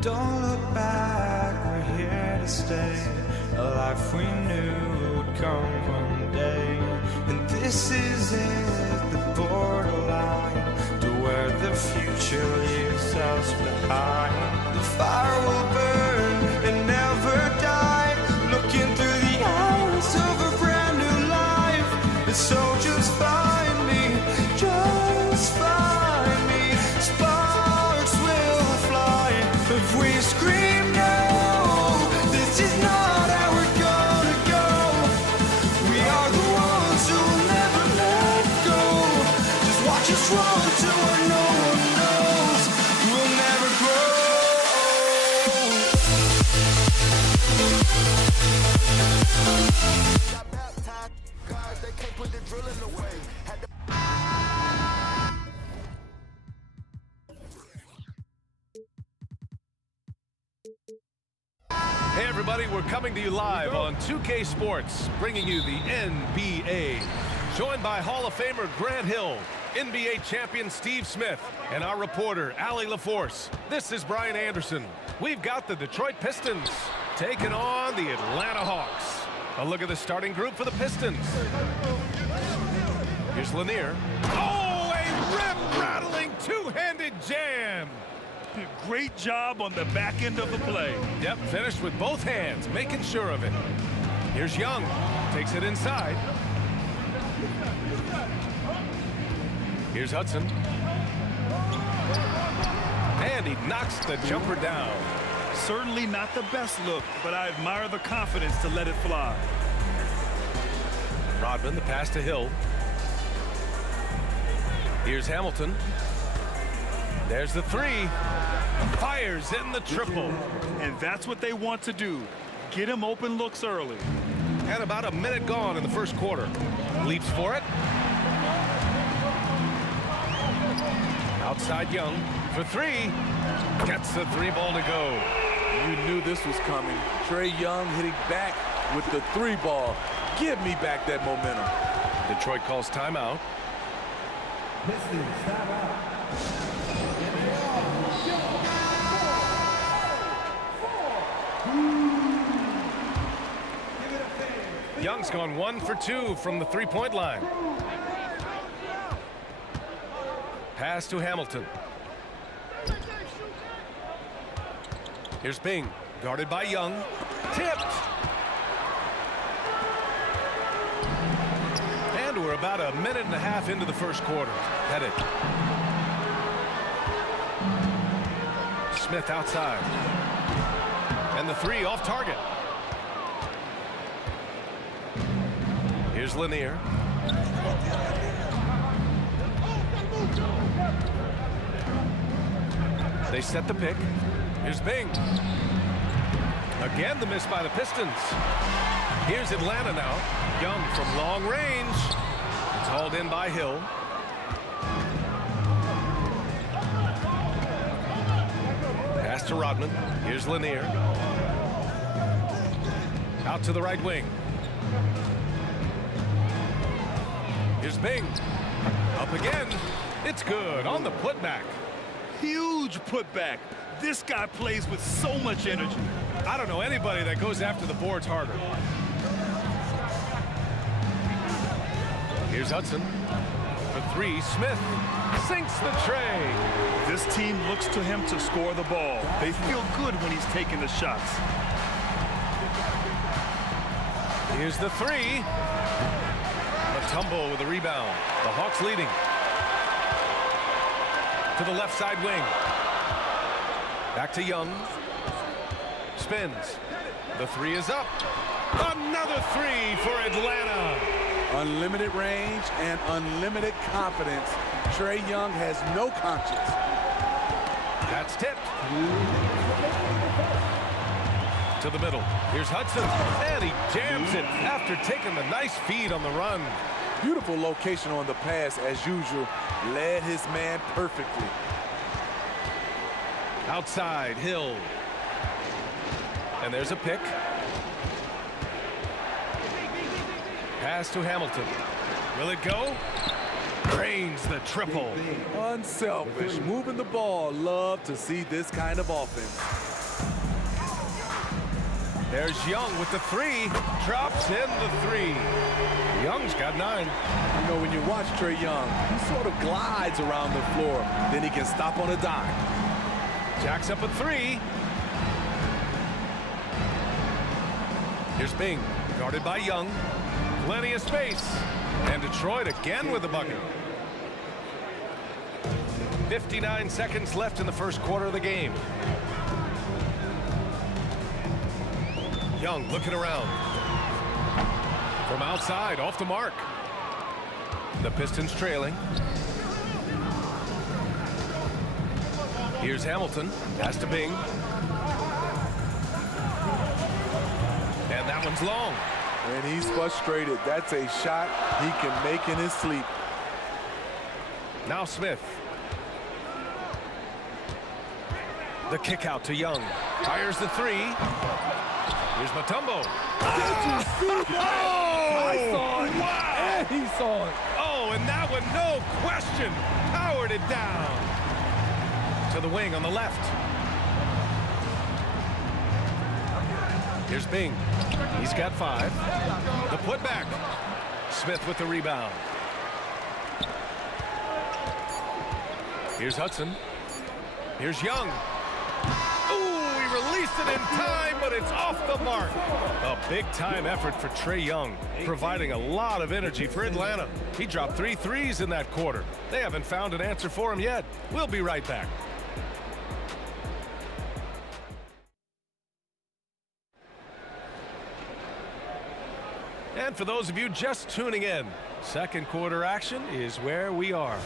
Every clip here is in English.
Don't look back, we're here to stay. A life we knew would come one day. And this is it, the borderline to where the future leaves us behind. The fire will burn and never die, looking through the eyes of a brand new life. And so just find me, just find me. everybody. We're coming to you live on 2K Sports, bringing you the NBA. Joined by Hall of Famer Grant Hill, NBA champion Steve Smith, and our reporter, Allie LaForce. This is Brian Anderson. We've got the Detroit Pistons taking on the Atlanta Hawks. A look at the starting group for the Pistons. Here's Lanier. Oh, a rip-rattling two-handed jam. Great job on the back end of the play. Yep, finished with both hands, making sure of it. Here's Young, takes it inside. Here's Hudson. And he knocks the jumper down. Certainly not the best look, but I admire the confidence to let it fly. Rodman, the pass to Hill. Here's Hamilton. There's the three. Fires in the triple. And that's what they want to do. Get him open looks early. And about a minute gone in the first quarter. Leaps for it. Outside Young for three. Gets the three ball to go. You knew this was coming. Trae Young hitting back with the three ball. Give me back that momentum. Detroit calls timeout. Young's gone 1 for 2 from the three-point line. Pass to Hamilton. Here's Bing, guarded by Young. Tipped. And we're about a minute and a half into the first quarter. Headed. Smith outside. And the three off target. Here's Lanier. They set the pick. Here's Bing. Again, the miss by the Pistons. Here's Atlanta now. Young from long range. It's hauled in by Hill. Pass to Rodman. Here's Lanier. Out to the right wing. Here's Bing. Up again. It's good on the putback. Huge putback. This guy plays with so much energy. I don't know anybody that goes after the boards harder. Here's Hudson. For three, Smith sinks the tray. This team looks to him to score the ball. They feel good when he's taking the shots. Here's the three. Tumble with the rebound. The Hawks leading. To the left side wing. Back to Young. Spins. The three is up. Another three for Atlanta. Unlimited range and unlimited confidence. Trae Young has no conscience. That's tipped. To the middle. Here's Hudson. And he jams it after taking the nice feed on the run. Beautiful location on the pass as usual. Led his man perfectly. Outside, Hill. And there's a pick. Pass to Hamilton. Will it go? Drains the triple. Unselfish, moving the ball. Love to see this kind of offense. There's Young with the three. Drops in the three. Young's got 9. You know, when you watch Trae Young, he sort of glides around the floor. Then he can stop on a dime. Jacks up a 3. Here's Bing, guarded by Young. Plenty of space. And Detroit again with the bucket. 59 seconds left in the first quarter of the game. Young looking around. From outside, off the mark. The Pistons trailing. Here's Hamilton. Pass to Bing. And that one's long. And he's frustrated. That's a shot he can make in his sleep. Now Smith. The kick out to Young. Fires the 3. Here's Mutombo. I saw it. Wow. And he saw it. Oh, and that one, no question, powered it down. To the wing on the left. Here's Bing. He's got 5. The putback. Smith with the rebound. Here's Hudson. Here's Young. Ooh, he released it in time, but it's off the mark. A big-time effort for Trae Young, providing a lot of energy for Atlanta. He dropped 3 threes in that quarter. They haven't found an answer for him yet. We'll be right back. And for those of you just tuning in, second quarter action is where we are.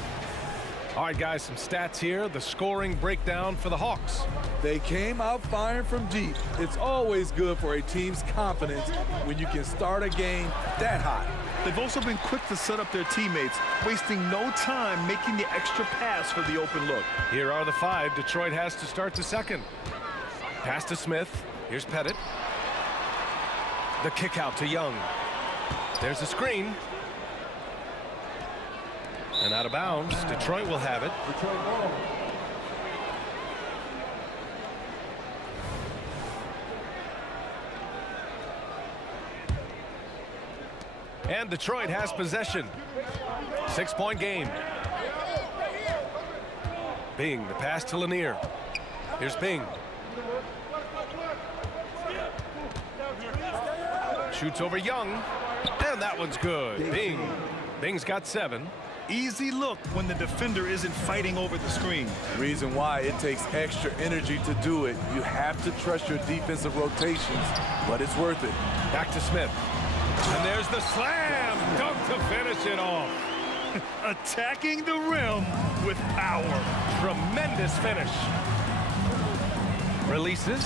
All right, guys, some stats here. The scoring breakdown for the Hawks. They came out firing from deep. It's always good for a team's confidence when you can start a game that hot. They've also been quick to set up their teammates, wasting no time making the extra pass for the open look. Here are the 5 Detroit has to start the second. Pass to Smith. Here's Pettit. The kick out to Young. There's a screen. And out of bounds. Detroit will have it. And Detroit has possession. 6-point game. Bing, the pass to Lanier. Here's Bing. Shoots over Young. And that one's good. Bing. Bing's got 7. Easy look when the defender isn't fighting over the screen. Reason why it takes extra energy to do it. You have to trust your defensive rotations, but it's worth it. Back to Smith. And there's the slam dunk to finish it off. Attacking the rim with power. Tremendous finish. Releases.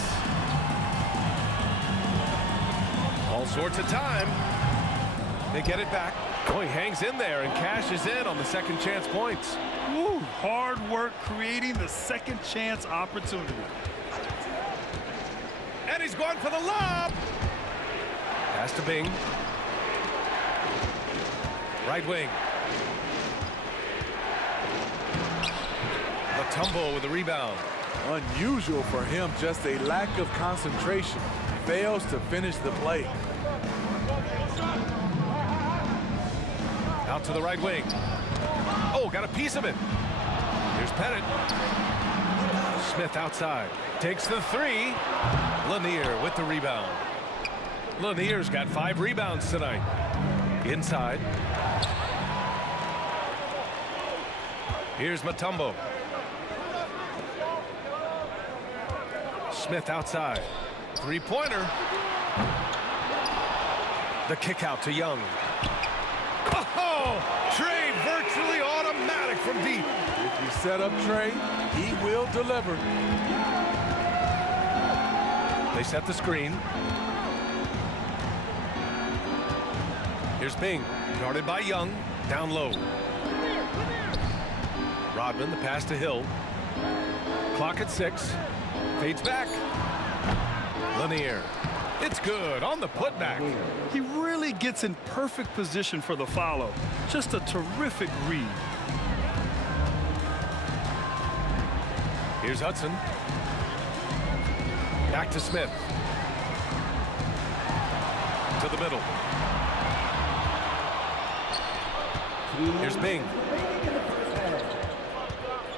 All sorts of time. They get it back. Oh, he hangs in there and cashes in on the second chance points. Woo, hard work creating the second chance opportunity. And he's going for the lob. Pass to Bing. Right wing. Mutombo with the rebound. Unusual for him, just a lack of concentration. Fails to finish the play. Out to the right wing. Oh, got a piece of it. Here's Pettit. Smith outside. Takes the 3. Lanier with the rebound. Lanier's got 5 rebounds tonight. Inside. Here's Mutombo. Smith outside. 3-pointer. The kick out to Young. Oh, Trae virtually automatic from deep. If you set up Trae, he will deliver. They set the screen. Here's Bing, guarded by Young, down low. Rodman, the pass to Hill. Clock at 6. Fades back. Lanier. It's good on the putback. He really gets in perfect position for the follow. Just a terrific read. Here's Hudson. Back to Smith. To the middle. Here's Bing.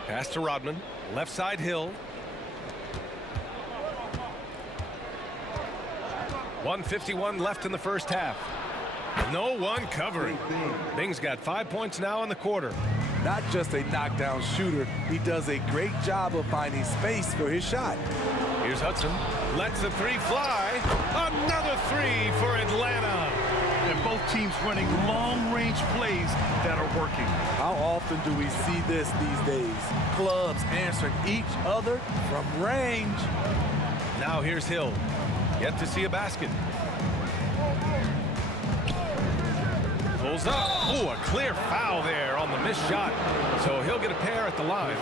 Pass to Rodman. Left side Hill. 1:51 left in the first half. No one covering. Bing's got 5 points now in the quarter. Not just a knockdown shooter, he does a great job of finding space for his shot. Here's Hudson. Lets the 3 fly. Another 3 for Atlanta. And both teams running long-range plays that are working. How often do we see this these days? Clubs answering each other from range. Now here's Hill. Yet to see a basket. Pulls up. Ooh, a clear foul there on the missed shot. So he'll get a pair at the line.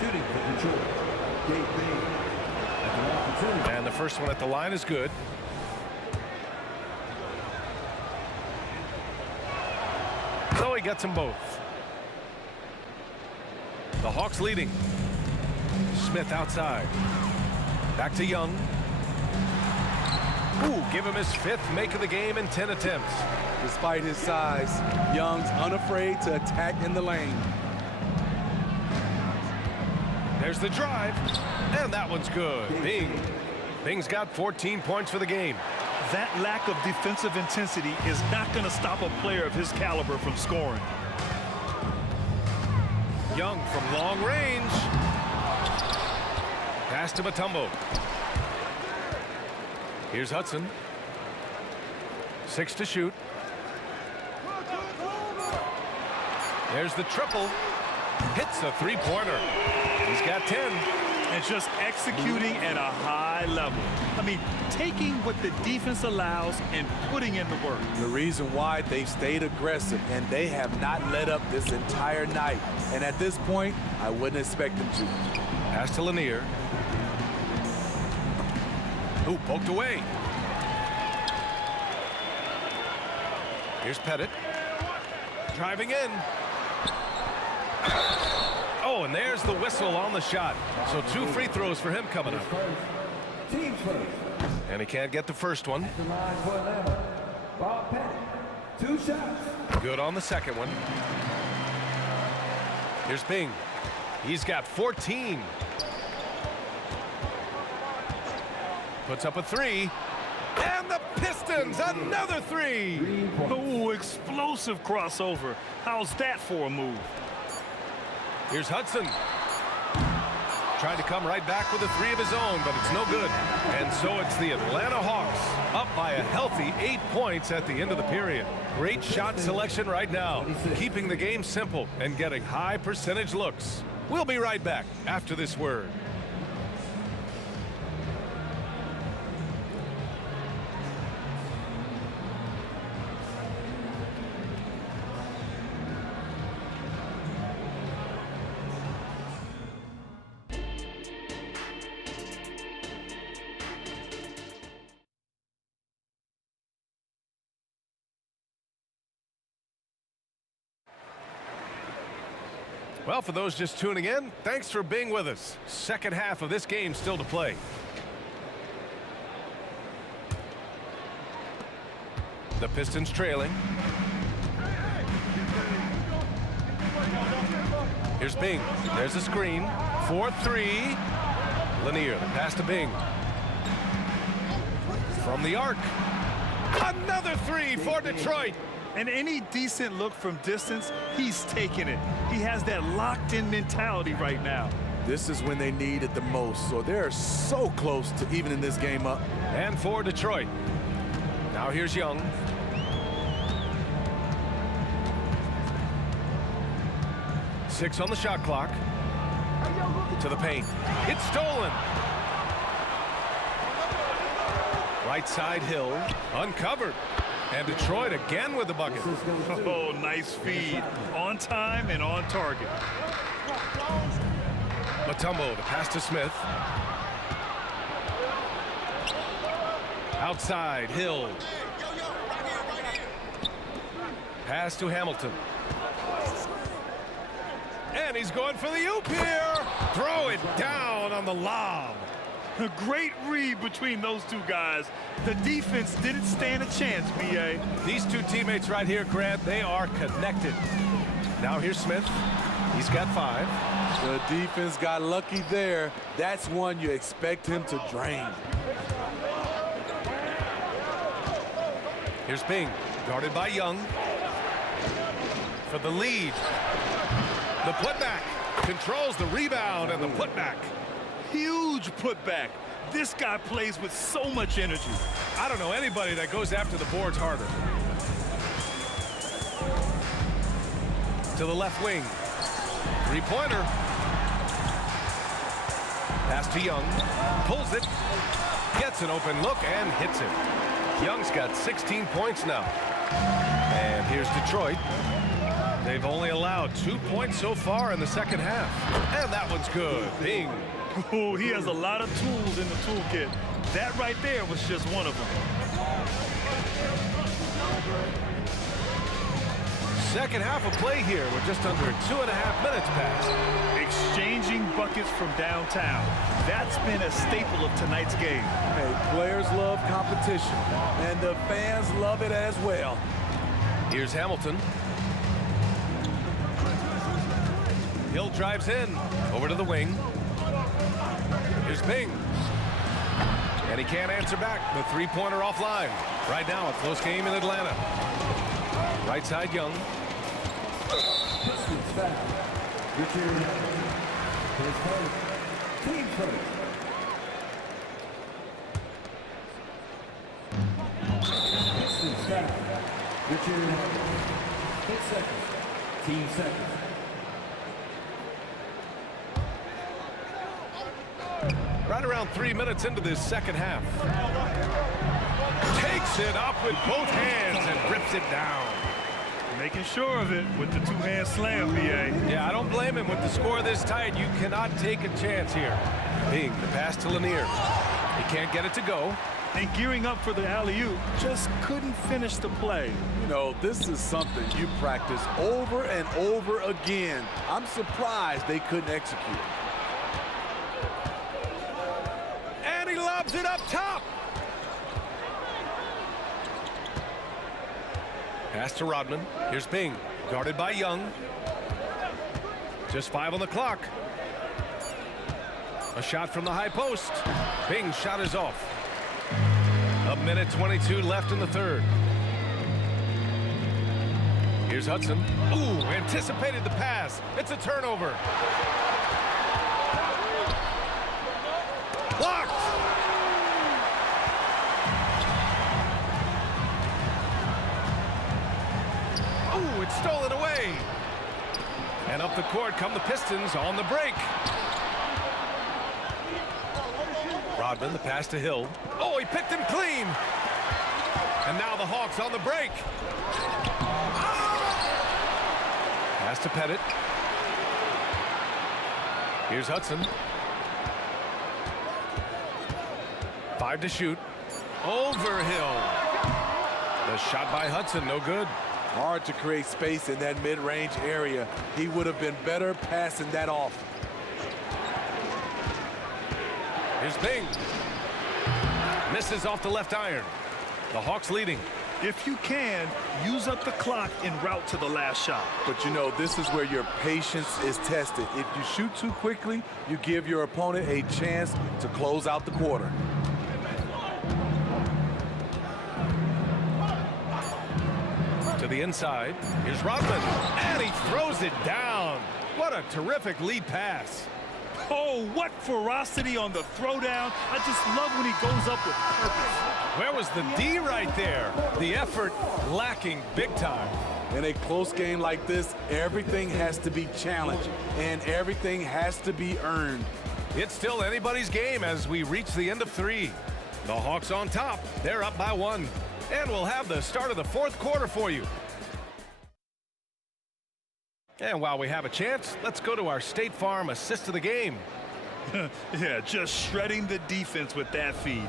Shooting for Detroit, Gabe Bing. At the And the first one at the line is good. So he gets them both. The Hawks leading. Smith outside. Back to Young. Ooh, give him his 5th make of the game in 10 attempts. Despite his size, Young's unafraid to attack in the lane. There's the drive, and that one's good. Bing's got 14 points for the game. That lack of defensive intensity is not going to stop a player of his caliber from scoring. Young from long range. Pass to Mutombo. Here's Hudson. 6 to shoot. There's the triple. Hits the 3-pointer. He's got 10. And just executing at a high level. I mean, taking what the defense allows and putting in the work. The reason why they've stayed aggressive and they have not let up this entire night. And at this point, I wouldn't expect them to. Pass to Lanier. Ooh, poked away. Here's Pettit. Driving in. Oh, and there's the whistle on the shot. So 2 free throws for him coming up. And he can't get the first one. Good on the second one. Here's Bing. He's got 14. Puts up a 3. And the Pistons, another 3. Oh, explosive crossover. How's that for a move? Here's Hudson. Tried to come right back with a 3 of his own, but it's no good. And so it's the Atlanta Hawks up by a healthy 8 points at the end of the period. Great shot selection right now, keeping the game simple and getting high percentage looks. We'll be right back after this word. Well, for those just tuning in, thanks for being with us. Second half of this game still to play. The Pistons trailing. Here's Bing. There's a screen. 4-3. Lanier, the pass to Bing. From the arc. Another 3 for Detroit. And any decent look from distance, he's taking it. He has that locked-in mentality right now. This is when they need it the most, so they're so close to evening this game up. And for Detroit. Now here's Young. Six on the shot clock. To the paint. It's stolen. Right side Hill. Uncovered. And Detroit again with the bucket. Oh, nice feed. On time and on target. Mutombo, the pass to Smith. Outside, Hill. Pass to Hamilton. And he's going for the oop here. Throw it down on the lob. A great read between those two guys. The defense didn't stand a chance, B.A. These two teammates right here, Grant, they are connected. Now here's Smith. He's got 5. The defense got lucky there. That's one you expect him to drain. Here's Bing, guarded by Young. For the lead. The putback. Controls the rebound and the putback. Huge putback. This guy plays with so much energy. I don't know anybody that goes after the boards harder. To the left wing. 3-pointer. Pass to Young. Pulls it. Gets an open look and hits it. Young's got 16 points now. And here's Detroit. They've only allowed 2 points so far in the second half. And that one's good. Bing Oh, he has a lot of tools in the toolkit. That right there was just one of them. Second half of play here. We're just under 2.5 minutes past. Exchanging buckets from downtown. That's been a staple of tonight's game. Hey, players love competition, and the fans love it as well. Here's Hamilton. Hill drives in. Over to the wing. Here's Bing. And he can't answer back. The three-pointer offline. Right now, a close game in Atlanta. Right side, Young. Team first. Distance foul. Richard, 6 seconds. Team second. Right around 3 minutes into this second half. Takes it up with both hands and rips it down. Making sure of it with the two-hand slam, B.A. Yeah, I don't blame him. With the score this tight, you cannot take a chance here. Bing, the pass to Lanier. He can't get it to go. And gearing up for the alley-oop, just couldn't finish the play. You know, this is something you practice over and over again. I'm surprised they couldn't execute. And he lobs it up top. Pass to Rodman. Here's Bing, guarded by Young. Just 5 on the clock. A shot from the high post. Bing's shot is off. 1:22 left in the third. Here's Hudson. Ooh, anticipated the pass. It's a turnover. Blocked. Ooh, it's stolen away. And up the court come the Pistons on the break. Rodman, the pass to Hill. Oh, he picked him clean. And now the Hawks on the break. Pass to Pettit. Here's Hudson. 5 to shoot. Over Hill. The shot by Hudson, no good. Hard to create space in that mid-range area. He would have been better passing that off. Here's Bing. Misses off the left iron. The Hawks leading. If you can, use up the clock en route to the last shot. But you know, this is where your patience is tested. If you shoot too quickly, you give your opponent a chance to close out the quarter. To the inside. Here's Rodman. And he throws it down. What a terrific lead pass. Oh, what ferocity on the throwdown. I just love when he goes up with purpose. Where was the D right there? The effort lacking big time. In a close game like this, everything has to be challenged and everything has to be earned. It's still anybody's game as we reach the end of 3. The Hawks on top. They're up by 1. And we'll have the start of the 4th quarter for you. And while we have a chance, let's go to our State Farm assist of the game. Yeah, just shredding the defense with that feed.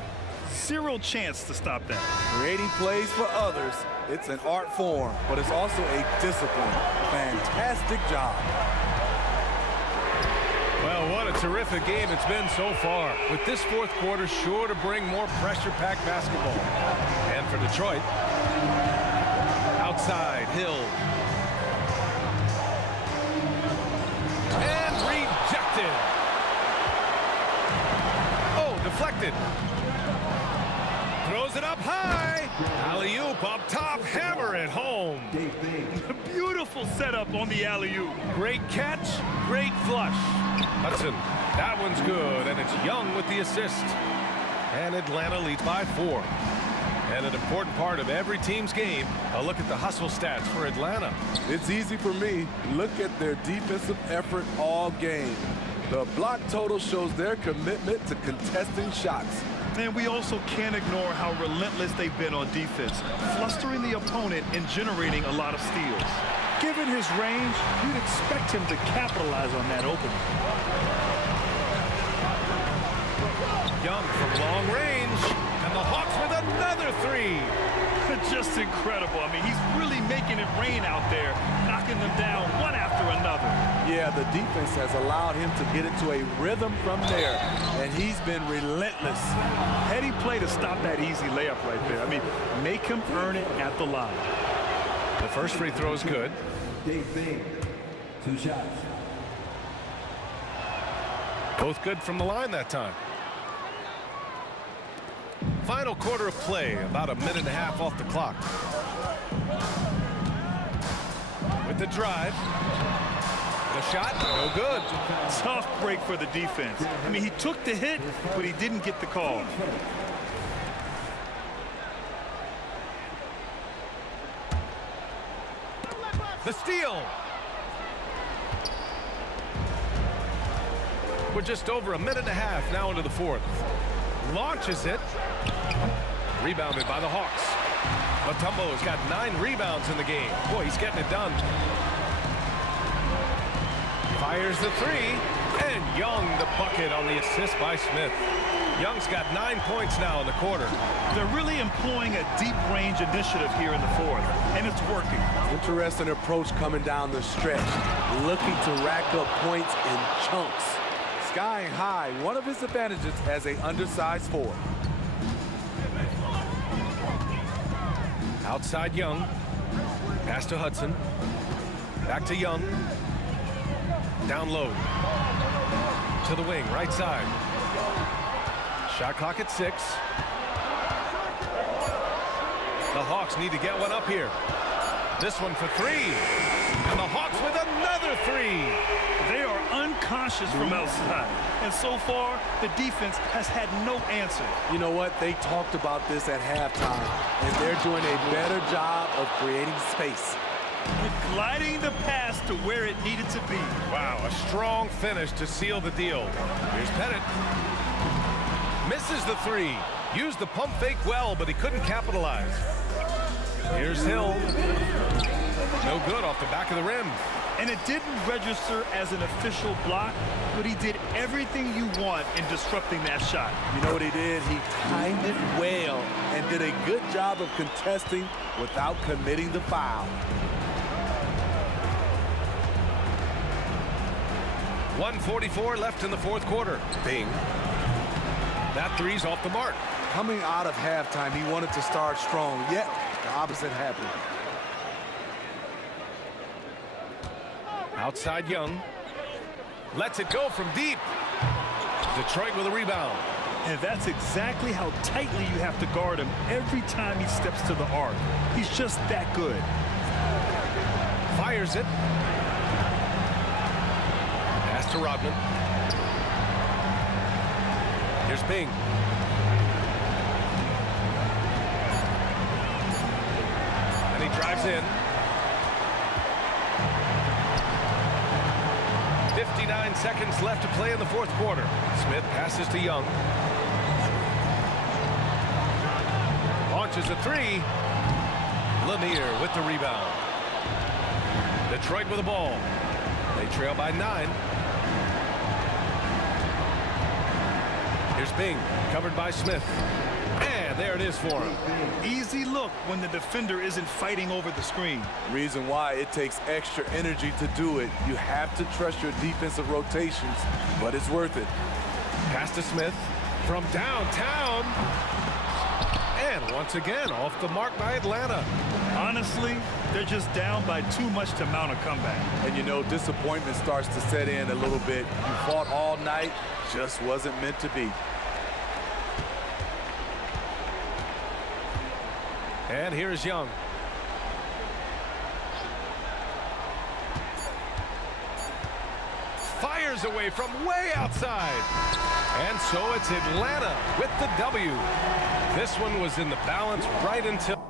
Zero chance to stop that. Creating plays for others, it's an art form, but it's also a discipline. Fantastic job. Well, what a terrific game it's been so far. With this 4th quarter sure to bring more pressure-packed basketball. And for Detroit, outside, Hill. And rejected. Oh, deflected. Throws it up high. Alley-oop up top, hammer it home. Beautiful setup on the alley-oop. Great catch, great flush. Hudson, that one's good, and it's Young with the assist. And Atlanta leads by 4. And an important part of every team's game, a look at the hustle stats for Atlanta. It's easy for me. Look at their defensive effort all game. The block total shows their commitment to contesting shots. And we also can't ignore how relentless they've been on defense, flustering the opponent and generating a lot of steals. Given his range, you'd expect him to capitalize on that opening. Young from long range, and the Hawks with another three. Just incredible. I mean, he's really making it rain out there, knocking them down one after another. Yeah, the defense has allowed him to get into a rhythm from there, and he's been relentless. Heady play to stop that easy layup right there. I mean, make him earn it at the line. The first free throw is good. Dave Bing, 2 shots. Both good from the line that time. Final quarter of play, about a minute and a half off the clock. With the drive. The shot, no good. Tough break for the defense. I mean, he took the hit, but he didn't get the call. The steal. We're just over a minute and a half now into the fourth. Launches it. Rebounded by the Hawks. Mutombo's got 9 rebounds in the game. Boy, he's getting it done. Fires the three. And Young the bucket on the assist by Smith. Young's got 9 points now in the quarter. They're really employing a deep range initiative here in the fourth, and it's working. Interesting approach coming down the stretch, looking to rack up points in chunks. Skying high, one of his advantages as an undersized forward. Outside Young. Pass to Hudson. Back to Young. Down low. To the wing, right side. Shot clock at 6. The Hawks need to get one up here. This one for 3. And the Hawks with another 3. They are unconscious from outside. And so far, the defense has had no answer. You know what? They talked about this at halftime, and they're doing a better job of creating space. Gliding the pass to where it needed to be. Wow, a strong finish to seal the deal. Here's Pettit. Misses the 3. Used the pump fake well, but he couldn't capitalize. Here's Hill. No good off the back of the rim. And it didn't register as an official block, but he did everything you want in disrupting that shot. You know what he did? He timed it well and did a good job of contesting without committing the foul. 1:44 left in the fourth quarter. Bing. That 3's off the mark. Coming out of halftime, he wanted to start strong, yet the opposite happened. Outside Young. Lets it go from deep. Detroit with a rebound. And that's exactly how tightly you have to guard him every time he steps to the arc. He's just that good. Fires it. Pass to Rodman. Here's Bing. And he drives in. 59 seconds left to play in the fourth quarter. Smith passes to Young. Launches a 3. Lanier with the rebound. Detroit with the ball. They trail by 9. Here's Bing, covered by Smith. And there it is for him. Easy look when the defender isn't fighting over the screen. Reason why it takes extra energy to do it. You have to trust your defensive rotations, but it's worth it. Pass to Smith from downtown. And once again, off the mark by Atlanta. Honestly, they're just down by too much to mount a comeback. And you know, disappointment starts to set in a little bit. You fought all night, just wasn't meant to be. And here's Young. Fires away from way outside. And so it's Atlanta with the W. This one was in the balance right until...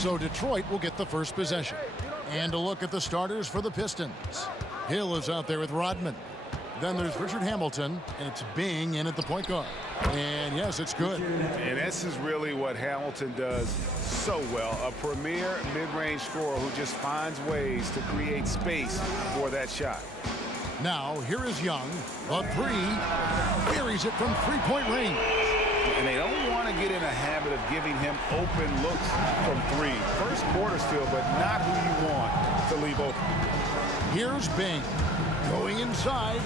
So Detroit will get the first possession. And a look at the starters for the Pistons. Hill is out there with Rodman. Then there's Richard Hamilton, and it's Bing in at the point guard. And yes, it's good. And this is really what Hamilton does so well. A premier mid-range scorer who just finds ways to create space for that shot. Now, here is Young. A three. Buries it from three-point range. And they don't want to get in a habit of giving him open looks from three. First quarter still, but not who you want to leave open. Here's Bing. Going inside.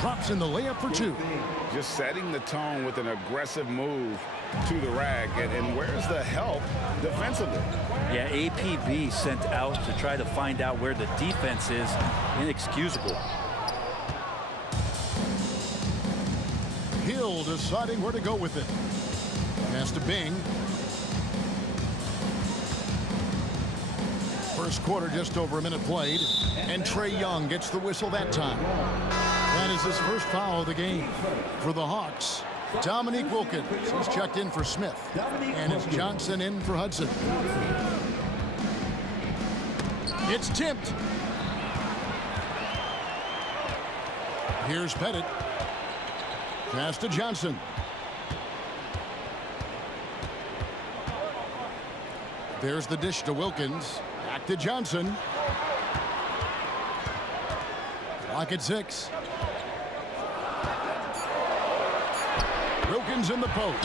Drops in the layup for two. Just setting the tone with an aggressive move to the rack. And where's the help defensively? Yeah, APB sent out to try to find out where the defense is. Inexcusable. Hill deciding where to go with it. Pass to Bing. First quarter, just over a minute played. And Trae Young gets the whistle that time. That is his first foul of the game. For the Hawks, Dominique Wilkins. He's checked in for Smith. And it's Johnson in for Hudson. It's tipped. Here's Pettit. Pass to Johnson. There's the dish to Wilkins. Back to Johnson. Clock at 6. Wilkins in the post.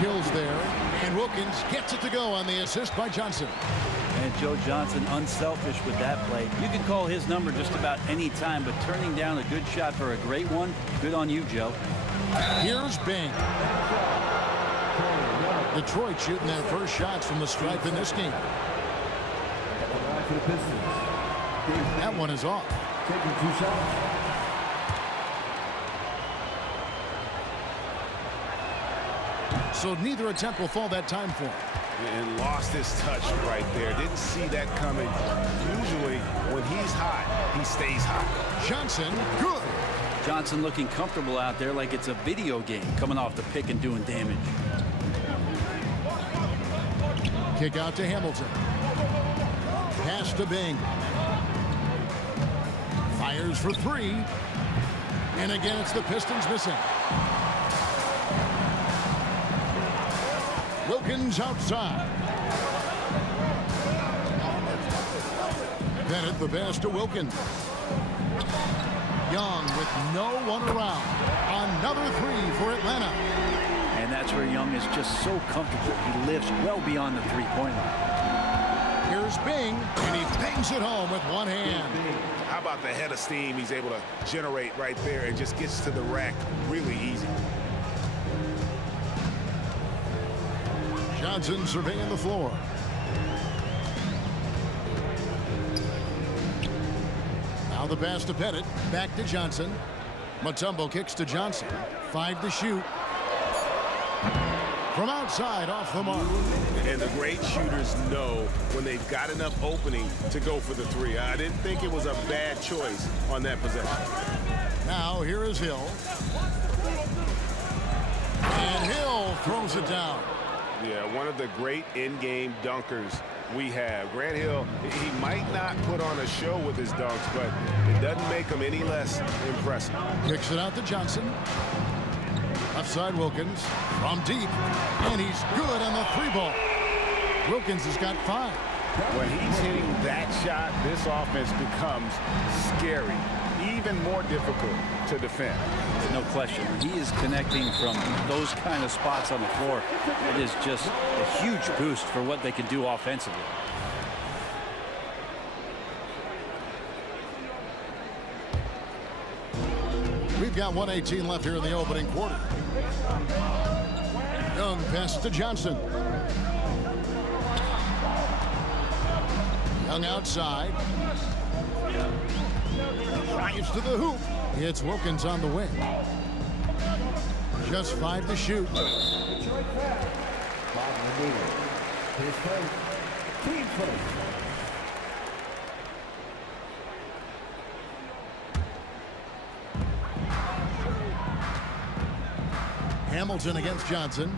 Hill's there. And Wilkins gets it to go on the assist by Johnson. And Joe Johnson unselfish with that play. You can call his number just about any time, but turning down a good shot for a great one, good on you, Joe. Here's Bing. Detroit shooting their first shots from the stripe in this game. That one is off. Taking 2 shots. So neither attempt will fall that time for him. And lost his touch right there. Didn't see that coming. Usually, when he's hot, he stays hot. Johnson, good. Johnson looking comfortable out there like it's a video game, coming off the pick and doing damage. Kick out to Hamilton. Pass to Bing. Fires for 3. And again, it's the Pistons missing. Wilkins outside. Bennett the pass to Wilkins. Young with no one around. Another 3 for Atlanta. And that's where Young is just so comfortable. He lives well beyond the three-point line. Here's Bing, and he bangs it home with one hand. How about the head of steam he's able to generate right there and just gets to the rack really easy. Johnson surveying the floor. Now the pass to Pettit. Back to Johnson. Mutombo kicks to Johnson. 5 to shoot. From outside, off the mark. And the great shooters know when they've got enough opening to go for the 3. I didn't think it was a bad choice on that possession. Now here is Hill. And Hill throws it down. Yeah, one of the great in-game dunkers we have. Grant Hill, he might not put on a show with his dunks, but it doesn't make him any less impressive. Kicks it out to Johnson. Left side Wilkins from deep, and he's good on the 3-ball. Wilkins has got 5. When he's hitting that shot, this offense becomes scary, even more difficult to defend. No question. He is connecting from those kind of spots on the floor. It is just a huge boost for what they can do offensively. We've got 1:18 left here in the opening quarter. Young pass to Johnson. Young outside. Drives to the hoop. It's Wilkins on the wing. Just 5 to shoot. Hamilton against Johnson.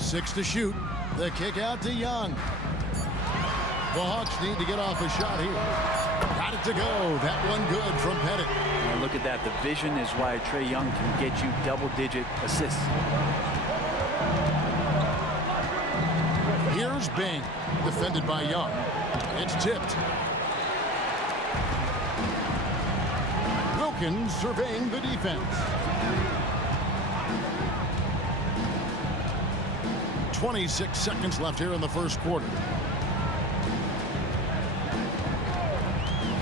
6 to shoot. The kick out to Young. The Hawks need to get off a shot here. Got it to go. That one good from Pettit. And look at that. The vision is why Trae Young can get you double-digit assists. Here's Bing, defended by Young. It's tipped. Wilkins surveying the defense. 26 seconds left here in the first quarter.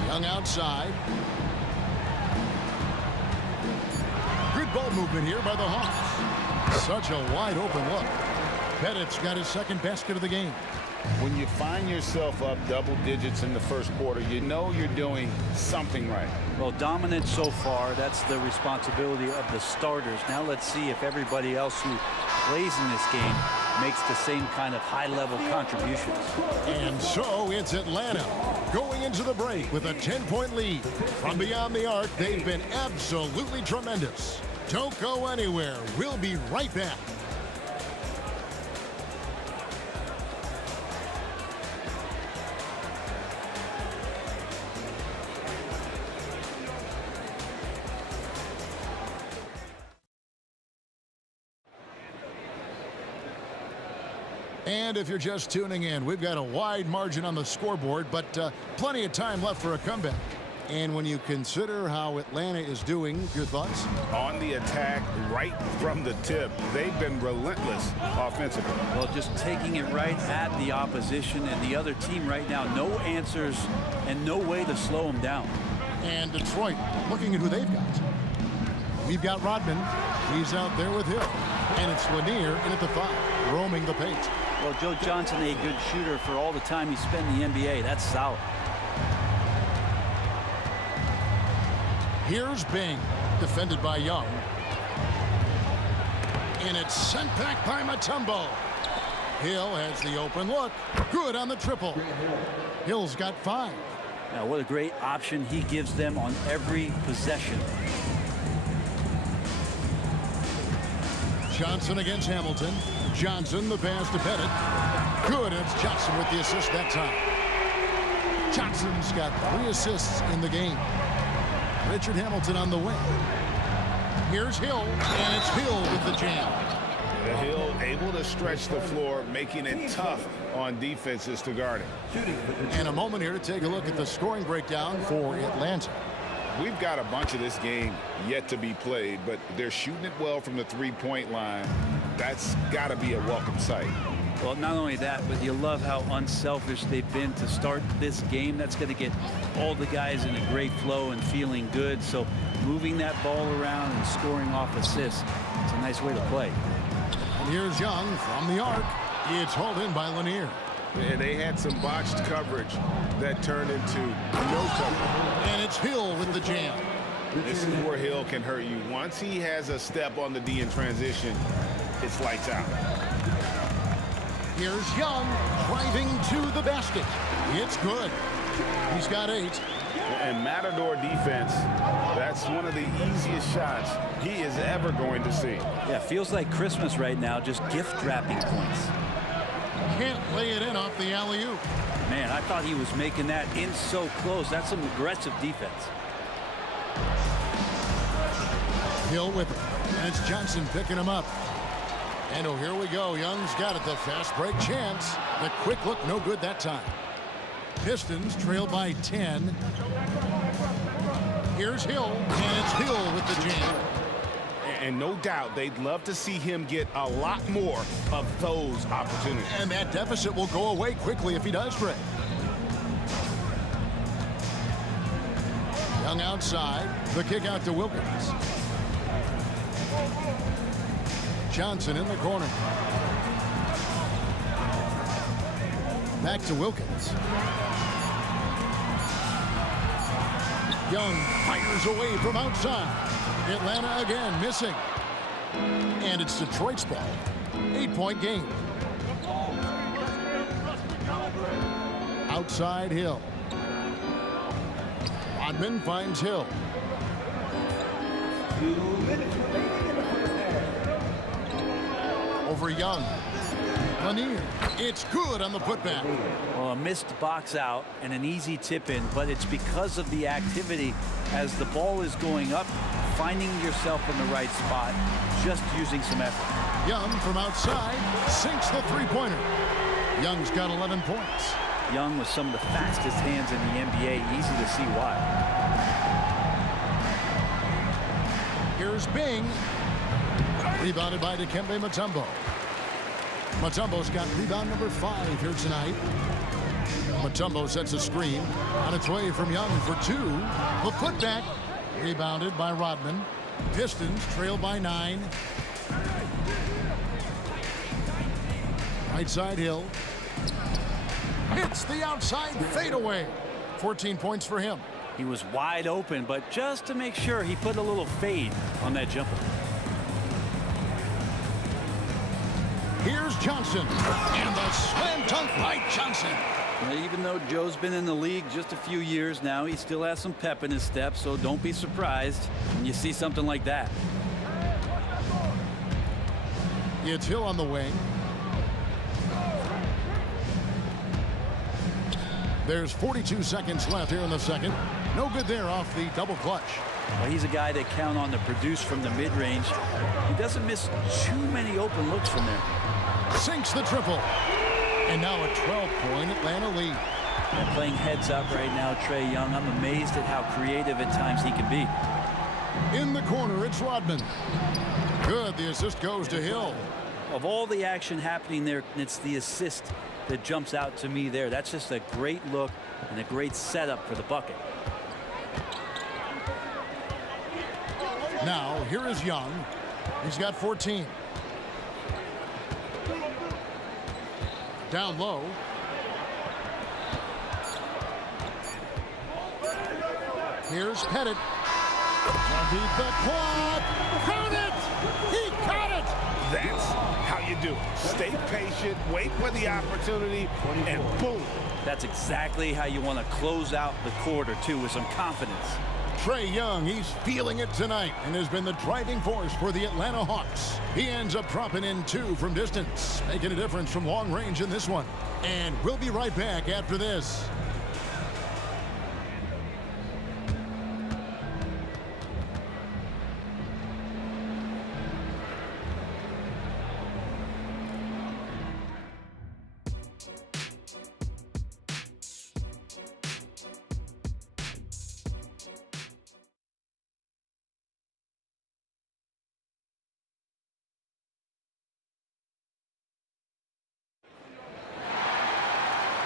Young outside. Good ball movement here by the Hawks. Such a wide open look. Pettit's got his second basket of the game. When you find yourself up double digits in the first quarter, you know you're doing something right. Well, dominant so far. That's the responsibility of the starters. Now let's see if everybody else who plays in this game makes the same kind of high-level contributions. And so it's Atlanta going into the break with a 10-point lead. From beyond the arc, they've been absolutely tremendous. Don't go anywhere. We'll be right back. And if you're just tuning in, we've got a wide margin on the scoreboard, but plenty of time left for a comeback. And when you consider how Atlanta is doing, your thoughts? On the attack, right from the tip, they've been relentless offensively. Well, just taking it right at the opposition and the other team right now. No answers and no way to slow them down. And Detroit, looking at who they've got. We've got Rodman. He's out there with Hill. And it's Lanier in at the 5, roaming the paint. Well, Joe Johnson, a good shooter for all the time he spent in the NBA. That's solid. Here's Bing, defended by Young. And it's sent back by Mutombo. Hill has the open look. Good on the triple. Hill's got 5. Now, what a great option he gives them on every possession. Johnson against Hamilton. Johnson, the pass to Pettit. Good, and it's Johnson with the assist that time. Johnson's got 3 assists in the game. Richard Hamilton on the wing. Here's Hill, and it's Hill with the jam. Hill able to stretch the floor, making it tough on defenses to guard it. And a moment here to take a look at the scoring breakdown for Atlanta. We've got a bunch of this game yet to be played, but they're shooting it well from the three-point line. That's got to be a welcome sight. Well, not only that, but you love how unselfish they've been to start this game. That's going to get all the guys in a great flow and feeling good. So moving that ball around and scoring off assists, it's a nice way to play. And here's Young from the arc. It's hauled in by Lanier. And they had some botched coverage that turned into no coverage. And it's Hill with the jam. This is where Hill can hurt you. Once he has a step on the D in transition, it's lights out. Here's Young driving to the basket. It's good. He's got 8. And Matador defense, that's one of the easiest shots he is ever going to see. Yeah, feels like Christmas right now, just gift wrapping points. Can't lay it in off the alley-oop. Man, I thought he was making that in so close. That's some aggressive defense. Hill with it. And it's Johnson picking him up. And oh, here we go. Young's got it. The fast break chance. The quick look, no good that time. Pistons trail by 10. Here's Hill. And it's Hill with the jam. And no doubt they'd love to see him get a lot more of those opportunities. And that deficit will go away quickly if he does, Trey. Young outside. The kick out to Wilkins. Johnson in the corner. Back to Wilkins. Young fires away from outside. Atlanta again missing. And it's Detroit's ball. 8-point game. Outside Hill. Rodman finds Hill. Over Young. Lanier. It's good on the putback. Well, a missed box out and an easy tip in, but it's because of the activity as the ball is going up, finding yourself in the right spot, just using some effort. Young from outside sinks the three-pointer. Young's got 11 points. Young with some of the fastest hands in the NBA. Easy to see why. Here's Bing. Rebounded by Dikembe Mutombo. Mutombo's got rebound number 5 here tonight. Mutombo sets a screen on its way from Young for 2. The putback rebounded by Rodman. Pistons trail by 9. Right side Hill. Hits the outside fadeaway. 14 points for him. He was wide open, but just to make sure, he put a little fade on that jumper. Here's Johnson. And the slam dunk by Johnson. Well, even though Joe's been in the league just a few years now, he still has some pep in his step, so don't be surprised when you see something like that. It's Hill on the wing. There's 42 seconds left here in the second. No good there off the double clutch. Well, he's a guy they count on to produce from the mid-range. He doesn't miss too many open looks from there. Sinks the triple. And now a 12-point Atlanta lead. They're playing heads up right now, Trae Young. I'm amazed at how creative at times he can be. In the corner, it's Rodman. Good. The assist goes to Hill. Of all the action happening there, it's the assist that jumps out to me there. That's just a great look and a great setup for the bucket. Now, here is Young. He's got 14. Down low. Here's Pettit. Beat the quad. Count it! He caught it! That's how you do it. Stay patient, wait for the opportunity, and boom. That's exactly how you want to close out the quarter, too, with some confidence. Trae Young, he's feeling it tonight and has been the driving force for the Atlanta Hawks. He ends up dropping in 2 from distance, making a difference from long range in this one. And we'll be right back after this.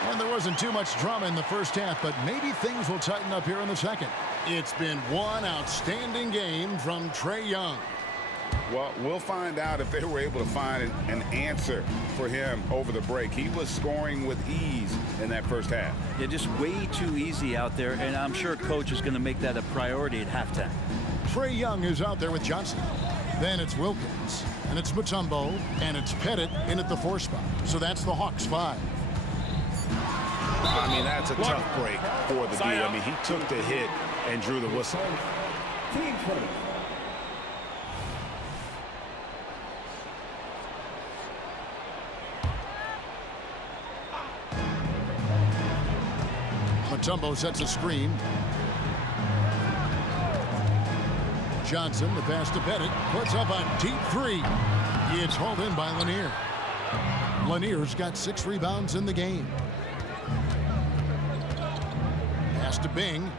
And there wasn't too much drama in the first half, but maybe things will tighten up here in the second. It's been one outstanding game from Trae Young. Well, we'll find out if they were able to find an answer for him over the break. He was scoring with ease in that first half. Yeah, just way too easy out there, and I'm sure coach is going to make that a priority at halftime. Trae Young is out there with Johnson. Then it's Wilkins, and it's Mutombo, and it's Pettit in at the 4 spot. So that's the Hawks 5. I mean, that's a tough break for the D. I mean, he took the hit and drew the whistle. Mutombo sets a screen. Johnson, the pass to Pettit, puts up a deep 3. It's hauled in by Lanier. Lanier's got 6 rebounds in the game. Pass to Bing.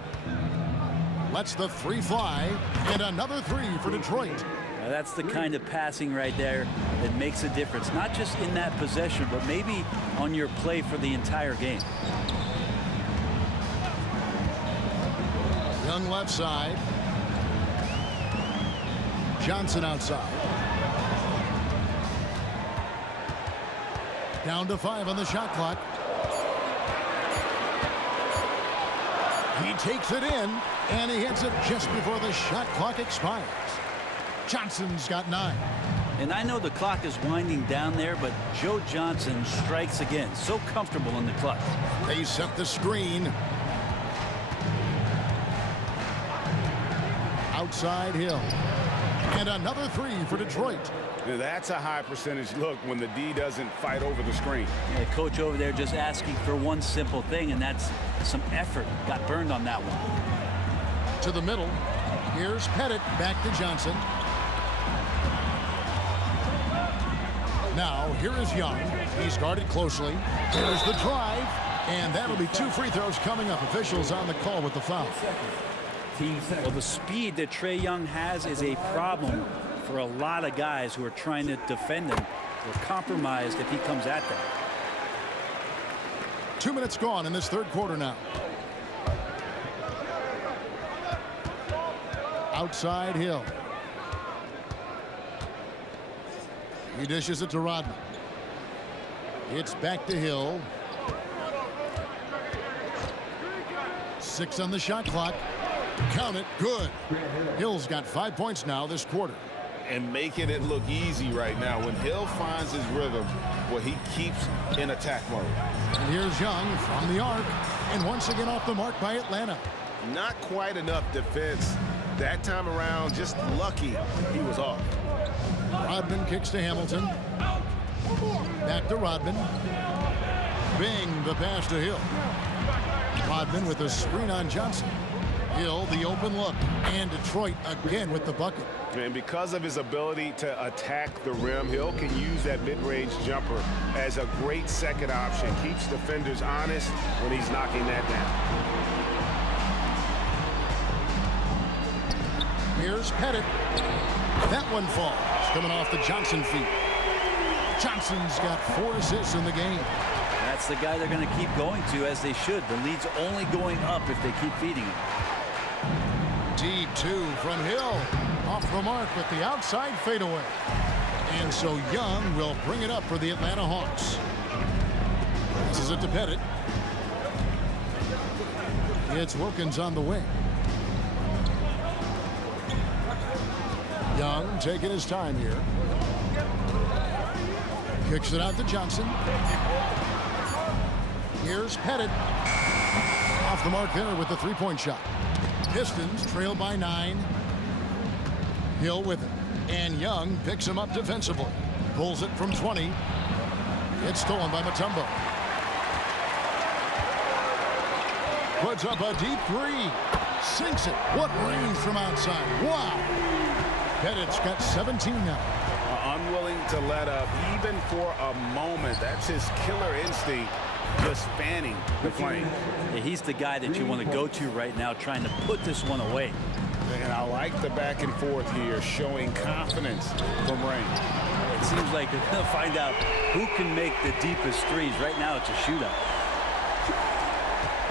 Lets the 3 fly. And another 3 for Detroit. Now that's the kind of passing right there that makes a difference. Not just in that possession, but maybe on your play for the entire game. Young left side. Johnson outside. Down to 5 on the shot clock. He takes it in, and he hits it just before the shot clock expires. Johnson's got 9. And I know the clock is winding down there, but Joe Johnson strikes again. So comfortable in the clutch. They set the screen. Outside Hill. And another 3 for Detroit. Now, that's a high percentage look when the D doesn't fight over the screen. Yeah, the coach over there just asking for one simple thing, and that's some effort. Got burned on that one. To the middle. Here's Pettit back to Johnson. Now, here is Young. He's guarded closely. There's the drive. And that'll be 2 free throws coming up. Officials on the call with the foul. Well, the speed that Trae Young has is a problem for a lot of guys who are trying to defend him. They're compromised if he comes at them. 2 minutes gone in this third quarter now. Outside Hill. He dishes it to Rodman. It's back to Hill. 6 on the shot clock. Count it. Good. Hill's got 5 points now this quarter. And making it look easy right now. When Hill finds his rhythm, well, he keeps in attack mode. And here's Young from the arc. And once again off the mark by Atlanta. Not quite enough defense that time around. Just lucky he was off. Rodman kicks to Hamilton. Back to Rodman. Bing, the pass to Hill. Rodman with a screen on Johnson. Hill, the open look. And Detroit again with the bucket. And because of his ability to attack the rim, Hill can use that mid-range jumper as a great second option. Keeps defenders honest when he's knocking that down. Here's Pettit. That one falls. Coming off the Johnson feet. Johnson's got 4 assists in the game. That's the guy they're going to keep going to, as they should. The lead's only going up if they keep feeding him. Deep 2 from Hill. Off the mark with the outside fadeaway. And so Young will bring it up for the Atlanta Hawks. Passes it to Pettit. It's Wilkins on the wing. Young taking his time here. Kicks it out to Johnson. Here's Pettit. Off the mark there with the 3-point shot. Pistons trail by 9. Hill with it. And Young picks him up defensively. Pulls it from 20. It's stolen by Mutombo. Puts up a deep 3. Sinks it. What range from outside. Wow. Pettit's got 17 now. Unwilling to let up even for a moment. That's his killer instinct, just fanning the flame. Yeah, he's the guy that you want to go to right now, trying to put this one away. And I like the back and forth here, showing confidence from range. It seems like they're going to find out who can make the deepest threes. Right now, it's a shootout.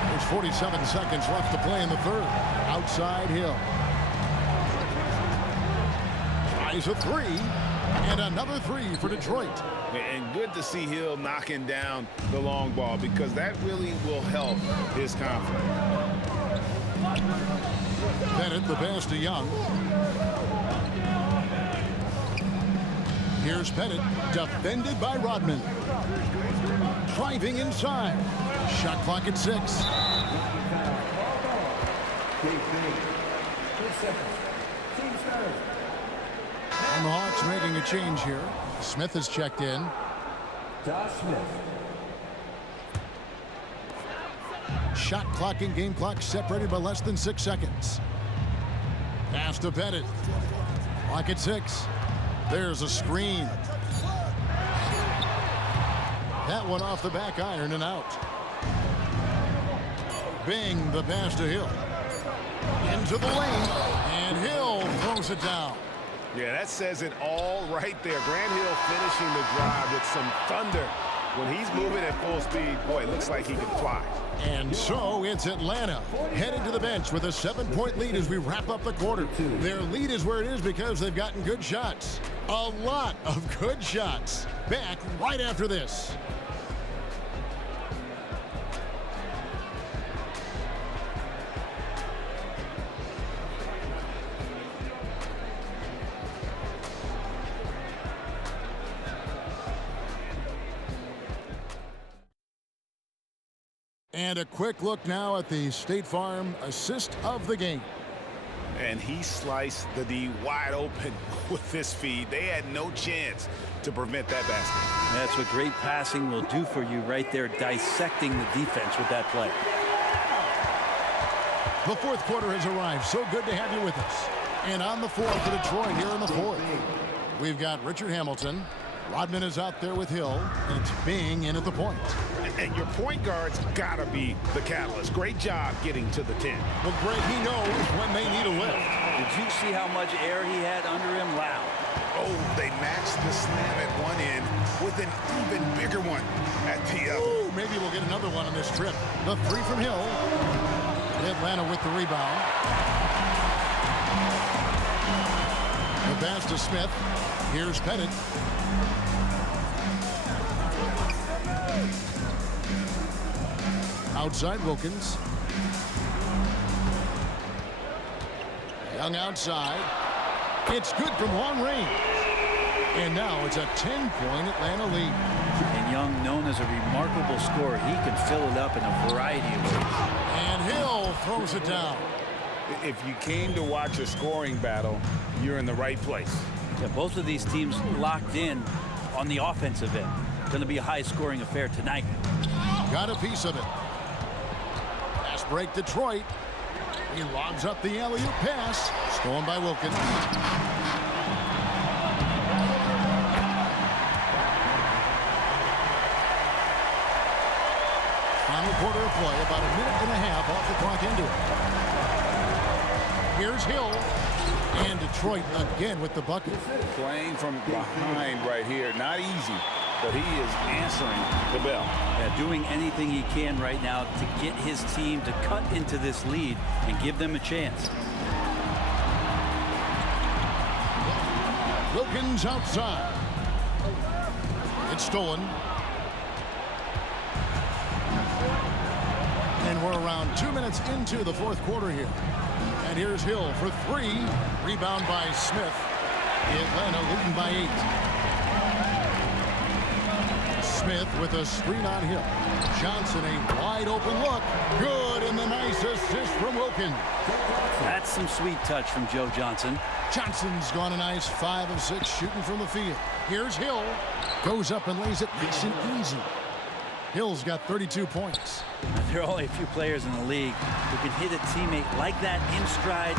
There's 47 seconds left to play in the third. Outside Hill. Tries a 3. And another 3 for Detroit. And good to see Hill knocking down the long ball, because that really will help his confidence. Pettit, the pass to Young. Here's Pettit, defended by Rodman. Driving inside. Shot clock at 6. And the Hawks making a change here. Smith has checked in. Josh Smith. Shot clock and game clock separated by less than 6 seconds. Pass to Pettit. Clock at 6. There's a screen. That one off the back iron and out. Bing, the pass to Hill. Into the lane. And Hill throws it down. Yeah, that says it all right there. Grant Hill finishing the drive with some thunder. When he's moving at full speed, boy, it looks like he can fly. And so it's Atlanta headed to the bench with a 7-point lead as we wrap up the quarter. Their lead is where it is because they've gotten good shots. A lot of good shots. Back right after this. And a quick look now at the State Farm assist of the game. And he sliced the D wide open with this feed. They had no chance to prevent that basket. That's what great passing will do for you right there, dissecting the defense with that play. The fourth quarter has arrived. So good to have you with us. And on the floor for Detroit here in the fourth, we've got Richard Hamilton. Rodman is out there with Hill, and it's Bing in at the point. And your point guard's got to be the catalyst. Great job getting to the 10. Well, Greg, he knows when they need a lift. Did you see how much air he had under him? Wow. Oh, they matched the slam at one end with an even bigger one at the other. Ooh, maybe we'll get another one on this trip. The three from Hill. Atlanta with the rebound. The pass to Smith. Here's Pettit. Outside Wilkins. Young outside. It's good from long range. And now it's a 10-point Atlanta lead. And Young, known as a remarkable scorer, he can fill it up in a variety of ways. And Hill throws it down. If you came to watch a scoring battle, you're in the right place. Yeah, both of these teams locked in on the offensive end. Going to be a high-scoring affair tonight. Got a piece of it. Fast break Detroit. He lobs up the alley-oop pass. Stolen by Wilkins. Final quarter of play, about a minute and a half off the clock into it. Here's Hill. And Detroit again with the bucket. Playing from behind right here. Not easy, but he is answering the bell. Yeah, doing anything he can right now to get his team to cut into this lead and give them a chance. Wilkins outside. It's stolen. And we're around 2 minutes into the fourth quarter here. And here's Hill for three. Rebound by Smith. Atlanta leading by 8. Smith with a screen on Hill. Johnson, a wide open look. Good, and the nice assist from Wilkins. That's some sweet touch from Joe Johnson. Johnson's gone a nice 5 of 6 shooting from the field. Here's Hill. Goes up and lays it nice and easy. Hill's got 32 points. There are only a few players in the league who can hit a teammate like that in stride.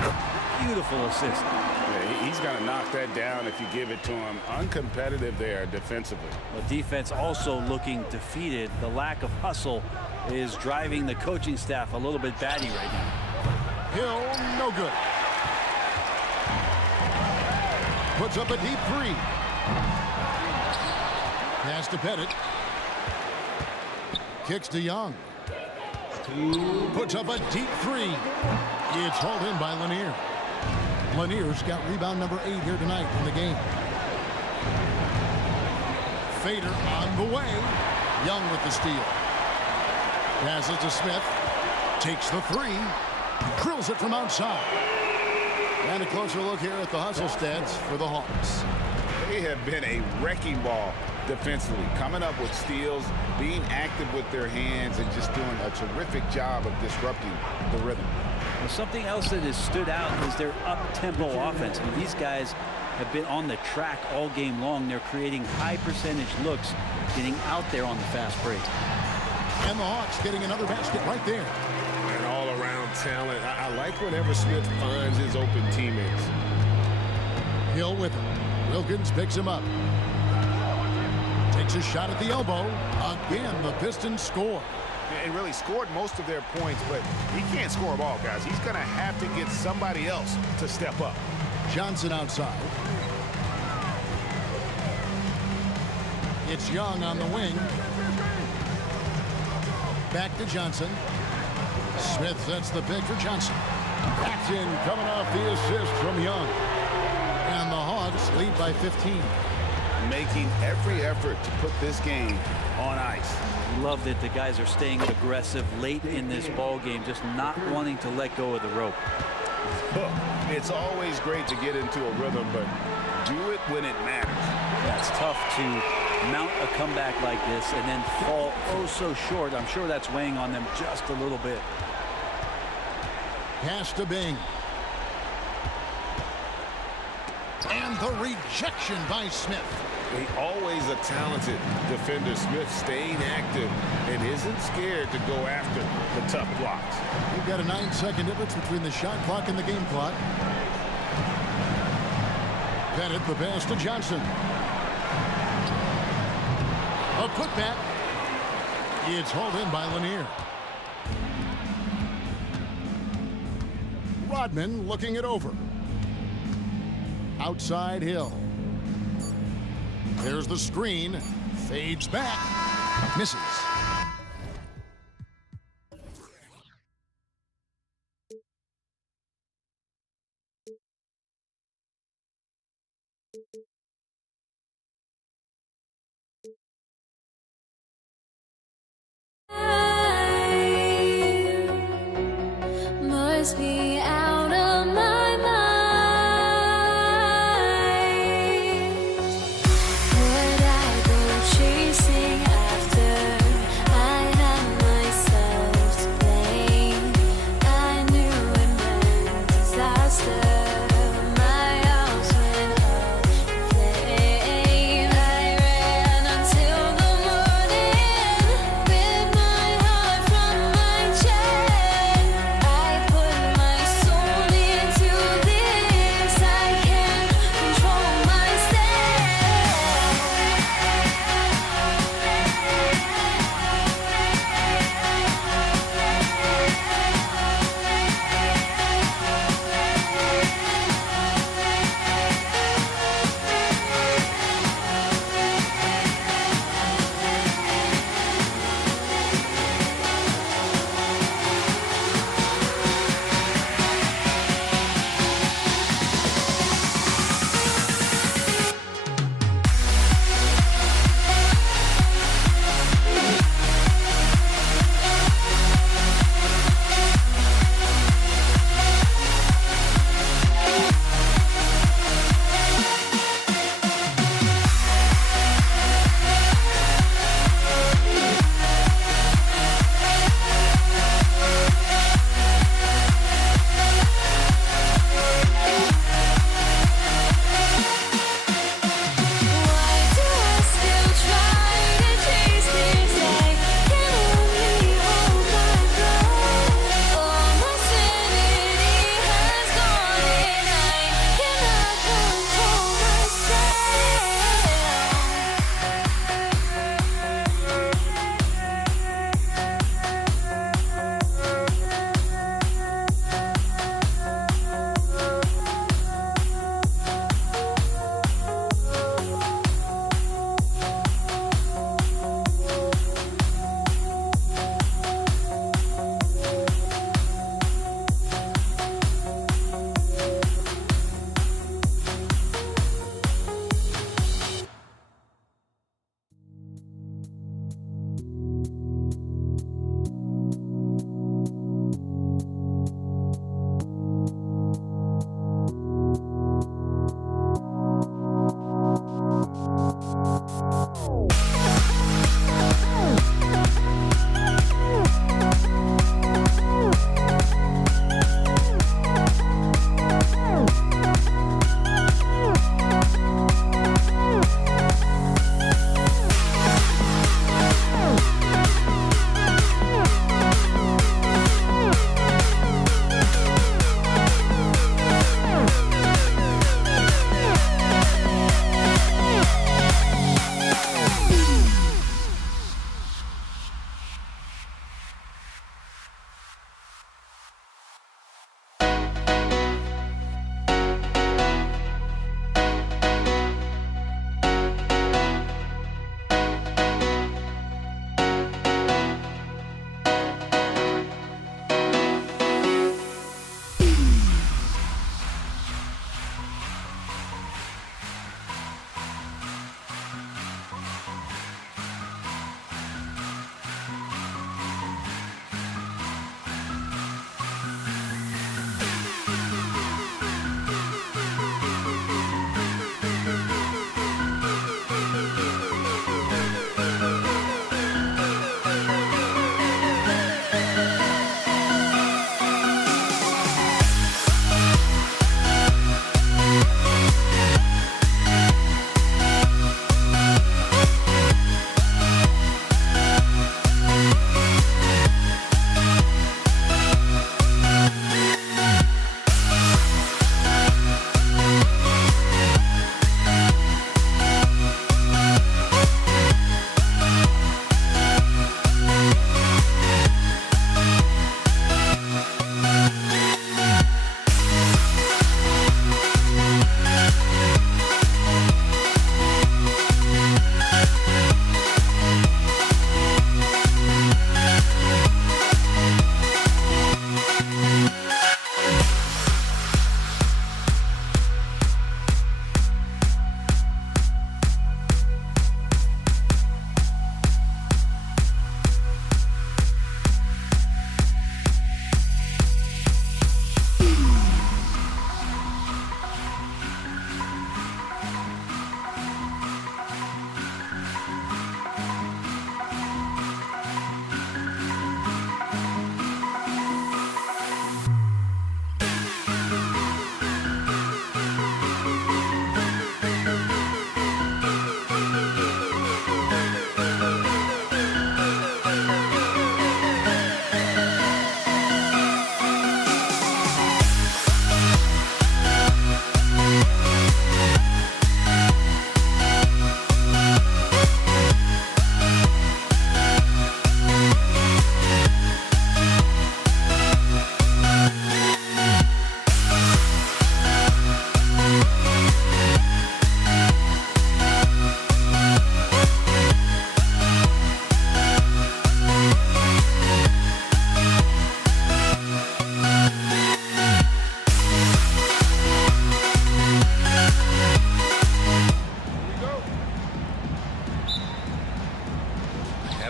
Beautiful assist. Yeah, he's going to knock that down if you give it to him. Uncompetitive there defensively. The defense also looking defeated. The lack of hustle is driving the coaching staff a little bit batty right now. Hill, no good. Puts up a deep three. Pass to Pettit. Kicks to Young. Puts up a deep three. It's hauled in by Lanier. Lanier's got rebound number 8 here tonight in the game. Fader on the way. Young with the steal. Passes to Smith. Takes the three. Drills it from outside. And a closer look here at the hustle stats for the Hawks. They have been a wrecking ball defensively, coming up with steals, being active with their hands, and just doing a terrific job of disrupting the rhythm. Well, something else that has stood out is their up-tempo offense. I mean, these guys have been on the track all game long. They're creating high-percentage looks, getting out there on the fast break. And the Hawks getting another basket right there. And all-around talent. I like whenever Smith finds his open teammates. Hill with him. Wilkins picks him up. Takes a shot at the elbow. Again, the Pistons score. And really scored most of their points, but he can't score them all, guys. He's going to have to get somebody else to step up. Johnson outside. It's Young on the wing. Back to Johnson. Smith sets the pick for Johnson. That's in, coming off the assist from Young. And the Hawks lead by 15. Making every effort to put this game on ice. Love that the guys are staying aggressive late in this ball game, just not wanting to let go of the rope. Look, it's always great to get into a rhythm, but do it when it matters. Yeah, it's tough to mount a comeback like this and then fall oh so short. I'm sure that's weighing on them just a little bit. Pass to Bing. And the rejection by Smith. Always a talented defender. Smith staying active and isn't scared to go after the tough blocks. We've got a 9-second difference between the shot clock and the game clock. Bennett, the pass to Johnson. A putback. It's hauled in by Lanier. Rodman looking it over. Outside Hill. There's the screen. Fades back. Misses. Must be out of my mind. Would I go chasing after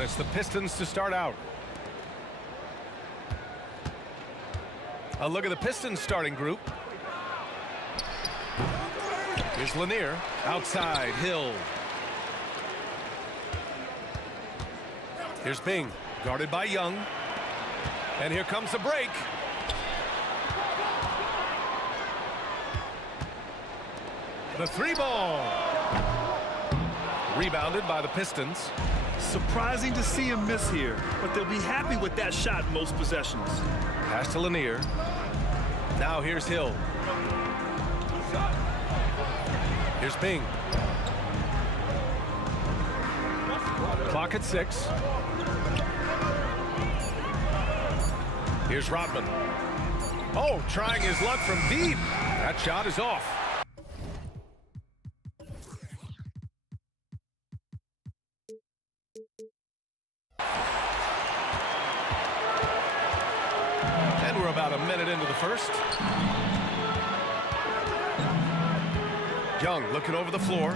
it's the Pistons to start out. A look at the Pistons starting group. Here's Lanier. Outside, Hill. Here's Bing. Guarded by Young. And here comes the break. The three ball. Rebounded by the Pistons. Surprising to see him miss here, but they'll be happy with that shot in most possessions. Pass to Lanier. Now here's Hill. Here's Bing. Clock at 6. Here's Rodman. Oh, trying his luck from deep. That shot is off. And we're about a minute into the first. Young looking over the floor.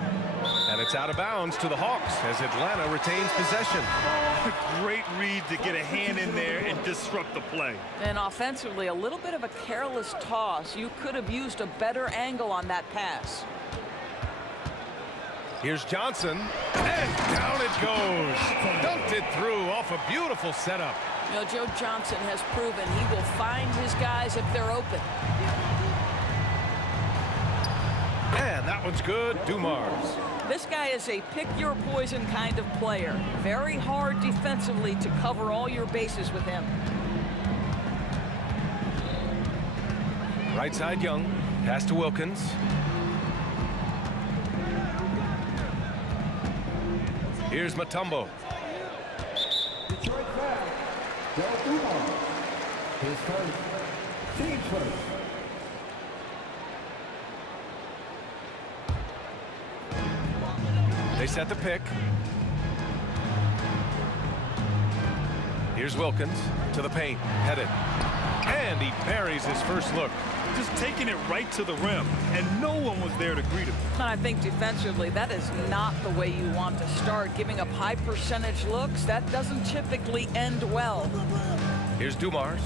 And it's out of bounds to the Hawks as Atlanta retains possession. Great read to get a hand in there and disrupt the play. And offensively, a little bit of a careless toss. You could have used a better angle on that pass. Here's Johnson. And down it goes. Dunked it through off a beautiful setup. You know, Joe Johnson has proven he will find his guys if they're open. And that one's good. Dumars. This guy is a pick-your-poison kind of player. Very hard defensively to cover all your bases with him. Right side, Young. Pass to Wilkins. Here's Mutombo. Detroit foul. Joe Dumars. His first. Team's first. They set the pick. Here's Wilkins to the paint, headed. And he buries his first look. Just taking it right to the rim, and no one was there to greet him. And I think defensively, that is not the way you want to start. Giving up high percentage looks, that doesn't typically end well. Here's Dumars.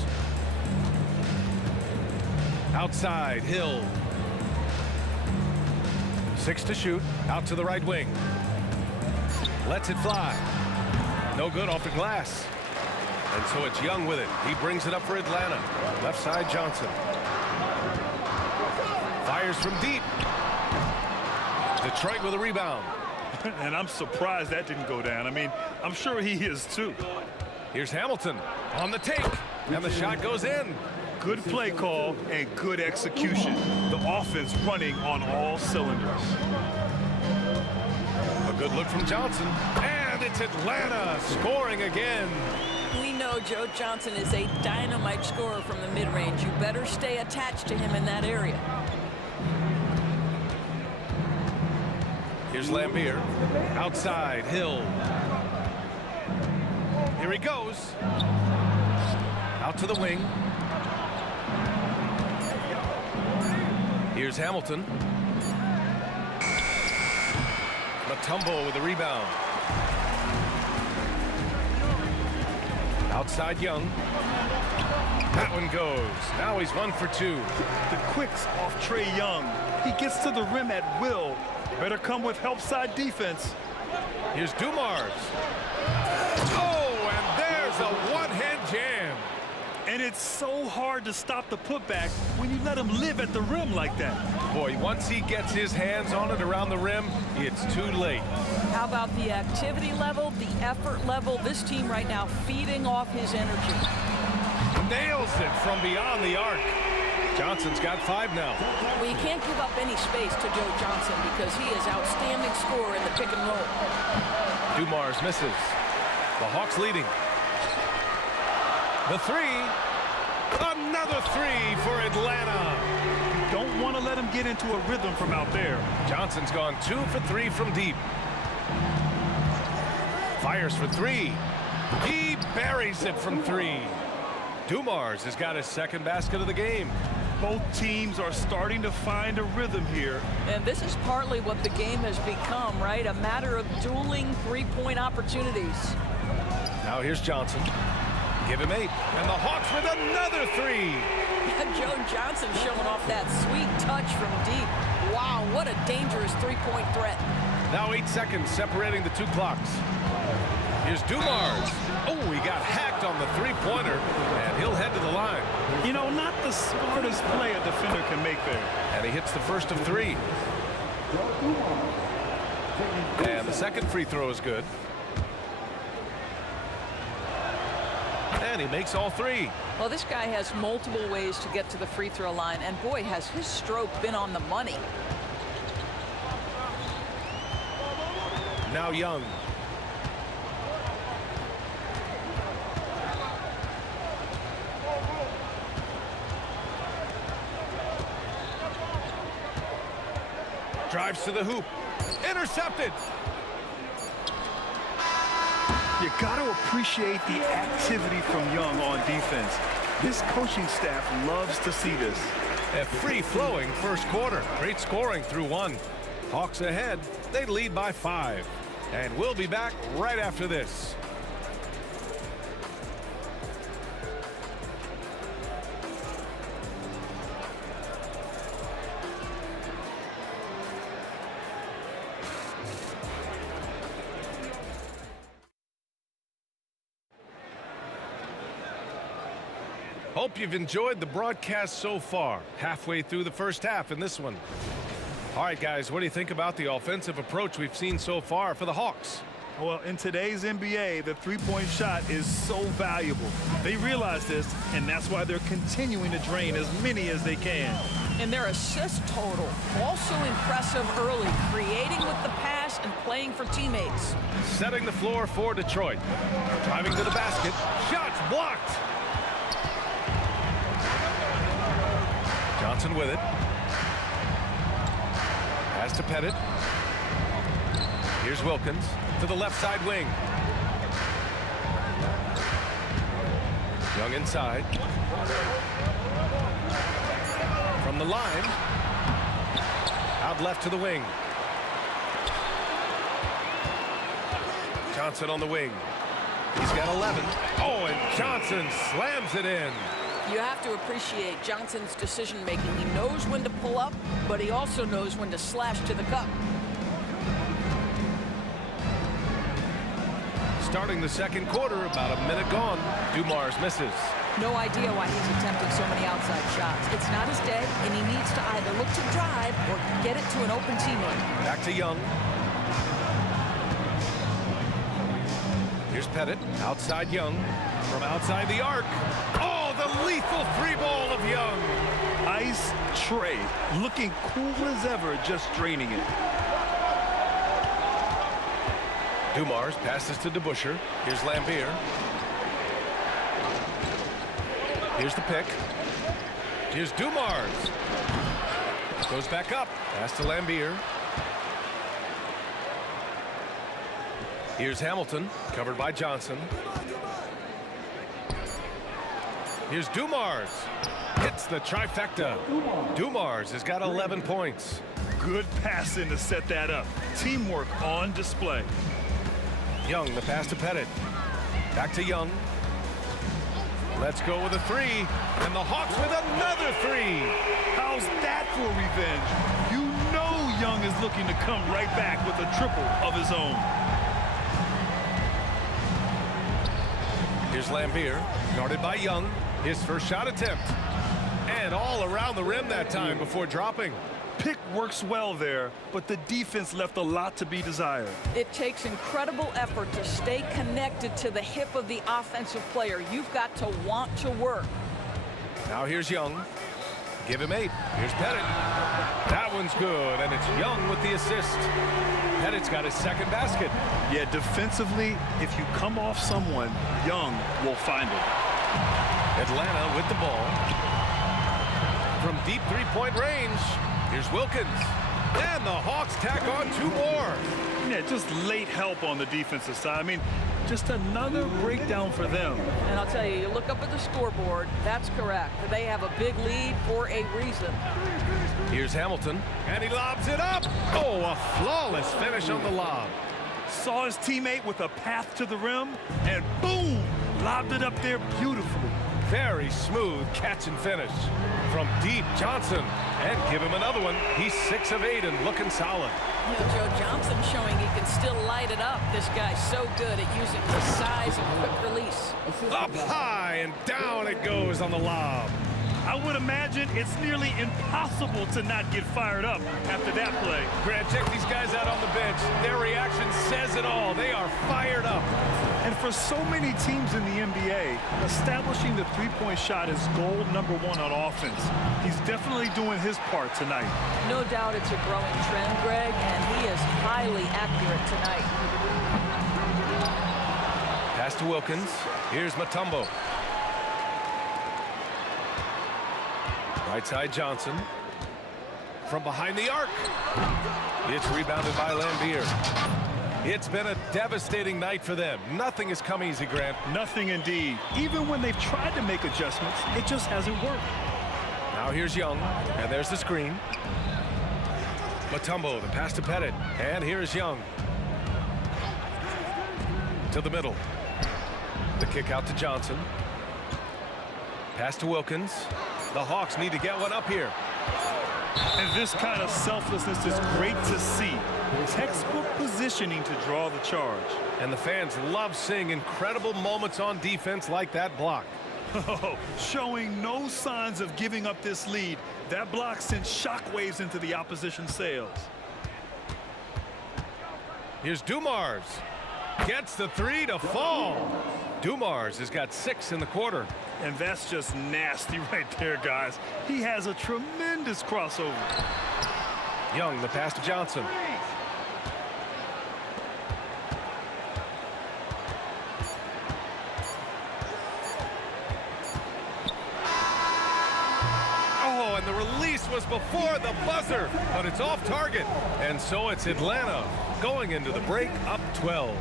Outside, Hill. 6 to shoot, out to the right wing. Lets it fly. No good off the glass. And so it's Young with it. He brings it up for Atlanta. Left side, Johnson. Fires from deep. Detroit with a rebound. And I'm surprised that didn't go down. I mean, I'm sure he is too. Here's Hamilton on the take. And the shot goes in. Good play call and good execution. The offense running on all cylinders. A good look from Johnson. And it's Atlanta scoring again. We know Joe Johnson is a dynamite scorer from the mid-range. You better stay attached to him in that area. Here's Lambier. Outside, Hill. Here he goes. Out to the wing. Here's Hamilton. Mutombo with the rebound. Outside Young. That one goes. Now he's 1 for 2. The quicks off Trae Young. He gets to the rim at will. Better come with help side defense. Here's Dumars. Oh, and there's a one-hand jam. And it's so hard to stop the putback when you let him live at the rim like that. Boy, once he gets his hands on it around the rim, it's too late. How about the activity level, the effort level? This team right now feeding off his energy. Nails it from beyond the arc. Johnson's got 5 now. Well, you can't give up any space to Joe Johnson because he is outstanding scorer in the pick and roll. Dumars misses. The Hawks leading. The 3. Another 3 for Atlanta. Don't want to let him get into a rhythm from out there. Johnson's gone 2 for 3 from deep. Fires for 3. He buries it from 3. Dumars has got his second basket of the game. Both teams are starting to find a rhythm here. And this is partly what the game has become, right? A matter of dueling three-point opportunities. Now here's Johnson. Give him 8. And the Hawks with another 3. Joe Johnson showing off that sweet touch from deep. Wow, what a dangerous three-point threat. Now 8 seconds separating the 2 clocks. Here's Dumars. Oh, he got hacked on the three-pointer, and he'll head to the line. You know, not the smartest play a defender can make there. And he hits the first of 3. And the second free throw is good. And he makes all 3. Well, this guy has multiple ways to get to the free throw line, and boy, has his stroke been on the money. Now Young. Drives to the hoop. Intercepted. You got to appreciate the activity from Young on defense. This coaching staff loves to see this. A free-flowing first quarter. Great scoring through 1. Hawks ahead. They lead by 5. And we'll be back right after this. Hope you've enjoyed the broadcast so far. Halfway through the first half in this one. All right, guys, what do you think about the offensive approach we've seen so far for the Hawks? Well, in today's NBA, the three-point shot is so valuable. They realize this, and that's why they're continuing to drain as many as they can. And their assist total, also impressive early, creating with the pass and playing for teammates. Setting the floor for Detroit. Driving to the basket. Shots blocked. Johnson with it. Pass to Pettit. Here's Wilkins to the left side wing. Young inside. From the line. Out left to the wing. Johnson on the wing. He's got 11. Oh, and Johnson slams it in. You have to appreciate Johnson's decision-making. He knows when to pull up, but he also knows when to slash to the cup. Starting the second quarter, about a minute gone. Dumars misses. No idea why he's attempting so many outside shots. It's not his day, and he needs to either look to drive or get it to an open teammate. Back to Young. Here's Pettit. Outside Young. From outside the arc. Oh, the lethal 3-ball of Young. Ice tray. Looking cool as ever, just draining it. Dumars passes to DeBusschere. Here's Lambier. Here's the pick. Here's Dumars. Goes back up. Pass to Lambier. Here's Hamilton, covered by Johnson. Here's Dumars. Hits the trifecta. Dumars has got 11 points. Good passing to set that up. Teamwork on display. Young, the pass to Pettit. Back to Young. Let's go with a 3. And the Hawks with another 3. How's that for revenge? You know Young is looking to come right back with a triple of his own. Here's Lambier, guarded by Young. His first shot attempt. And all around the rim that time before dropping. Pick works well there, but the defense left a lot to be desired. It takes incredible effort to stay connected to the hip of the offensive player. You've got to want to work. Now here's Young. Give him 8. Here's Pettit. That one's good, and it's Young with the assist. Pettit's got his second basket. Yeah, defensively, if you come off someone, Young will find it. Atlanta with the ball. From deep three-point range, here's Wilkins. And the Hawks tack on 2 more. Yeah, just late help on the defensive side. I mean, just another breakdown for them. And I'll tell you, you look up at the scoreboard, that's correct. They have a big lead for a reason. Here's Hamilton, and he lobs it up. Oh, a flawless finish on the lob. saw his teammate with a path to the rim, and boom, lobbed it up there beautifully. Very smooth catch and finish. From deep, Johnson. And give him another one. He's 6 of 8 and looking solid. You know, Joe Johnson showing he can still light it up. This guy's so good at using his size and quick release. Up high and down it goes on the lob. I would imagine it's nearly impossible to not get fired up after that play. Grant, check these guys out on the bench. Their reaction says it all. They are fired up. And for so many teams in the NBA, establishing the three-point shot is goal number 1 on offense. He's definitely doing his part tonight. No doubt it's a growing trend, Greg, and he is highly accurate tonight. Pass to Wilkins. Here's Mutombo. Right side Johnson. From behind the arc. It's rebounded by Lambier. It's been a devastating night for them. Nothing has come easy, Grant. Nothing indeed. Even when they've tried to make adjustments, it just hasn't worked. Now here's Young, and there's the screen. Mutombo, the pass to Pettit, and here's Young. To the middle. The kick out to Johnson. Pass to Wilkins. The Hawks need to get one up here. And this kind of selflessness is great to see. Textbook positioning to draw the charge. And the fans love seeing incredible moments on defense like that block. Showing no signs of giving up this lead. That block sent shockwaves into the opposition sails. Here's Dumars. Gets the 3 to fall. Dumars has got 6 in the quarter. And that's just nasty right there, guys. He has a tremendous crossover. Young, the pass to Johnson. Oh, and the release was before the buzzer, but it's off target. And so it's Atlanta going into the break up 12.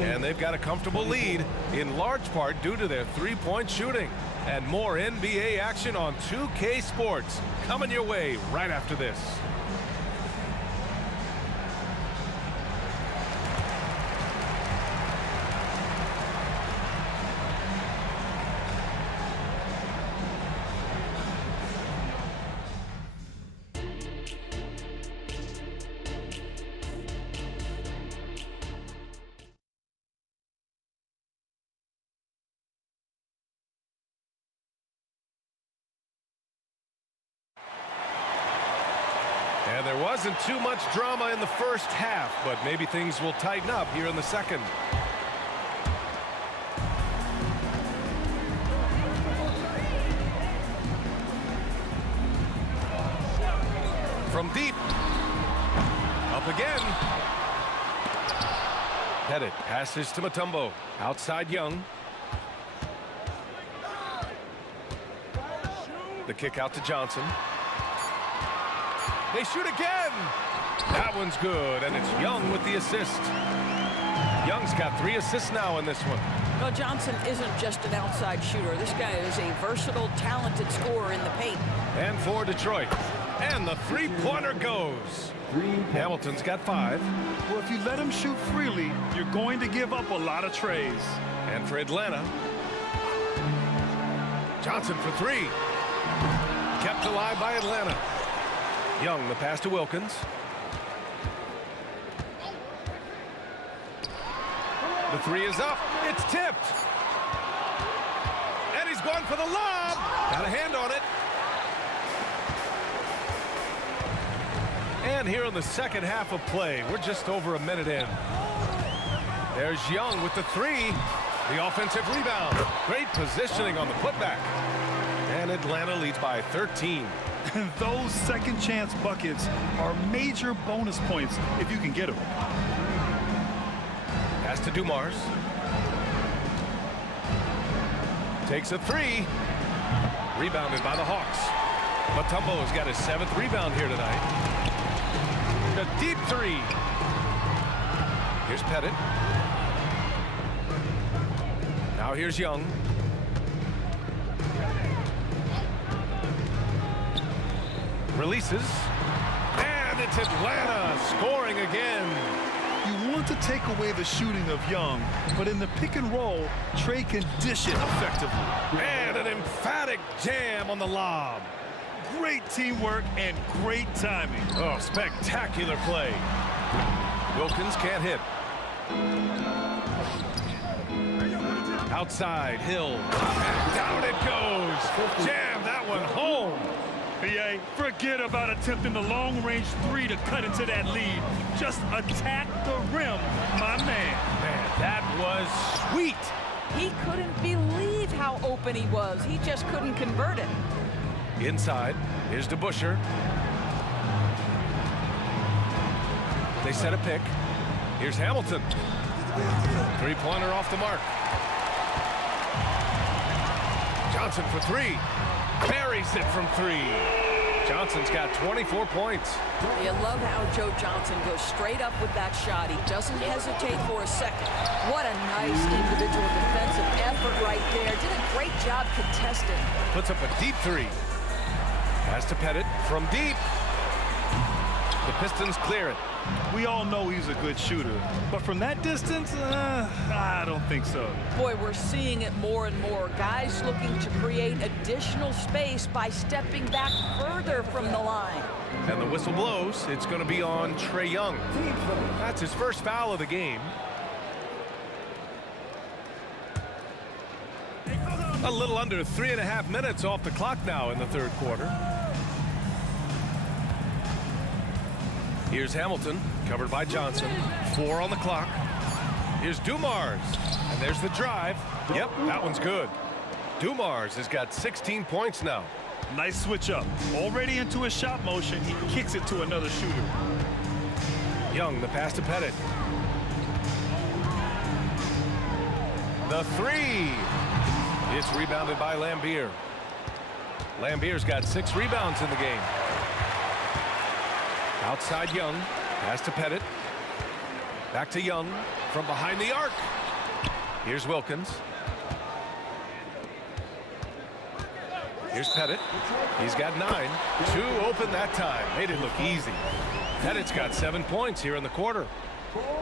And they've got a comfortable lead, in large part due to their three-point shooting. And more NBA action on 2K Sports coming your way right after this. And there wasn't too much drama in the first half, but maybe things will tighten up here in the second. From deep. Up again. Pettit passes to Mutombo. Outside Young. The kick out to Johnson. They shoot again. That one's good, and it's Young with the assist. Young's got 3 assists now in this one. Well, Johnson isn't just an outside shooter. This guy is a versatile, talented scorer in the paint. And for Detroit. And the three-pointer goes. Hamilton's got 5. Well, if you let him shoot freely, you're going to give up a lot of trays. And for Atlanta, Johnson for 3. Kept alive by Atlanta. Young, the pass to Wilkins. The 3 is up. It's tipped. And he's going for the lob. Got a hand on it. And here in the second half of play, we're just over a minute in. There's Young with the 3. The offensive rebound. Great positioning on the putback. And Atlanta leads by 13. And those second chance buckets are major bonus points if you can get them. Pass to Dumars. Takes a 3. Rebounded by the Hawks. Mutombo's got his 7th rebound here tonight. A deep 3. Here's Pettit. Now here's Young. Releases. And it's Atlanta scoring again. You want want to take away the shooting of Young, but in the pick and roll, Trey can dish it effectively. And an emphatic jam on the lob. Great teamwork and great timing. Oh, spectacular play. Wilkins can't hit. Outside, Hill. And down it goes. Jam that one home. BA, forget about attempting the long-range three to cut into that lead. Just attack the rim, my man. Man, that was sweet. He couldn't believe how open he was. He just couldn't convert it. Inside, here's DeBuscher. They set a pick. Here's Hamilton. Three-pointer off the mark. Johnson for three. Buries it from three. Johnson's got 24 points. You love how Joe Johnson goes straight up with that shot. He doesn't hesitate for a second. What a nice individual defensive effort right there. Did a great job contesting. Puts up a deep three. Pass to Pettit from deep. The Pistons clear it. We all know he's a good shooter, but from that distance, I don't think so. Boy, we're seeing it more and more. Guys looking to create additional space by stepping back further from the line. And the whistle blows. It's going to be on Trey Young. That's his first foul of the game. A little under 3.5 minutes off the clock now in the third quarter. Here's Hamilton, covered by Johnson. 4 on the clock. Here's Dumars, and there's the drive. Yep, that one's good. Dumars has got 16 points now. Nice switch up. Already into a shot motion, he kicks it to another shooter. Young, the pass to Pettit. The three. It's rebounded by Lambier. Lambier's got 6 rebounds in the game. Outside Young, pass to Pettit. Back to Young from behind the arc. Here's Wilkins. Here's Pettit. He's got 9. 2 open that time. Made it look easy. Pettit's got 7 points here in the quarter.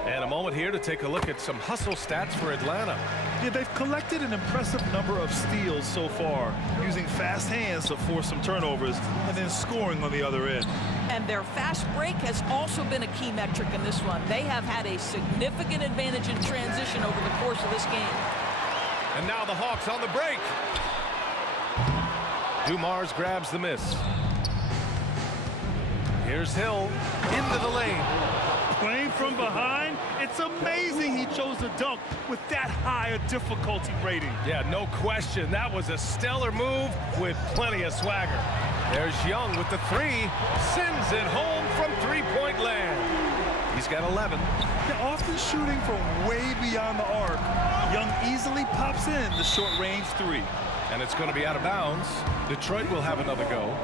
And a moment here to take a look at some hustle stats for Atlanta. Yeah, they've collected an impressive number of steals so far, using fast hands to force some turnovers and then scoring on the other end. And their fast break has also been a key metric in this one. They have had a significant advantage in transition over the course of this game. And now the Hawks on the break. Dumars grabs the miss. Here's Hill into the lane. Playing from behind, it's amazing he chose to dunk with that high a difficulty rating. Yeah, no question. That was a stellar move with plenty of swagger. There's Young with the three. Sends it home from three-point land. He's got 11. They're often shooting from way beyond the arc. Young easily pops in the short-range three. And it's going to be out of bounds. Detroit will have another go.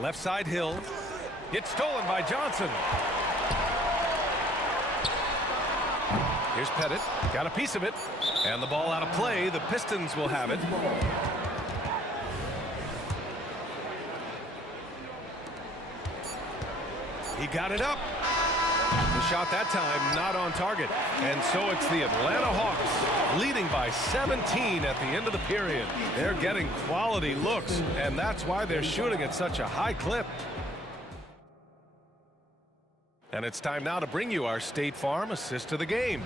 Left side Hill. Gets stolen by Johnson. Here's Pettit. Got a piece of it. And the ball out of play. The Pistons will have it. He got it up. The shot that time not on target. And so it's the Atlanta Hawks leading by 17 at the end of the period. They're getting quality looks, and that's why they're shooting at such a high clip. And it's time now to bring you our State Farm assist of the game.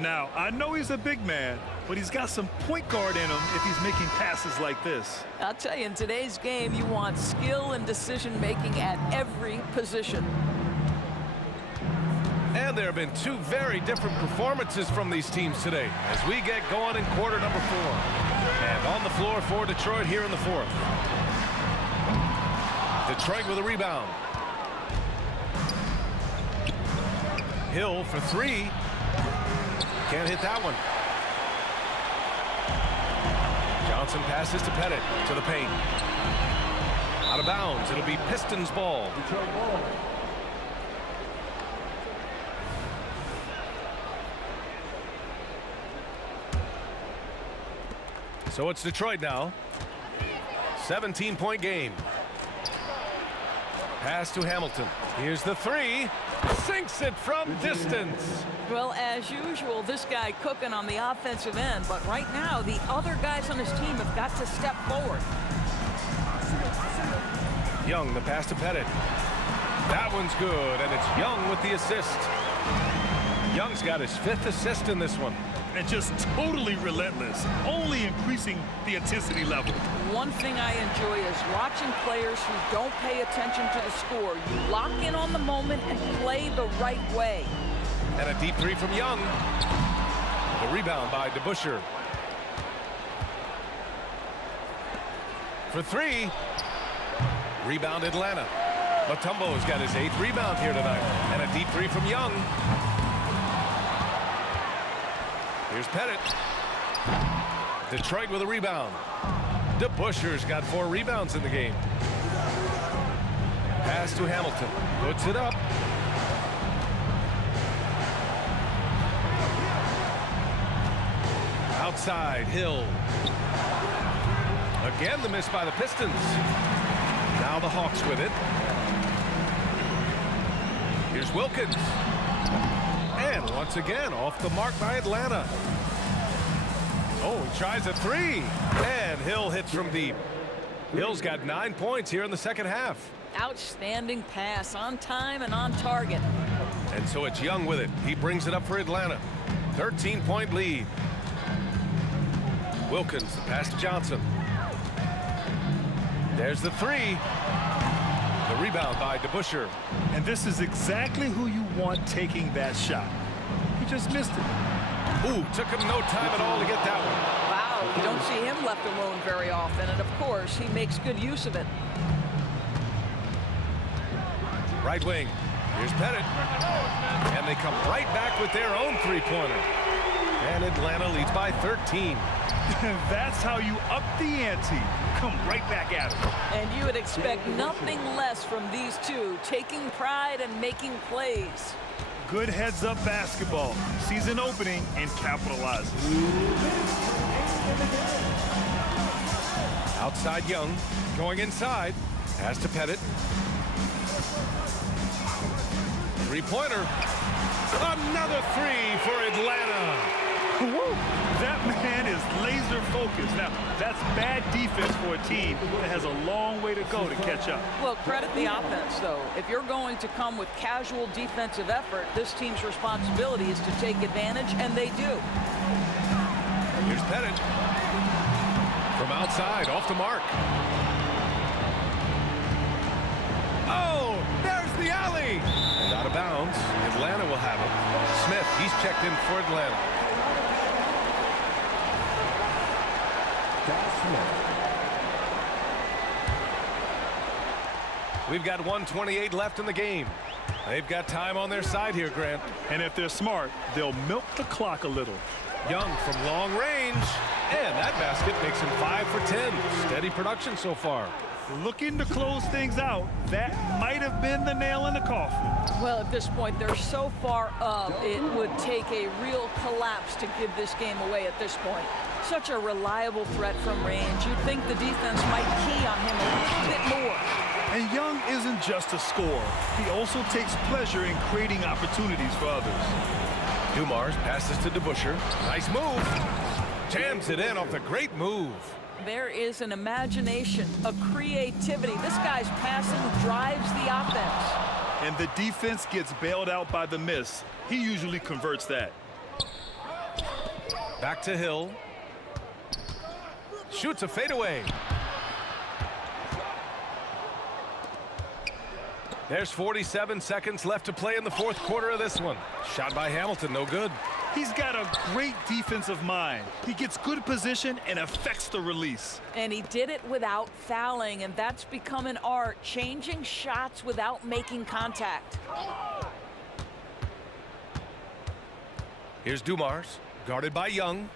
Now, I know he's a big man, but he's got some point guard in him if he's making passes like this. I'll tell you, in today's game, you want skill and decision-making at every position. And there have been two very different performances from these teams today as we get going in quarter number 4. And on the floor for Detroit here in the 4th. Detroit with a rebound. Hill for 3. Can't hit that one. Johnson passes to Pettit to the paint. Out of bounds. It'll be Pistons ball. So it's Detroit now. 17-point game. Pass to Hamilton. Here's the three. Sinks it from distance. Well, as usual, this guy cooking on the offensive end, but right now the other guys on his team have got to step forward. Young, the pass to Pettit. That one's good, and it's Young with the assist. Young's got his 5th assist in this one. And just totally relentless, only increasing the intensity level. One thing I enjoy is watching players who don't pay attention to the score. You lock in on the moment and play the right way. And a deep three from Young. The rebound by DeBusschere. For three. Rebound Atlanta. Mutombo's got his 8th rebound here tonight. And a deep three from Young. Here's Pettit. Detroit with a rebound. DeBusschere's got 4 rebounds in the game. Pass to Hamilton. Puts it up. Outside, Hill. Again, the miss by the Pistons. Now the Hawks with it. Here's Wilkins. And once again, off the mark by Atlanta. Oh, he tries a three. And Hill hits from deep. Hill's got 9 points here in the second half. Outstanding pass, on time and on target. And so it's Young with it. He brings it up for Atlanta. 13-point lead. Wilkins, the pass to Johnson. There's the three. The rebound by DeBusschere. And this is exactly who you want taking that shot. He just missed it. Ooh, took him no time at all to get that one. Wow, you don't see him left alone very often, and of course, he makes good use of it. Right wing. Here's Pettit. And they come right back with their own three-pointer. And Atlanta leads by 13. That's how you up the ante. Come right back at it. And you would expect nothing less from these two, taking pride and making plays. Good heads-up basketball. Season opening and capitalizes. Outside Young. Going inside. Pass to Pettit. Three-pointer. Another three for Atlanta. Woo. That man is laser focused. Now, that's bad defense for a team that has a long way to go to catch up. Well, credit the offense, though. If you're going to come with casual defensive effort, this team's responsibility is to take advantage, and they do. Here's Pettit. From outside, off the mark. Oh, there's the alley. And out of bounds. Atlanta will have it. Smith, he's checked in for Atlanta. We've got 1:28 left in the game. They've got time on their side here, Grant. And if they're smart, they'll milk the clock a little. Young from long range. And that basket makes him 5 for 10. Steady production so far. Looking to close things out. That might have been the nail in the coffin. Well, at this point, they're so far up, it would take a real collapse to give this game away at this point. Such a reliable threat from range. You'd think the defense might key on him a little bit more. And Young isn't just a scorer. He also takes pleasure in creating opportunities for others. Dumars passes to DeBusschere. Nice move. Jams it in off the great move. There is an imagination, a creativity. This guy's passing drives the offense. And the defense gets bailed out by the miss. He usually converts that. Back to Hill. Shoots a fadeaway. There's 47 seconds left to play in the fourth quarter of this one. Shot by Hamilton, no good. He's got a great defensive mind. He gets good position and affects the release. And he did it without fouling, and that's become an art, changing shots without making contact. Here's Dumars, guarded by Young.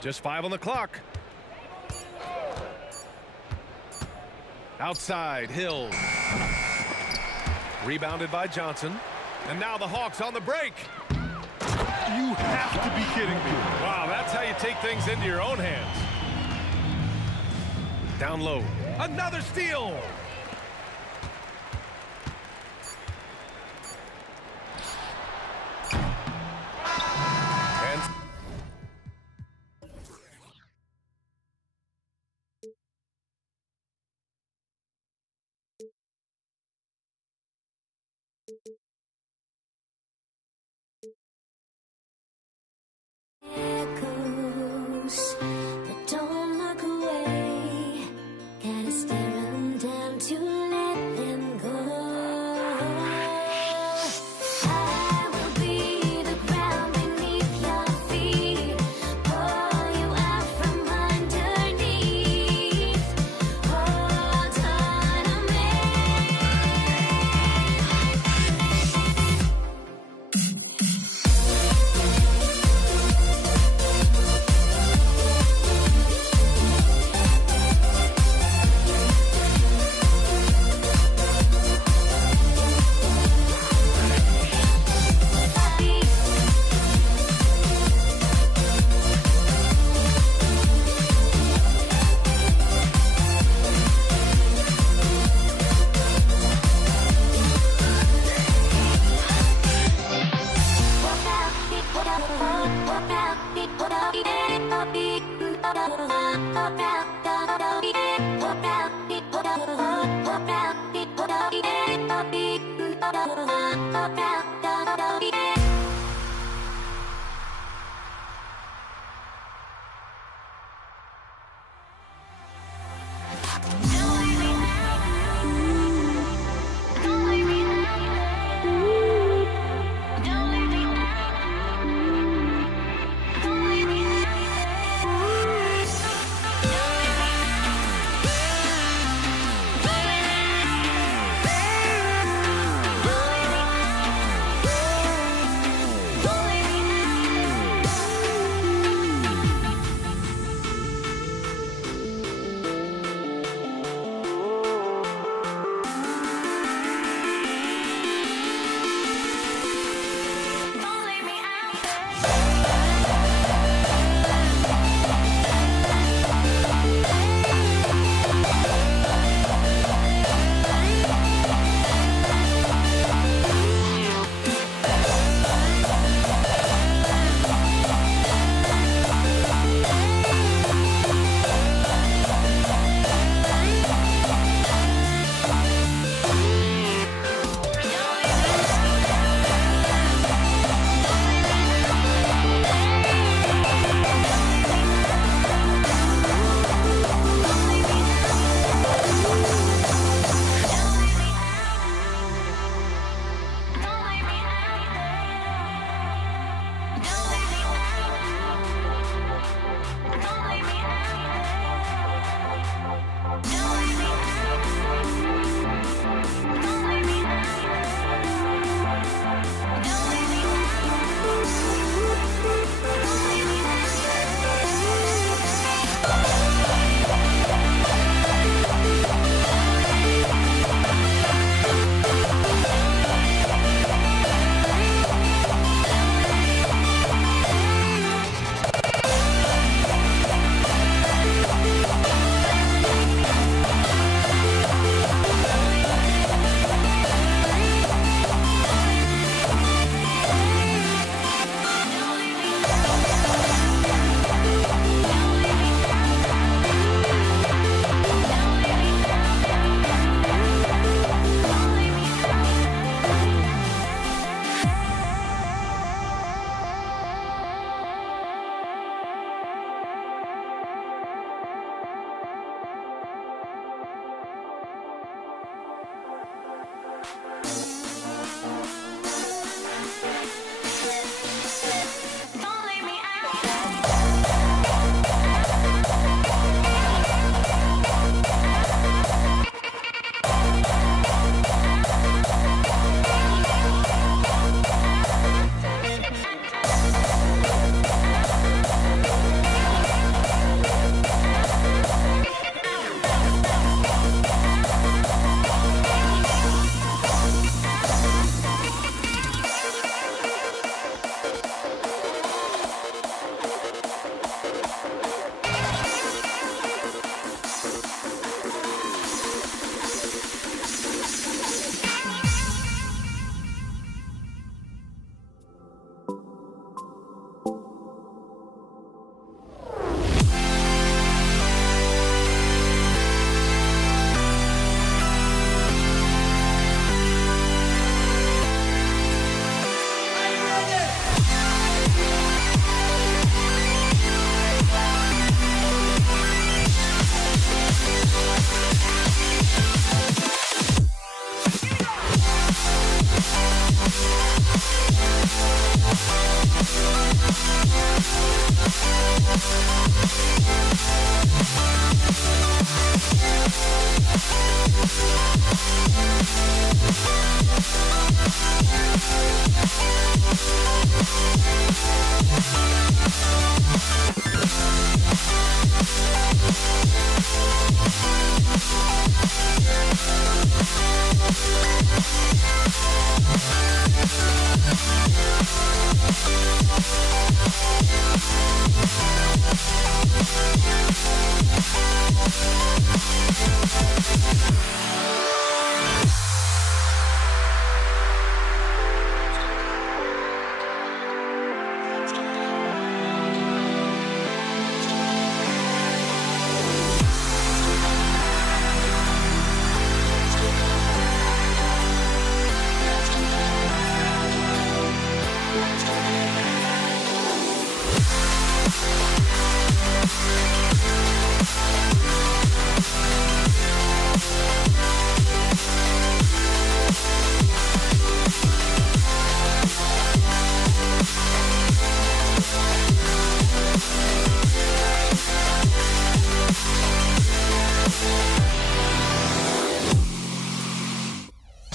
Just 5 on the clock. Outside, Hill. Rebounded by Johnson. And now the Hawks on the break. You have to be kidding me. Wow, that's how you take things into your own hands. Down low. Another steal. And Echoes, but don't look away. Gotta stare 'em down to let them go. I will be the ground beneath your feet, pull you out from underneath. Hold on to me.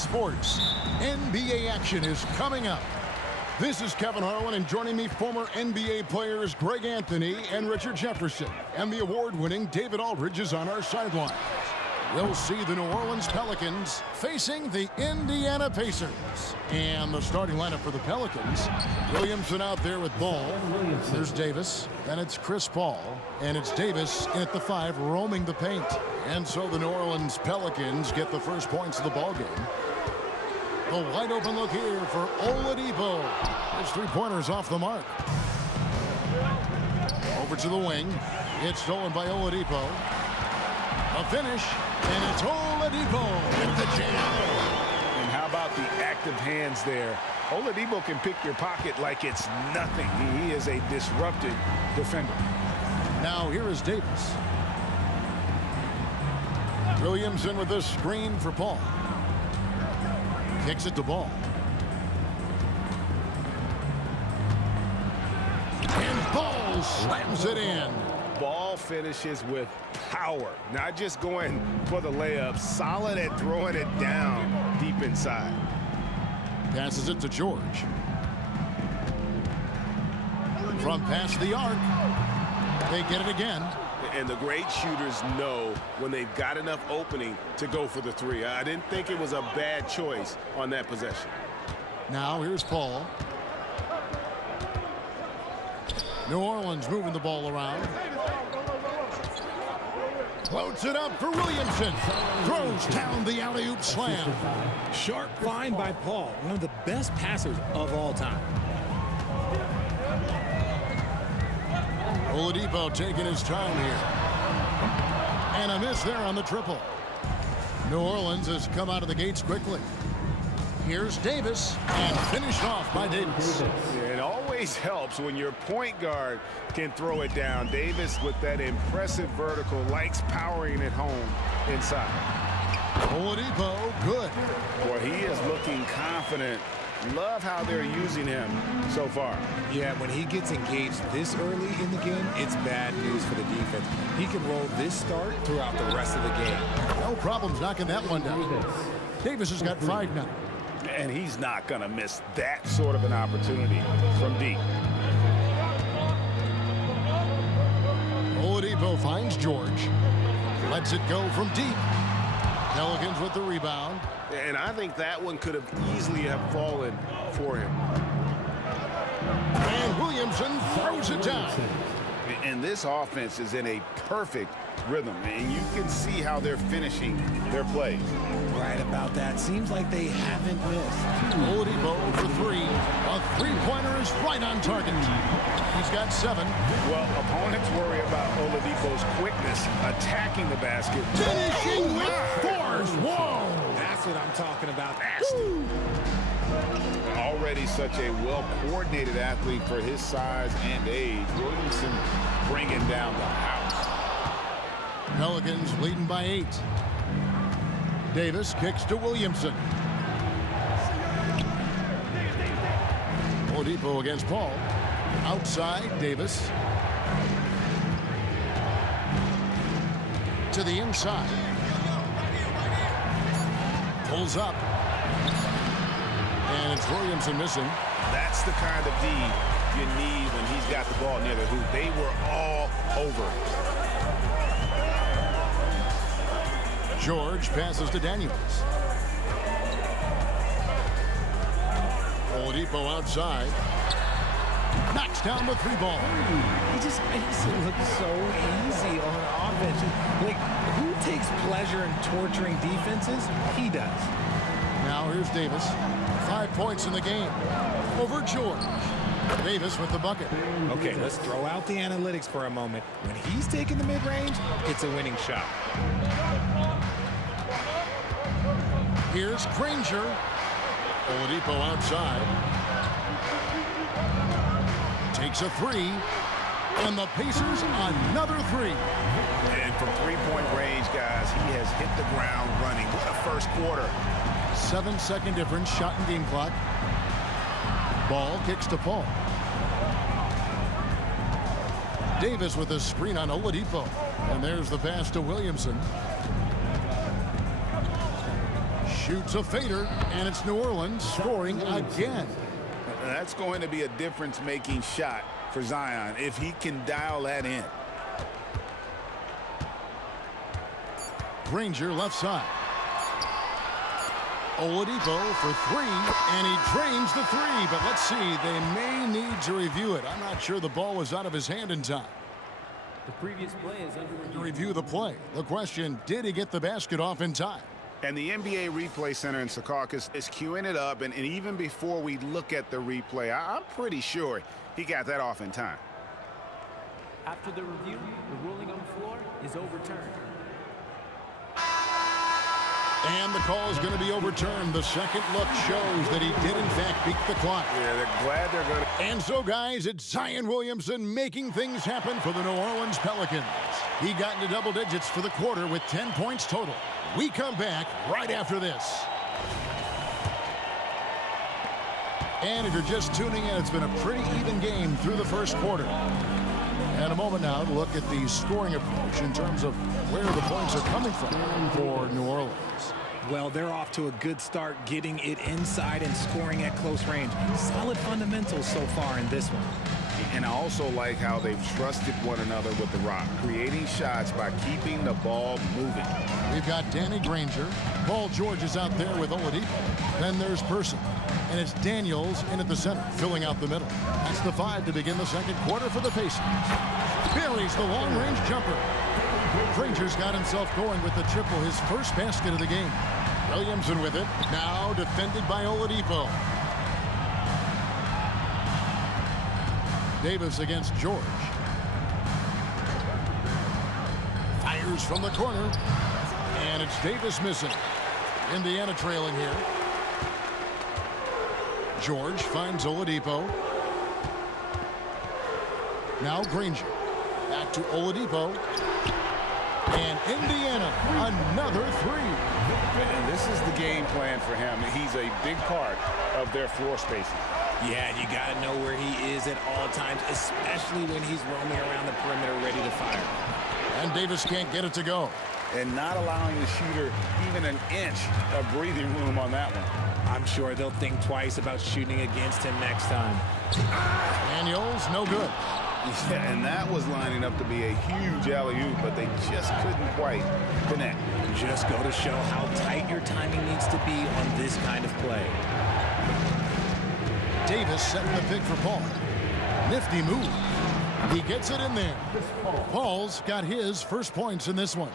Sports. NBA action is coming up. This is Kevin Harlan, and joining me, former NBA players Greg Anthony and Richard Jefferson. And the award-winning David Aldridge is on our sidelines. We'll see the New Orleans Pelicans facing the Indiana Pacers. And the starting lineup for the Pelicans, Williamson out there with ball. There's Davis, and it's Chris Paul. And it's Davis in at the 5, roaming the paint. And so the New Orleans Pelicans get the first points of the ballgame. A wide open look here for Oladipo. His three-pointer's off the mark. Over to the wing. It's stolen by Oladipo. A finish, and it's Oladipo with the jam. And how about the active hands there? Oladipo can pick your pocket like it's nothing. He is a disruptive defender. Now here is Davis. Williamson with this screen for Paul. Kicks it to Ball. And Ball slams it in. Ball finishes with power, not just going for the layup, solid at throwing it down deep inside. Passes it to George. From past the arc. They get it again. And the great shooters know when they've got enough opening to go for the three. I didn't think it was a bad choice on that possession. Now here's Paul. New Orleans moving the ball around. Floats it up for Williamson. Throws down the alley-oop slam. Sharp find by Paul, one of the best passers of all time. Oladipo taking his time here. And a miss there on the triple. New Orleans has come out of the gates quickly. Here's Davis, and finished off by Davis. It always helps when your point guard can throw it down. Davis, with that impressive vertical, likes powering it home inside. Oladipo, good. Boy, he is looking confident. Love how they're using him so far. Yeah, when he gets engaged this early in the game, it's bad news for the defense. He can roll this start throughout the rest of the game. No problems knocking that one down. Davis has got 5 now. And he's not going to miss that sort of an opportunity from deep. Oladipo finds George. Lets it go from deep. Pelicans with the rebound. And I think that one could have easily have fallen for him. And Williamson throws it down. And this offense is in a perfect rhythm, and you can see how they're finishing their plays. Right about that. Seems like they haven't missed. Oladipo for 3. A three-pointer is right on target. He's got 7. Well, opponents worry about Oladipo's quickness attacking the basket. Finishing with force. Whoa! That's what I'm talking about. Already such a well-coordinated athlete for his size and age. Williamson bringing down the house. Pelicans leading by 8. Davis kicks to Williamson. Oladipo against Paul. Outside, Davis. To the inside. Pulls up. And it's Williamson missing. That's the kind of D you need when he's got the ball near the hoop. They were all over. George passes to Daniels. Oladipo Oladipo outside. Knocks down the three ball. He just makes it look so easy on offense. Like, who takes pleasure in torturing defenses? He does. Now here's Davis. 5 points in the game over George. Davis with the bucket. Okay, let's throw out the analytics for a moment. When he's taking the mid-range, it's a winning shot. Here's Granger. Oladipo outside. Takes a three. And the Pacers another three. And from three-point range, guys, he has hit the ground running. What a first quarter. 7-second difference, shot and game clock. Ball kicks to Paul. Davis with a screen on Oladipo. And there's the pass to Williamson. Shoots a fader, and it's New Orleans scoring again. That's going to be a difference-making shot for Zion if he can dial that in. Granger left side. Oladipo for three, and he drains the three. But let's see, they may need to review it. I'm not sure the ball was out of his hand in time. The previous play is under to review the play. The question, did he get the basket off in time? And the NBA Replay Center in Secaucus is queuing it up, and even before we look at the replay, I'm pretty sure he got that off in time. After the review, the ruling on the floor is overturned. And the call is going to be overturned. The second look shows that he did, in fact, beat the clock. Yeah, they're glad they're going to. And so, guys, it's Zion Williamson making things happen for the New Orleans Pelicans. He got into double digits for the quarter with 10 points total. We come back right after this. And if you're just tuning in, it's been a pretty even game through the first quarter. And a moment now to look at the scoring approach in terms of where the points are coming from for New Orleans. Well, they're off to a good start getting it inside and scoring at close range. Solid fundamentals so far in this one. And I also like how they've trusted one another with the rock, creating shots by keeping the ball moving. We've got Danny Granger. Paul George is out there with Oladipo. Then there's Person. And it's Daniels in at the center, filling out the middle. That's the 5 to begin the second quarter for the Pacers. Buries the long-range jumper. Granger's got himself going with the triple, his first basket of the game. Williamson with it, now defended by Oladipo. Davis against George. Fires from the corner. And it's Davis missing. Indiana trailing here. George finds Oladipo. Now Granger. Back to Oladipo. And Indiana, another three. And this is the game plan for him. He's a big part of their floor spacing. Yeah, you got to know where he is at all times, especially when he's roaming around the perimeter ready to fire. And Davis can't get it to go. And not allowing the shooter even an inch of breathing room on that one. I'm sure they'll think twice about shooting against him next time. Daniels, no good. Yeah, and that was lining up to be a huge alley-oop, but they just couldn't quite connect. Just go to show how tight your timing needs to be on this kind of play. Davis setting the pick for Paul. Nifty move. He gets it in there. Paul's got his first points in this one.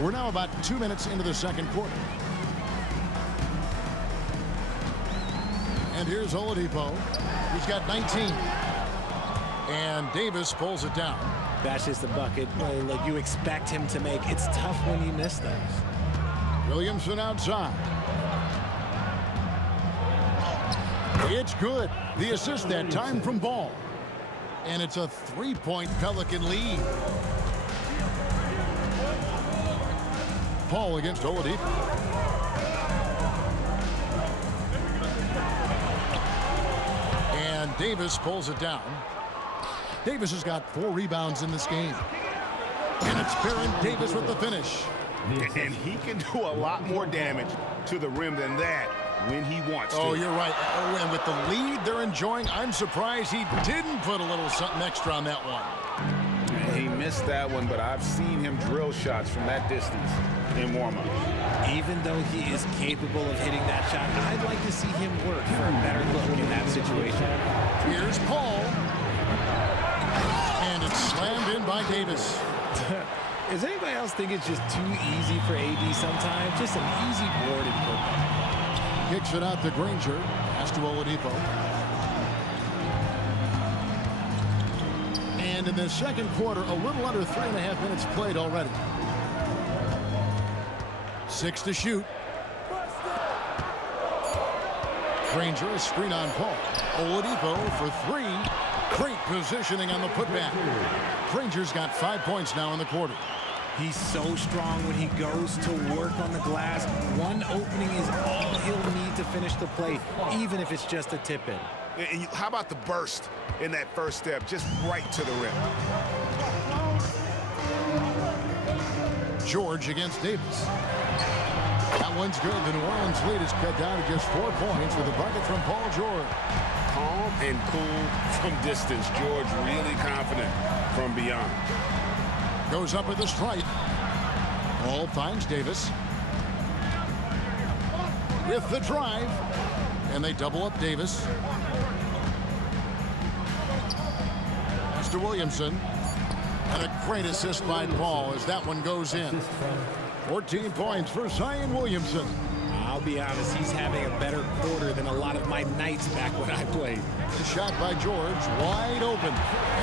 We're now about 2 minutes into the second quarter. And here's Oladipo. He's got 19. And Davis pulls it down. That's just a bucket like you expect him to make. It's tough when you miss those. Williamson outside. It's good. The assist that time from Ball. And it's a 3-point Pelican lead. Paul against Oladipo. And Davis pulls it down. Davis has got 4 rebounds in this game. And it's Baron Davis with the finish. And he can do a lot more damage to the rim than that when he wants to. Oh, you're right. Oh, and with the lead they're enjoying, I'm surprised he didn't put a little something extra on that one. He missed that one, but I've seen him drill shots from that distance in warm-up. Even though he is capable of hitting that shot, I'd like to see him work for a better look in that situation. Here's Paul. And it's slammed in by Davis. Does anybody else think it's just too easy for AD sometimes? Just an easy board and putback. Kicks it out to Granger. Pass to Oladipo. And in the second quarter, a little under 3.5 minutes played already. 6 to shoot. Granger, a screen on Paul. Oladipo for 3. Great positioning on the putback. Granger's got 5 points now in the quarter. He's so strong when he goes to work on the glass. One opening is all he'll need to finish the play, even if it's just a tip in. And how about the burst in that first step, just right to the rim? George against Davis. That one's good. The New Orleans lead is cut down to just 4 points with a bucket from Paul George. Calm and cool from distance. George really confident from beyond. Goes up with the strike. Ball finds Davis. With the drive. And they double up Davis. Pass to Williamson. And a great assist by Paul as that one goes in. 14 points for Zion Williamson. I'll be honest, he's having a better quarter than a lot of my nights back when I played. The shot by George, wide open.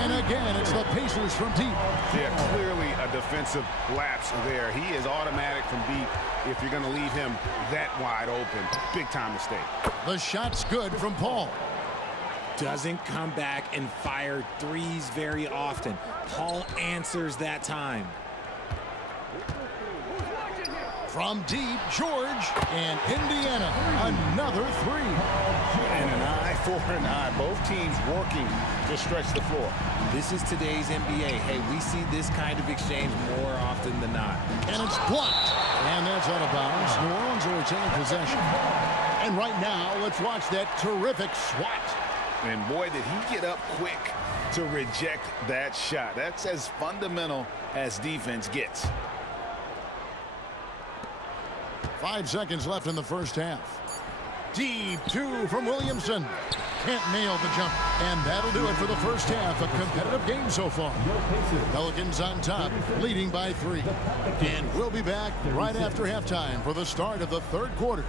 And again, it's the Pacers from deep. Yeah, clearly a defensive lapse there. He is automatic from deep if you're going to leave him that wide open. Big time mistake. The shot's good from Paul. Doesn't come back and fire threes very often. Paul answers that time. From deep, George, and Indiana, another 3. And an eye for an eye. Both teams working to stretch the floor. This is today's NBA. Hey, we see this kind of exchange more often than not. And it's blocked. And that's out of bounds. New Orleans will retain possession. And right now, let's watch that terrific swat. And boy, did he get up quick to reject that shot. That's as fundamental as defense gets. 5 seconds left in the first half. Deep 2 from Williamson. Can't nail the jump. And that'll do it for the first half. A competitive game so far. Pelicans on top, leading by 3. And we'll be back right after halftime for the start of the third quarter.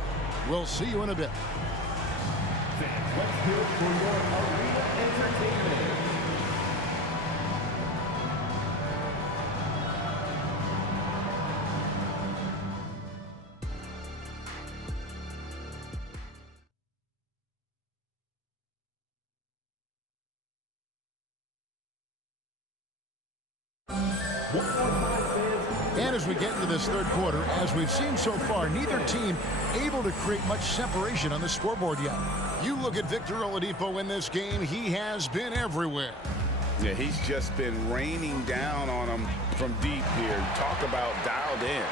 We'll see you in a bit. Let's hear it for your arena entertainment. And as we get into this third quarter, as we've seen so far, neither team able to create much separation on the scoreboard yet. You look at Victor Oladipo in this game, he has been everywhere. Yeah, he's just been raining down on him from deep here. Talk about dialed in.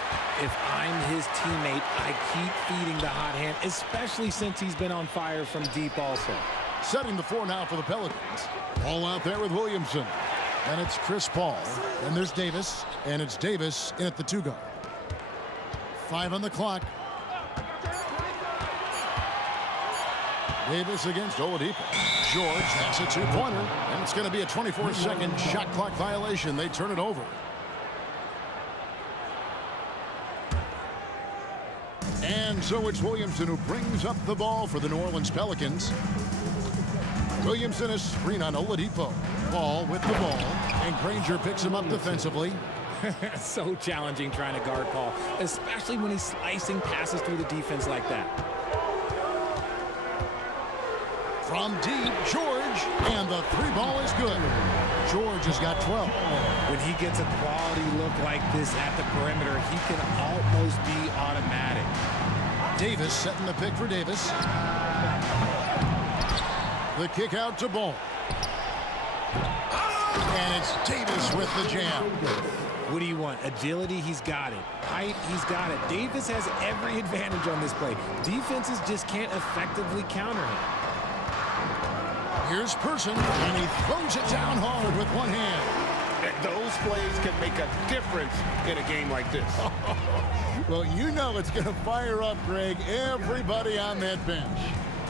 If I'm his teammate, I keep feeding the hot hand, especially since he's been on fire from deep also. Setting the floor now for the Pelicans. Ball out there with Williamson. And it's Chris Paul. And there's Davis. And it's Davis in at the 2-guard. 5 on the clock. Davis against Oladipo. George, that's a 2-pointer. And it's going to be a 24-second shot clock violation. They turn it over. And so it's Williamson who brings up the ball for the New Orleans Pelicans. Williamson is screen on Oladipo. Paul with the ball. And Granger picks him up defensively. So challenging trying to guard Paul, especially when he's slicing passes through the defense like that. From deep, George, and the 3-ball is good. George has got 12. When he gets a quality look like this at the perimeter, he can almost be automatic. Davis setting the pick for Davis. The kick out to Ball. And it's Davis with the jam. What do you want? Agility? He's got it. Height? He's got it. Davis has every advantage on this play. Defenses just can't effectively counter him. Here's Person, and he throws it down hard with one hand. Those plays can make a difference in a game like this. Well, you know it's going to fire up, Greg, everybody on that bench.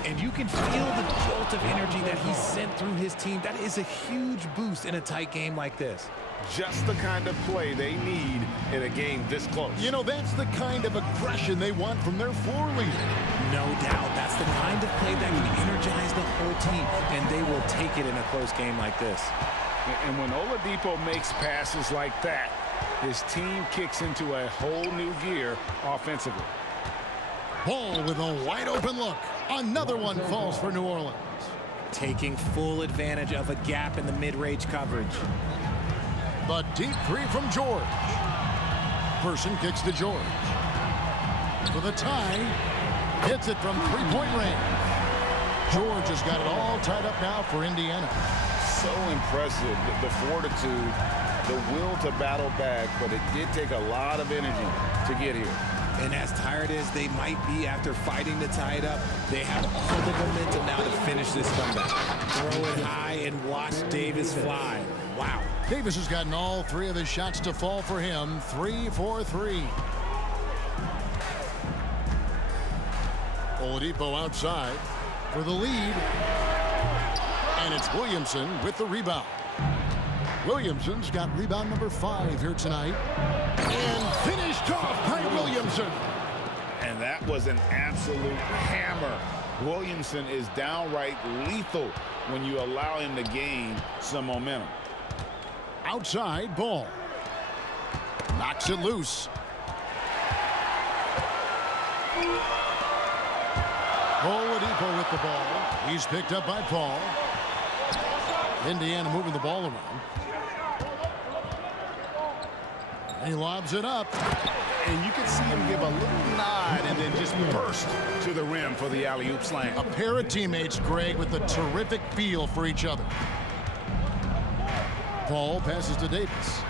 And you can feel the jolt of energy that he sent through his team. That is a huge boost in a tight game like this. Just the kind of play they need in a game this close. You know, that's the kind of aggression they want from their floor leader. No doubt. That's the kind of play that can energize the whole team, and they will take it in a close game like this. And when Oladipo makes passes like that, his team kicks into a whole new gear offensively. Ball with a wide open look. Another one falls for New Orleans. Taking full advantage of a gap in the mid-range coverage. The deep three from George. Person kicks to George. For the tie, hits it from three-point range. George has got it all tied up now for Indiana. So impressive, the fortitude, the will to battle back, but it did take a lot of energy to get here. And as tired as they might be after fighting to tie it up, they have all the momentum now to finish this comeback. Throw it high and watch Davis fly. Wow. Davis has gotten all three of his shots to fall for him. 3 for 3. Oladipo outside for the lead. And it's Williamson with the rebound. Williamson's got rebound number 5 here tonight. And finished off by Williamson. And that was an absolute hammer. Williamson is downright lethal when you allow him to gain some momentum. Outside ball. Knocks it loose. Oladipo with the ball. He's picked up by Paul. Indiana moving the ball around. He lobs it up. And you can see him give a little nod and then just burst to the rim for the alley-oop slam. A pair of teammates, Greg, with a terrific feel for each other. Paul passes to Davis.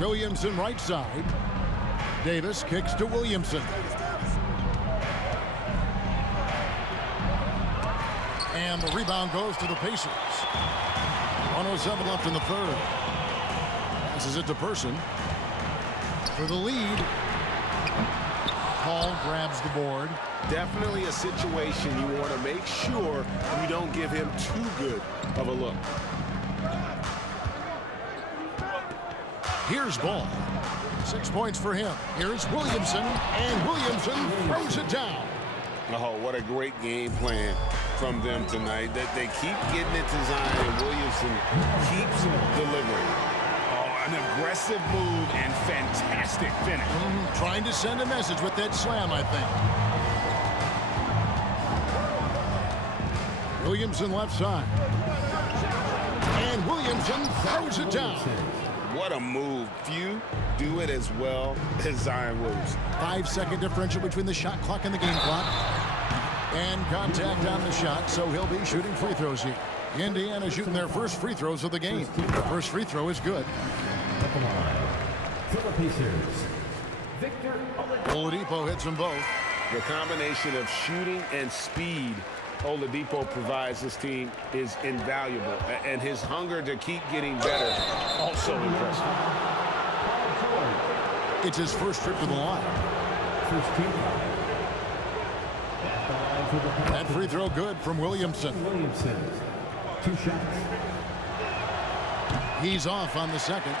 Williamson right side. Davis kicks to Williamson. And the rebound goes to the Pacers. 1:07 left in the third. Passes it to Person. For the lead. Paul grabs the board. Definitely a situation you want to make sure you don't give him too good of a look. Here's Ball. 6 points for him. Here's Williamson. And Williamson throws it down. Oh, what a great game plan from them tonight. That they keep getting it to Zion, and Williamson keeps delivering. Oh, an aggressive move and fantastic finish. Trying to send a message with that slam, I think. Williamson left side. And Williamson throws it down. What a move. Few do it as well as Zion Williamson. 5-second differential between the shot clock and the game clock. And contact on the shot, so he'll be shooting free throws here. Indiana shooting their first free throws of the game. First free throw is good. For the Pacers, Victor Oladipo hits them both. The combination of shooting and speed Oladipo provides his team is invaluable. And his hunger to keep getting better, also impressive. It's his first trip to the line. First team. That free throw good from Williamson. 2 shots. He's off on the second.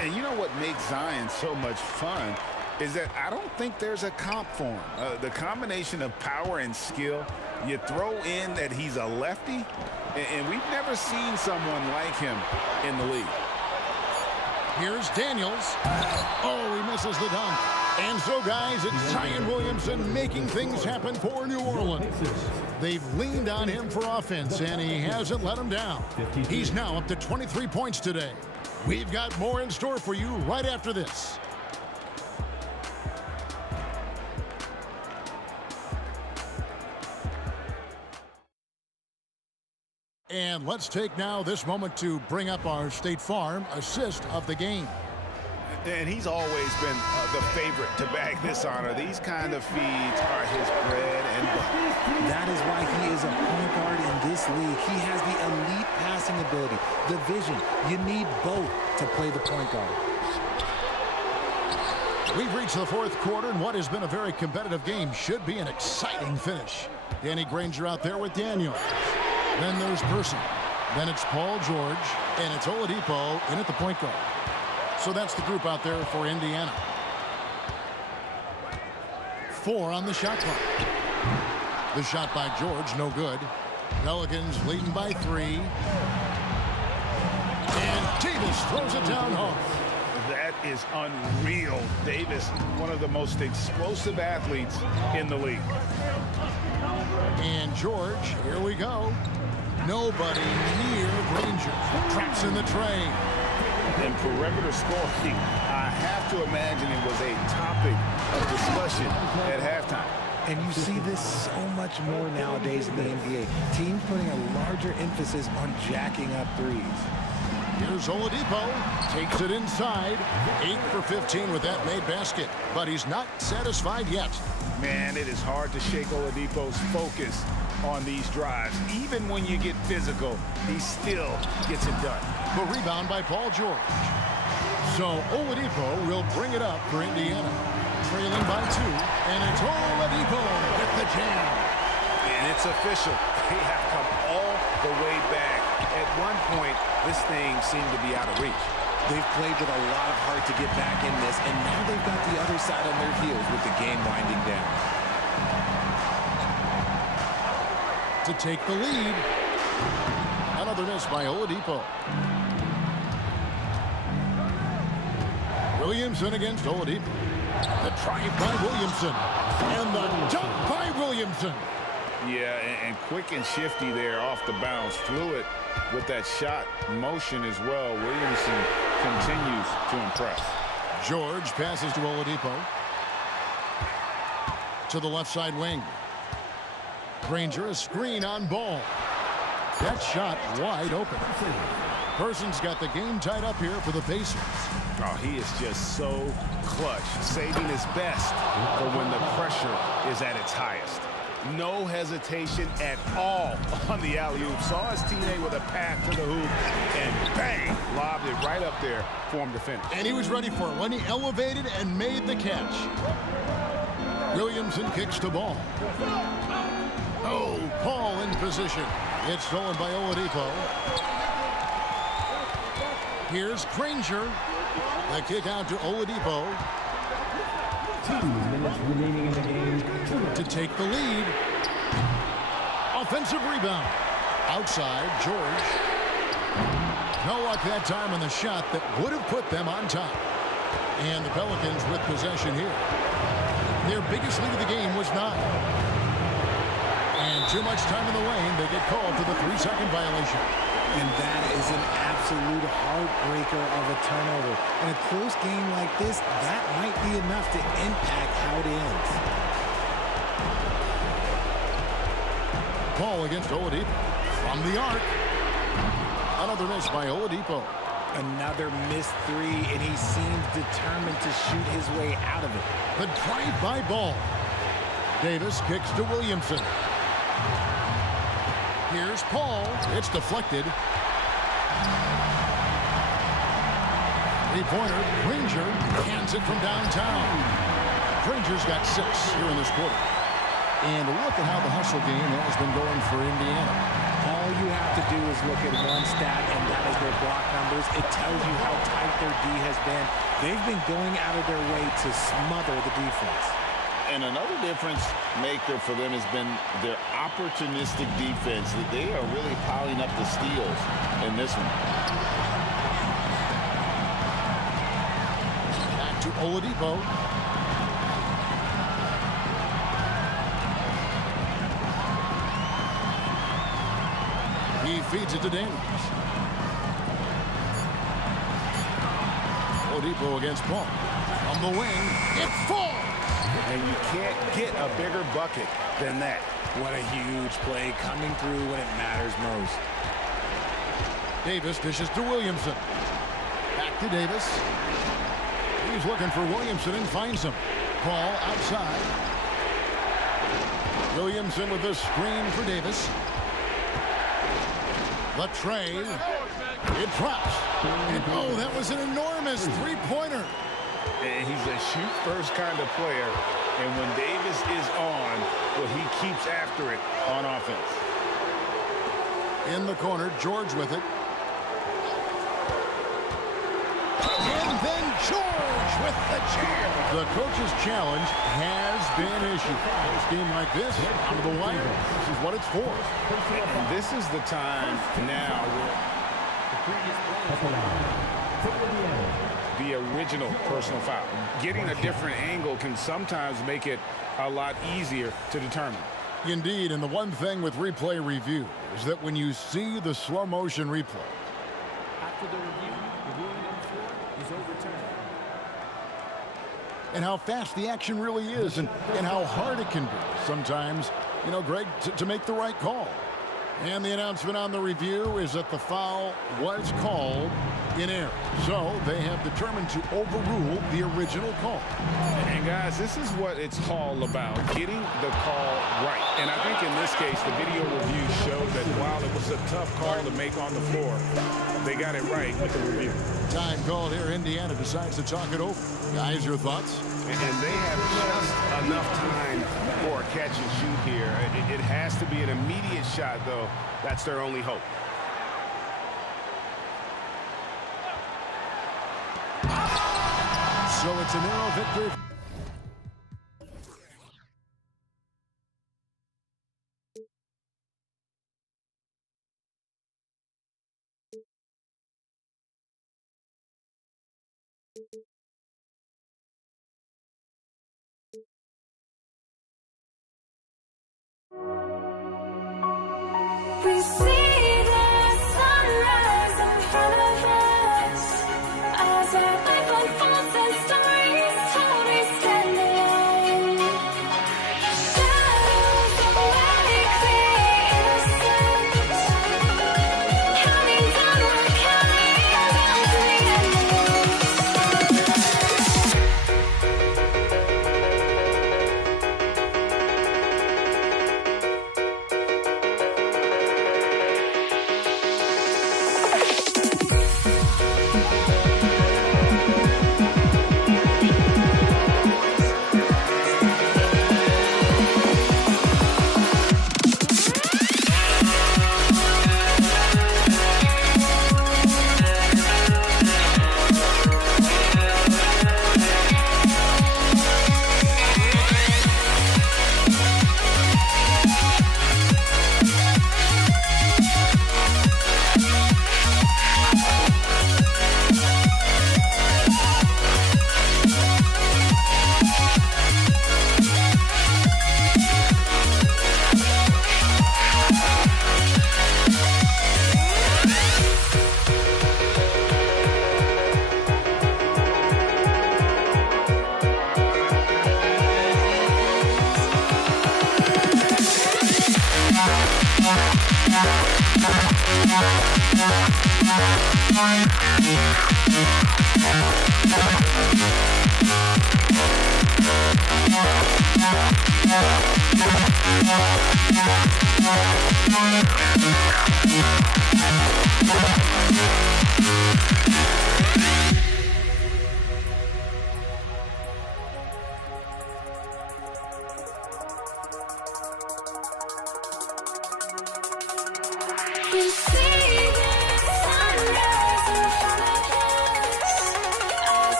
And you know what makes Zion so much fun is that I don't think there's a comp for him. The combination of power and skill, you throw in that he's a lefty, and we've never seen someone like him in the league. Here's Daniels. Oh, he misses the dunk. And so, guys, it's Zion Williamson making things happen for New Orleans. They've leaned on him for offense, and he hasn't let them down. He's now up to 23 points today. We've got more in store for you right after this. And let's take now this moment to bring up our State Farm assist of the game. And he's always been the favorite to bag this honor. These kind of feeds are his bread and butter. That is why he is a point guard in this league. He has the elite passing ability, the vision. You need both to play the point guard. We've reached the fourth quarter, and what has been a very competitive game should be an exciting finish. Danny Granger out there with Daniel. Then there's Person. Then it's Paul George, and it's Oladipo in at the point guard. So that's the group out there for Indiana. 4 on the shot clock. The shot by George, no good. Pelicans leading by 3. And Davis throws it down hard. That is unreal. Davis, one of the most explosive athletes in the league. And George, here we go. Nobody near Granger. Traps in the train. And perimeter scoring, I have to imagine it was a topic of discussion at halftime. And you see this so much more nowadays in the NBA. Teams putting a larger emphasis on jacking up threes. Here's Oladipo. Takes it inside. 8 for 15 with that made basket. But he's not satisfied yet. Man, it is hard to shake Oladipo's focus on these drives. Even when you get physical, he still gets it done. The rebound by Paul George. So Oladipo will bring it up for Indiana. Trailing by 2. And it's Oladipo with the jam. And it's official. They have come all the way back. At one point, this thing seemed to be out of reach. They've played with a lot of heart to get back in this, and now they've got the other side on their heels with the game winding down. To take the lead. Another miss by Oladipo. Williamson against Oladipo. The drive by Williamson. And the dunk by Williamson. Yeah, and quick and shifty there off the bounce. Fluid with that shot motion as well. Williamson continues to impress. George passes to Oladipo. To the left side wing. Granger, a screen on Ball. That shot wide open. Person's got the game tied up here for the Pacers. Oh, he is just so clutch, saving his best for when the pressure is at its highest. No hesitation at all on the alley-oop. Saw his teammate with a pass to the hoop, and bang, lobbed it right up there for him to finish. And he was ready for it when he elevated and made the catch. Williamson kicks to Ball. Oh, Paul in position. It's stolen by Oladipo. Here's Granger. The kick out to Oladipo. 2 minutes remaining in the game. To take the lead. Offensive rebound. Outside, George. No luck that time on the shot that would have put them on top. And the Pelicans with possession here. Their biggest lead of the game was 9. And too much time in the lane, they get called for the 3-second violation. And that is an absolute heartbreaker of a turnover. In a close game like this, that might be enough to impact how it ends. Ball against Oladipo. From the arc. Another miss by Oladipo. Another missed 3, and he seems determined to shoot his way out of it. The drive by Ball. Davis kicks to Williamson. Here's Paul. It's deflected. Three-pointer. Granger hands it from downtown. Granger's got 6 here in this quarter. And look at how the hustle game has been going for Indiana. All you have to do is look at one stat, and that is their block numbers. It tells you how tight their D has been. They've been going out of their way to smother the defense. And another difference maker for them has been their opportunistic defense. They are really piling up the steals in this one. Back to Oladipo. He feeds it to Daniels. Oladipo against Paul. On the wing, it falls! And you can't get a bigger bucket than that. What a huge play coming through when it matters most. Davis dishes to Williamson. Back to Davis. He's looking for Williamson and finds him. Ball outside. Williamson with the screen for Davis. The tray. It drops. And oh, that was an enormous three-pointer. And he's a shoot-first kind of player. And when Davis is on, well, he keeps after it on offense. In the corner, George with it. And then George with the jam. The coach's challenge has been issued. This game like this, on the wire, this is what it's for. And this is the time now where the original personal foul. Getting a different angle can sometimes make it a lot easier to determine. Indeed, and the one thing with replay review is that when you see the slow motion replay, after the review, the ruling on the floor is overturned. And how fast the action really is and how hard it can be sometimes, you know, Greg, to make the right call. And the announcement on the review is that the foul was called in error. So they have determined to overrule the original call. And guys, this is what it's all about, getting the call right. And I think in this case, the video review showed that while it was a tough call to make on the floor, they got it right with the review. Time called here. Indiana decides to talk it over. Guys, your thoughts? And they have just enough time for a catch and shoot here. It has to be an immediate shot, though. That's their only hope. So it's a narrow victory. We see the sunrise in front of us as our life unfolds and stories told we stand alone. Shadows of awake the innocent, counting down, we're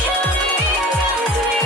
counting down to the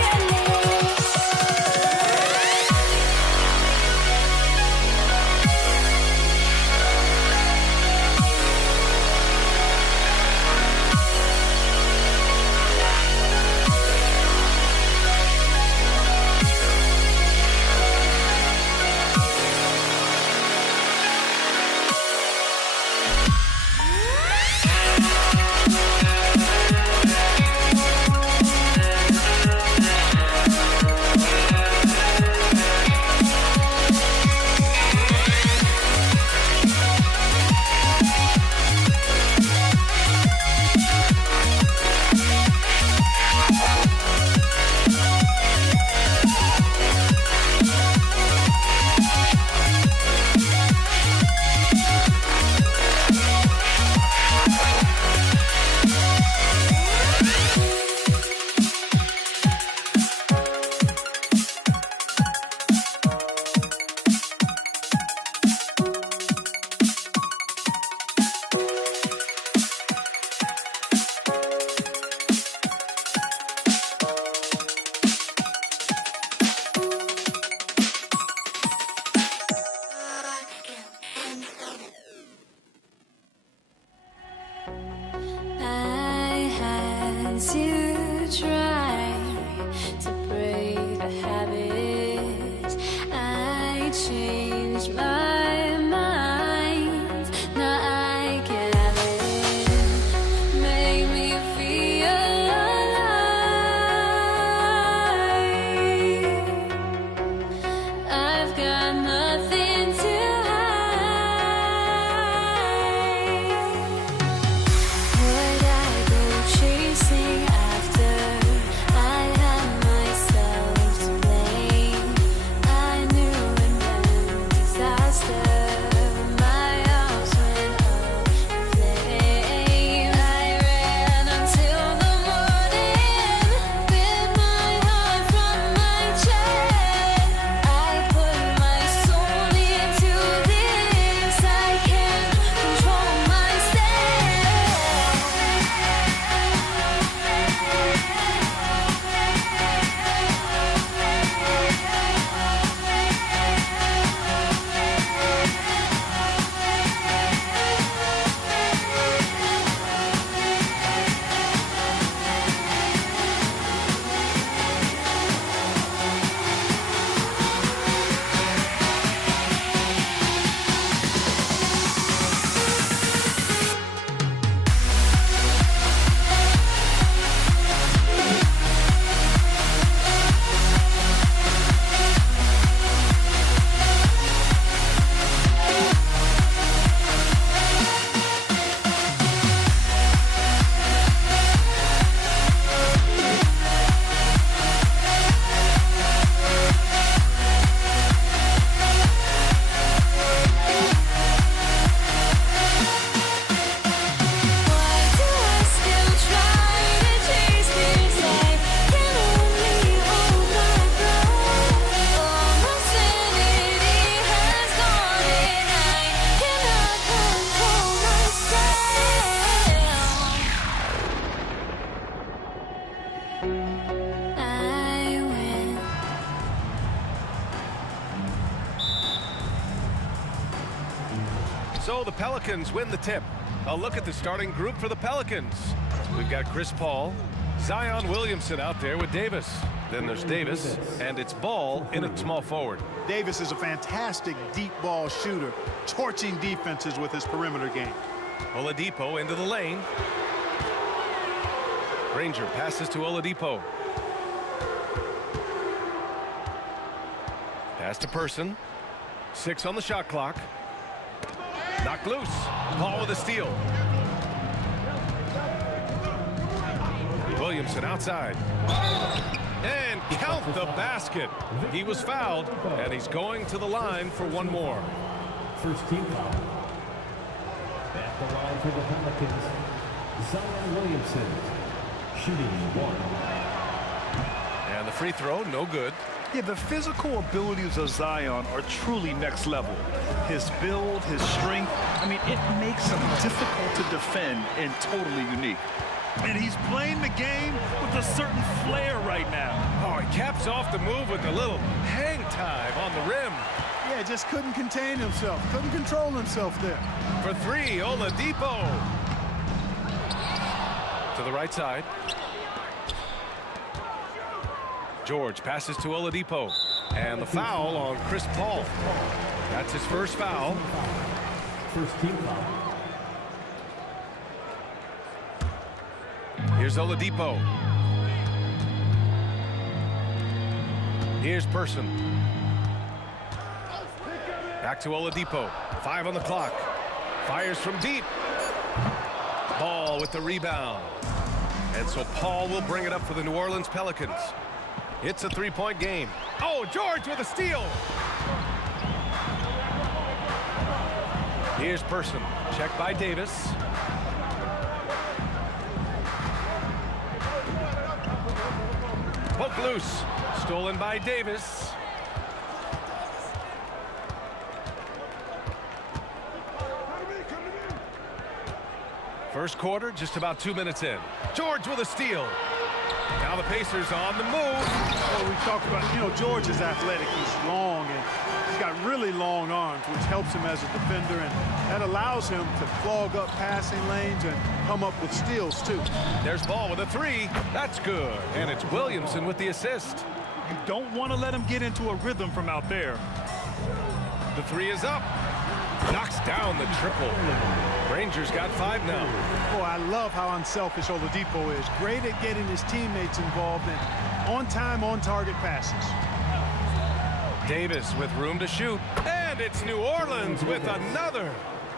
changed my mind. Now I can have it. Make me feel alive. I've got nothing to hide. Would I go chasing after? I had myself to blame. I knew it meant disaster. My arms went up in flames. I ran until the morning, bit my heart from my chest. I put my soul into this. I can't control So the Pelicans win the tip. A look at the starting group for the Pelicans. We've got Chris Paul, Zion Williamson out there with Davis. Then there's Davis, and it's Ball in at small forward. Davis is a fantastic deep ball shooter, torching defenses with his perimeter game. Oladipo into the lane. Granger passes to Oladipo. Pass to Person. 6 on the shot clock. Knocked loose. Paul with a steal. Williamson outside. And count the basket. He was fouled, and he's going to the line for one more. First team foul. At the line for the Pelicans, Zion Williamson, shooting 1. And the free throw, no good. Yeah, the physical abilities of Zion are truly next level. His build, his strength, I mean, it makes him difficult to defend and totally unique. And he's playing the game with a certain flair right now. Oh, he caps off the move with a little hang time on the rim. Yeah, just couldn't contain himself, couldn't control himself there. For 3, Oladipo. To the right side. George passes to Oladipo. And the foul on Chris Paul. That's his first foul. First team foul. Here's Oladipo. Here's Person. Back to Oladipo. 5 on the clock. Fires from deep. Ball with the rebound. And so Paul will bring it up for the New Orleans Pelicans. It's a 3-point game. Oh, George with a steal. Here's Person. Checked by Davis. Poke loose. Stolen by Davis. First quarter, just about 2 minutes in. George with a steal. Now the Pacers on the move. Well, we talked about, George is athletic. He's long, and he's got really long arms, which helps him as a defender, and that allows him to clog up passing lanes and come up with steals, too. There's Ball with a 3. That's good. And it's Williamson with the assist. You don't want to let him get into a rhythm from out there. The three is up. Knocks down the triple. Rangers got 5 now. Oh, I love how unselfish Oladipo is. Great at getting his teammates involved in on-time, on-target passes. Davis with room to shoot. And it's New Orleans with another.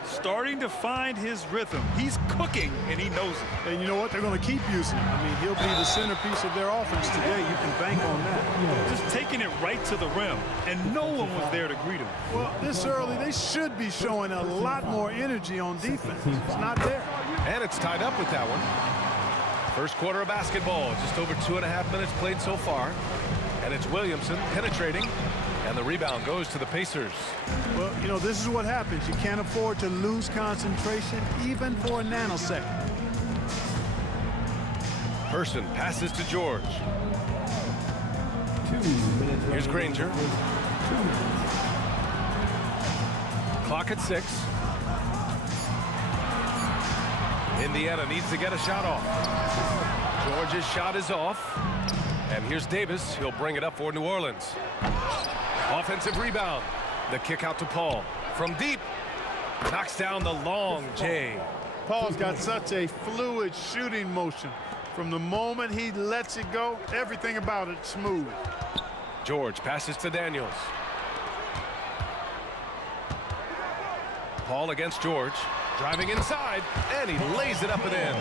Starting to find his rhythm. He's cooking, and he knows it. And you know what? They're going to keep using him. I mean, he'll be the centerpiece of their offense today. You can bank on that. Just taking it right to the rim, and no one was there to greet him. Well, this early, they should be showing a lot more energy on defense. It's not there. And it's tied up with that one. First quarter of basketball. Just over 2.5 minutes played so far. And it's Williamson penetrating. And the rebound goes to the Pacers. Well, you know, this is what happens. You can't afford to lose concentration even for a nanosecond. Person passes to George. Here's Granger. Clock at 6. Indiana needs to get a shot off. George's shot is off. And here's Davis. He'll bring it up for New Orleans. Offensive rebound. The kick out to Paul. From deep. Knocks down the long J. Paul's got such a fluid shooting motion. From the moment he lets it go, everything about it smooth. George passes to Daniels. Paul against George. Driving inside. And he lays it up and in.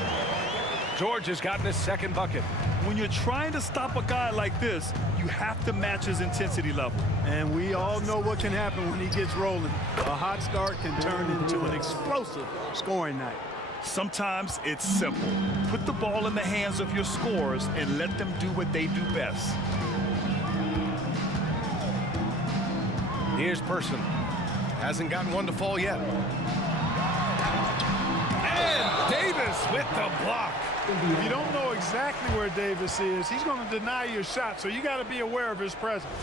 George has gotten his second bucket. When you're trying to stop a guy like this, you have to match his intensity level. And we all know what can happen when he gets rolling. A hot start can turn into an explosive scoring night. Sometimes it's simple. Put the ball in the hands of your scorers and let them do what they do best. Here's Person. Hasn't gotten one to fall yet. And Davis with the block. If you don't know exactly where Davis is, he's going to deny your shot, so you got to be aware of his presence.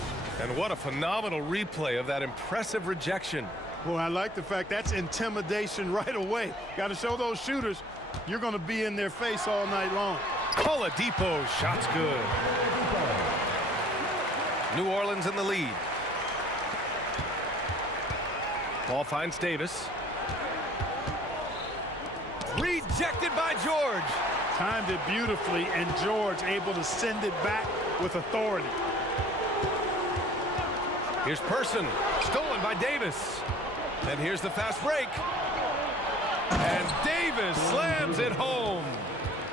And what a phenomenal replay of that impressive rejection. Boy, I like the fact that's intimidation right away. Got to show those shooters you're going to be in their face all night long. Oladipo, shot's good. New Orleans in the lead. Ball finds Davis. Rejected by George. Timed it beautifully, and George able to send it back with authority. Here's Person, stolen by Davis. And here's the fast break. And Davis slams it home.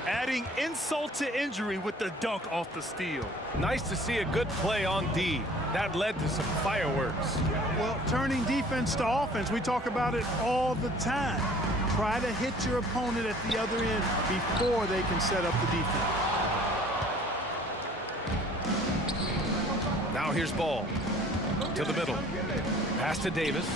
Adding insult to injury with the dunk off the steal. Nice to see a good play on D. That led to some fireworks. Well, turning defense to offense, we talk about it all the time. Try to hit your opponent at the other end before they can set up the defense. Now here's Ball. To the middle. Pass to Davis.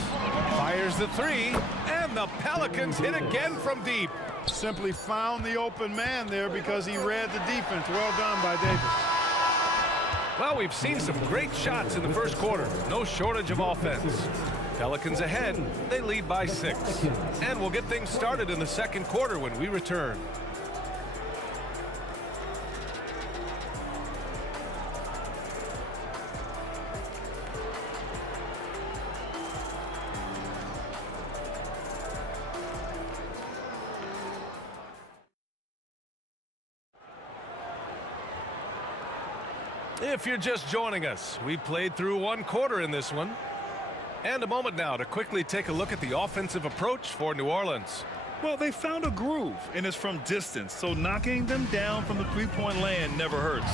Fires the three. And the Pelicans hit again from deep. Simply found the open man there because he read the defense. Well done by Davis. Well, we've seen some great shots in the first quarter. No shortage of offense. Pelicans ahead. They lead by 6. And we'll get things started in the second quarter when we return. If you're just joining us, we played through one quarter in this one. And a moment now to quickly take a look at the offensive approach for New Orleans. Well, they found a groove, and it's from distance, so knocking them down from the three-point land never hurts.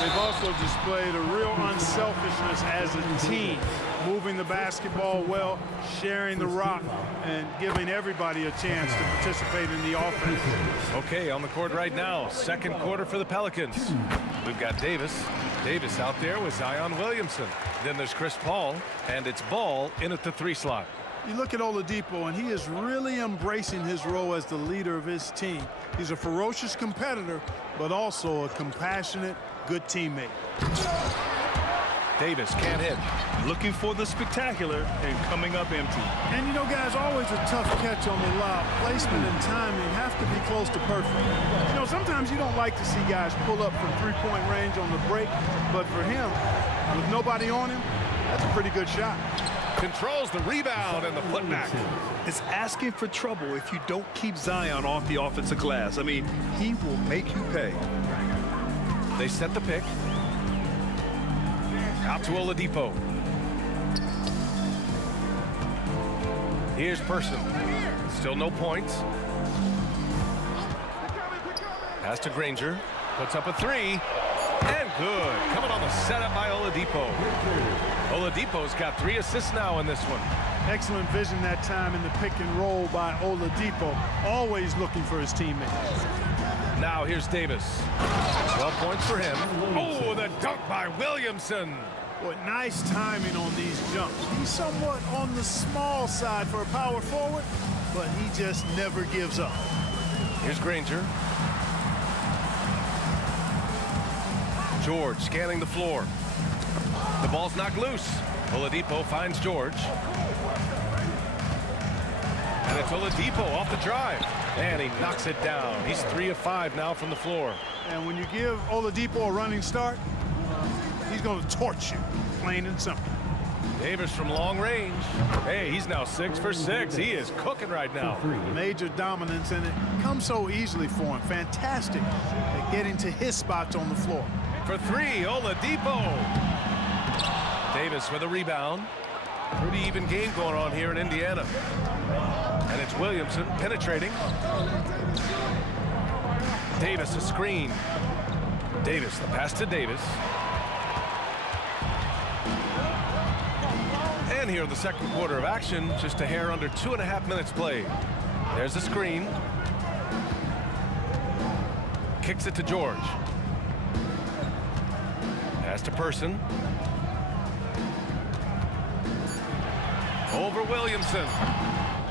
They've also displayed a real unselfishness as a team, moving the basketball well, sharing the rock, and giving everybody a chance to participate in the offense. Okay, on the court right now, second quarter for the Pelicans. We've got Davis. Davis out there with Zion Williamson. Then there's Chris Paul, and it's Ball in at the 3 slot. You look at Oladipo, and he is really embracing his role as the leader of his team. He's a ferocious competitor, but also a compassionate, good teammate. Davis can't hit. Looking for the spectacular and coming up empty. And you know, guys, always a tough catch on the lob. Placement and timing have to be close to perfect. You know, sometimes you don't like to see guys pull up from three-point range on the break, but for him, with nobody on him, that's a pretty good shot. controls the rebound and the putback. It's asking for trouble if you don't keep Zion off the offensive glass. I mean, he will make you pay. They set the pick. Out to Oladipo. Here's Person. Still no points. Pass to Granger. Puts up a three. And good. Coming on the setup by Oladipo. Oladipo's got 3 assists now in this one. Excellent vision that time in the pick and roll by Oladipo. Always looking for his teammates. Now here's Davis. 12 points for him. Oh, the dunk by Williamson. What nice timing on these jumps. He's somewhat on the small side for a power forward, but he just never gives up. Here's Granger. George scanning the floor. The ball's knocked loose. Oladipo finds George. And it's Oladipo off the drive. And he knocks it down. He's 3 of 5 now from the floor. And when you give Oladipo a running start, he's going to torch you, plain and simple. Davis from long range. Hey, he's now 6 for 6. He is cooking right now. Major dominance, and it comes so easily for him. Fantastic at getting to his spots on the floor. For 3, Oladipo. Davis with a rebound. Pretty even game going on here in Indiana. And it's Williamson penetrating. Davis a screen. Davis, the pass to Davis. And here in the second quarter of action, just a hair under 2.5 minutes played. There's a screen. Kicks it to George. Pass to Person. Over Williamson.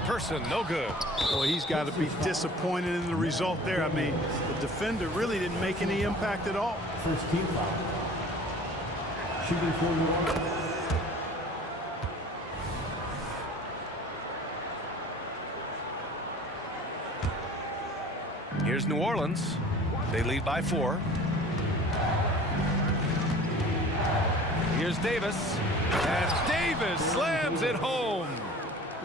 Person, no good. Boy, he's got to be disappointed in the result there. I mean, the defender really didn't make any impact at all. First team foul. Shooting for New Orleans. Here's New Orleans. They lead by 4. Here's Davis. And Davis slams it home.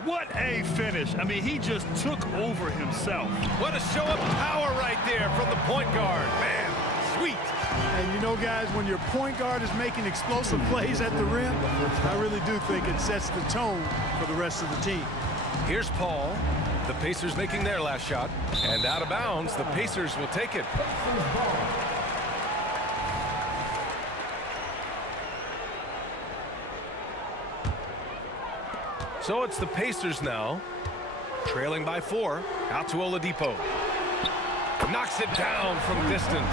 What a finish. I mean, he just took over himself. What a show of power right there from the point guard. Man, sweet. And you know, guys, when your point guard is making explosive plays at the rim, I really do think it sets the tone for the rest of the team. Here's Paul. The Pacers making their last shot. And out of bounds, the Pacers will take it. So it's the Pacers now, trailing by 4. Out to Oladipo. Knocks it down from distance.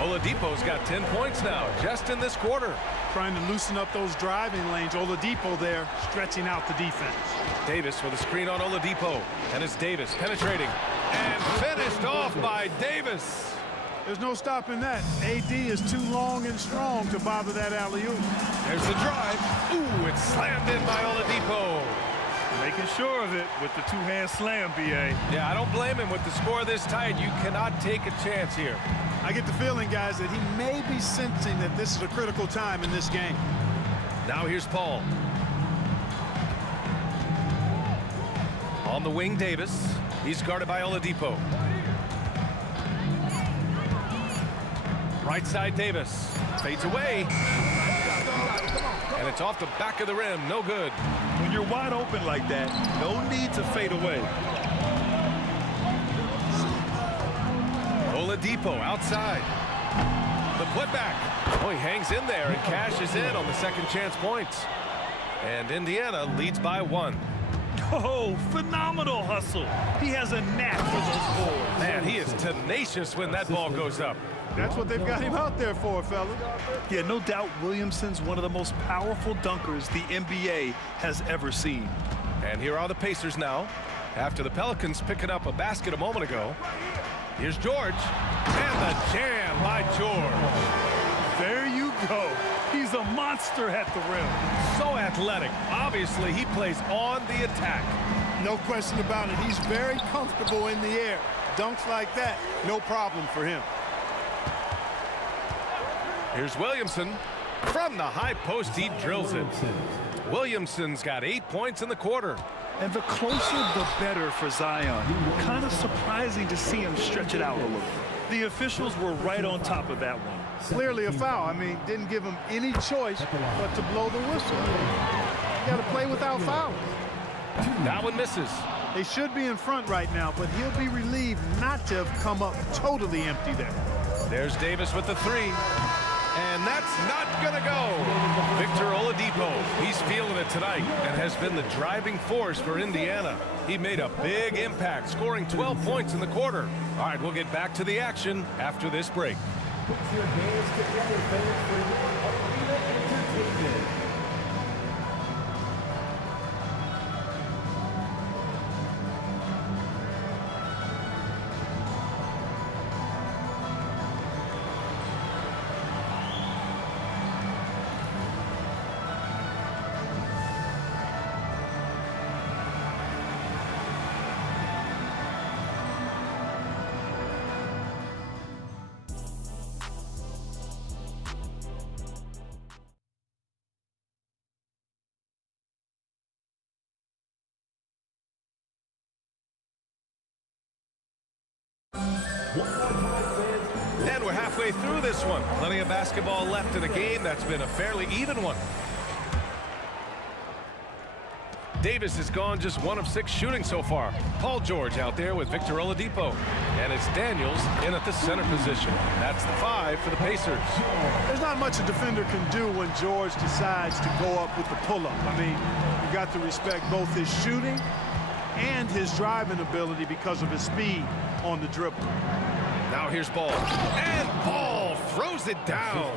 Oladipo's got 10 points now, just in this quarter. Trying to loosen up those driving lanes. Oladipo there, stretching out the defense. Davis with a screen on Oladipo. And it's Davis penetrating. And finished off by Davis. There's no stopping that. AD is too long and strong to bother that alley-oop. There's the drive. Ooh, it's slammed in by Oladipo. Making sure of it with the two-hand slam, B.A. Yeah, I don't blame him with the score this tight. You cannot take a chance here. I get the feeling, guys, that he may be sensing that this is a critical time in this game. Now here's Paul. On the wing, Davis. He's guarded by Oladipo. Right side, Davis. Fades away. And it's off the back of the rim. No good. When you're wide open like that, no need to fade away. Oladipo outside. The putback. Oh, he hangs in there and cashes in on the second chance points. And Indiana leads by 1. Oh, phenomenal hustle. He has a knack for those boards. Man, he is tenacious when that ball goes up. That's what they've got him out there for, fellas. Yeah, no doubt Williamson's one of the most powerful dunkers the NBA has ever seen. And here are the Pacers now. After the Pelicans picking up a basket a moment ago. Here's George. And the jam by George. There you go. He's a monster at the rim. So athletic. Obviously, he plays on the attack. No question about it. He's very comfortable in the air. Dunks like that, no problem for him. Here's Williamson. From the high post, he drills it. Williamson's got 8 points in the quarter. And the closer, the better for Zion. Kind of surprising to see him stretch it out a little. The officials were right on top of that one. Clearly a foul. I mean, didn't give him any choice but to blow the whistle. You got to play without fouls. That one misses. They should be in front right now, but he'll be relieved not to have come up totally empty there. There's Davis with the three. And that's not going to go. Victor Oladipo, he's feeling it tonight and has been the driving force for Indiana. He made a big impact, scoring 12 points in the quarter. All right, we'll get back to the action after this break. Put your hands together, fans, for Arena Entertainment. And we're halfway through this one. Plenty of basketball left in a game that's been a fairly even one. Davis has gone just 1 of 6 shooting so far. Paul George out there with Victor Oladipo. And it's Daniels in at the center position. That's the 5 for the Pacers. There's not much a defender can do when George decides to go up with the pull-up. I mean, you got to respect both his shooting and his driving ability because of his speed on the dribble. Now here's Ball. And Ball throws it down.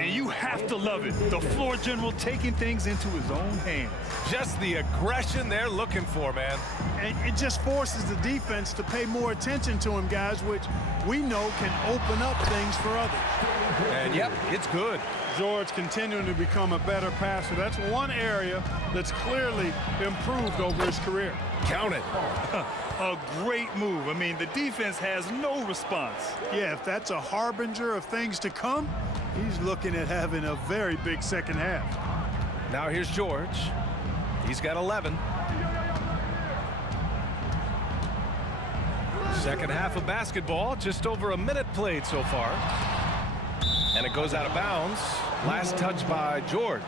And you have to love it. The floor general taking things into his own hands. Just the aggression they're looking for, man. And it just forces the defense to pay more attention to him, guys, which we know can open up things for others. And yep, it's good. George continuing to become a better passer. That's one area that's clearly improved over his career. Count it. A great move. I mean, the defense has no response. Yeah, if that's a harbinger of things to come, he's looking at having a very big second half. Now here's George. He's got 11. Second half of basketball, just over a minute played so far. And it goes out of bounds. Last touch by George.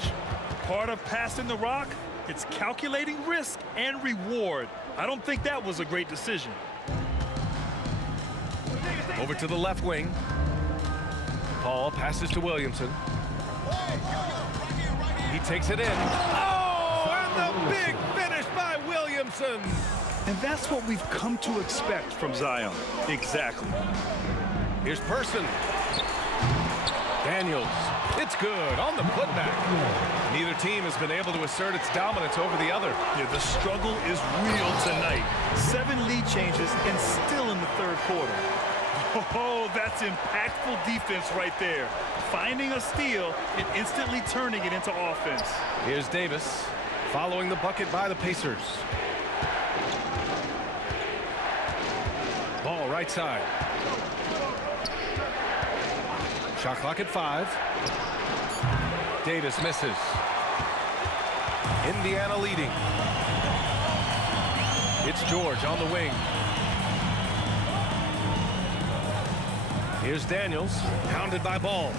Part of passing the rock, it's calculating risk and reward. I don't think that was a great decision. Over to the left wing. Paul passes to Williamson. He takes it in. Oh, and the big finish by Williamson. And that's what we've come to expect from Zion. Exactly. Here's Person. Daniels. It's good on the putback. Neither team has been able to assert its dominance over the other. Yeah, the struggle is real tonight. 7 lead changes and still in the third quarter. Oh, that's impactful defense right there. Finding a steal and instantly turning it into offense. Here's Davis following the bucket by the Pacers. Ball right side. Shot clock at 5. Davis misses. Indiana leading. It's George on the wing. Here's Daniels, pounded by Ball.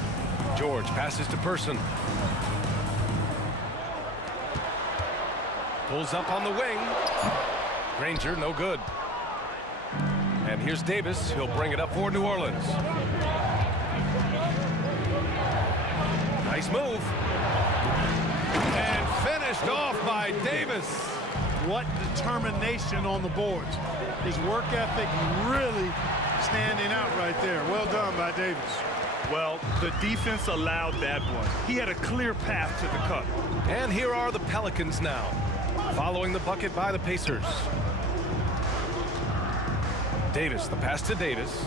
George passes to Person. Pulls up on the wing. Granger, no good. And here's Davis. He'll bring it up for New Orleans. Nice move. And finished off by Davis. What determination on the boards. His work ethic really standing out right there. Well done by Davis. Well, the defense allowed that one. He had a clear path to the cup. And here are the Pelicans now, following the bucket by the Pacers. Davis, the pass to Davis.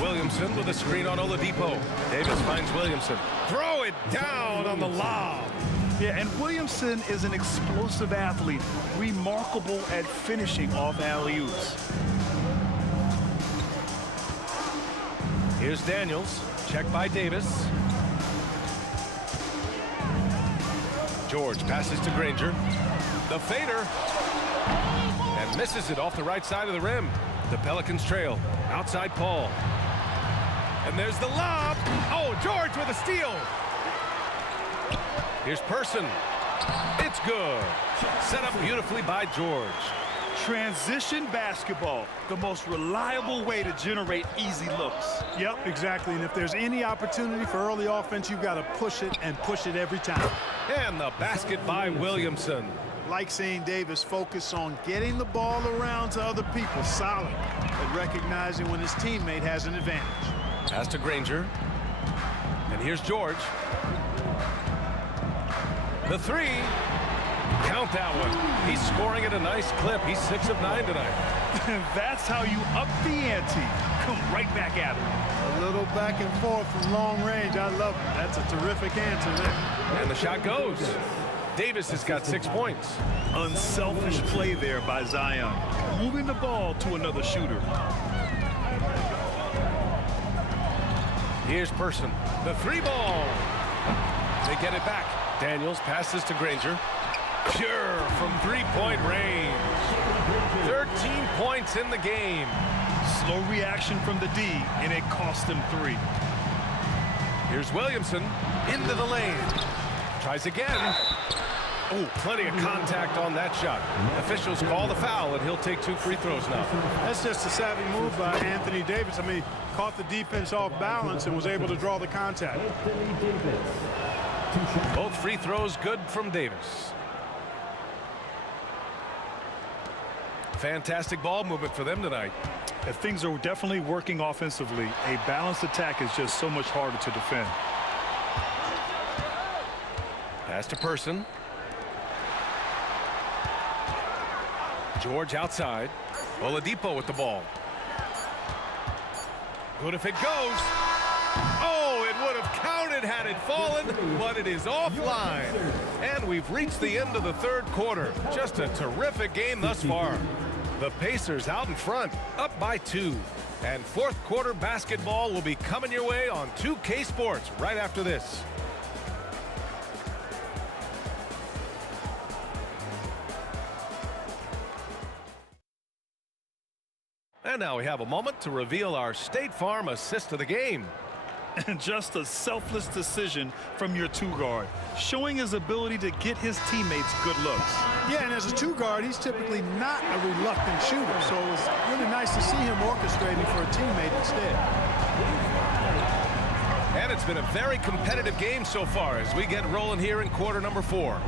Williamson with a screen on Oladipo. Davis finds Williamson. Throw it down on the lob. Yeah, and Williamson is an explosive athlete, remarkable at finishing off alley-oops. Here's Daniels. Check by Davis. George passes to Granger. The fader. And misses it off the right side of the rim. The Pelicans trail. Outside Paul. And there's the lob. Oh, George with a steal. Here's Person. It's good. Set up beautifully by George. Transition basketball, the most reliable way to generate easy looks. Yep, exactly. And if there's any opportunity for early offense, you've got to push it and push it every time. And the basket by Williamson. Like seeing Davis focus on getting the ball around to other people, solid, but recognizing when his teammate has an advantage. Pass to Granger. And here's George. The three. Count that one. He's scoring at a nice clip. He's 6 of 9 tonight. That's how you up the ante. Come right back at him. A little back and forth from long range. I love it. That's a terrific answer there. And the shot goes. Davis has got 6 points. Unselfish play there by Zion. Moving the ball to another shooter. Here's Person. The three ball. They get it back. Daniels passes to Granger. Pure from three-point range. 13 points in the game. Slow reaction from the D, and it cost him 3. Here's Williamson into the lane. Tries again. Oh, plenty of contact on that shot. Officials call the foul, and he'll take 2 free throws now. That's just a savvy move by Anthony Davis. I mean, caught the defense off balance and was able to draw the contact. Both free throws good from Davis. Fantastic ball movement for them tonight. If things are definitely working offensively, a balanced attack is just so much harder to defend. Pass to Person. George outside. Oladipo with the ball. Good if it goes. Oh, it would have counted had it fallen, but it is offline. And we've reached the end of the third quarter. Just a terrific game thus far. The Pacers out in front, up by 2. And fourth quarter basketball will be coming your way on 2K Sports right after this. And now we have a moment to reveal our State Farm assist of the game. And just a selfless decision from your 2-guard, showing his ability to get his teammates good looks. Yeah, and as a 2-guard, he's typically not a reluctant shooter, so it was really nice to see him orchestrating for a teammate instead. And it's been a very competitive game so far as we get rolling here in quarter number 4.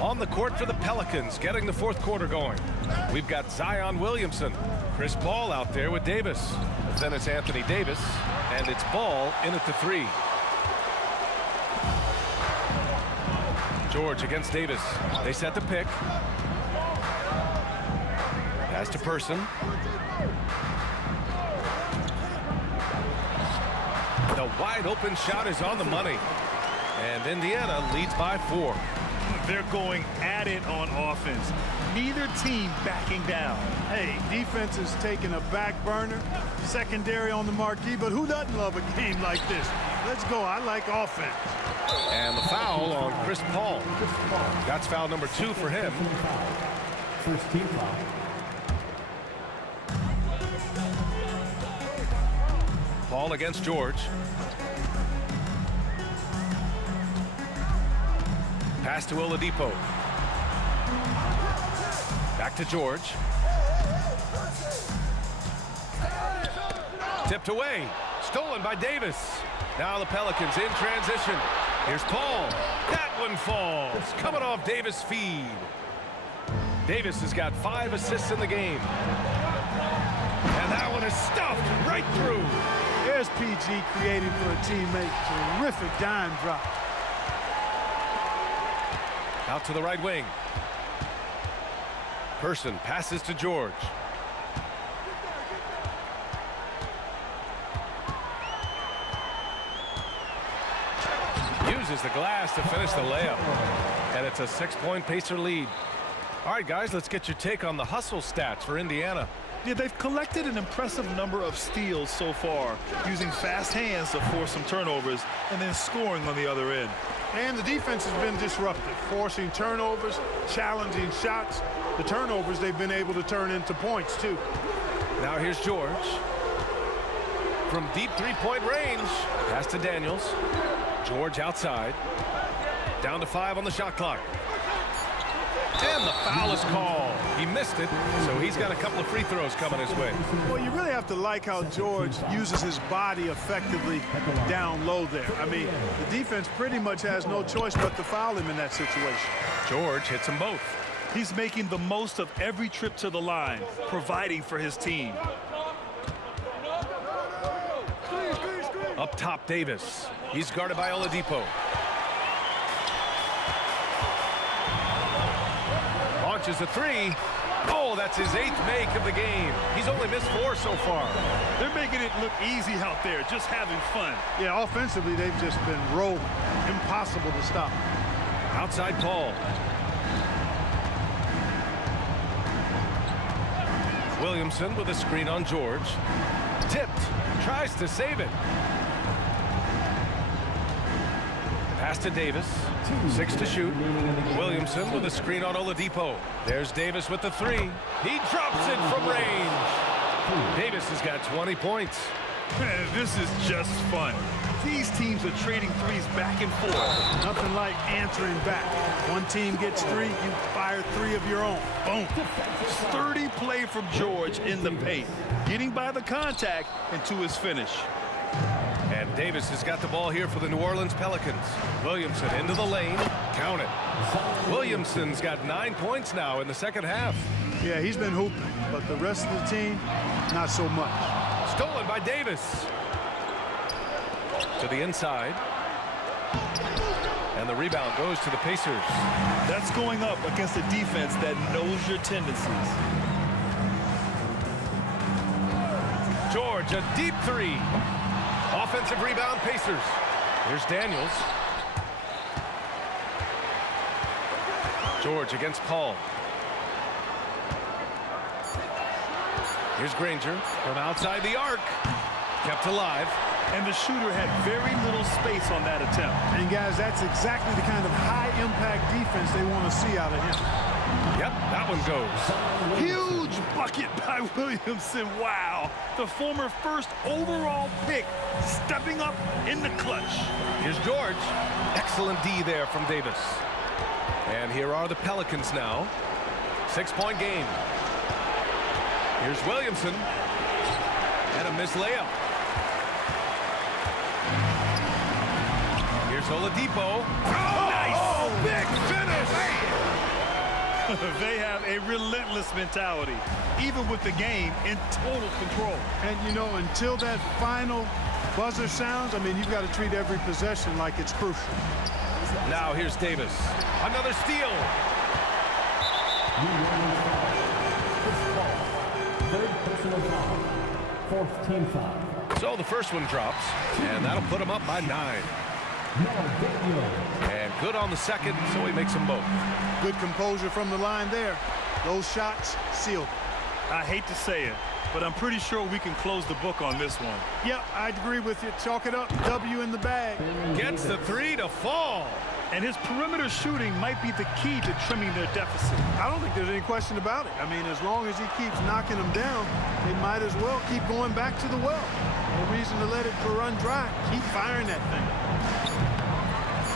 On the court for the Pelicans, getting the fourth quarter going. We've got Zion Williamson, Chris Paul out there with Davis. Then it's Anthony Davis, and it's Ball in at the 3. George against Davis. They set the pick. Pass to Person. The wide open shot is on the money. And Indiana leads by 4. They're going at it on offense. Neither team backing down. Hey, defense is taking a back burner, secondary on the marquee, but who doesn't love a game like this? Let's go. I like offense. And the foul on Chris Paul. That's foul number 2 for him. First team foul. Paul against George. Pass to Oladipo. Back to George. Tipped away. Stolen by Davis. Now the Pelicans in transition. Here's Paul. That one falls. Coming off Davis' feed. Davis has got 5 assists in the game. And that one is stuffed right through. There's PG creating for a teammate. Terrific dime drop. Out to the right wing. Person passes to George. Uses the glass to finish the layup. And it's a 6-point Pacer lead. All right, guys, let's get your take on the hustle stats for Indiana. Yeah, they've collected an impressive number of steals so far, using fast hands to force some turnovers and then scoring on the other end. And the defense has been disruptive, forcing turnovers, challenging shots. The turnovers they've been able to turn into points, too. Now here's George. From deep three-point range. Pass to Daniels. George outside. Down to 5 on the shot clock. And the foul is called. He missed it, so he's got a couple of free throws coming his way. Well, you really have to like how George uses his body effectively down low there. I mean, the defense pretty much has no choice but to foul him in that situation. George hits them both. He's making the most of every trip to the line, providing for his team. Up top, Davis. He's guarded by Oladipo. Launches a three. Oh, that's his 8th make of the game. He's only missed 4 so far. They're making it look easy out there, just having fun. Yeah, offensively, they've just been rolling. Impossible to stop. Outside Paul. Williamson with a screen on George. Tipped. Tries to save it. Pass to Davis. 6 to shoot. Williamson with a screen on Oladipo. There's Davis with the 3. He drops it from range. Davis has got 20 points. Man, this is just fun. These teams are trading threes back and forth. Nothing like answering back. One team gets 3, you fire 3 of your own. Boom. Sturdy play from George in the paint, getting by the contact and to his finish. And Davis has got the ball here for the New Orleans Pelicans. Williamson into the lane. Count it. Williamson's got 9 points now in the second half. Yeah, he's been hooping, but the rest of the team, not so much. Stolen by Davis. To the inside. And the rebound goes to the Pacers. That's going up against a defense that knows your tendencies. George, a deep 3. Offensive rebound, Pacers. Here's Daniels. George against Paul. Here's Granger from outside the arc. Kept alive. And the shooter had very little space on that attempt. And guys, that's exactly the kind of high-impact defense they want to see out of him. Yep, that one goes. Huge bucket by Williamson. Wow. The former first overall pick stepping up in the clutch. Here's George. Excellent D there from Davis. And here are the Pelicans now. 6-point game. Here's Williamson. And a missed layup. Here's Oladipo. Oh, nice! Oh, big finish! They have a relentless mentality, even with the game in total control. And, you know, until that final buzzer sounds, I mean, you've got to treat every possession like it's crucial. Now here's Davis. Another steal. Third personal foul. 4th team foul. So the first one drops, and that'll put him up by 9. And good on the second, so he makes them both. Good composure from the line there. Those shots sealed. I hate to say it, but I'm pretty sure we can close the book on this one. Yep, I'd agree with you. Chalk it up. W in the bag. Gets the 3 to fall. And his perimeter shooting might be the key to trimming their deficit. I don't think there's any question about it. I mean, as long as he keeps knocking them down, they might as well keep going back to the well. No reason to let it run dry. Keep firing that thing.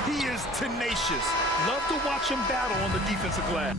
He is tenacious. Love to watch him battle on the defensive glass.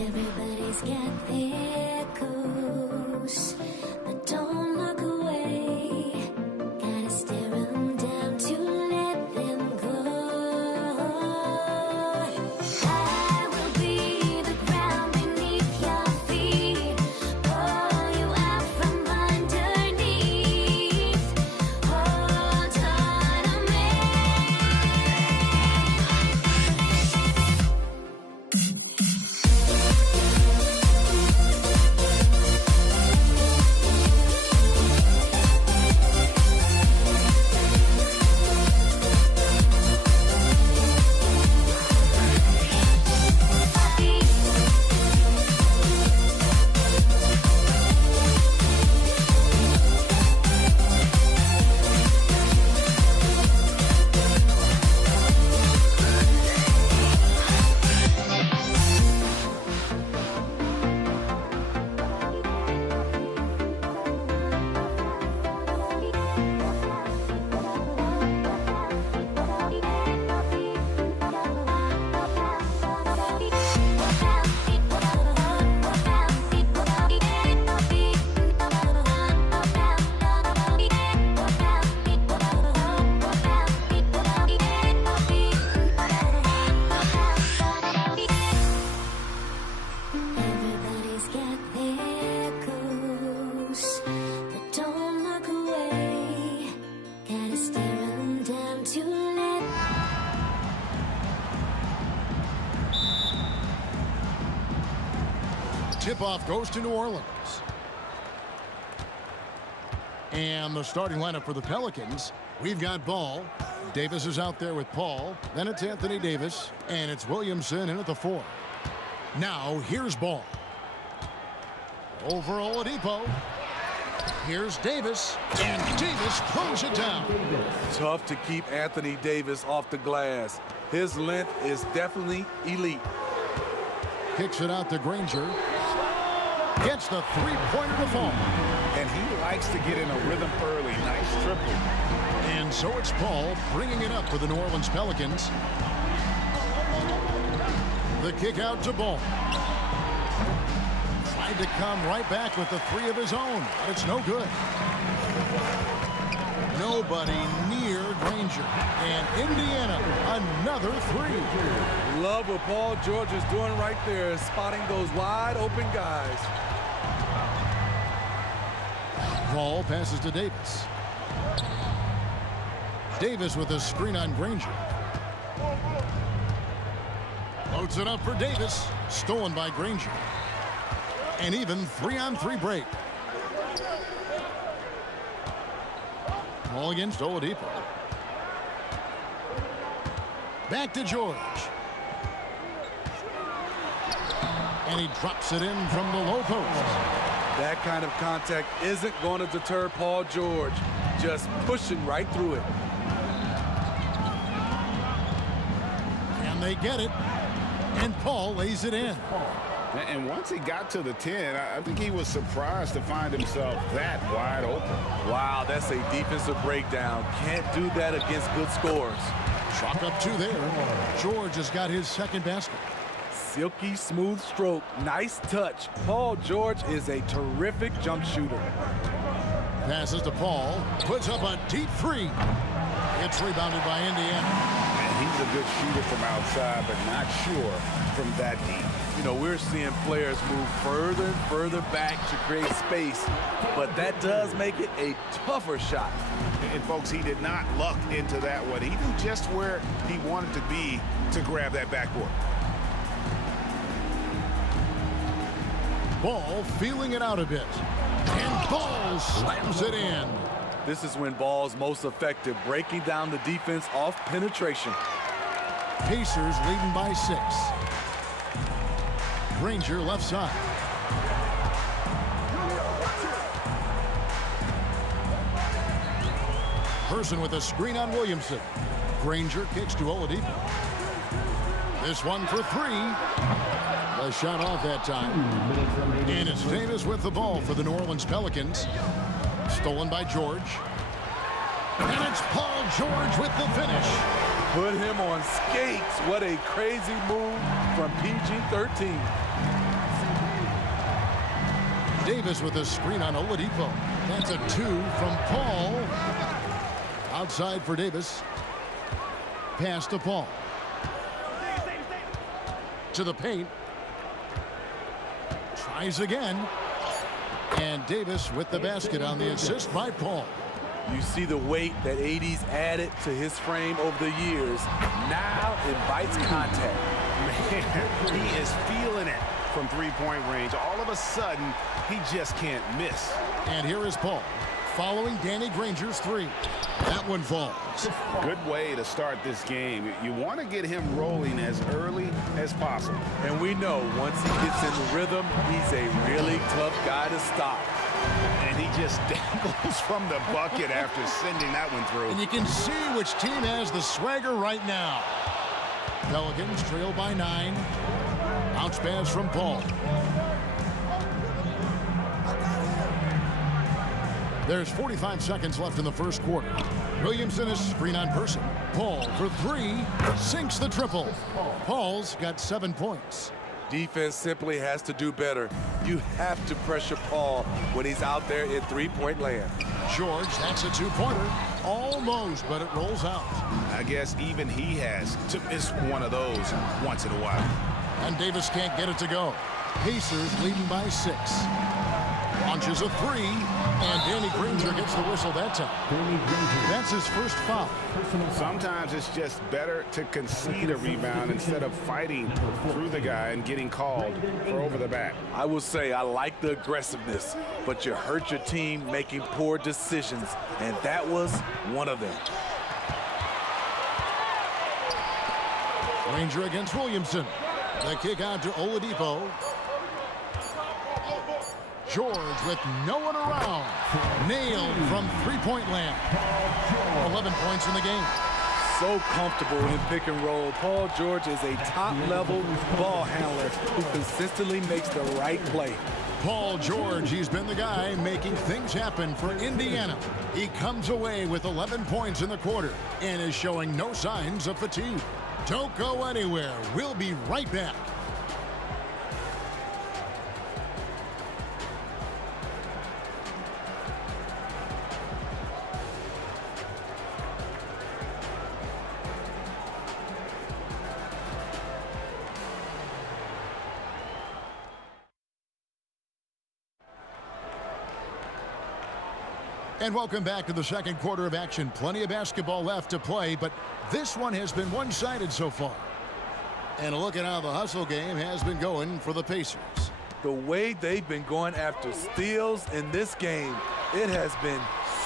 Everybody's got their goals, but don't look away. Gotta stare them down to let them go. I will be the ground beneath your feet, pull you out from underneath. Hold on to me. Everybody's got their goals, but don't look away. Gotta stare them down to let. Tip-off goes to New Orleans. And the starting lineup for the Pelicans, we've got Ball. Davis is out there with Paul. Then it's Anthony Davis. And it's Williamson in at the 4. Now, here's Ball. Over Oladipo. Here's Davis. And Davis throws it down. Tough to keep Anthony Davis off the glass. His length is definitely elite. Kicks it out to Granger. Gets the three-pointer to fall. And he likes to get in a rhythm early. Nice triple. And so it's Paul bringing it up for the New Orleans Pelicans. The kick out to Ball. Tried to come right back with the 3 of his own, but it's no good. Nobody near Granger. And Indiana, another 3. Love what Paul George is doing right there, spotting those wide open guys. Ball passes to Davis. Davis with a screen on Granger. Loads it up for Davis. Stolen by Granger. And even 3-on-3 break. Ball against Oladipo. Back to George. And he drops it in from the low post. That kind of contact isn't going to deter Paul George. Just pushing right through it. And they get it. And Paul lays it in. And once he got to the 10, I think he was surprised to find himself that wide open. Wow, that's a defensive breakdown. Can't do that against good scores. Chalk up 2 there. George has got his second basket. Silky smooth stroke. Nice touch. Paul George is a terrific jump shooter. Passes to Paul. Puts up a deep 3. It's rebounded by Indiana. And he's a good shooter from outside, but not sure from that deep. You know, we're seeing players move further and further back to create space, but that does make it a tougher shot. And folks, he did not luck into that one. He knew just where he wanted to be to grab that backboard. Ball feeling it out a bit. And Ball slams it in. This is when Ball's most effective, breaking down the defense off penetration. Pacers leading by 6. Granger left side. Person with a screen on Williamson. Granger kicks to Oladipo. This one for 3. The shot off that time. And it's Davis with the ball for the New Orleans Pelicans. Stolen by George. And it's Paul George with the finish. Put him on skates. What a crazy move from PG-13. Davis with a screen on Oladipo. That's a 2 from Paul. Outside for Davis. Pass to Paul. To the paint. Tries again. And Davis with the basket on the assist by Paul. You see the weight that AD's added to his frame over the years. Now invites contact. Man, he is feeling it from three-point range. All of a sudden, he just can't miss. And here is Paul following Danny Granger's 3. That one falls. Good way to start this game. You want to get him rolling as early as possible. And we know once he gets in the rhythm, he's a really tough guy to stop. And he just dangles from the bucket after sending that one through. And you can see which team has the swagger right now. Pelicans trail by 9. Bounce pass from Paul. There's 45 seconds left in the first quarter. Williamson is screen on person. Paul for 3. Sinks the triple. Paul's got 7 points. Defense simply has to do better. You have to pressure Paul when he's out there in three-point land. George, that's a 2-pointer. Almost, but it rolls out. I guess even he has to miss one of those once in a while. And Davis can't get it to go. Pacers leading by 6. Launches a 3, and Danny Granger gets the whistle that time. That's his first foul. Sometimes it's just better to concede a rebound instead of fighting through the guy and getting called for over the back. I will say I like the aggressiveness, but you hurt your team making poor decisions, and that was one of them. Granger against Williamson. The kick out to Oladipo. George with no one around. Nailed from three-point land. 11 points in the game. So comfortable in pick and roll. Paul George is a top-level ball handler who consistently makes the right play. Paul George, he's been the guy making things happen for Indiana. He comes away with 11 points in the quarter and is showing no signs of fatigue. Don't go anywhere. We'll be right back. And welcome back to the second quarter of action. Plenty of basketball left to play, but this one has been one-sided so far. And a look at how the hustle game has been going for the Pacers. The way they've been going after steals in this game, it has been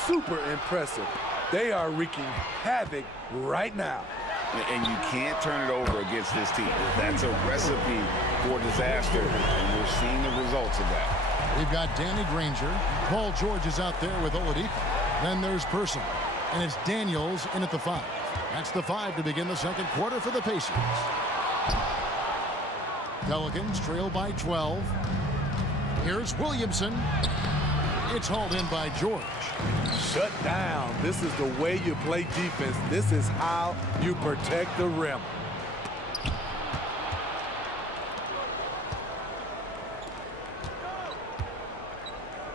super impressive. They are wreaking havoc right now. And you can't turn it over against this team. That's a recipe for disaster, and we're seeing the results of that. We've got Danny Granger. Paul George is out there with Oladipo. Then there's Person. And it's Daniels in at the 5. That's the 5 to begin the second quarter for the Pacers. Pelicans trail by 12. Here's Williamson. It's hauled in by George. Shut down. This is the way you play defense. This is how you protect the rim.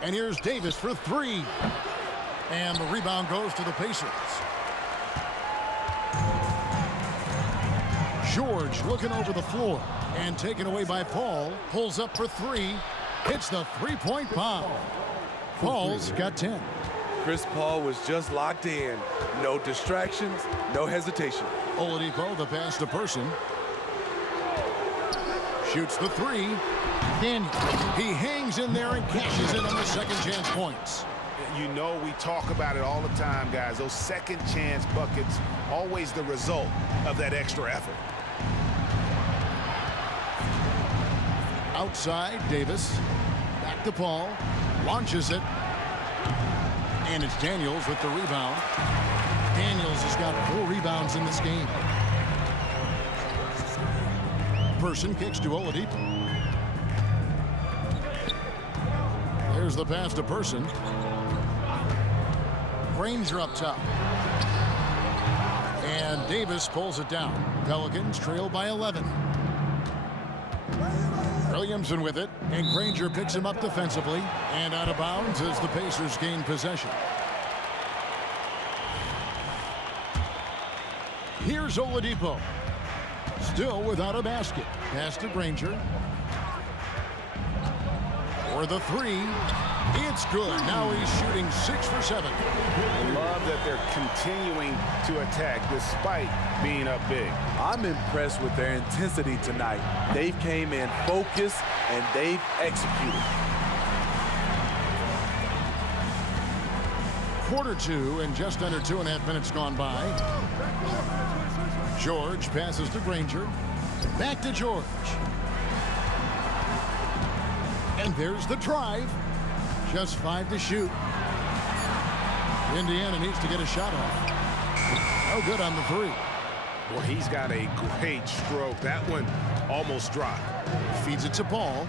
And here's Davis for 3. And the rebound goes to the Pacers. George looking over the floor and taken away by Paul. Pulls up for 3. Hits the three-point bomb. Paul's got 10. Chris Paul was just locked in. No distractions, no hesitation. Oladipo, the pass to Person. Shoots the 3. Daniel, he hangs in there and cashes in on the second chance points. You know, we talk about it all the time, guys. Those second chance buckets, always the result of that extra effort. Outside, Davis. Back to Paul. Launches it. And it's Daniels with the rebound. Daniels has got 4 rebounds in this game. Person kicks to Oladipo. There's the pass to Person. Granger up top. And Davis pulls it down. Pelicans trail by 11. Williamson with it, and Granger picks him up defensively, and out of bounds as the Pacers gain possession. Here's Oladipo. Still without a basket. Pass to Granger. For the three. It's good. Now he's shooting 6 for 7. I love that they're continuing to attack despite being up big. I'm impressed with their intensity tonight. They've came in focused and they've executed. Quarter 2 and just under 2.5 minutes gone by. George passes to Granger. Back to George. And there's the drive. Just 5 to shoot. Indiana needs to get a shot off. No good on the 3. Well, he's got a great stroke. That one almost dropped. Feeds it to Paul.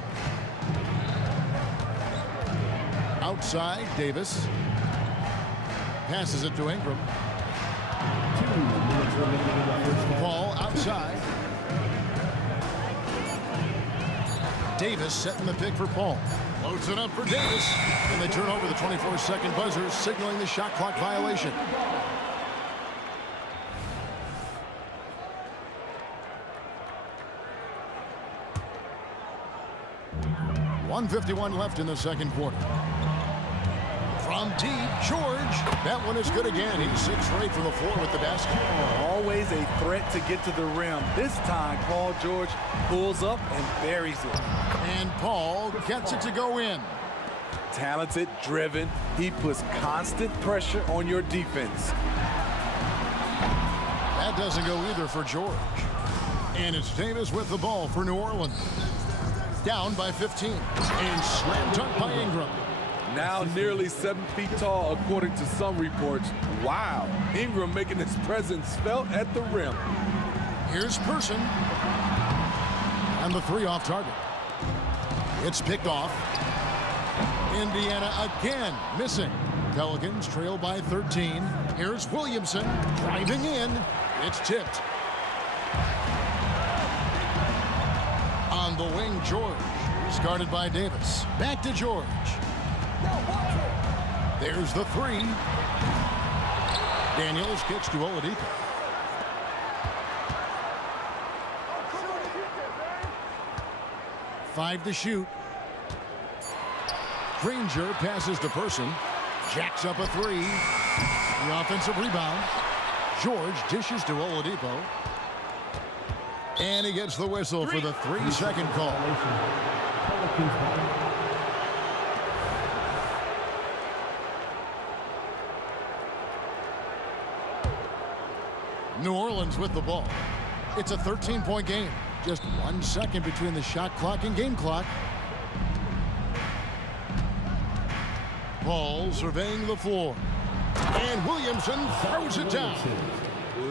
Outside, Davis. Passes it to Ingram. Paul outside. Davis setting the pick for Paul. Loads it up for Davis. And they turn over the 24-second buzzer, signaling the shot clock violation. .151 left in the second quarter. From deep, George. That one is good again. He's 6 for 8 from the floor with the basket. Always a threat to get to the rim. This time, Paul George pulls up and buries it. And Paul gets it to go in. Talented, driven. He puts constant pressure on your defense. That doesn't go either for George. And it's Davis with the ball for New Orleans. Down by 15. And slam dunk by Ingram. Now nearly 7 feet tall, according to some reports. Wow. Ingram making his presence felt at the rim. Here's Person. And the 3 off target. It's picked off. Indiana again missing. Pelicans trail by 13. Here's Williamson driving in. It's tipped. On the wing, George. He's guarded by Davis. Back to George. There's the 3. Daniels kicks to Oladipo. Five to shoot. Granger passes to Person. Jacks up a 3. The offensive rebound. George dishes to Oladipo. And he gets the whistle for the 3-second call. New Orleans with the ball. It's a 13-point game. Just 1 second between the shot clock and game clock. Paul surveying the floor. And Williamson throws it down.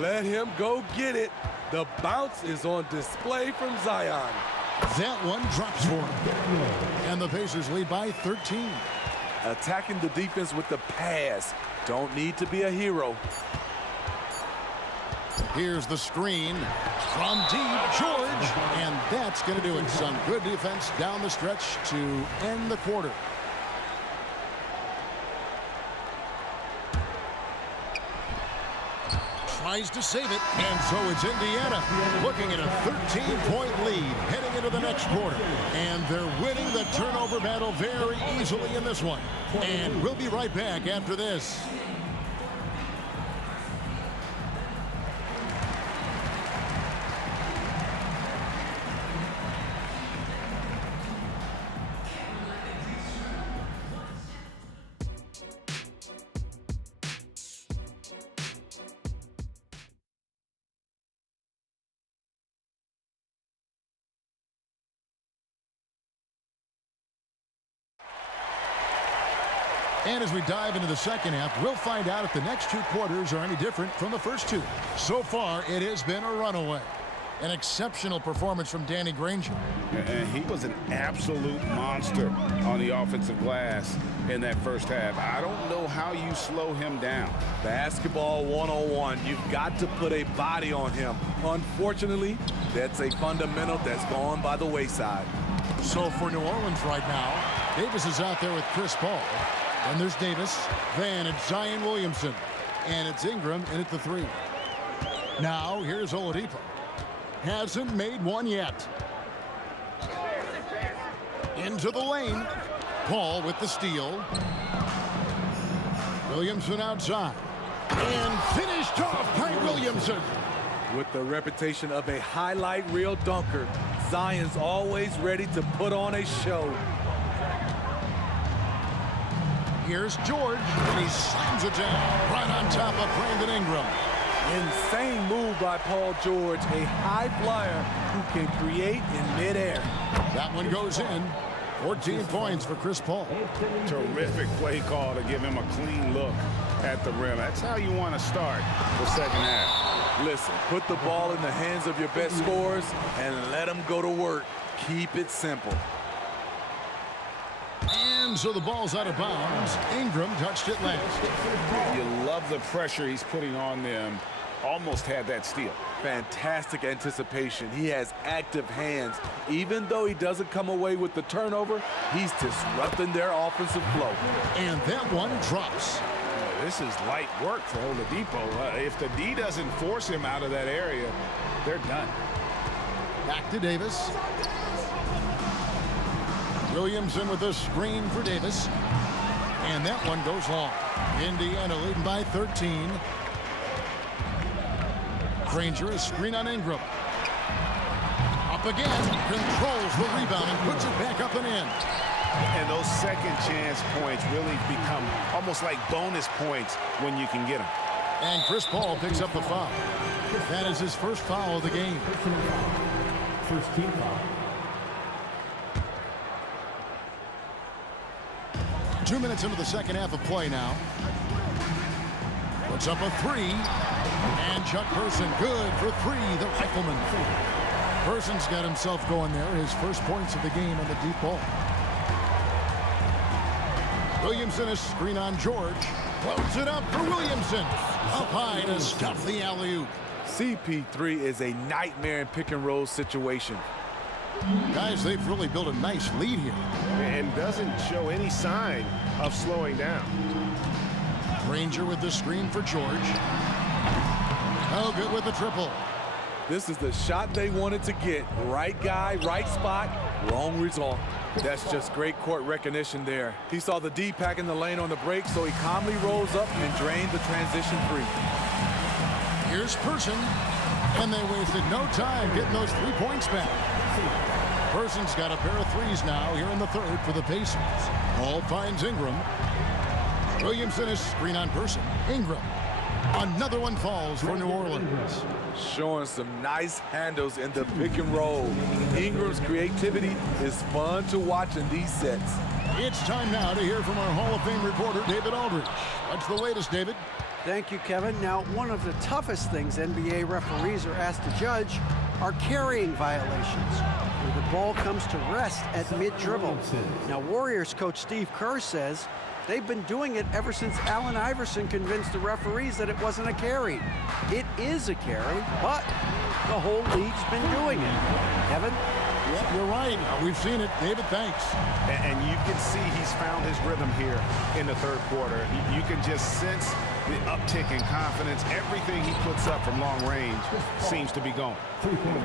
Let him go get it. The bounce is on display from Zion. That one drops for him. And the Pacers lead by 13. Attacking the defense with the pass. Don't need to be a hero. Here's the screen from deep, George. And that's going to do it. Some good defense down the stretch to end the quarter. Tries to save it, and so it's Indiana looking at a 13-point lead heading into the next quarter. And they're winning the turnover battle very easily in this one. And we'll be right back after this. And as we dive into the second half, we'll find out if the next 2 quarters are any different from the first 2. So far, it has been a runaway. An exceptional performance from Danny Granger. And he was an absolute monster on the offensive glass in that first half. I don't know how you slow him down. Basketball 101. You've got to put a body on him. Unfortunately, that's a fundamental that's gone by the wayside. So for New Orleans right now, Davis is out there with Chris Paul. And there's Davis. Then it's Zion Williamson. And it's Ingram in at the 3. Now here's Oladipo. Hasn't made one yet. Into the lane. Paul with the steal. Williamson outside. And finished off by Williamson. With the reputation of a highlight reel dunker, Zion's always ready to put on a show. Here's George, and he slams it down right on top of Brandon Ingram. Insane move by Paul George, a high flyer who can create in midair. That one goes in. 14 points for Chris Paul. Terrific play call to give him a clean look at the rim. That's how you want to start the second half. Listen, put the ball in the hands of your best scorers and let them go to work. Keep it simple. And so the ball's out of bounds. Ingram touched it last. You love the pressure he's putting on them. Almost had that steal. Fantastic anticipation. He has active hands. Even though he doesn't come away with the turnover, he's disrupting their offensive flow. And that one drops. This is light work for Oladipo. If the D doesn't force him out of that area, they're done. Back to Davis. Williamson with a screen for Davis. And that one goes long. Indiana leading by 13. Granger, a screen on Ingram. Up again, controls the rebound and puts it back up and in. And those second chance points really become almost like bonus points when you can get them. And Chris Paul picks up the foul. That is his first foul of the game. First team foul. 2 minutes into the second half of play now. Puts up a 3. And Chuck Person good for 3, the rifleman. Person's got himself going there. His first points of the game on the deep ball. Williamson a screen on George. Floats it up for Williamson. Up high to stuff the alley-oop. CP3 is a nightmare in pick and roll situation. Guys, they've really built a nice lead here. And doesn't show any sign of slowing down. Granger with the screen for George. Oh, good with the triple. This is the shot they wanted to get. Right guy, right spot, wrong result. That's just great court recognition there. He saw the D pack in the lane on the break, so he calmly rolls up and drained the transition 3. Here's Person, and they wasted no time getting those 3 points back. Person's got a pair of 3s now here in the third for the Pacers. Hall finds Ingram. Williamson is screen on Person. Ingram. Another one falls for New Orleans. Showing some nice handles in the pick and roll. Ingram's creativity is fun to watch in these sets. It's time now to hear from our Hall of Fame reporter, David Aldridge. What's the latest, David? Thank you, Kevin. Now, one of the toughest things NBA referees are asked to judge are carrying violations, where the ball comes to rest at mid-dribble. Now, Warriors coach Steve Kerr says they've been doing it ever since Allen Iverson convinced the referees that it wasn't a carry. It is a carry, but the whole league's been doing it. Kevin? Yeah, you're right. We've seen it. David, thanks. And you can see he's found his rhythm here in the third quarter. You can just sense the uptick in confidence. Everything he puts up from long range seems to be going.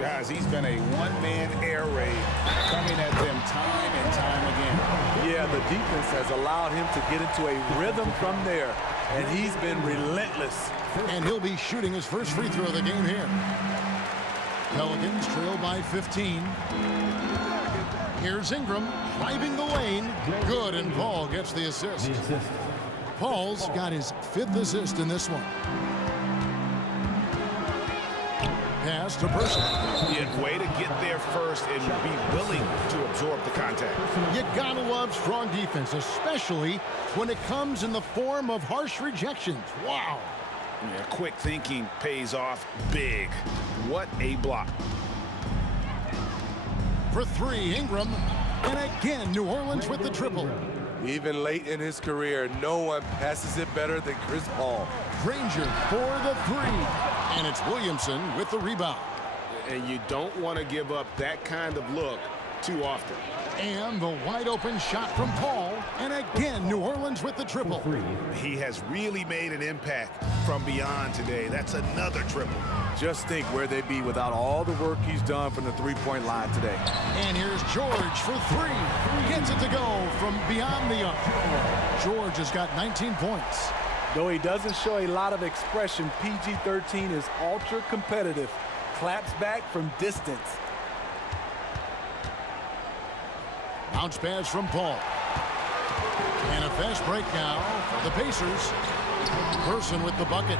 Guys, he's been a one-man air raid coming at them time and time again. Yeah, the defense has allowed him to get into a rhythm from there, and he's been relentless. And he'll be shooting his first free throw of the game here. Pelicans trail by 15. Here's Ingram driving the lane. Good, and Paul gets the assist. Paul's got his 5th assist in this one. Pass to Person. Yeah, way to get there first and be willing to absorb the contact. You gotta love strong defense, especially when it comes in the form of harsh rejections. Wow. Yeah, quick thinking pays off big. What a block. For 3, Ingram. And again, New Orleans with the triple. Even late in his career, no one passes it better than Chris Paul. Granger for the 3. And it's Williamson with the rebound. And you don't want to give up that kind of look too often. And the wide open shot from Paul. And again, New Orleans with the triple. He has really made an impact from beyond today. That's another triple. Just think where they'd be without all the work he's done from the three-point line today. And here's George for three. Gets it to go from beyond the arc. George has got 19 points. Though he doesn't show a lot of expression, PG-13 is ultra competitive. Claps back from distance. Bounce pass from Paul. And a fast break now for the Pacers. Person with the bucket.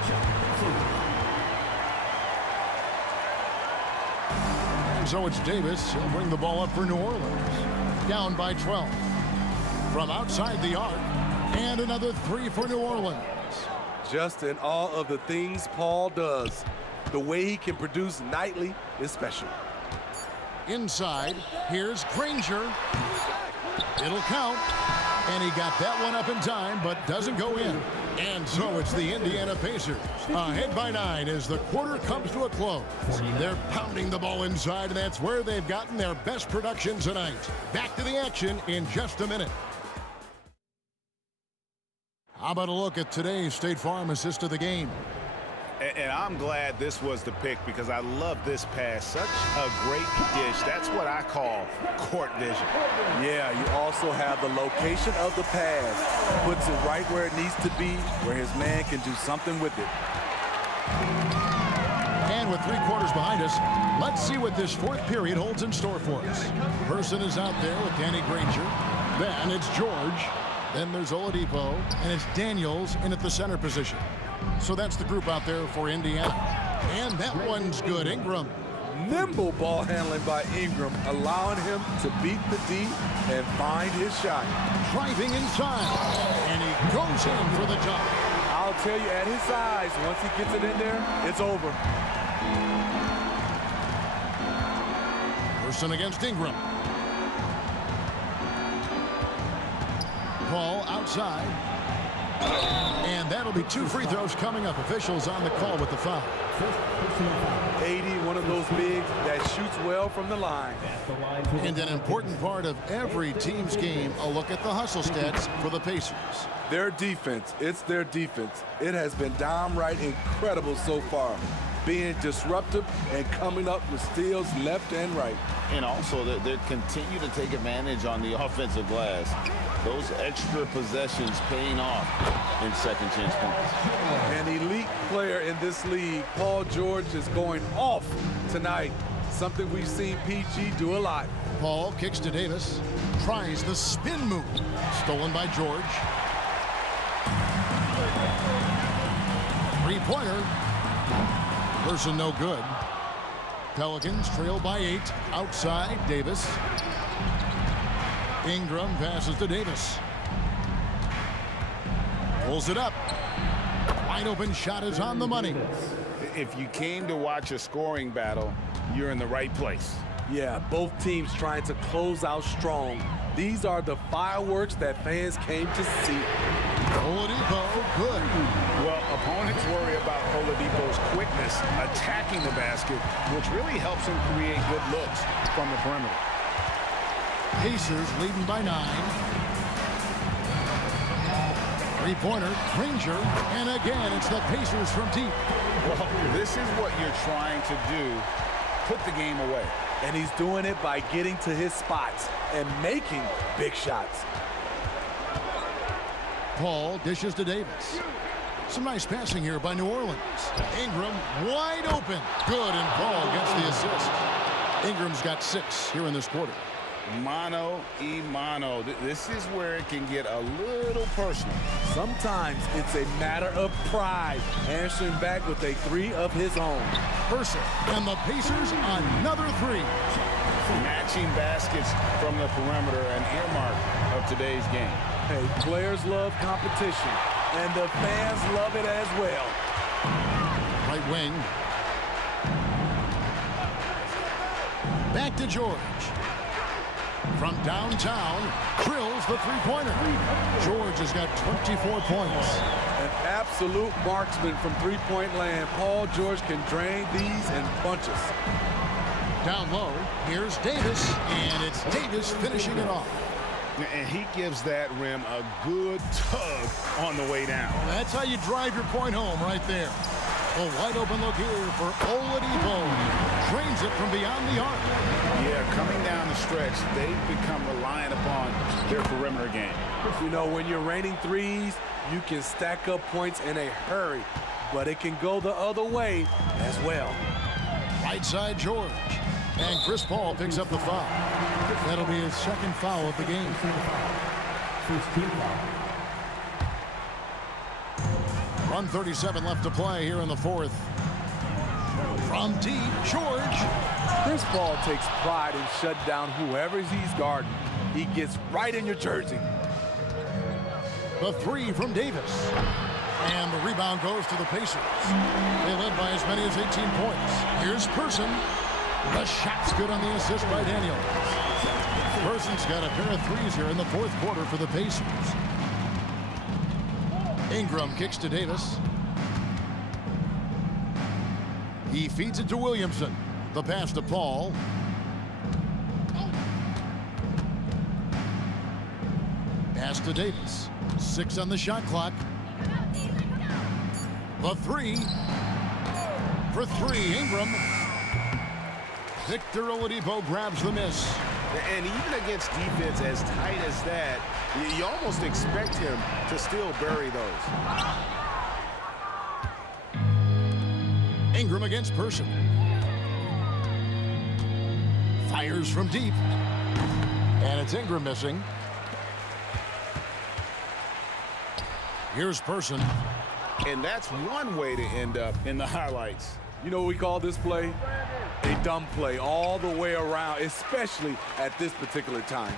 And so it's Davis. He'll bring the ball up for New Orleans. Down by 12. From outside the arc. And another three for New Orleans. Just in all of the things Paul does, the way he can produce nightly is special. Inside, here's Granger. It'll count. And he got that one up in time, but doesn't go in. And so it's the Indiana Pacers ahead by 9 as the quarter comes to a close. They're pounding the ball inside, and that's where they've gotten their best production tonight. Back to the action in just a minute. How about a look at today's State Farm assist of the game? And I'm glad this was the pick because I love this pass. Such a great dish. That's what I call court vision. Yeah, you also have the location of the pass. Puts it right where it needs to be, where his man can do something with it. And with 3 quarters behind us, let's see what this fourth period holds in store for us. Person is out there with Danny Granger. Then it's George. Then there's Oladipo. And it's Daniels in at the center position. So that's the group out there for Indiana. And that one's good. Ingram. Nimble ball handling by Ingram, allowing him to beat the D and find his shot. Driving inside. And he goes in for the jump. I'll tell you, at his size, once he gets it in there, it's over. Person against Ingram. Paul outside. And that'll be 2 free throws coming up. Officials on the call with the foul. 80, one of those bigs that shoots well from the line. And an important part of every team's game, a look at the hustle stats for the Pacers. Their defense, it's their defense. It has been downright incredible so far, being disruptive and coming up with steals left and right. And also, they continue to take advantage on the offensive glass. Those extra possessions paying off in second chance points. An elite player in this league, Paul George, is going off tonight. Something we've seen PG do a lot. Paul kicks to Davis. Tries the spin move. Stolen by George. 3-pointer. Person no good. Pelicans trail by 8. Outside, Davis. Ingram passes to Davis. Pulls it up. Wide open shot is on the money. If you came to watch a scoring battle, you're in the right place. Yeah, both teams trying to close out strong. These are the fireworks that fans came to see. Oladipo, good. Well, opponents worry about Oladipo's quickness attacking the basket, which really helps him create good looks from the perimeter. Pacers leading by 9. 3-pointer, Granger, and again it's the Pacers from deep. Well, this is what you're trying to do, put the game away. And he's doing it by getting to his spots and making big shots. Paul dishes to Davis. Some nice passing here by New Orleans. Ingram wide open. Good, and Paul gets the assist. Ingram's got 6 here in this quarter. Mano y mano. This is where it can get a little personal. Sometimes it's a matter of pride, answering back with a 3 of his own. Person, and the Pacers another 3. Matching baskets from the perimeter, an earmark of today's game. Hey, players love competition, and the fans love it as well. Right wing. Back to George. From downtown, drills the 3-pointer. George has got 24 points. An absolute marksman from 3-point land. Paul George can drain these in bunches. Down low, here's Davis, and it's Davis finishing it off. And he gives that rim a good tug on the way down. That's how you drive your point home right there. A wide open look here for Oladipo. Drains it from beyond the arc. Yeah, coming down the stretch, they've become reliant upon their perimeter game. You know, when you're raining threes, you can stack up points in a hurry, but it can go the other way as well. Right side George. And Chris Paul picks up the foul. That'll be his second foul of the game. 1:37 left to play here in the fourth. From deep, George. Chris Paul takes pride in shutting down whoever he's guarding. He gets right in your jersey. The three from Davis. And the rebound goes to the Pacers. They led by as many as 18 points. Here's Person. The shot's good on the assist by Daniel. Person's got a pair of threes here in the fourth quarter for the Pacers. Ingram kicks to Davis. He feeds it to Williamson. The pass to Paul. Pass to Davis. 6 on the shot clock. The three. For 3, Ingram. Victor Oladipo grabs the miss. And even against defense as tight as that, you almost expect him to still bury those. Ingram against Person. Fires from deep. And it's Ingram missing. Here's Person. And that's one way to end up in the highlights. You know what we call this play? A dumb play all the way around, especially at this particular time.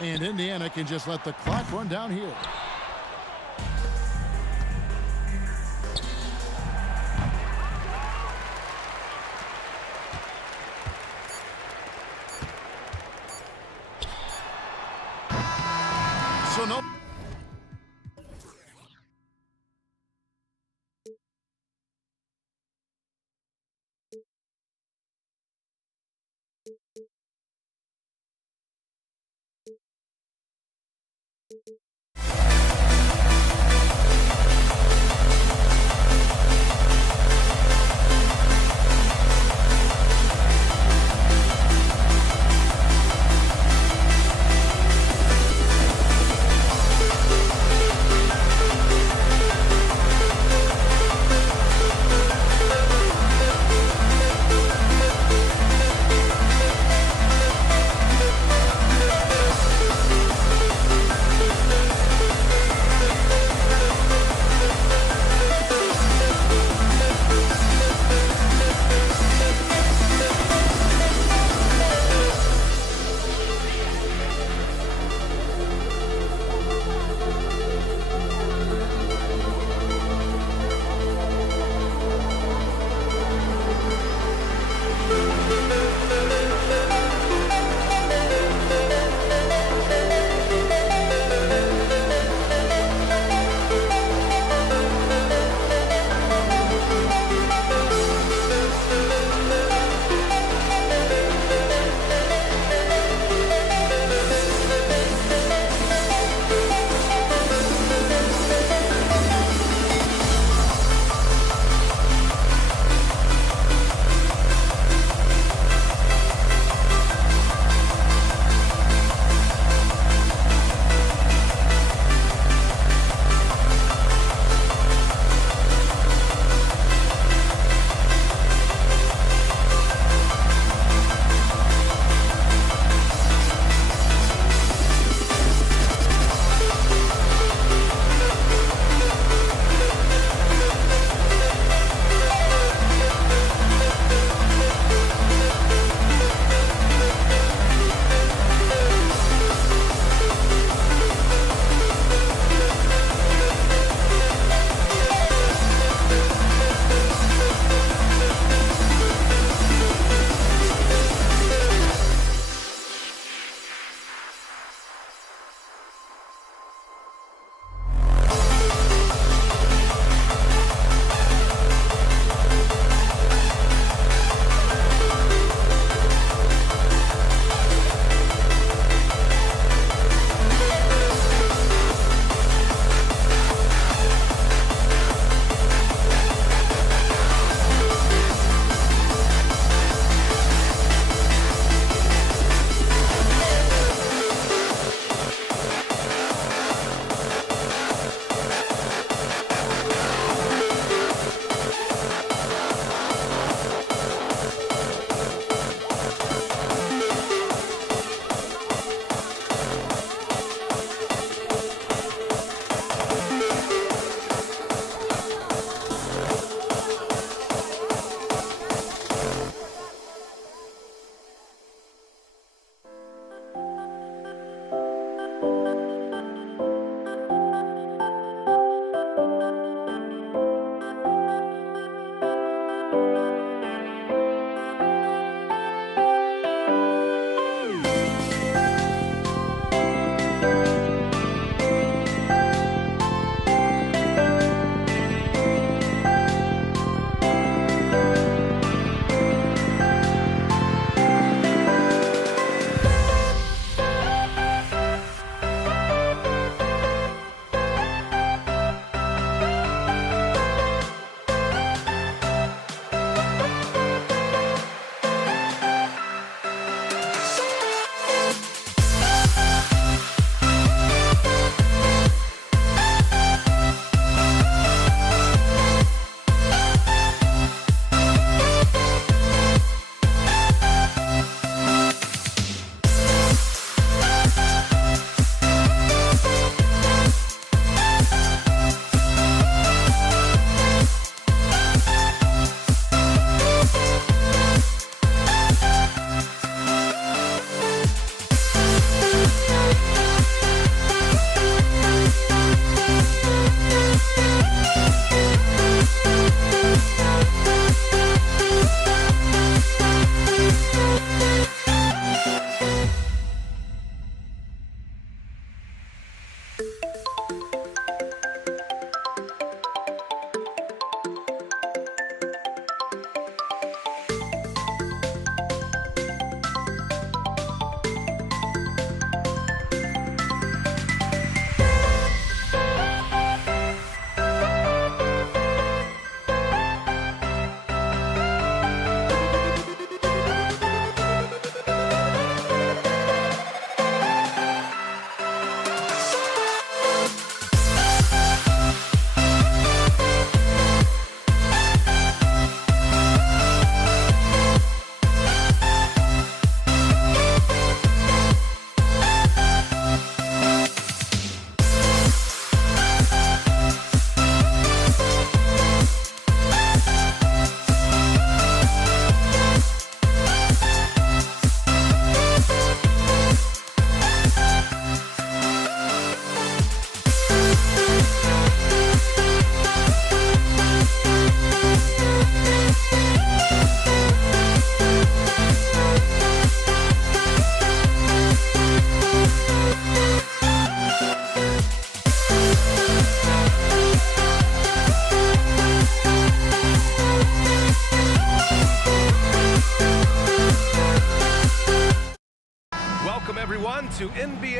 And Indiana can just let the clock run down here. So no.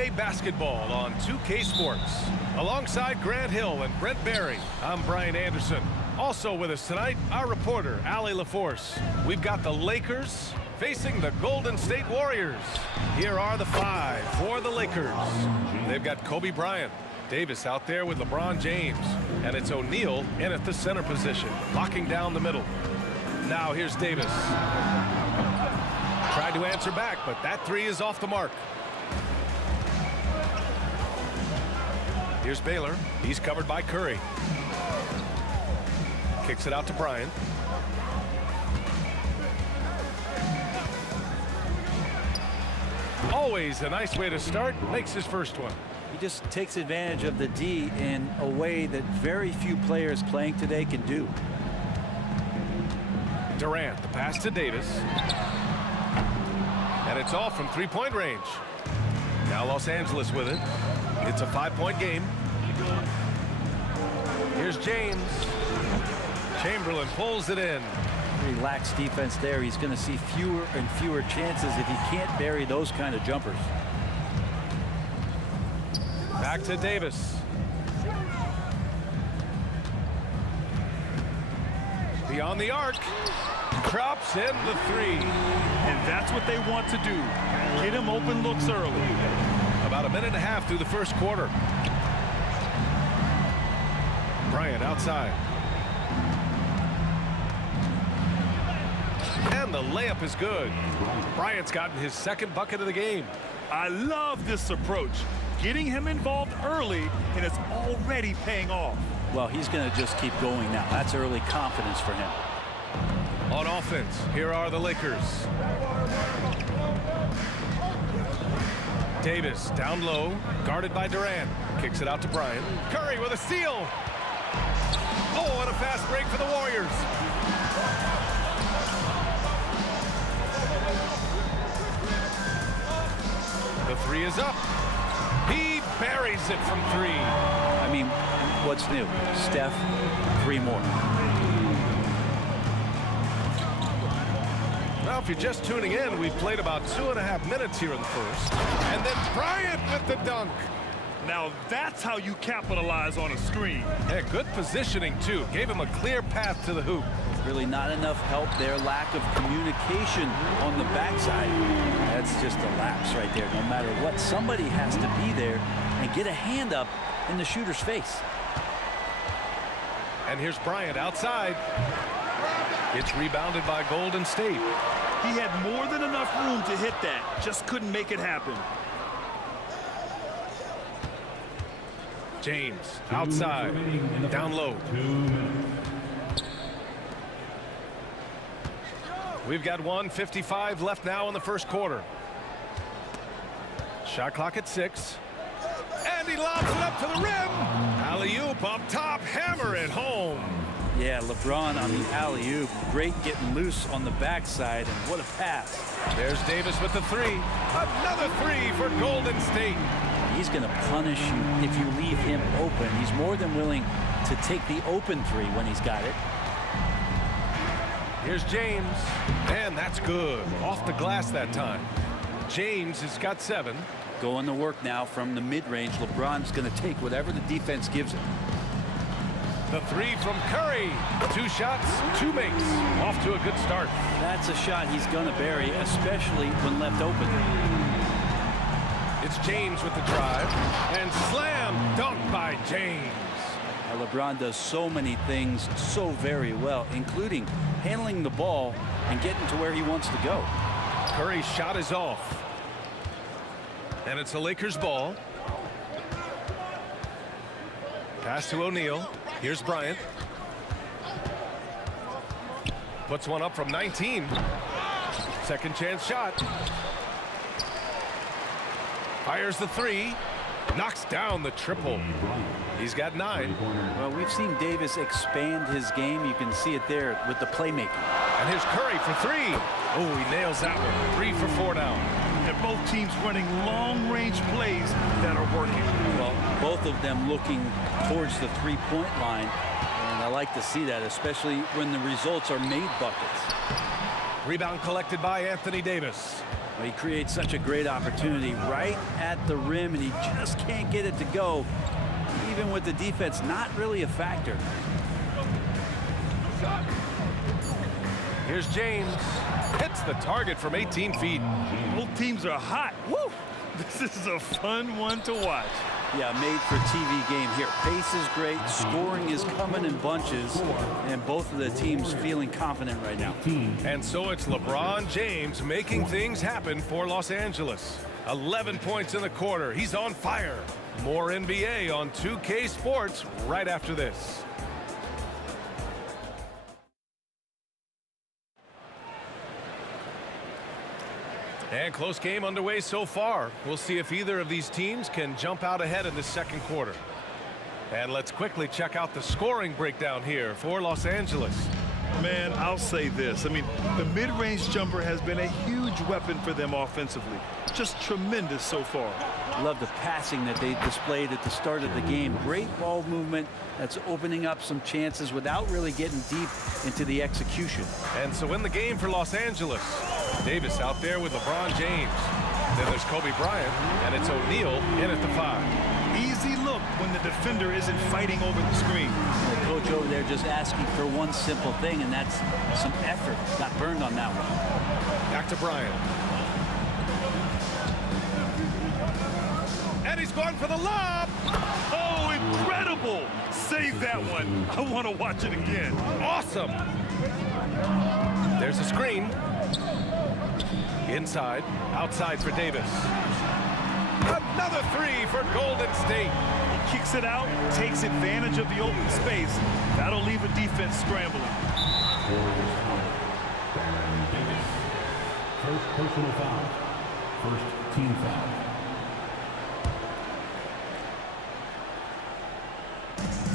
NBA basketball on 2K Sports. Alongside Grant Hill and Brent Barry, I'm Brian Anderson. Also with us tonight, our reporter, Allie LaForce. We've got the Lakers facing the Golden State Warriors. Here are the 5 for the Lakers. They've got Kobe Bryant. Davis out there with LeBron James. And it's O'Neal in at the center position, locking down the middle. Now here's Davis. Tried to answer back, but that 3 is off the mark. Here's Baylor. He's covered by Curry. Kicks it out to Bryant. Always a nice way to start. Makes his first one. He just takes advantage of the D in a way that very few players playing today can do. Durant, the pass to Davis. And it's off from three-point range. Now Los Angeles with it. It's a 5-point game. Here's James. Chamberlain pulls it in. Pretty lax defense there. He's going to see fewer and fewer chances if he can't bury those kind of jumpers. Back to Davis. Beyond the arc. Drops in the 3. And that's what they want to do. Get him open looks early. About a minute and a half through the first quarter. Bryant outside. And the layup is good. Bryant's gotten his second bucket of the game. I love this approach. Getting him involved early, and it's already paying off. Well, he's going to just keep going now. That's early confidence for him. On offense, here are the Lakers. Davis down low, guarded by Durant. Kicks it out to Bryant. Curry with a steal. Oh, and a fast break for the Warriors. The 3 is up. He buries it from 3. I mean, what's new? Steph, 3 more. Well, if you're just tuning in, we've played about 2.5 minutes here in the first. And then Bryant with the dunk. Now that's how you capitalize on a screen. Yeah, good positioning, too. Gave him a clear path to the hoop. Really not enough help there. Lack of communication on the backside. That's just a lapse right there. No matter what, somebody has to be there and get a hand up in the shooter's face. And here's Bryant outside. It's rebounded by Golden State. He had more than enough room to hit that. Just couldn't make it happen. James outside. Down low. We've got 1:55 left now in the first quarter. Shot clock at 6. And he lobs it up to the rim. Alley-oop up top. Hammer it home. Yeah, LeBron on the alley-oop. Great getting loose on the backside, and what a pass. There's Davis with the 3. Another 3 for Golden State. He's going to punish you if you leave him open. He's more than willing to take the open 3 when he's got it. Here's James, and that's good. Off the glass that time. James has got 7. Going to work now from the mid-range. LeBron's going to take whatever the defense gives him. The 3 from Curry. 2 shots, 2 makes. Off to a good start. That's a shot he's going to bury, especially when left open. It's James with the drive. And slam dunk by James. Now, LeBron does so many things so very well, including handling the ball and getting to where he wants to go. Curry's shot is off. And it's the Lakers' ball. Pass to O'Neal. Here's Bryant. Puts one up from 19. Second chance shot. Fires the 3. Knocks down the triple. He's got 9. Well, we've seen Davis expand his game. You can see it there with the playmaking. And here's Curry for 3. Oh, he nails that one. 3 for 4 now. And both teams running long-range plays that are working. Well, both of them looking towards the three-point line. And I like to see that, especially when the results are made buckets. Rebound collected by Anthony Davis. Well, he creates such a great opportunity right at the rim, and he just can't get it to go, even with the defense not really a factor. Here's James. Hits the target from 18 feet. Both teams are hot. Woo! This is a fun one to watch. Yeah, made for TV game here. Pace is great, scoring is coming in bunches, and both of the teams feeling confident right now. And so it's LeBron James making things happen for Los Angeles. 11 points in the quarter. He's on fire. More NBA on 2K Sports right after this. And close game underway so far. We'll see if either of these teams can jump out ahead in the second quarter. And let's quickly check out the scoring breakdown here for Los Angeles. Man, I'll say this. I mean, the mid-range jumper has been a huge weapon for them offensively. Just tremendous so far. Love the passing that they displayed at the start of the game. Great ball movement that's opening up some chances without really getting deep into the execution. And so in the game for Los Angeles, Davis out there with LeBron James. Then there's Kobe Bryant, and it's O'Neal in at the 5. Easy look when the defender isn't fighting over the screen. The coach over there just asking for one simple thing, and that's some effort. Got burned on that one. Back to Bryant. And he's going for the lob. Oh, incredible. Save that one. I want to watch it again. Awesome. There's a screen. Inside, outside for Davis. Another 3 for Golden State. He kicks it out, takes advantage of the open space. That'll leave a defense scrambling. First personal foul. First team foul.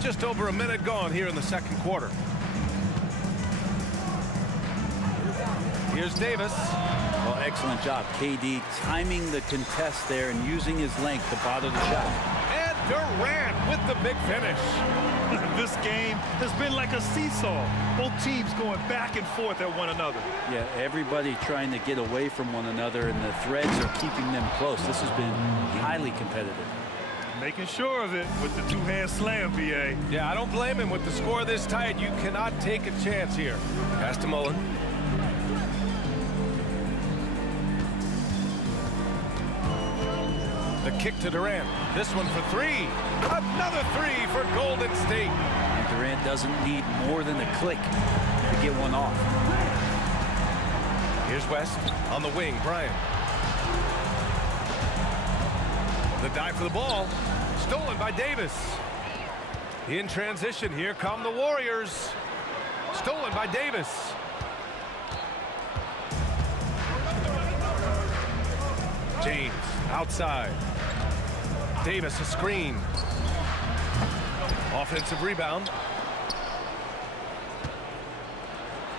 Just over a minute gone here in the second quarter. Here's Davis. Well, excellent job, KD, timing the contest there and using his length to bother the shot. And Durant with the big finish. This game has been like a seesaw. Both teams going back and forth at one another. Yeah, everybody trying to get away from one another, and the threads are keeping them close. This has been highly competitive. Making sure of it with the two-hand slam, BA. Yeah, I don't blame him. With the score this tight, you cannot take a chance here. Pass to Mullen. The kick to Durant. This one for 3. Another 3 for Golden State. And Durant doesn't need more than a click to get one off. Here's West on the wing. Bryant. The dive for the ball. Stolen by Davis. In transition, here come the Warriors. Stolen by Davis. James outside. Davis a screen. Offensive rebound.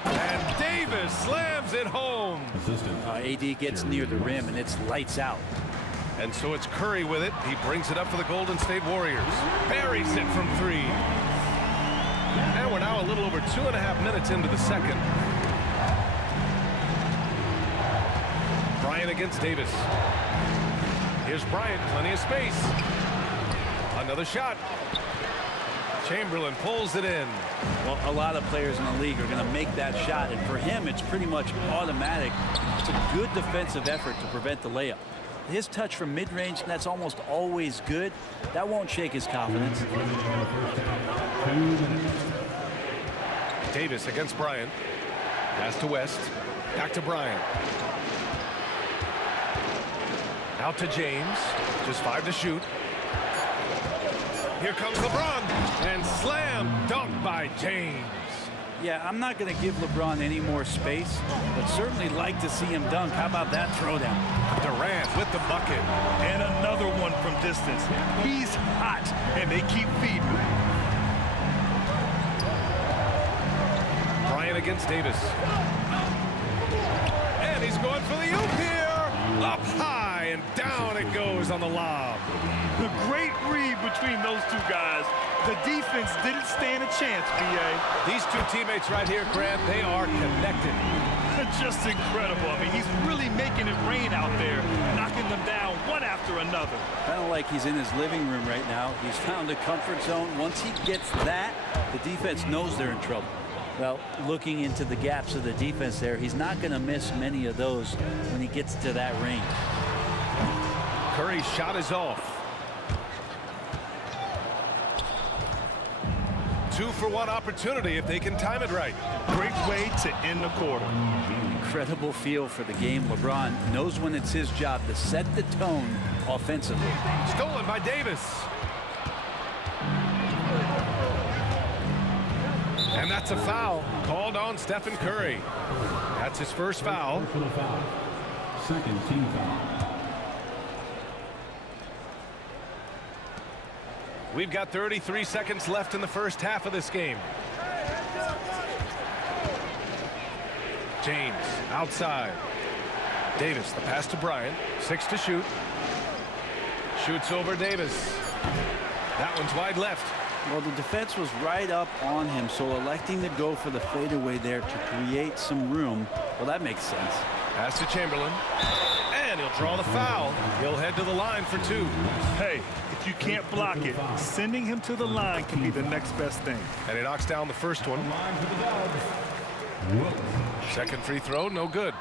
And Davis slams it home. AD gets near the rim, and it's lights out. And so it's Curry with it. He brings it up for the Golden State Warriors. Buries it from 3. And we're now a little over 2.5 minutes into the second. Bryant against Davis. Here's Bryant, plenty of space. Another shot. Chamberlain pulls it in. Well, a lot of players in the league are going to make that shot, and for him, it's pretty much automatic. It's a good defensive effort to prevent the layup. His touch from mid-range, that's almost always good. That won't shake his confidence. Davis against Bryant. Pass to West. Back to Bryant. Out to James. Just 5 to shoot. Here comes LeBron. And slam dunk by James. Yeah, I'm not going to give LeBron any more space, but certainly like to see him dunk. How about that throwdown? Durant with the bucket. And another one from distance. He's hot, and they keep feeding him. Bryant against Davis. And he's going for the oop here. Up high, and down it goes on the lob. The great read between those two guys. The defense didn't stand a chance, BA. These two teammates right here, Grant, they are connected. just incredible. I mean, he's really making it rain out there, knocking them down one after another. Kind of like he's in his living room right now. He's found a comfort zone. Once he gets that, the defense knows they're in trouble. Well, looking into the gaps of the defense there, he's not going to miss many of those when he gets to that range. Curry's shot is off. 2-for-1 opportunity if they can time it right. Great way to end the quarter. Incredible feel for the game. LeBron knows when it's his job to set the tone offensively. Stolen by Davis. And that's a foul called on Stephen Curry. That's his first foul. Second team foul. We've got 33 seconds left in the first half of this game. James outside. Davis, the pass to Bryant. 6 to shoot. Shoots over Davis. That one's wide left. Well, the defense was right up on him, so electing to go for the fadeaway there to create some room, well, that makes sense. Pass to Chamberlain. And he'll draw the foul. He'll head to the line for 2. Hey, if you can't block it, sending him to the line can be the next best thing. And he knocks down the first one. Second free throw, no good.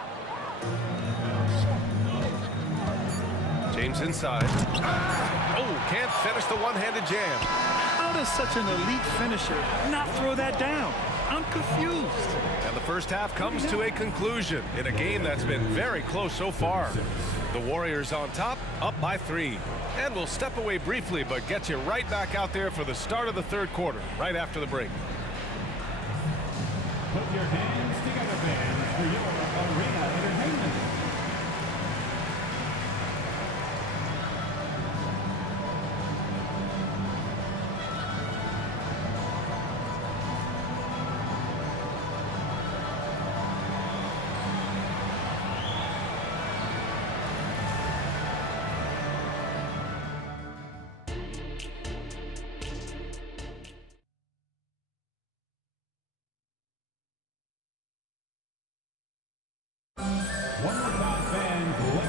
James inside. Oh, can't finish the one-handed jam. How does such an elite finisher not throw that down? I'm confused. And the first half comes to a conclusion in a game that's been very close so far. The Warriors on top, up by 3. And we'll step away briefly, but get you right back out there for the start of the third quarter, right after the break. Put your hands together, fans, for your arena entertainment.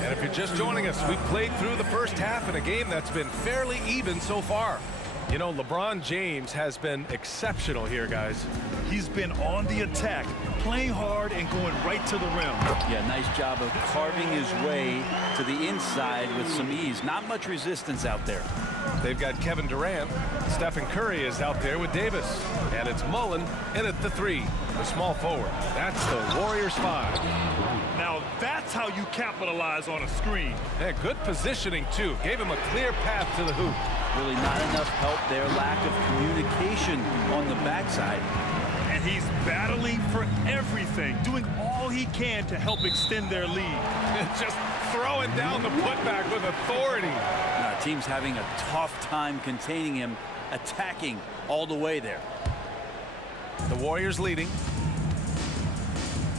And if you're just joining us, we've played through the first half in a game that's been fairly even so far. You know, LeBron James has been exceptional here, guys. He's been on the attack, playing hard and going right to the rim. Yeah, nice job of carving his way to the inside with some ease. Not much resistance out there. They've got Kevin Durant. Stephen Curry is out there with Davis. And it's Mullen in at the 3, the small forward. That's the Warriors 5. Now that's how you capitalize on a screen. Yeah, good positioning, too. Gave him a clear path to the hoop. Really not enough help there. Lack of communication on the backside. And he's battling for everything, doing all he can to help extend their lead. Just throwing down the putback with authority. Now, team's having a tough time containing him, attacking all the way there. The Warriors leading.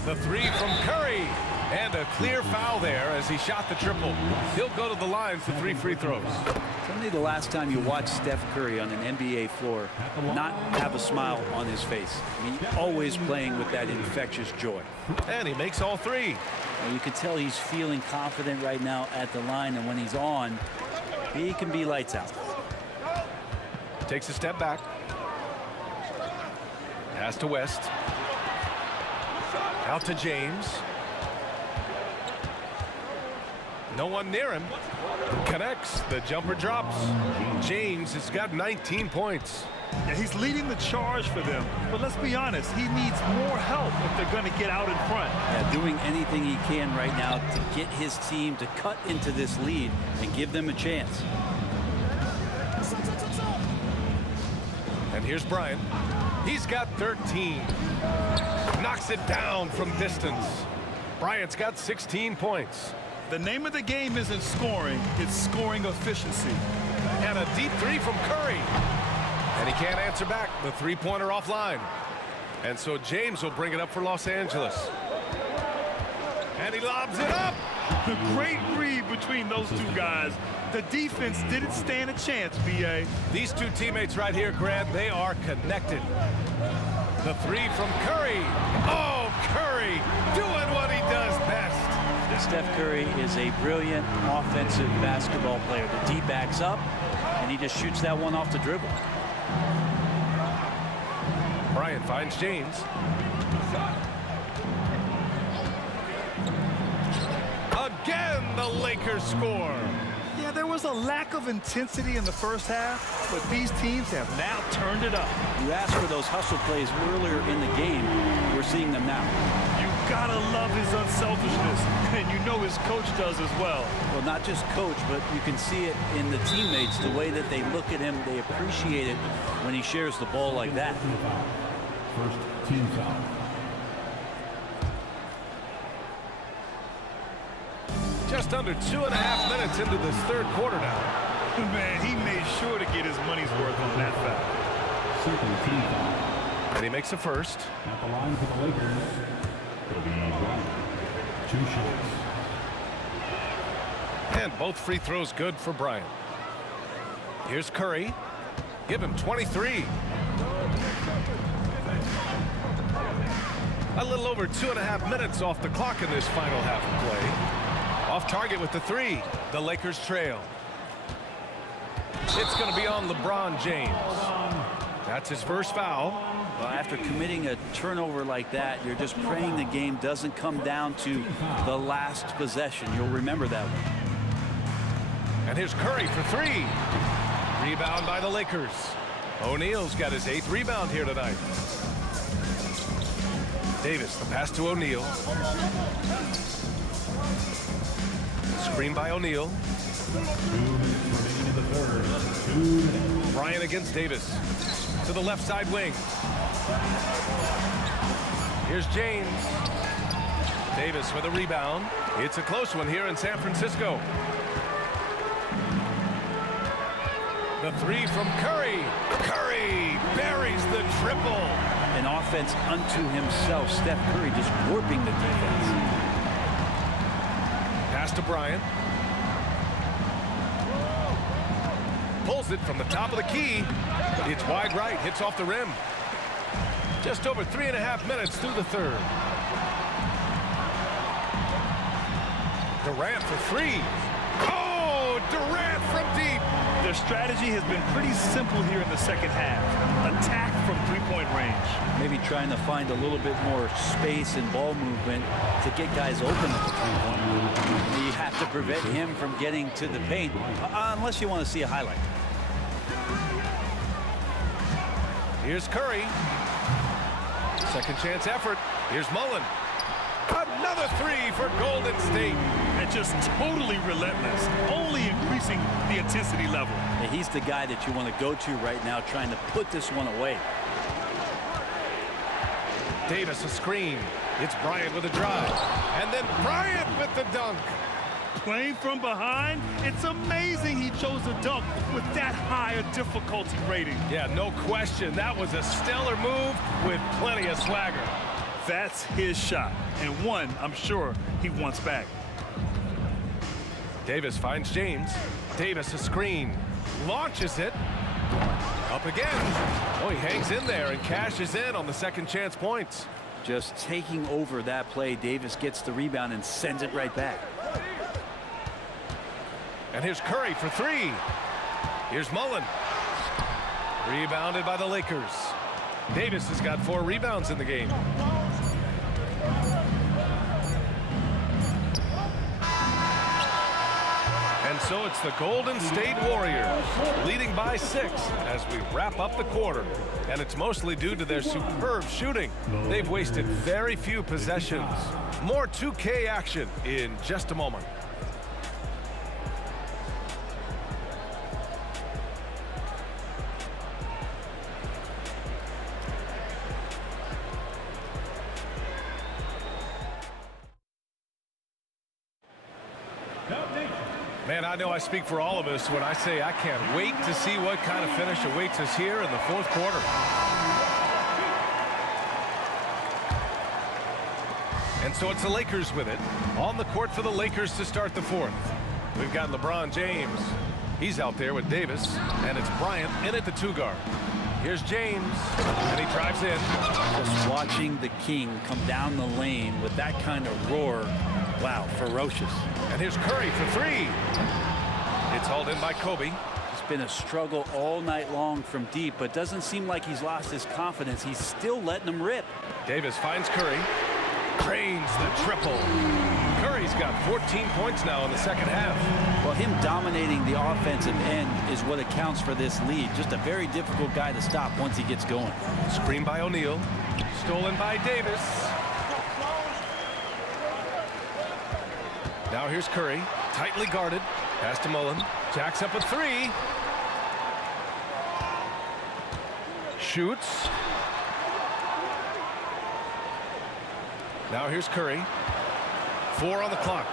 The 3 from Curry. And a clear foul there as he shot the triple. He'll go to the line for 3 free throws. Tell me the last time you watched Steph Curry on an NBA floor not have a smile on his face. I mean, always playing with that infectious joy. And he makes all 3. And you can tell he's feeling confident right now at the line, and when he's on, he can be lights out. Takes a step back. Pass to West. Out to James. No one near him. Connects. The jumper drops. James has got 19 points. Yeah, he's leading the charge for them. But let's be honest, he needs more help if they're going to get out in front. Yeah, doing anything he can right now to get his team to cut into this lead and give them a chance. And here's Bryant. He's got 13. Knocks it down from distance. Bryant's got 16 points. The name of the game isn't scoring, it's scoring efficiency. And a deep 3 from Curry. And he can't answer back. The 3-pointer offline. And so James will bring it up for Los Angeles. And he lobs it up. The great read between those two guys. The defense didn't stand a chance, B.A. These two teammates right here, Grant, they are connected. The 3 from Curry. Oh, Curry Curry doing what he does best. Steph Curry is a brilliant offensive basketball player. The D backs up, and he just shoots that one off the dribble. Bryant finds James. Again, the Lakers score. Yeah, there was a lack of intensity in the first half, but these teams have now turned it up. You asked for those hustle plays earlier in the game. We're seeing them now. You gotta love his unselfishness, and you know his coach does as well. Well, not just coach, but you can see it in the teammates, the way that they look at him. They appreciate it when he shares the ball like that. First team foul. Just under 2.5 minutes into this third quarter now. Man, he made sure to get his money's worth on that foul. Second team foul. And he makes a first. At the line for the Lakers, it'll be Bryant. 2 shots. And both free throws good for Bryant. Here's Curry. Give him 23. A little over 2.5 minutes off the clock in this final half of play. Off target with the 3. The Lakers trail. It's going to be on LeBron James. That's his first foul. Well, after committing a turnover like that, you're just praying the game doesn't come down to the last possession. You'll remember that one. And here's Curry for 3. Rebound by the Lakers. O'Neal's got his 8th rebound here tonight. Davis, the pass to O'Neal. Screen by O'Neal. Bryant against Davis. To the left side wing. Here's James. Davis with a rebound. It's a close one here in San Francisco. The 3 from Curry. Curry buries the triple. An offense unto himself. Steph Curry just warping the defense. Pass to Bryant. Pulls it from the top of the key. It's wide right. Hits off the rim. Just over 3.5 minutes through the third. Durant for 3. Oh, Durant from deep. Their strategy has been pretty simple here in the second half. Attack from three-point range. Maybe trying to find a little bit more space and ball movement to get guys open at the three-point. You have to prevent him from getting to the paint, unless you want to see a highlight. Here's Curry. Second chance effort. Here's Mullen. Another 3 for Golden State. And just totally relentless, only increasing the intensity level. And he's the guy that you want to go to right now, trying to put this one away. Davis a screen. It's Bryant with a drive. And then Bryant with the dunk. Playing from behind, it's amazing he chose a dunk with that high a difficulty rating. Yeah, no question. That was a stellar move with plenty of swagger. That's his shot, and one I'm sure he wants back. Davis finds James. Davis a screen. Launches it. Up again. Oh, he hangs in there and cashes in on the second chance points. Just taking over that play. Davis gets the rebound and sends it right back. And here's Curry for 3. Here's Mullen. Rebounded by the Lakers. Davis has got 4 rebounds in the game. And so it's the Golden State Warriors leading by 6 as we wrap up the quarter. And it's mostly due to their superb shooting. They've wasted very few possessions. More 2K action in just a moment. Man, I know I speak for all of us when I say I can't wait to see what kind of finish awaits us here in the fourth quarter. And so it's the Lakers with it. On the court for the Lakers to start the fourth. We've got LeBron James. He's out there with Davis. And it's Bryant in at the 2 guard. Here's James, and he drives in. Just watching the King come down the lane with that kind of roar. Wow, ferocious. And here's Curry for three. It's hauled in by Kobe. It's been a struggle all night long from deep, but doesn't seem like he's lost his confidence. He's still letting them rip. Davis finds Curry. Drains the triple. Curry's got 14 points now in the second half. Well, him dominating the offensive end is what accounts for this lead. Just a very difficult guy to stop once he gets going. Screen by O'Neal. Stolen by Davis. Now here's Curry. Tightly guarded. Pass to Mullen. Jacks up a three. Shoots. Now here's Curry. 4 on the clock.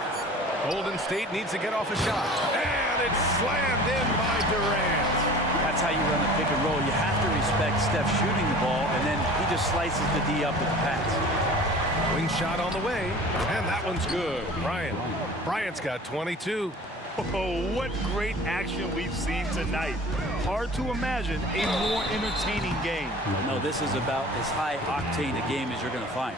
Golden State needs to get off a shot. And it's slammed in by Durant. That's how you run a pick and roll. You have to respect Steph shooting the ball, and then he just slices the D up with the pass. Wing shot on the way, and that one's good. Bryant's got 22. Oh, what great action we've seen tonight. Hard to imagine a more entertaining game. No, this is about as high octane a game as you're going to find.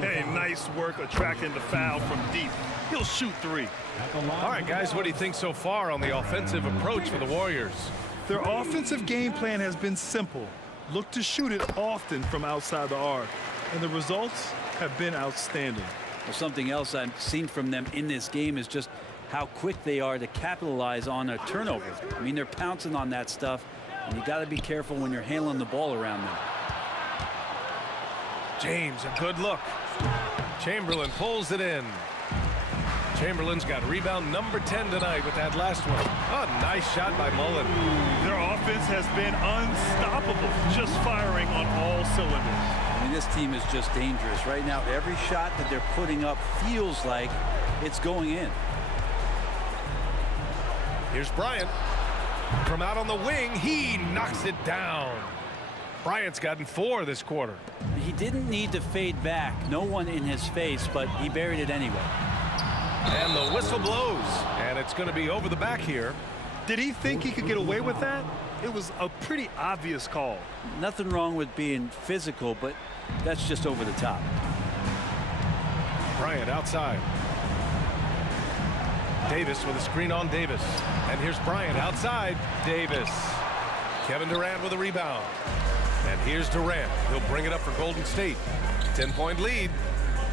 Hey, nice work attracting the foul from deep. He'll shoot three. All right, guys, what do you think so far on the offensive approach for the Warriors? Their offensive game plan has been simple. Look to shoot it often from outside the arc, and the results have been outstanding. Well, something else I've seen from them in this game is just how quick they are to capitalize on a turnover. I mean, they're pouncing on that stuff, and you got to be careful when you're handling the ball around them. James, a good look. Chamberlain pulls it in. Chamberlain's got rebound number 10 tonight with that last one. Oh, nice shot by Mullen. Their offense has been unstoppable, just firing on all cylinders. I mean, this team is just dangerous. Right now, every shot that they're putting up feels like it's going in. Here's Bryant. From out on the wing, he knocks it down. Bryant's gotten 4 this quarter. He didn't need to fade back. No one in his face, but he buried it anyway. And the whistle blows, and it's going to be over the back here. Did he think he could get away with that? It was a pretty obvious call. Nothing wrong with being physical, but that's just over the top. Bryant outside. Davis with a screen on Davis. And here's Bryant outside. Davis. Kevin Durant with a rebound. And here's Durant. He'll bring it up for Golden State. 10-point lead.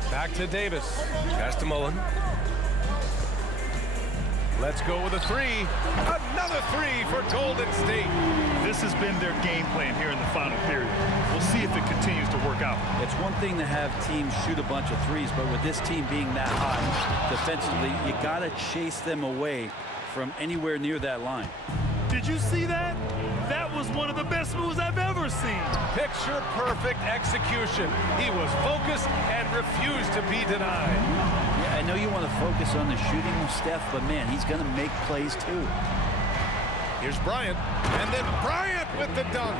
Back to Davis. Pass to Mullen. Let's go with a three. Another three for Golden State. This has been their game plan here in the final period. We'll see if it continues to work out. It's one thing to have teams shoot a bunch of threes, but with this team being that hot defensively, you got to chase them away from anywhere near that line. Did you see that? That was one of the best moves I've ever seen. Picture perfect execution. He was focused and refused to be denied. Yeah, I know you want to focus on the shooting of Steph, but man, he's going to make plays too. Here's Bryant, and then Bryant with the dunk.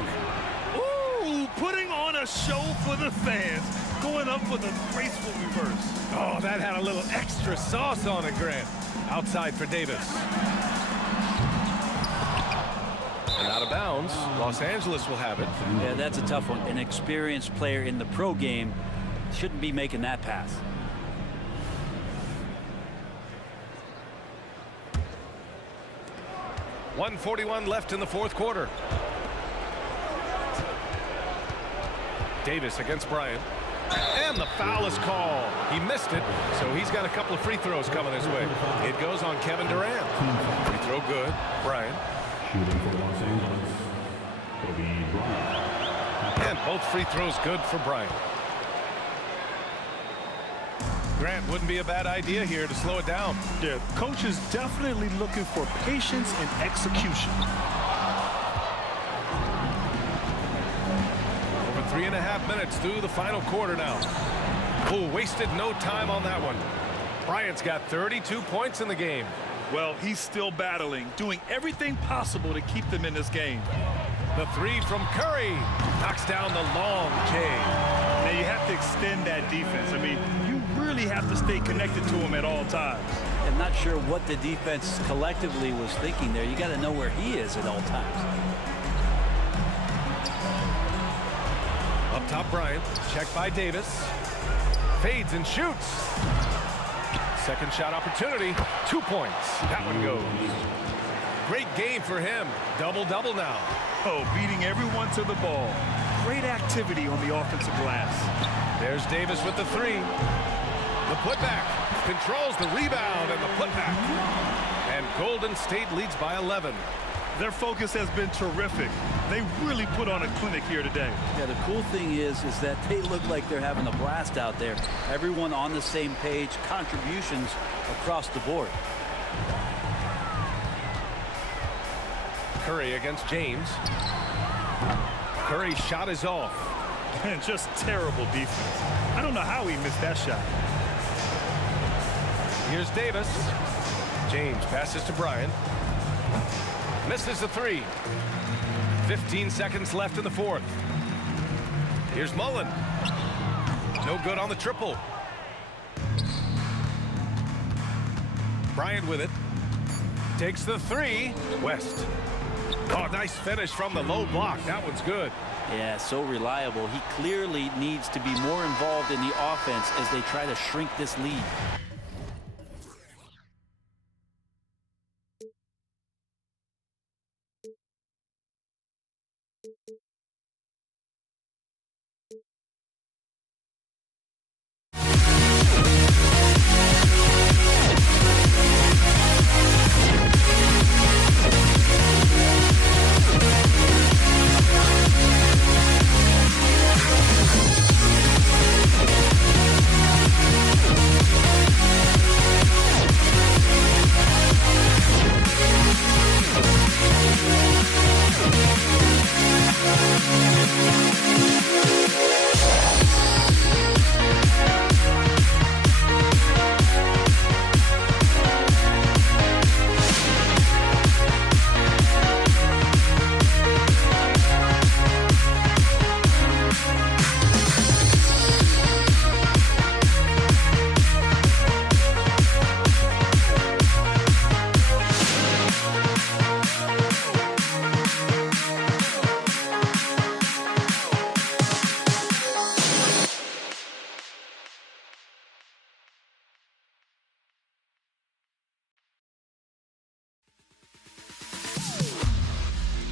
Ooh, putting on a show for the fans, going up with a graceful reverse. Oh, that had a little extra sauce on it, Grant. Outside for Davis. And out of bounds, Los Angeles will have it. Yeah, that's a tough one. An experienced player in the pro game shouldn't be making that pass. .141 left in the fourth quarter. Davis against Bryant. And the foul is called. He missed it, so he's got a couple of free throws coming his way. It goes on Kevin Durant. Free throw good. Bryant. Shooting for Los Angeles. Kobe Bryant. And both free throws good for Bryant. Grant, wouldn't be a bad idea here to slow it down. Yeah, coach is definitely looking for patience and execution. Over 3.5 minutes through the final quarter now. Oh, wasted no time on that one. Bryant's got 32 points in the game. Well, he's still battling, doing everything possible to keep them in this game. The three from Curry knocks down the long J. Now you have to extend that defense. I mean, you really have to stay connected to him at all times. I'm not sure what the defense collectively was thinking there. You got to know where he is at all times. Up top, Bryant. Checked by Davis. Fades and shoots. Second shot opportunity. 2 points. That one goes. Great game for him. Double-double now. Oh, beating everyone to the ball. Great activity on the offensive glass. There's Davis with the three. The putback. Controls the rebound and the putback. And Golden State leads by 11. Their focus has been terrific. They really put on a clinic here today. Yeah, the cool thing is that they look like they're having a blast out there. Everyone on the same page, contributions across the board. Curry against James. Curry's shot is off. And just terrible defense. I don't know how he missed that shot. Here's Davis. James passes to Bryant. Misses the three. 15 seconds left in the fourth. Here's Mullen. No good on the triple. Bryant with it. Takes the three. West. Oh, nice finish from the low block. That one's good. Yeah, so reliable. He clearly needs to be more involved in the offense as they try to shrink this lead.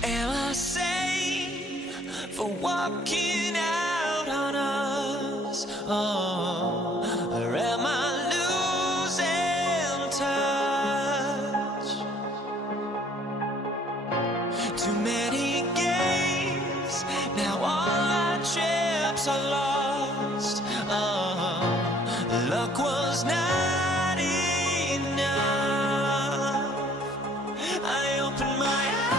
Am I safe for walking out on us? Oh, or am I losing touch? Too many games, now all our chips are lost. Oh, luck was not enough. I opened my eyes.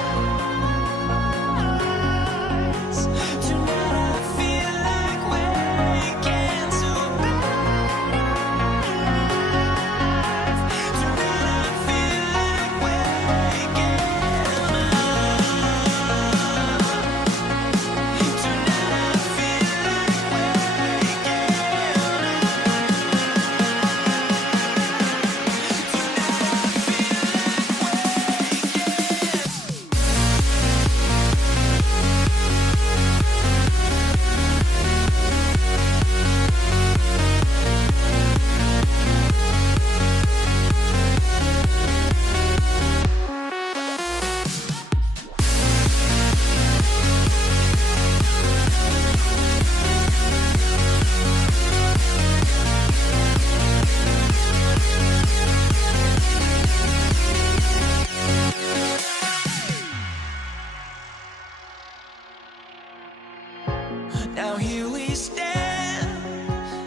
Now here we stand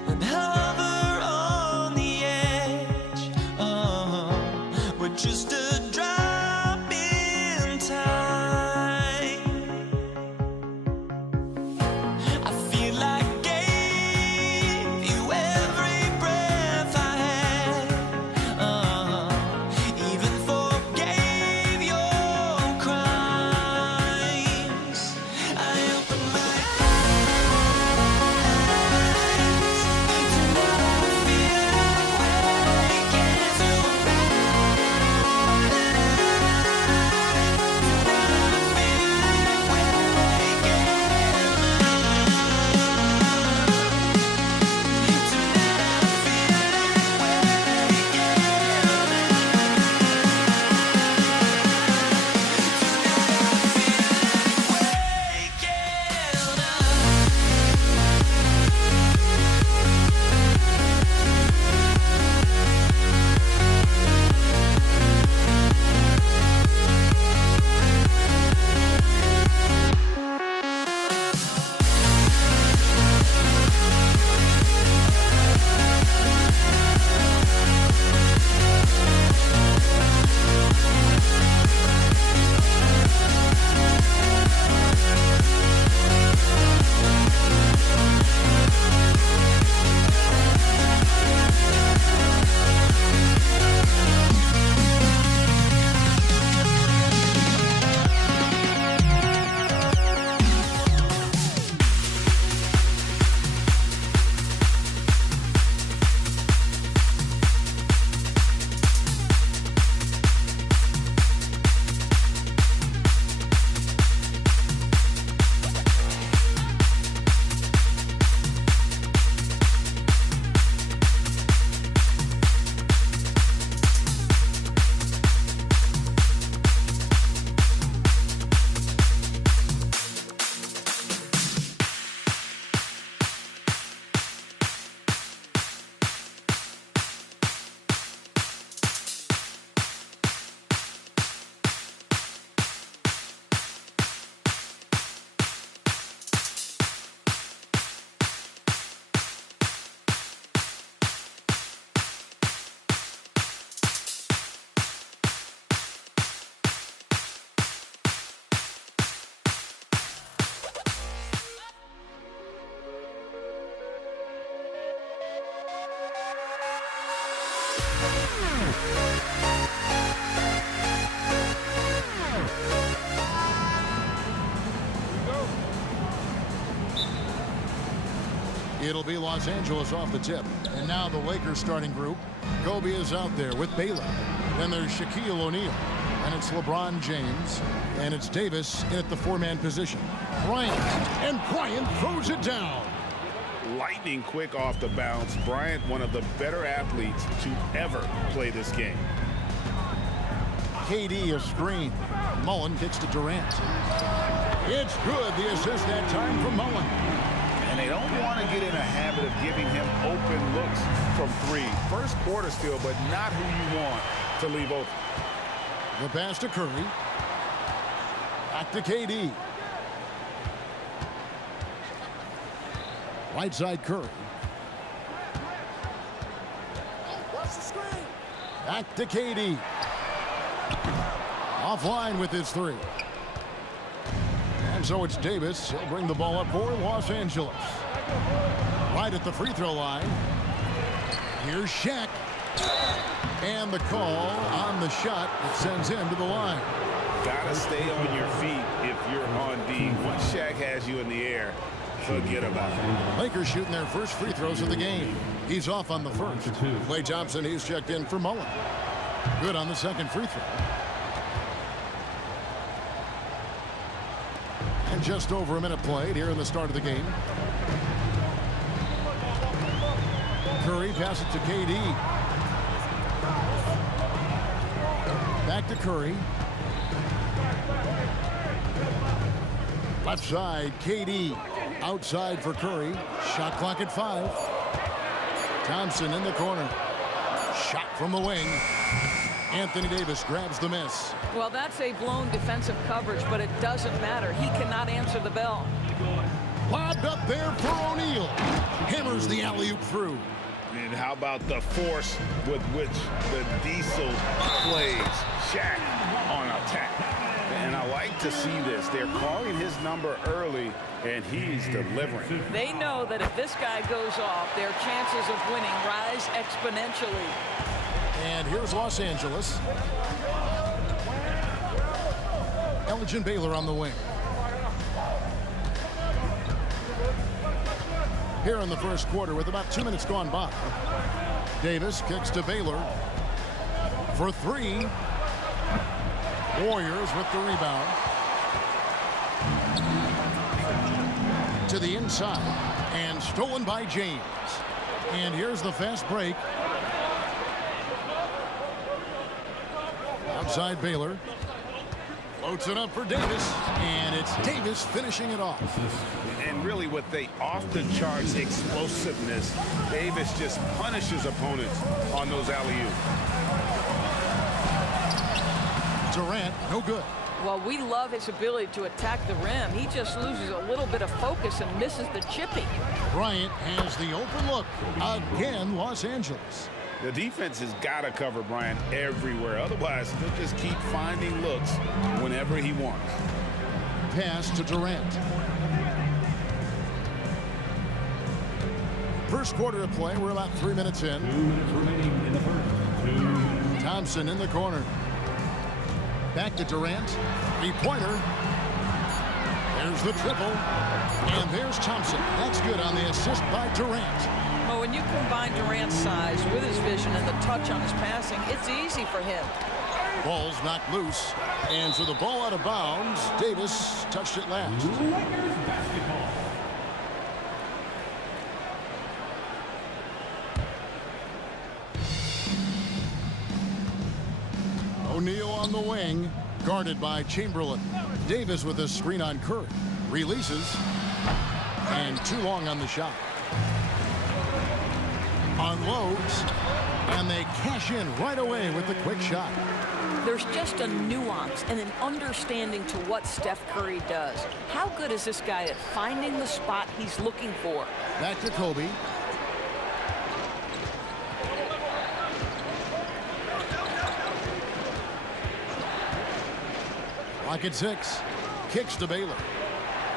and hover on the edge. We're just a drop in time. I feel like I gave you every breath I had. Even forgave your crimes. I opened my eyes. It'll be Los Angeles off the tip. And now the Lakers starting group. Kobe is out there with Baylor. Then there's Shaquille O'Neal. And it's LeBron James. And it's Davis in at the four-man position. Bryant. And Bryant throws it down. Lightning quick off the bounce. Bryant, one of the better athletes to ever play this game. KD a screen. Mullen kicks to Durant. It's good. The assist that time from Mullen. And they don't want to get in a habit of giving him open looks from three. First quarter still, but not who you want to leave open. The pass to Curry. Back to KD. Right side Curry. Back to KD. Offline with his three. And so it's Davis. He'll bring the ball up for Los Angeles. Right at the free throw line. Here's Shaq. And the call on the shot that sends him to the line. Gotta stay on your feet if you're on D. Once Shaq has you in the air, forget about it. Lakers shooting their first free throws of the game. He's off on the first. Klay Thompson, he's checked in for Mullen. Good on the second free throw. And just over a minute played here in the start of the game. Curry passes to KD. Back to Curry. Left side, KD. Outside for Curry. Shot clock at 5. Thompson in the corner. Shot from the wing. Anthony Davis grabs the miss. Well, that's a blown defensive coverage, but it doesn't matter. He cannot answer the bell. Lobbed up there for O'Neal. Hammers the alley-oop through. And how about the force with which the Diesel plays Shaq on attack? And I like to see this. They're calling his number early, and he's delivering. They know that if this guy goes off, their chances of winning rise exponentially. And here's Los Angeles. Elgin Baylor on the wing. Here in the first quarter with about 2 minutes gone by. Davis kicks to Baylor for 3. Warriors with the rebound. To the inside and stolen by James. And here's the fast break. Outside Baylor. Floats it up for Davis. And it's Davis finishing it off. And really with the off-the-charts explosiveness, Davis just punishes opponents on those alley-oops. Durant, no good. Well, we love his ability to attack the rim. He just loses a little bit of focus and misses the chipping. Bryant has the open look. Again, Los Angeles. The defense has got to cover Bryant everywhere. Otherwise, they'll just keep finding looks whenever he wants. Pass to Durant. First quarter of play. We're about 3 minutes in. 2 minutes remaining in the first. Thompson in the corner. Back to Durant. Three-pointer. There's the triple. And there's Thompson. That's good on the assist by Durant. Well, when you combine Durant's size with his vision and the touch on his passing, it's easy for him. Ball's knocked loose. And so the ball out of bounds. Davis touched it last. Lakers basketball. O'Neal on the wing, guarded by Chamberlain. Davis with a screen on Curry. Releases. And too long on the shot. Unloads. And they cash in right away with the quick shot. There's just a nuance and an understanding to what Steph Curry does. How good is this guy at finding the spot he's looking for? Back to Kobe. Clock at 6. Kicks to Baylor.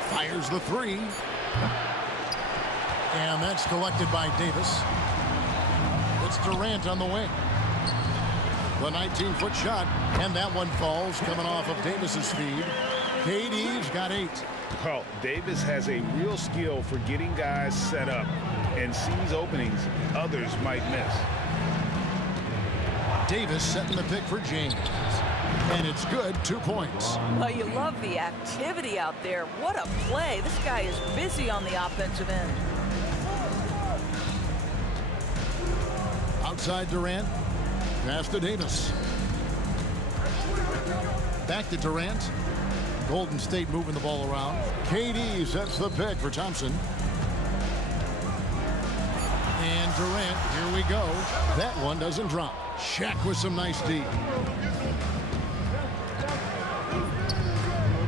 Fires the 3. And that's collected by Davis. It's Durant on the wing. The 19-foot shot. And that one falls coming off of Davis's feed. KD's got 8. Well, Davis has a real skill for getting guys set up and sees openings others might miss. Davis setting the pick for James. And it's good, 2 points. Well, you love the activity out there. What a play. This guy is busy on the offensive end. Outside Durant. Pass to Davis. Back to Durant. Golden State moving the ball around. KD sets the pick for Thompson. And Durant, here we go. That one doesn't drop. Shaq with some nice D.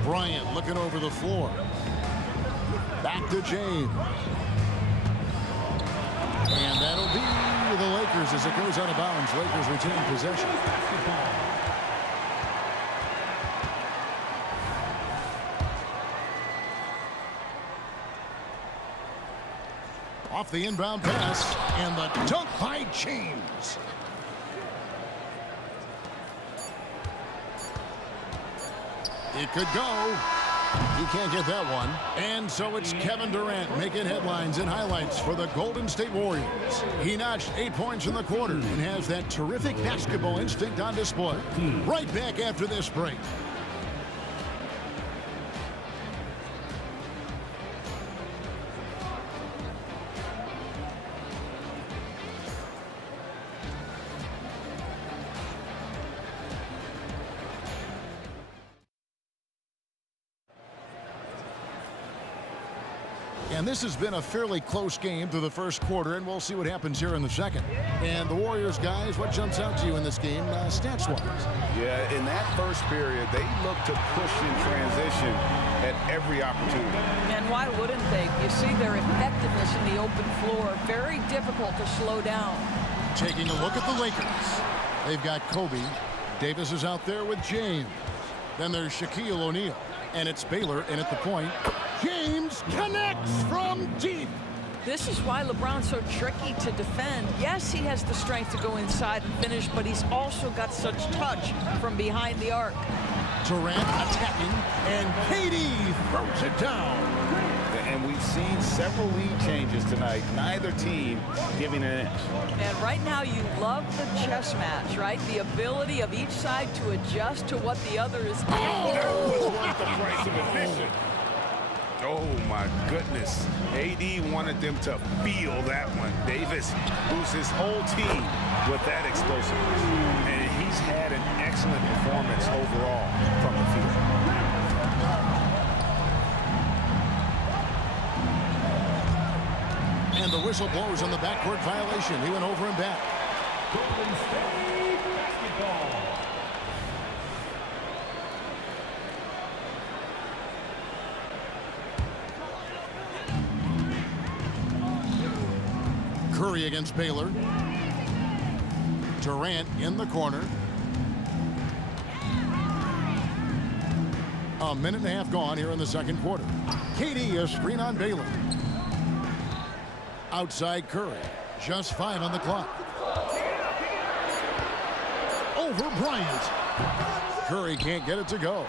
Bryant looking over the floor. Back to James. And that'll be the Lakers as it goes out of bounds. Lakers retain possession. Off the inbound pass, and the dunk by James. It could go. He can't get that one. And so it's Kevin Durant making headlines and highlights for the Golden State Warriors. He notched 8 points in the quarter and has that terrific basketball instinct on display. Right back after this break. And this has been a fairly close game through the first quarter, and we'll see what happens here in the second. And the Warriors, guys, what jumps out to you in this game, stats-wise? Yeah, in that first period, they looked to push in transition at every opportunity. And why wouldn't they? You see their effectiveness in the open floor. Very difficult to slow down. Taking a look at the Lakers. They've got Kobe. Davis is out there with James. Then there's Shaquille O'Neal. And it's Baylor in at the point. James connects from deep. This is why LeBron's so tricky to defend. Yes, he has the strength to go inside and finish, but he's also got such touch from behind the arc. Durant attacking, and KD throws it down. And we've seen several lead changes tonight. Neither team giving an inch. And right now you love the chess match, right? The ability of each side to adjust to what the other is doing. That was worth the price of admission. Oh, my goodness. AD wanted them to feel that one. Davis moves his whole team with that explosiveness. And he's had an excellent performance overall from the field. And the whistle blows on the backcourt violation. He went over and back. Golden State basketball. Curry against Baylor. Durant in the corner. A minute and a half gone here in the second quarter. KD, a screen on Baylor. Outside Curry. Just 5 on the clock. Over Bryant. Curry can't get it to go.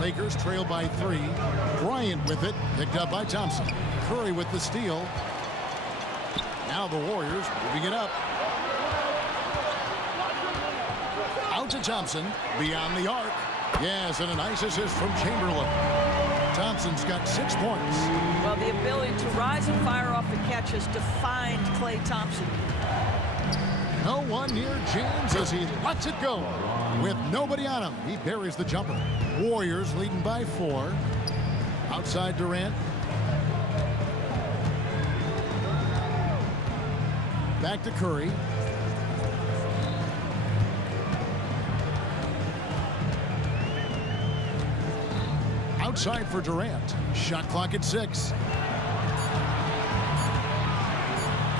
Lakers trail by 3. Bryant with it. Picked up by Thompson. Curry with the steal. Now the Warriors moving it up. Out to Thompson. Beyond the arc. Yes, and a nice assist from Chamberlain. Thompson's got 6 points. Well, the ability to rise and fire off the catch has defined Klay Thompson. No one near James as he lets it go. With nobody on him, he buries the jumper. Warriors leading by 4. Outside Durant. Back to Curry. Outside for Durant. Shot clock at 6.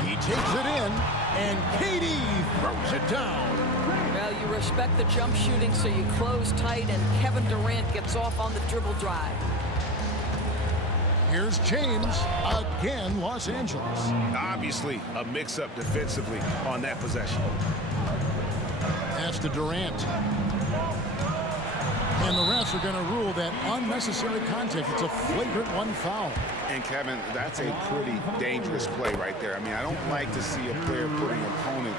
He takes it in, and KD throws it down. Well, you respect the jump shooting, so you close tight, and Kevin Durant gets off on the dribble drive. Here's James. Again, Los Angeles. Obviously, a mix-up defensively on that possession. Pass to Durant. And the refs are going to rule that unnecessary contact. It's a flagrant one foul. And Kevin, that's a pretty dangerous play right there. I mean, I don't like to see a player put an opponent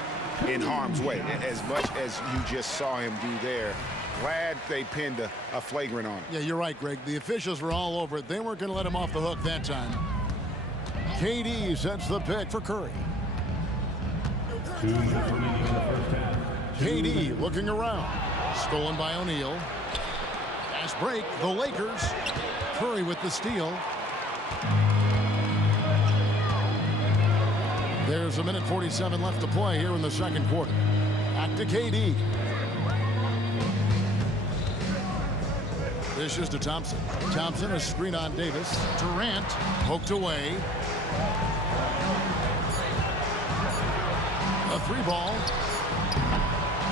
in harm's way, as much as you just saw him do there. Glad they pinned a flagrant on him. Yeah, you're right, Greg. The officials were all over it. They weren't going to let him off the hook that time. KD sets the pick for Curry. KD looking around. Stolen by O'Neal. Fast break. The Lakers. Curry with the steal. There's 1:47 left to play here in the second quarter. Back to KD. This is to Thompson. Thompson, a screen on Davis. Durant poked away. A three ball.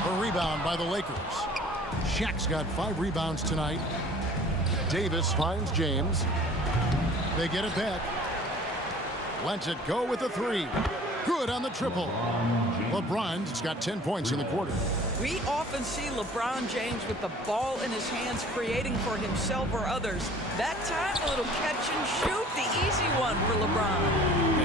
A rebound by the Lakers. Shaq's got 5 rebounds tonight. Davis finds James. They get it back. Lets it go with a 3. Good on the triple. LeBron's got 10 points in the quarter. We often see LeBron James with the ball in his hands creating for himself or others. That time, a little catch and shoot, the easy one for LeBron.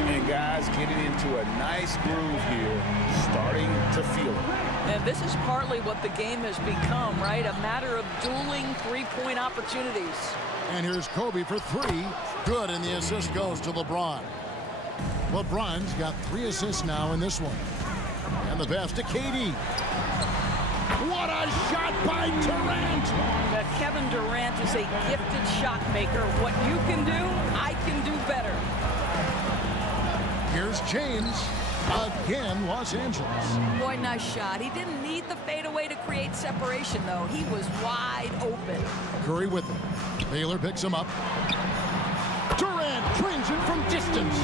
And guys getting into a nice groove here, starting to feel it. And this is partly what the game has become, right? A matter of dueling three-point opportunities. And here's Kobe for 3. Good, and the assist goes to LeBron. LeBron's got 3 assists now in this one. And the pass to KD. What a shot by Durant! Kevin Durant is a gifted shot maker. What you can do, I can do better. Here's James. Again, Los Angeles. Boy, nice shot. He didn't need the fadeaway to create separation, though. He was wide open. Curry with him. Baylor picks him up. Durant trains him from distance.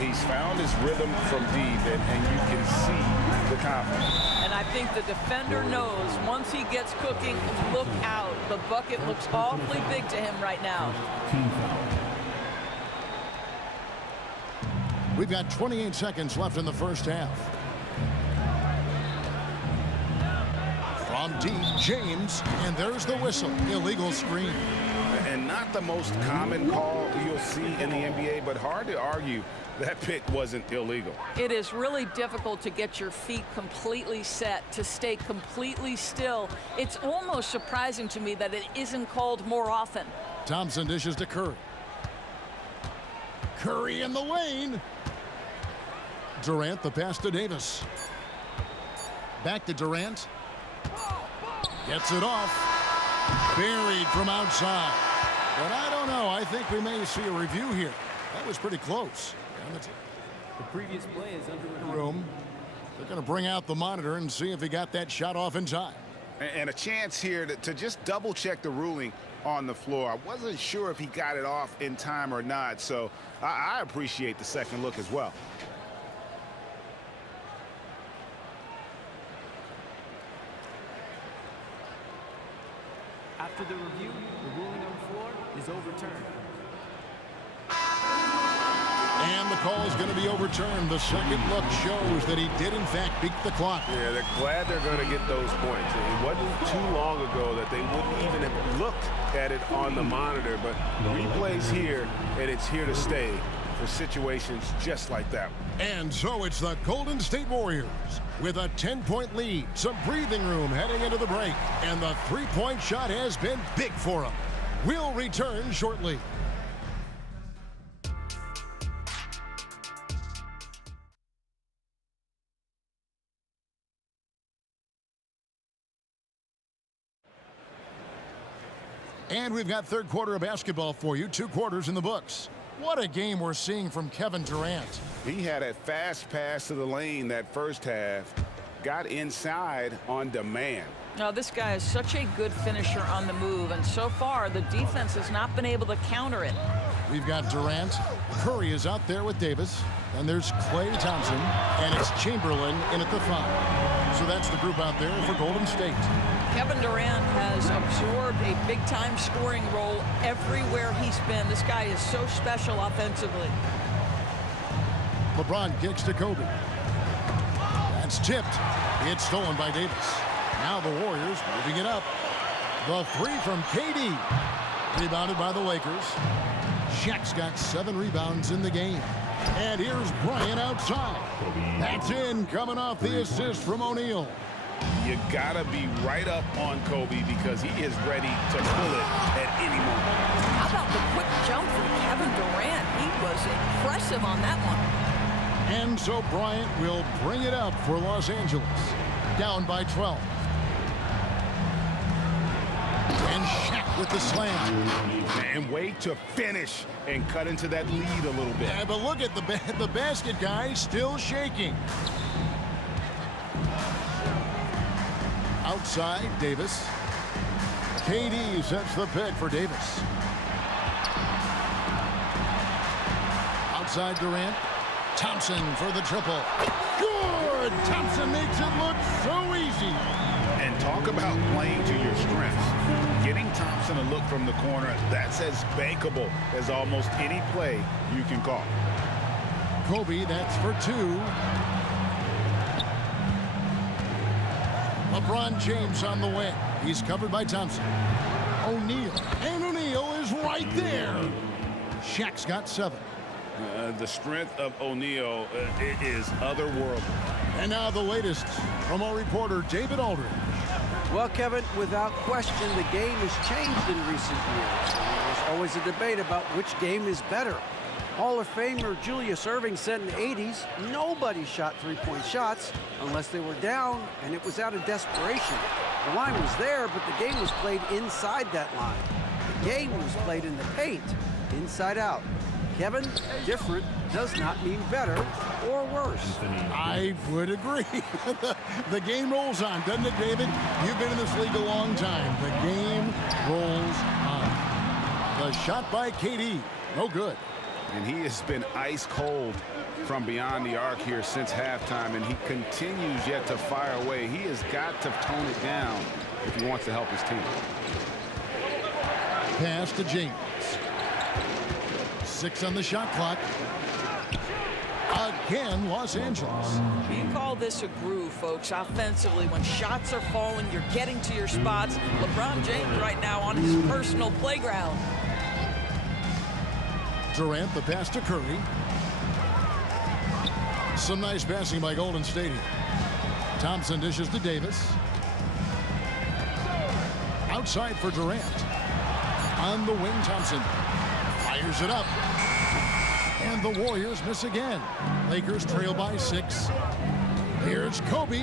He's found his rhythm from deep, and you can see the confidence. And I think the defender knows once he gets cooking, look out. The bucket looks awfully big to him right now. We've got 28 seconds left in the first half. From deep, James, and there's the whistle. Illegal screen. And not the most common call you'll see in the NBA, but hard to argue that pick wasn't illegal. It is really difficult to get your feet completely set, to stay completely still. It's almost surprising to me that it isn't called more often. Thompson dishes to Curry. Curry in the lane. Durant, the pass to Davis. Back to Durant. Gets it off. Buried from outside. But I don't know. I think we may see a review here. That was pretty close. The previous play is under review. They're going to bring out the monitor and see if he got that shot off in time. And a chance here to just double check the ruling on the floor. I wasn't sure if he got it off in time or not, so I appreciate the second look as well. After the review, the ruling on the floor is overturned. And the call is going to be overturned. The second look shows that he did, in fact, beat the clock. Yeah, they're glad they're going to get those points. It wasn't too long ago that they wouldn't even have looked at it on the monitor, but replays here, and it's here to stay for situations just like that. And so it's the Golden State Warriors with a 10-point lead, some breathing room heading into the break, and the three-point shot has been big for them. We'll return shortly. And we've got third quarter of basketball for you. 2 quarters in the books. What a game we're seeing from Kevin Durant. He had a fast pass to the lane that first half. Got inside on demand. Now, this guy is such a good finisher on the move, and so far the defense has not been able to counter it. We've got Durant. Curry is out there with Davis. And there's Klay Thompson. And it's Chamberlain in at the 5. So that's the group out there for Golden State. Kevin Durant has absorbed a big-time scoring role everywhere he's been. This guy is so special offensively. LeBron kicks to Kobe. That's tipped. It's stolen by Davis. Now the Warriors moving it up. The three from KD. Rebounded by the Lakers. Shaq's got 7 rebounds in the game. And here's Bryant outside. That's in, coming off the assist from O'Neal. You gotta be right up on Kobe because he is ready to pull it at any moment. How about the quick jump from Kevin Durant? He was impressive on that one. And so Bryant will bring it up for Los Angeles. Down by 12. And Shaq with the slam. And way to finish and cut into that lead a little bit. Yeah, but look at the basket guy still shaking. Outside, Davis. KD sets the pick for Davis. Outside Durant. Thompson for the triple. Good! Thompson makes it look so easy. And talk about playing to your strengths. Getting Thompson a look from the corner, that's as bankable as almost any play you can call. Kobe, that's for 2. LeBron James on the wing. He's covered by Thompson. O'Neal. And O'Neal is right there. Shaq's got 7. The strength of O'Neal is otherworldly. And now the latest from our reporter, David Aldridge. Well, Kevin, without question, the game has changed in recent years. There's always a debate about which game is better. Hall of Famer Julius Erving said in the 80s, nobody shot three-point shots unless they were down, and it was out of desperation. The line was there, but the game was played inside that line. The game was played in the paint, inside out. Kevin, different does not mean better or worse. I would agree. The game rolls on, doesn't it, David? You've been in this league a long time. The game rolls on. The shot by KD, no good. And he has been ice cold from beyond the arc here since halftime, and he continues yet to fire away. He has got to tone it down if he wants to help his team. Pass to James. 6 on the shot clock. Again, Los Angeles. You call this a groove, folks. Offensively, when shots are falling, you're getting to your spots. LeBron James right now on his personal playground. Durant, the pass to Curry. Some nice passing by Golden State here. Thompson dishes to Davis. Outside for Durant. On the wing, Thompson fires it up. And the Warriors miss again. Lakers trail by 6. Here's Kobe.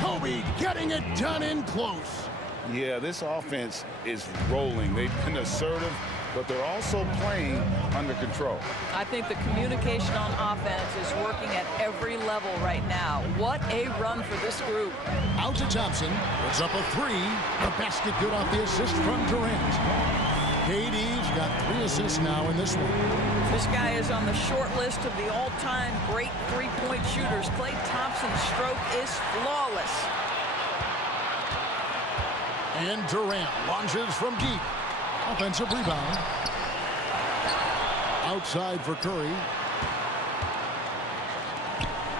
Kobe getting it done in close. Yeah, this offense is rolling. They've been assertive, but they're also playing under control. I think the communication on offense is working at every level right now. What a run for this group. Out to Thompson. Puts up a 3. The basket good off the assist from Durant. KD's got 3 assists now in this one. This guy is on the short list of the all-time great three-point shooters. Klay Thompson's stroke is flawless. And Durant launches from deep. Offensive rebound. Outside for Curry.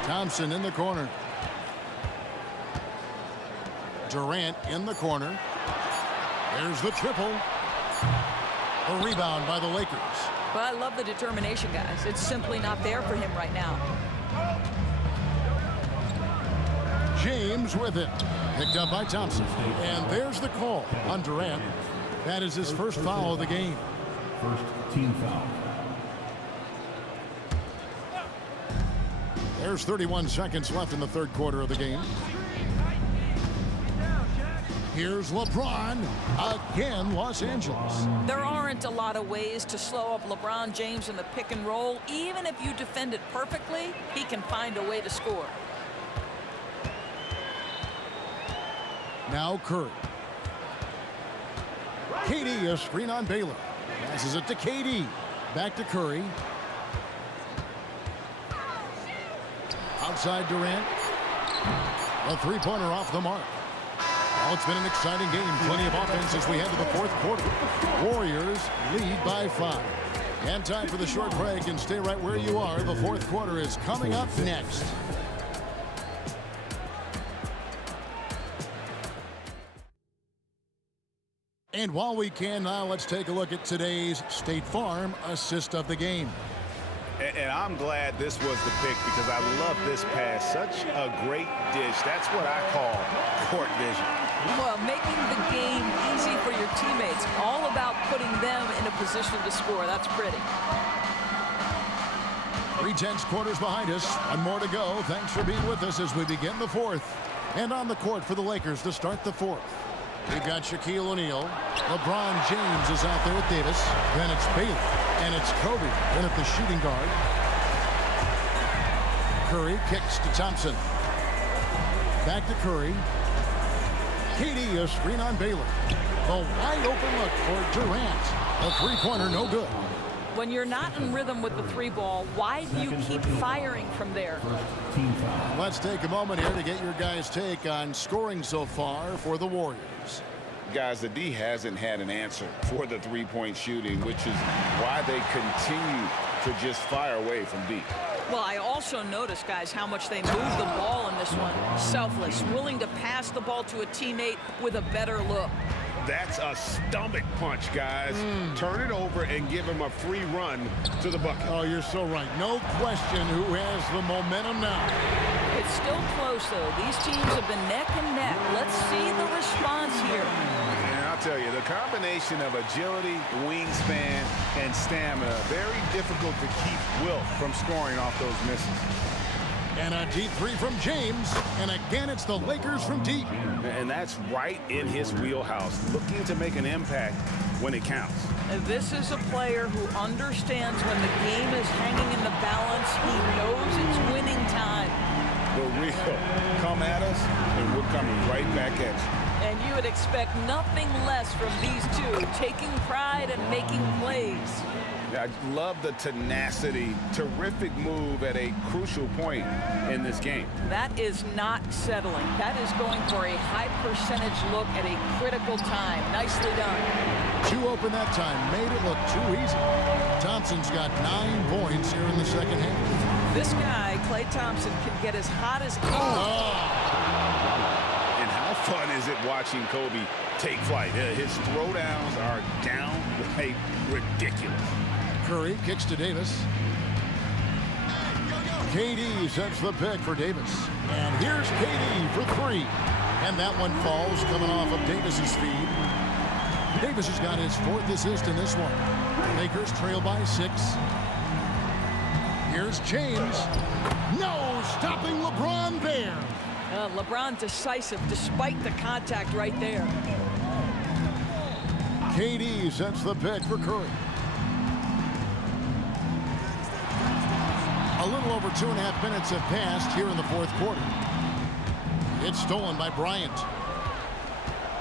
Thompson in the corner. Durant in the corner. There's the triple. A rebound by the Lakers. But I love the determination, guys. It's simply not there for him right now. James with it. Picked up by Thompson. And there's the call on Durant. That is his first foul of the game. First team foul. There's 31 seconds left in the third quarter of the game. Here's LeBron. Again, Los Angeles. There aren't a lot of ways to slow up LeBron James in the pick and roll. Even if you defend it perfectly, he can find a way to score. Now Curry. KD, a screen on Baylor. Passes it to KD. Back to Curry. Outside Durant. A three-pointer off the mark. Well, it's been an exciting game. Plenty of offense as we head to the fourth quarter. Warriors lead by 5. And time for the short break, and stay right where you are. The fourth quarter is coming up next. And while we can now, let's take a look at today's State Farm assist of the game. And I'm glad this was the pick because I love this pass. Such a great dish. That's what I call court vision. Well, making the game easy for your teammates. All about putting them in a position to score. That's pretty. 3/10 quarters behind us. One more to go. Thanks for being with us as we begin the fourth. And on the court for the Lakers to start the fourth. We've got Shaquille O'Neal. LeBron James is out there with Davis. Then it's Baylor. And it's Kobe. Then at the shooting guard. Curry kicks to Thompson. Back to Curry. KD, a screen on Baylor. The wide open look for Durant. A three-pointer, no good. When you're not in rhythm with the three ball, why do you keep firing from there? Let's take a moment here to get your guys' take on scoring so far for the Warriors. Guys, the D hasn't had an answer for the three-point shooting, which is why they continue to just fire away from deep. Well, I also noticed, guys, how much they move the ball in this one. Selfless, willing to pass the ball to a teammate with a better look. That's a stomach punch, guys. Turn it over and give him a free run to the bucket. Oh, you're so right. No question who has the momentum now. It's still close, though. These teams have been neck and neck. Let's see the response here. And I'll tell you, the combination of agility, wingspan, and stamina, very difficult to keep Wilt from scoring off those misses. And a deep three from James. And again, it's the Lakers from deep. And that's right in his wheelhouse, looking to make an impact when it counts. And this is a player who understands when the game is hanging in the balance. He knows it's winning time. The real come at us, and we're coming right back at you. And you would expect nothing less from these two, taking pride and making plays. I love the tenacity, terrific move at a crucial point in this game. That is not settling. That is going for a high percentage look at a critical time. Nicely done. Two open that time, made it look too easy. Thompson's got 9 points here in the second half. This guy, Klay Thompson, can get as hot as anyone. And how fun is it watching Kobe take flight? His throwdowns are downright ridiculous. Curry kicks to Davis. KD sets the pick for Davis. And here's KD for 3. And that one falls coming off of Davis's feed. Davis has got his 4th assist in this one. Lakers trail by 6. Here's James. No, stopping LeBron there. LeBron decisive despite the contact right there. KD sets the pick for Curry. A little over 2.5 minutes have passed here in the fourth quarter. It's stolen by Bryant.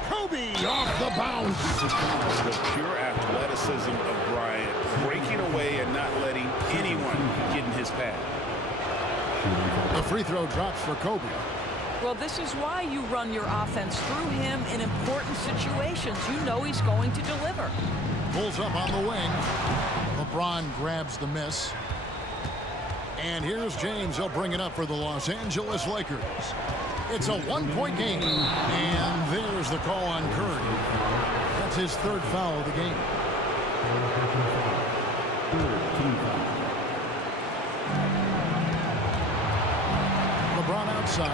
Kobe off the bounce. The pure athleticism of Bryant, breaking away and not letting anyone get in his path. The free throw drops for Kobe. Well, this is why you run your offense through him in important situations. You know he's going to deliver. Pulls up on the wing. LeBron grabs the miss. And here's James. He'll bring it up for the Los Angeles Lakers. It's a 1-point game. And there's the call on Curry. That's his 3rd foul of the game. LeBron outside.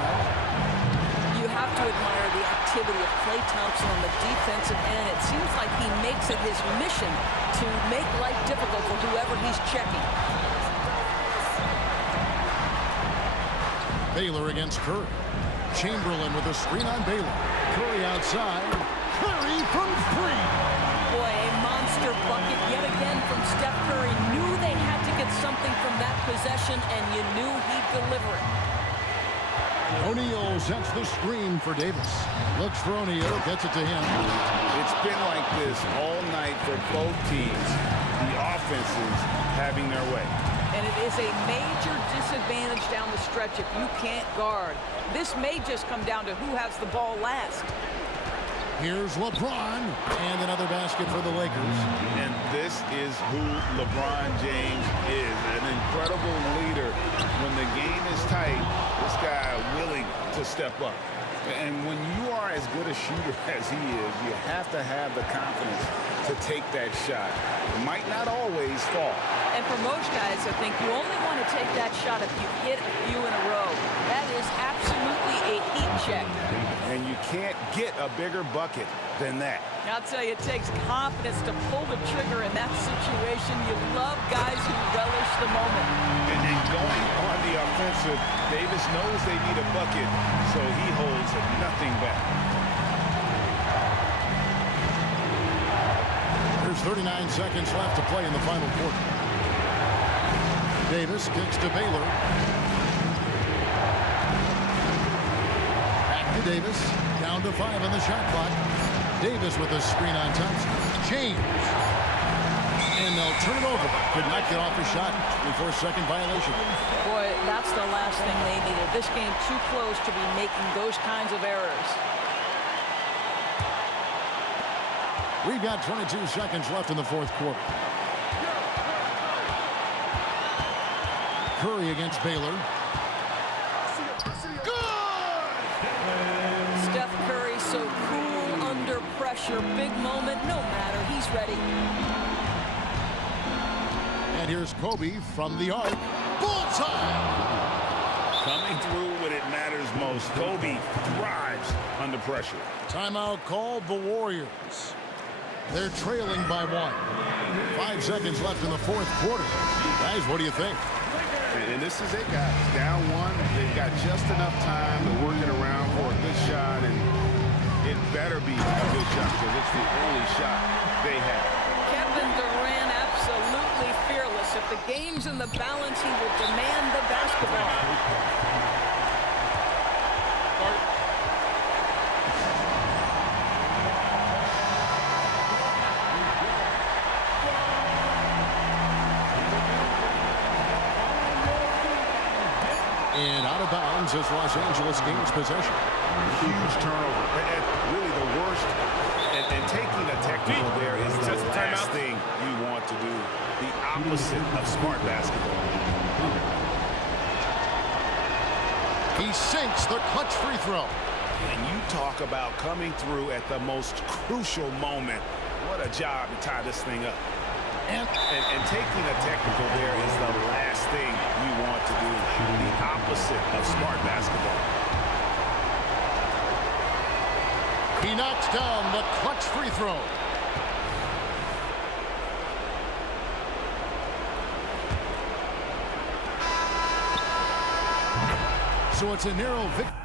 You have to admire the activity of Klay Thompson on the defensive end. It seems like he makes it his mission to make life difficult for whoever he's checking. Baylor against Curry. Chamberlain with a screen on Baylor. Curry outside. Curry from 3. Boy, a monster bucket yet again from Steph Curry. Knew they had to get something from that possession, and you knew he'd deliver it. O'Neal sets the screen for Davis. Looks for O'Neal, gets it to him. It's been like this all night for both teams. The offenses having their way. And it is a major disadvantage down the stretch if you can't guard. This may just come down to who has the ball last. Here's LeBron, and another basket for the Lakers. And this is who LeBron James is, an incredible leader. When the game is tight, this guy willing to step up. And when you are as good a shooter as he is, you have to have the confidence to take that shot. It might not always fall. And for most guys, I think you only want to take that shot if you hit a few in a row. That is absolutely a heat check. And you can't get a bigger bucket than that. I'll tell you, it takes confidence to pull the trigger in that situation. You love guys who relish the moment. And going on the offensive, Davis knows they need a bucket, so he holds nothing back. There's 39 seconds left to play in the final quarter. Davis kicks to Baylor. Back to Davis. Down to 5 on the shot clock. Davis with a screen on Thompson. James. And they'll turn it over. Could not get off his shot. 24-second violation. Boy, that's the last thing they needed. This game too close to be making those kinds of errors. We've got 22 seconds left in the fourth quarter. Curry against Baylor. Steph Curry so cool under pressure. Big moment, no matter. He's ready. And here's Kobe from the arc. Bullseye! Coming through when it matters most. Kobe thrives under pressure. Timeout called the Warriors. They're trailing by 1. 5 seconds left in the fourth quarter. Guys, what do you think? And this is it, guys. Down 1. They've got just enough time to work it around for a good shot, and it better be a good shot because it's the only shot they have. Kevin Durant absolutely fearless. If the game's in the balance, he will demand the basketball. And out of bounds as Los Angeles gains possession. Huge turnover. And really the worst. And taking a technical there is the last thing you want to do. The opposite of smart basketball. He sinks the clutch free throw. And you talk about coming through at the most crucial moment. What a job to tie this thing up. And taking a technical there is the last thing you want to do. The opposite of smart basketball. He knocks down the clutch free throw. So it's a narrow victory.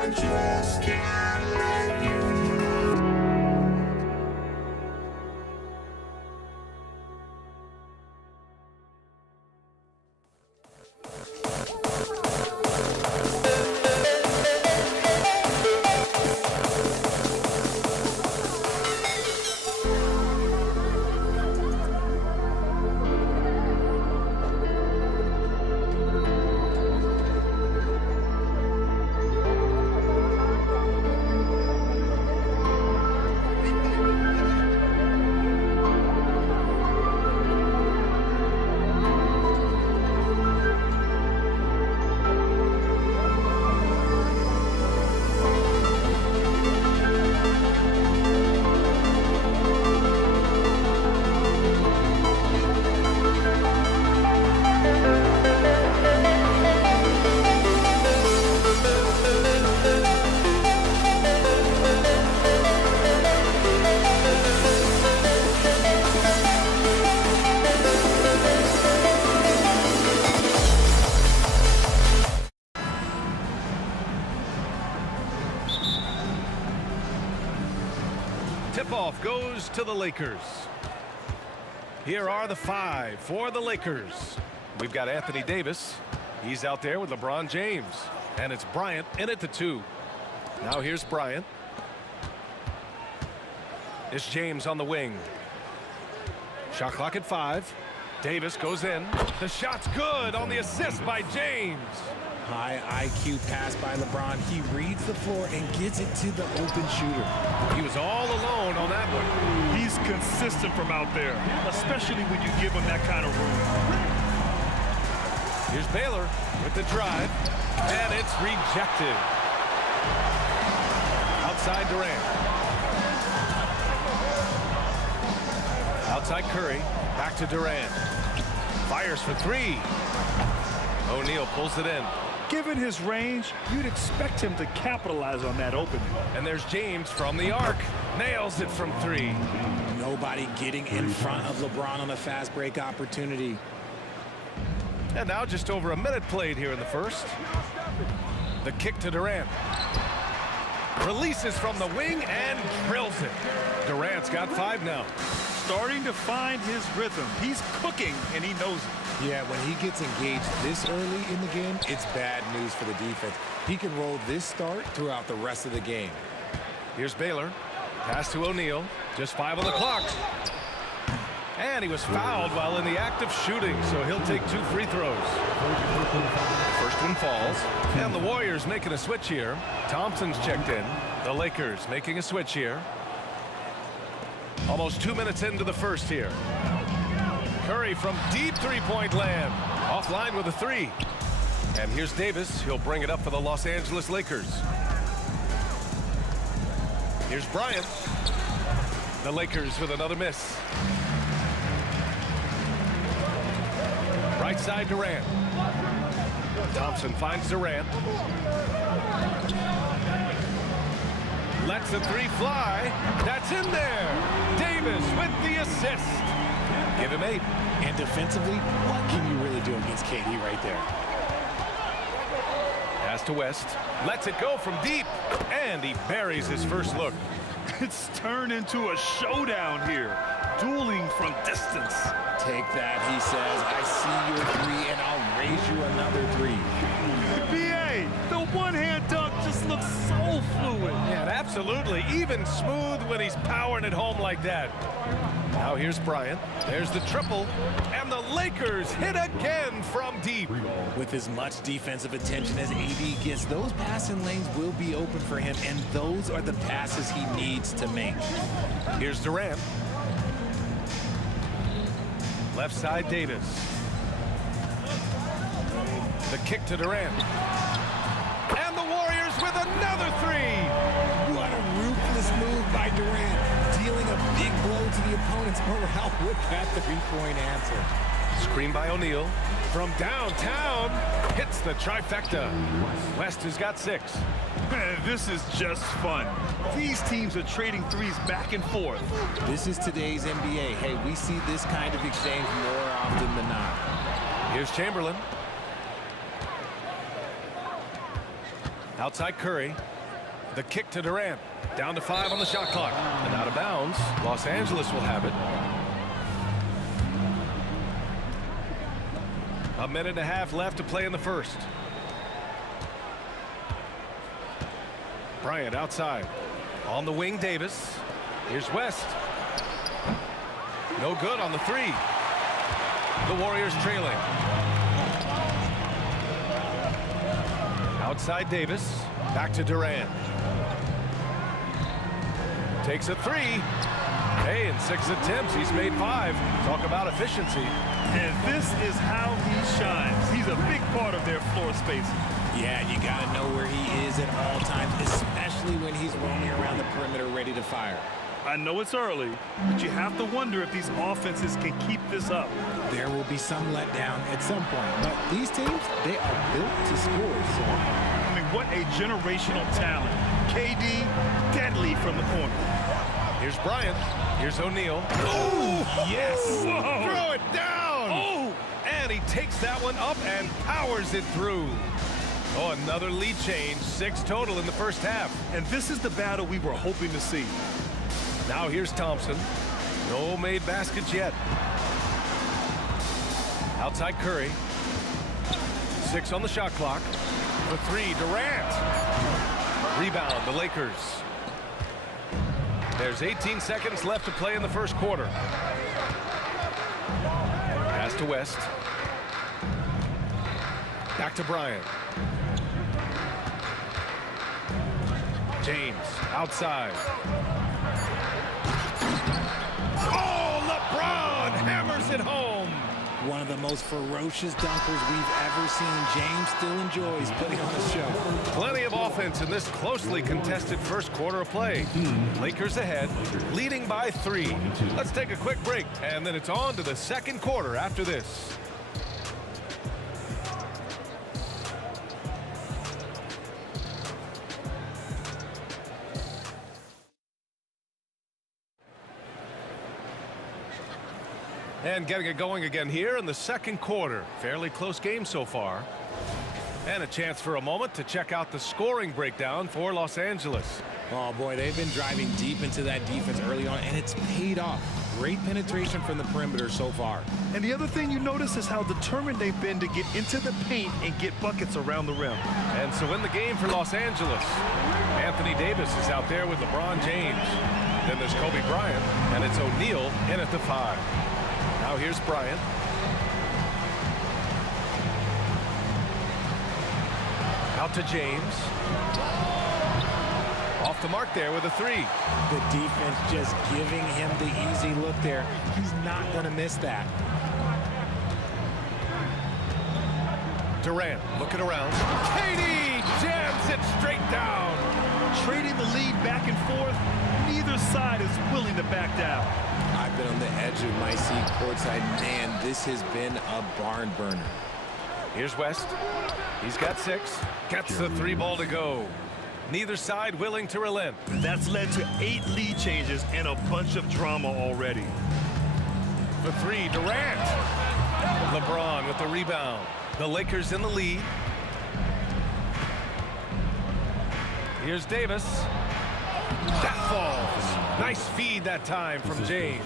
I just can't let you. Tip-off goes to the Lakers. Here are the 5 for the Lakers. We've got Anthony Davis. He's out there with LeBron James. And it's Bryant in at the 2. Now here's Bryant. It's James on the wing. Shot clock at 5. Davis goes in. The shot's good on the assist by James. High IQ pass by LeBron. He reads the floor and gets it to the open shooter. He was all alone on that one. He's consistent from out there, especially when you give him that kind of room. Here's Baylor with the drive, and it's rejected. Outside Durant. Outside Curry. Back to Durant. Fires for 3. O'Neal pulls it in. Given his range, you'd expect him to capitalize on that opening. And there's James from the arc. Nails it from 3. Nobody getting in front of LeBron on a fast break opportunity. And now just over a minute played here in the first. The kick to Durant. Releases from the wing and drills it. Durant's got 5 now. Starting to find his rhythm. He's cooking, and he knows it. Yeah, when he gets engaged this early in the game, it's bad news for the defense. He can roll this start throughout the rest of the game. Here's Baylor. Pass to O'Neal. Just 5 on the clock. And he was fouled while in the act of shooting, so he'll take 2 free throws. First one falls. And the Warriors making a switch here. Thompson's checked in. The Lakers making a switch here. Almost 2 minutes into the first here. Curry from deep three-point land. Offline with a 3. And here's Davis. He'll bring it up for the Los Angeles Lakers. Here's Bryant. The Lakers with another miss. Right side Durant. Thompson finds Durant. Lets the 3 fly. That's in there. Davis with the assist. Give him 8. And defensively, what can you really do against KD right there? Pass to West. Lets it go from deep. And he buries his first look. It's turned into a showdown here. Dueling from distance. Take that, he says. I see your 3, and I'll raise you another 3. BA, the one-hand dunk just looks so fluid. Yeah, absolutely. Even smooth when he's powering it home like that. Now here's Bryant. There's the triple. And the Lakers hit again from deep. With as much defensive attention as AD gets, those passing lanes will be open for him, and those are the passes he needs to make. Here's Durant. Left side Davis. The kick to Durant. And the Warriors with another 3. What a ruthless move by Durant, dealing a big blow to the opponent's morale with that 3-point answer. Screen by O'Neal. From downtown, hits the trifecta. West has got 6. Man, this is just fun. These teams are trading 3s back and forth. This is today's NBA. Hey, we see this kind of exchange more often than not. Here's Chamberlain. Outside Curry. The kick to Durant. Down to 5 on the shot clock. And out of bounds. Los Angeles will have it. A minute and a half left to play in the first. Bryant outside. On the wing, Davis. Here's West. No good on the 3. The Warriors trailing. Outside Davis. Back to Durant. Takes a 3. Hey, in 6 attempts, he's made 5. Talk about efficiency. And this is how he shines. He's a big part of their floor spacing. Yeah, you got to know where he is at all times, especially when he's roaming around the perimeter ready to fire. I know it's early, but you have to wonder if these offenses can keep this up. There will be some letdown at some point, but these teams, they are built to score. So, I mean, what a generational talent. KD, deadly from the corner. Here's Bryant. Here's O'Neal. Oh, yes. Whoa. Throw it down. Oh. And he takes that one up and powers it through. Oh, another lead change. 6 total in the first half. And this is the battle we were hoping to see. Now here's Thompson. No made baskets yet. Outside Curry. 6 on the shot clock. For 3, Durant. Rebound, the Lakers. There's 18 seconds left to play in the first quarter. Pass to West. Back to Bryant. James outside. Oh, LeBron hammers it home. one of the most ferocious dunkers we've ever seen. James still enjoys putting on a show. Plenty of offense in this closely contested first quarter of play. Lakers ahead, leading by 3. Let's take a quick break, and then it's on to the second quarter after this. And getting it going again here in the second quarter. Fairly close game so far. And a chance for a moment to check out the scoring breakdown for Los Angeles. Oh boy, they've been driving deep into that defense early on, and it's paid off. Great penetration from the perimeter so far. And the other thing you notice is how determined they've been to get into the paint and get buckets around the rim. And so in the game for Los Angeles, Anthony Davis is out there with LeBron James. Then there's Kobe Bryant, and it's O'Neal in at the 5. Now here's Bryant. Out to James. Off the mark there with a 3. The defense just giving him the easy look there. He's not going to miss that. Durant looking around. KD jams it straight down. Trading the lead back and forth. Neither side is willing to back down. I've been on the edge of my seat courtside. Man, this has been a barn burner. Here's West. He's got 6. Gets the 3 ball to go. Neither side willing to relent. That's led to 8 lead changes and a bunch of drama already. For 3, Durant. LeBron with the rebound. The Lakers in the lead. Here's Davis. That falls. Nice feed that time from James.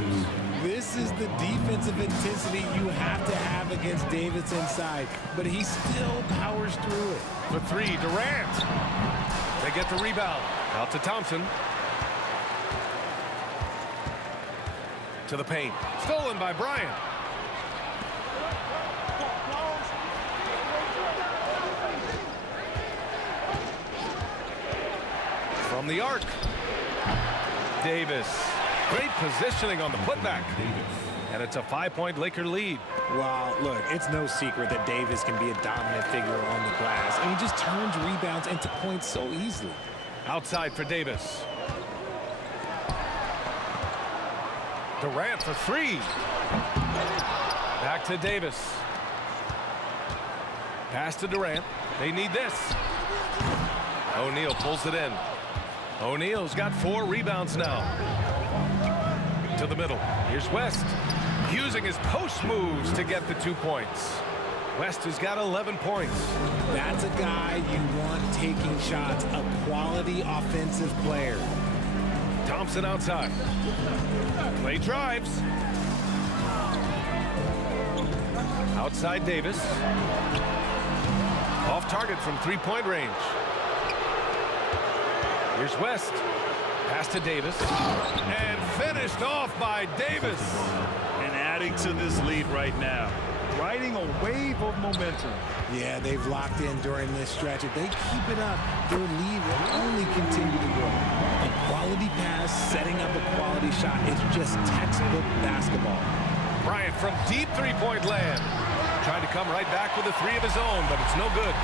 This is the defensive intensity you have to have against Davis inside, but he still powers through it. For 3, Durant. They get the rebound. Out to Thompson. To the paint. Stolen by Bryant. From the arc. Davis. Great positioning on the putback. And it's a 5-point Laker lead. Well, look, it's no secret that Davis can be a dominant figure on the glass. And he just turns rebounds into points so easily. Outside for Davis. Durant for 3. Back to Davis. Pass to Durant. They need this. O'Neal pulls it in. O'Neal's got 4 rebounds now. To the middle. Here's West. Using his post moves to get the 2 points. West has got 11 points. That's a guy you want taking shots, a quality offensive player. Thompson outside. Play drives. Outside Davis. Off target from three-point range. Here's West. Pass to Davis. And finished off by Davis. And adding to this lead right now. Riding a wave of momentum. Yeah, they've locked in during this stretch. If they keep it up, their lead will only continue to grow. A quality pass, setting up a quality shot, it's just textbook basketball. Bryant from deep three-point land. Tried to come right back with a three of his own, but it's no good.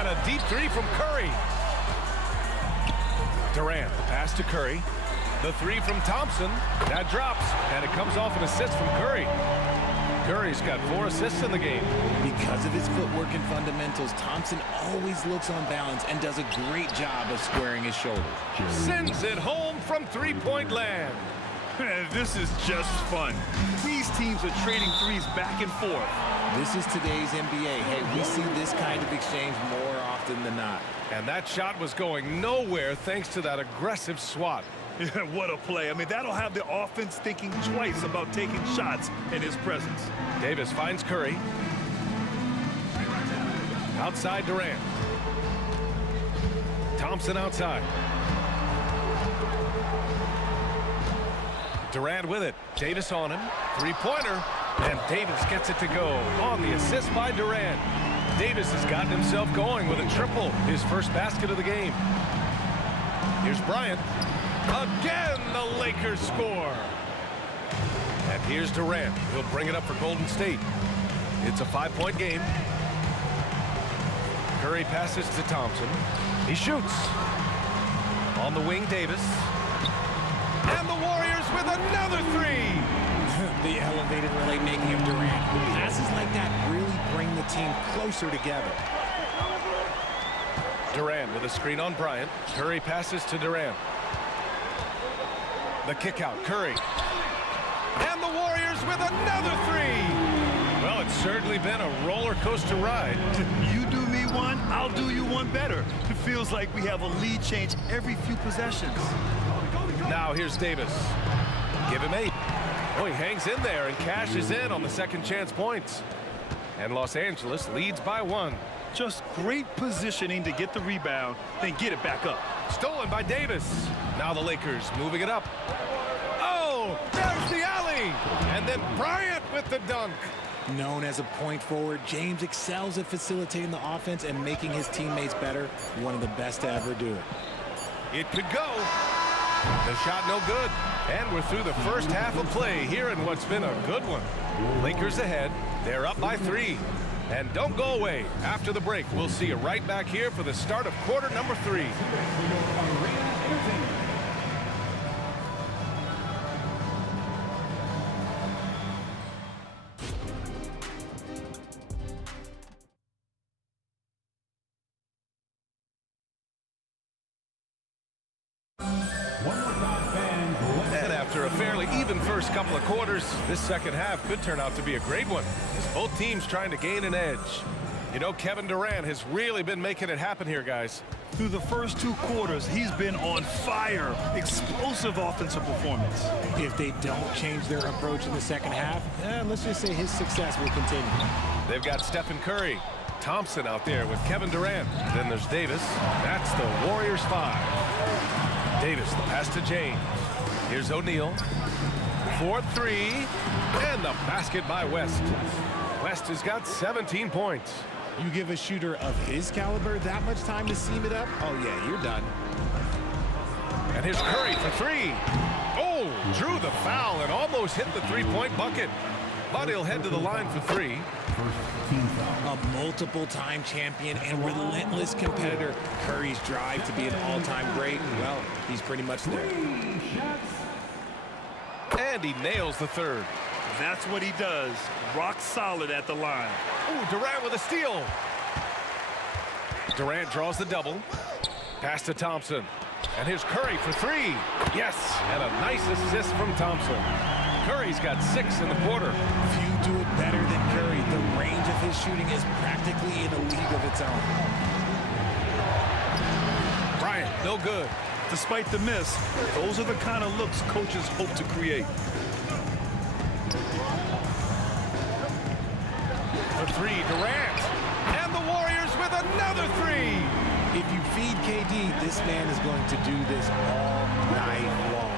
And a deep three from Curry. Durant, the pass to Curry. The three from Thompson. That drops, and it comes off an assist from Curry. Curry's got 4 assists in the game. Because of his footwork and fundamentals, Thompson always looks on balance and does a great job of squaring his shoulders. Sends it home from three-point land. This is just fun. These teams are trading threes back and forth. This is today's NBA. Hey, we see this kind of exchange more often than not. And that shot was going nowhere thanks to that aggressive swat. What a play. I mean, that'll have the offense thinking twice about taking shots in his presence. Davis finds Curry. Outside Durant. Thompson outside. Durant with it. Davis on him. Three-pointer. And Davis gets it to go on the assist by Durant. Davis has gotten himself going with a triple, his first basket of the game. Here's Bryant. Again, the Lakers score. And here's Durant. He'll bring it up for Golden State. It's a 5-point game. Curry passes to Thompson. He shoots. On the wing, Davis. And the Warriors with another three. The elevated playmaking of Durant. Passes like that really bring the team closer together. Durant with a screen on Bryant. Curry passes to Durant. The kick out, Curry. And the Warriors with another three. Well, it's certainly been a roller coaster ride. You do me one, I'll do you one better. It feels like we have a lead change every few possessions. Now here's Davis. Give him 8. Oh, he hangs in there and cashes in on the second chance points. And Los Angeles leads by 1. Just great positioning to get the rebound, then get it back up. Stolen by Davis. Now the Lakers moving it up. Oh, there's the alley. And then Bryant with the dunk. Known as a point forward, James excels at facilitating the offense and making his teammates better. One of the best to ever do it. It could go. The shot no good. And we're through the first half of play here in what's been a good one. Lakers ahead. They're up by 3. And don't go away. After the break, we'll see you right back here for the start of quarter number 3. And after a fairly even first couple of quarters, this second half could turn out to be a great one, as both teams trying to gain an edge. You know, Kevin Durant has really been making it happen here, guys. Through the first 2 quarters, he's been on fire. Explosive offensive performance. If they don't change their approach in the second half, let's just say his success will continue. They've got Stephen Curry. Thompson out there with Kevin Durant. Then there's Davis. That's the Warriors 5. Davis, the pass to James. Here's O'Neal. 4-3. And the basket by West. West has got 17 points. You give a shooter of his caliber that much time to seam it up? Oh, yeah, you're done. And here's Curry for 3. Oh, drew the foul and almost hit the three-point bucket. But he'll head to the line for 3. A multiple-time champion and relentless competitor. Curry's drive to be an all-time great, well, he's pretty much there. And he nails the 3rd. That's what he does. Rock solid at the line. Ooh, Durant with a steal. Durant draws the double. Pass to Thompson. And here's Curry for 3. Yes, and a nice assist from Thompson. Curry's got 6 in the quarter. Few do it better than Curry. shooting is practically in a league of its own. Bryant, no good. Despite the miss, those are the kind of looks coaches hope to create. For three, Durant. And the Warriors with another three. If you feed KD, this man is going to do this all night long.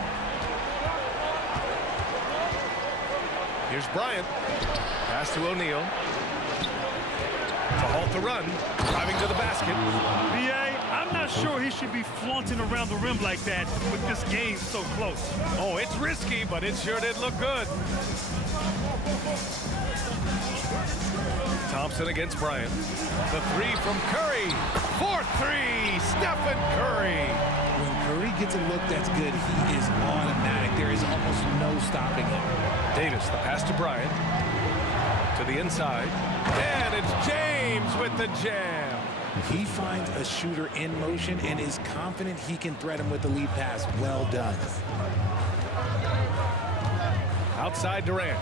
Here's Bryant. Pass to O'Neal. To halt the run. Driving to the basket. B.A., I'm not sure he should be flaunting around the rim like that with this game so close. Oh, it's risky, but it sure did look good. Thompson against Bryant. The three from Curry. 4-3, Stephen Curry. When Curry gets a look that's good, he is automatic. There is almost no stopping him. Davis, the pass to Bryant. To the inside. And it's James with the jam. He finds a shooter in motion and is confident he can thread him with the lead pass. Well done. Outside Durant.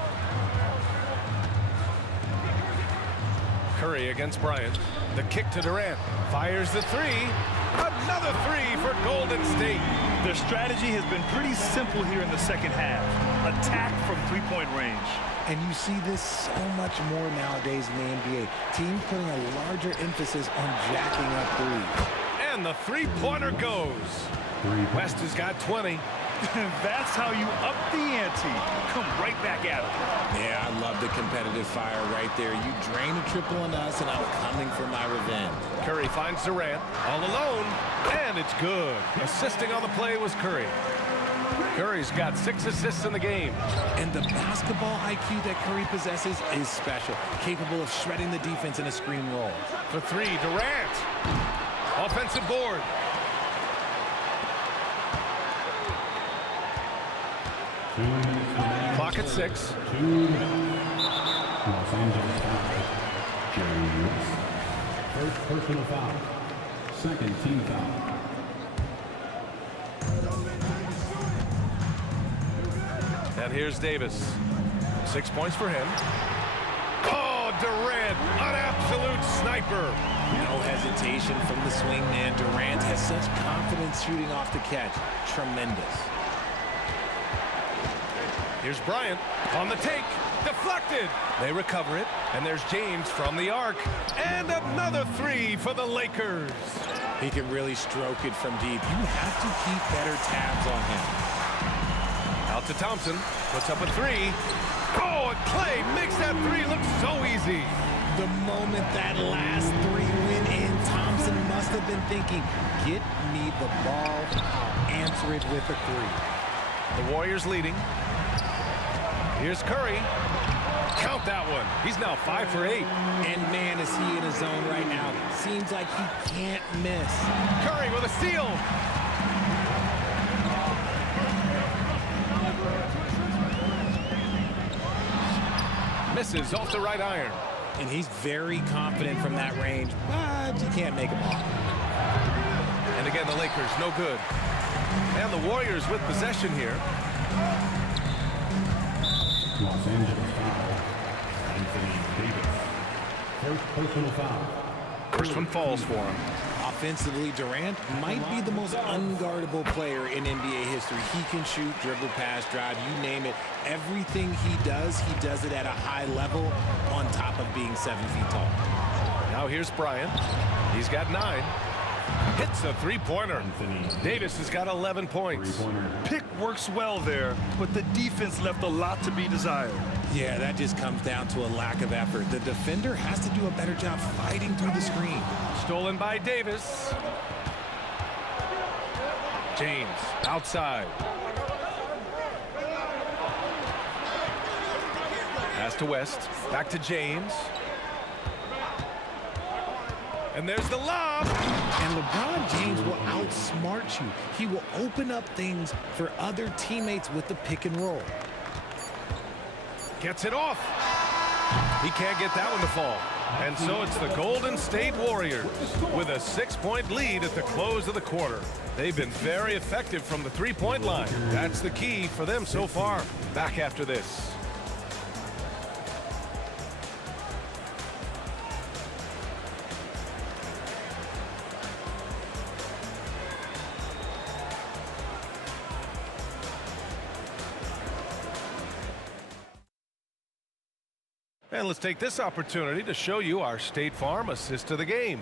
Curry against Bryant. The kick to Durant. Fires the three. Another three for Golden State. Their strategy has been pretty simple here in the second half. Attack from three-point range. And you see this so much more nowadays in the NBA. Teams putting a larger emphasis on jacking up threes. And the three-pointer goes. West has got 20. That's how you up the ante. Come right back at it. Yeah, I love the competitive fire right there. You drain a triple on us, and I'm coming for my revenge. Curry finds Durant all alone, and it's good. Assisting on the play was Curry. Curry's got 6 assists in the game. And the basketball IQ that Curry possesses is special, capable of shredding the defense in a screen roll. For three, Durant. Offensive board. Clock at 6. Los Angeles foul. Jerry West. First personal foul. Second team foul. And here's Davis. 6 points for him. Oh, Durant, an absolute sniper. No hesitation from the swing man. Durant has such confidence shooting off the catch. Tremendous. Here's Bryant on the take. Deflected. They recover it. And there's James from the arc. And another three for the Lakers. He can really stroke it from deep. You have to keep better tabs on him. Out to Thompson. Puts up a three. Oh, and Clay makes that three look so easy. The moment that last three went in, Thompson must have been thinking, get me the ball, I'll answer it with a three. The Warriors leading. Here's Curry. Count that one. He's now 5 for 8. And man, is he in his zone right now. Seems like he can't miss. Curry with a steal. Misses off the right iron. And he's very confident from that range, but you can't make him off. And again, the Lakers, no good. And the Warriors with possession here. Los Angeles foul. Anthony Davis. First personal foul. First one falls for him. Offensively, Durant might be the most unguardable player in NBA history. He can shoot, dribble, pass, drive, you name it. Everything he does it at a high level on top of being 7 feet tall. Now here's Bryant. He's got 9. Hits the three-pointer. Davis has got 11 points. Pick works well there, but the defense left a lot to be desired. Yeah, that just comes down to a lack of effort. The defender has to do a better job fighting through the screen. Stolen by Davis. James outside. Pass to West. Back to James. And there's the lob. And LeBron James will outsmart you. He will open up things for other teammates with the pick and roll. Gets it off. He can't get that one to fall. And so it's the Golden State Warriors with a 6-point lead at the close of the quarter. They've been very effective from the three-point line. That's the key for them so far. Back after this. And let's take this opportunity to show you our State Farm assist of the game.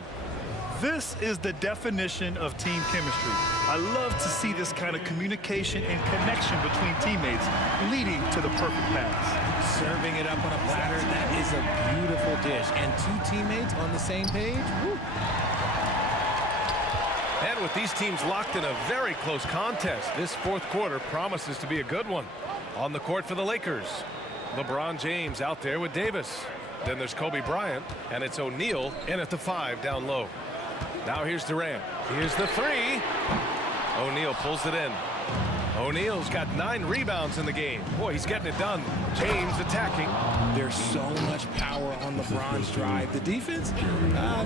This is the definition of team chemistry. I love to see this kind of communication and connection between teammates leading to the perfect pass. Serving it up on a platter, that is a beautiful dish. And two teammates on the same page. Woo. And with these teams locked in a very close contest, this fourth quarter promises to be a good one. On the court for the Lakers, LeBron James out there with Davis. Then there's Kobe Bryant, and it's O'Neal in at the 5 down low. Now here's Durant. Here's the 3. O'Neal pulls it in. O'Neal's got 9 rebounds in the game. Boy, he's getting it done. James attacking. There's so much power on LeBron's drive. The defense,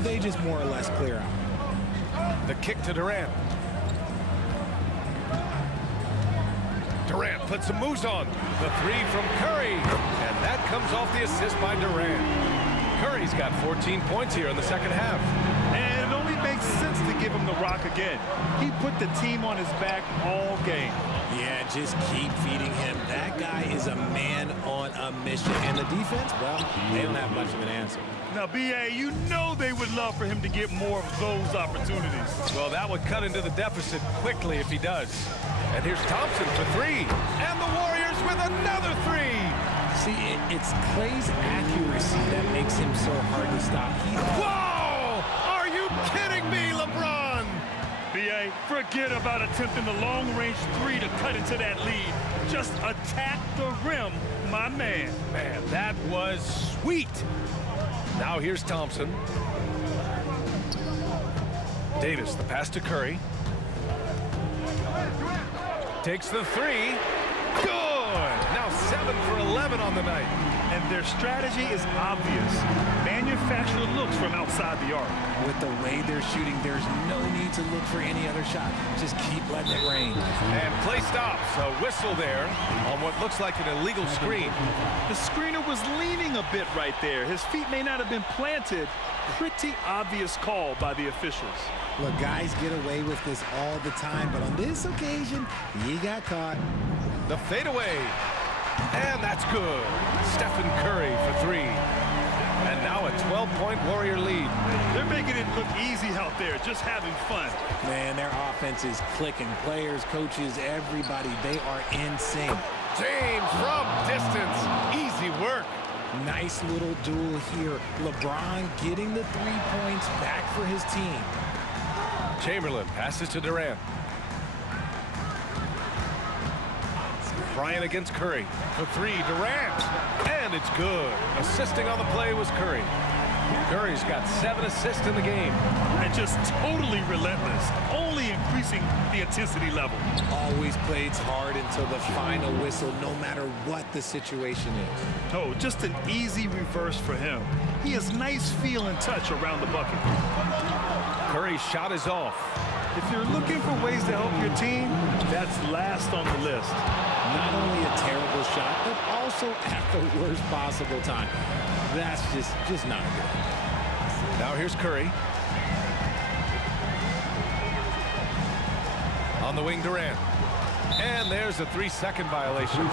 they just more or less clear out. The kick to Durant. Durant puts some moves on. The 3 from Curry. And that comes off the assist by Durant. Curry's got 14 points here in the second half. And it only makes sense to give him the rock again. He put the team on his back all game. Yeah, just keep feeding him. That guy is a man on a mission. And the defense, well, they don't have much of an answer. Now, B.A., you know they would love for him to get more of those opportunities. Well, that would cut into the deficit quickly if he does. And here's Thompson for 3. And the Warriors with another 3. See, it's Clay's accuracy that makes him so hard to stop. Whoa! Are you kidding me, LeBron? B.A., forget about attempting the long-range 3 to cut into that lead. Just attack the rim, my man. Man, that was sweet. Now here's Thompson. Davis, the pass to Curry. Takes the 3. Good! Now 7 for 11 on the night. And their strategy is obvious. Manufacture looks from outside the arc. With the way they're shooting, there's no need to look for any other shot. Just keep letting it rain. And play stops. A whistle there on what looks like an illegal screen. The screener was leaning a bit right there. His feet may not have been planted. Pretty obvious call by the officials. Look, guys get away with this all the time, but on this occasion, he got caught. The fadeaway. And that's good. Stephen Curry for 3. And now a 12-point Warrior lead. They're making it look easy out there, just having fun. Man, their offense is clicking. Players, coaches, everybody, they are in sync. James from distance. Easy work. Nice little duel here. LeBron getting the 3 points back for his team. Chamberlain passes to Durant. Bryant against Curry. For 3, Durant. And it's good. Assisting on the play was Curry. Curry's got 7 assists in the game. And just totally relentless, only increasing the intensity level. Always plays hard until the final whistle, no matter what the situation is. Oh, just an easy reverse for him. He has nice feel and touch around the bucket. Curry's shot is off. If you're looking for ways to help your team, that's last on the list. Not only a terrible shot, but also at the worst possible time. That's just not good. Now here's Curry. On the wing, Durant. And there's a 3-second violation.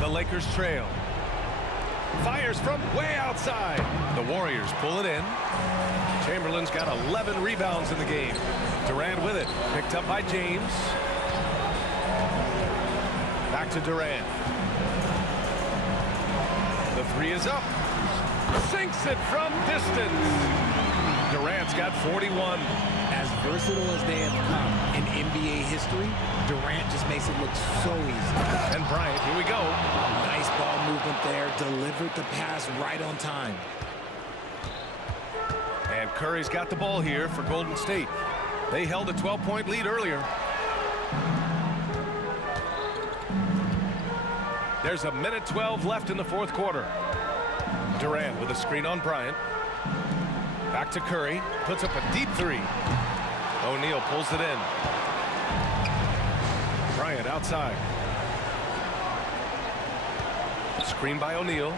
The Lakers trail. Fires from way outside. The Warriors pull it in. Chamberlain's got 11 rebounds in the game. Durant with it. Picked up by James. Back to Durant. The 3 is up. Sinks it from distance. Durant's got 41. As versatile as they have come in NBA history, Durant just makes it look so easy. And Bryant, here we go. Nice ball movement there. Delivered the pass right on time. And Curry's got the ball here for Golden State. They held a 12-point lead earlier. There's a minute 12 left in the fourth quarter. Durant with a screen on Bryant. Back to Curry. Puts up a deep 3. O'Neal pulls it in. Bryant outside. Screen by O'Neal.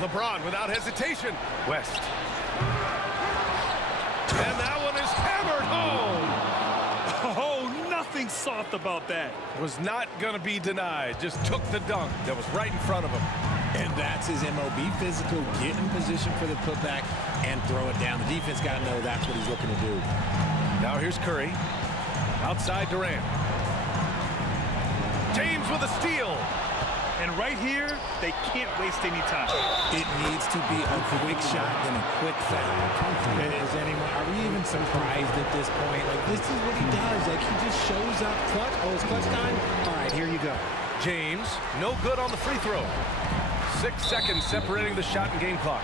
LeBron without hesitation. West. And that one is hammered home. nothing soft about that. Was not going to be denied. Just took the dunk that was right in front of him. And that's his MOB, physical, get in position for the putback and throw it down. The defense got to know that's what he's looking to do. Now here's Curry. Outside Durant. James with a steal. And right here, they can't waste any time. It needs to be a quick shot and a quick foul. Are we even surprised at this point? Like, this is what he does. Like, he just shows up clutch. Oh, it's clutch time? All right, here you go. James, no good on the free throw. 6 seconds separating the shot and game clock.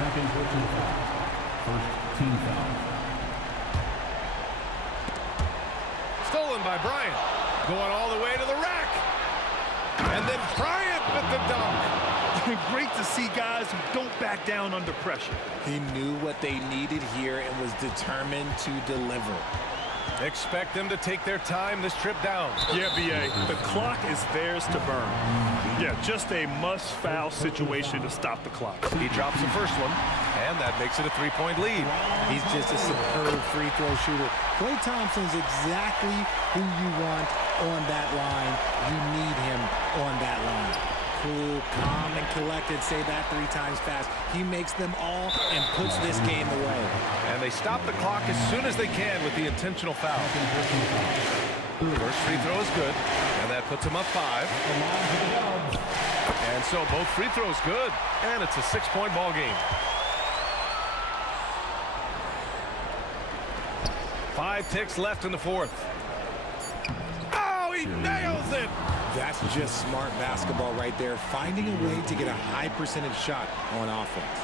Second personal foul. First team foul. Stolen by Bryant. Going all the way to the rack. And then Bryant with the dunk. Great to see guys who don't back down under pressure. He knew what they needed here and was determined to deliver. Expect them to take their time this trip down. Yeah, B.A., the clock is theirs to burn. Yeah, just a must-foul situation to stop the clock. He drops the first one, and that makes it a three-point lead. He's just a superb free throw shooter. Klay Thompson's exactly who you want on that line. You need him on that line. Cool, calm, and collected. Say that 3 times fast. He makes them all and puts this game away. And they stop the clock as soon as they can with the intentional foul. First free throw is good, and that puts him up 5. And so both free throws good, and it's a 6-point ball game. 5 ticks left in the fourth. Oh, he nails it! That's just smart basketball right there, finding a way to get a high percentage shot on offense.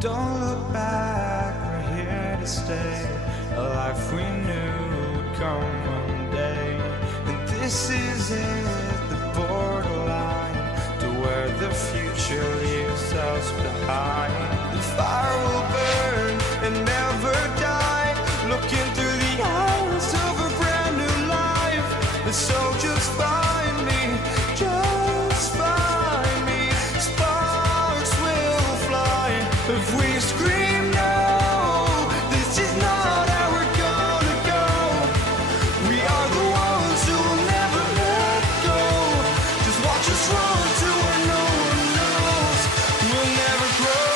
Don't look back, we're here to stay. A life we knew would come one day. And this is it, the borderline to where the future leaves us behind. The fire will burn and never die, looking through the eyes of a brand new life. And so just find me, just find me. Sparks will fly if we scream no. This is not how we're gonna go. We are the ones who will never let go. Just watch us run to where no one knows. We'll never grow.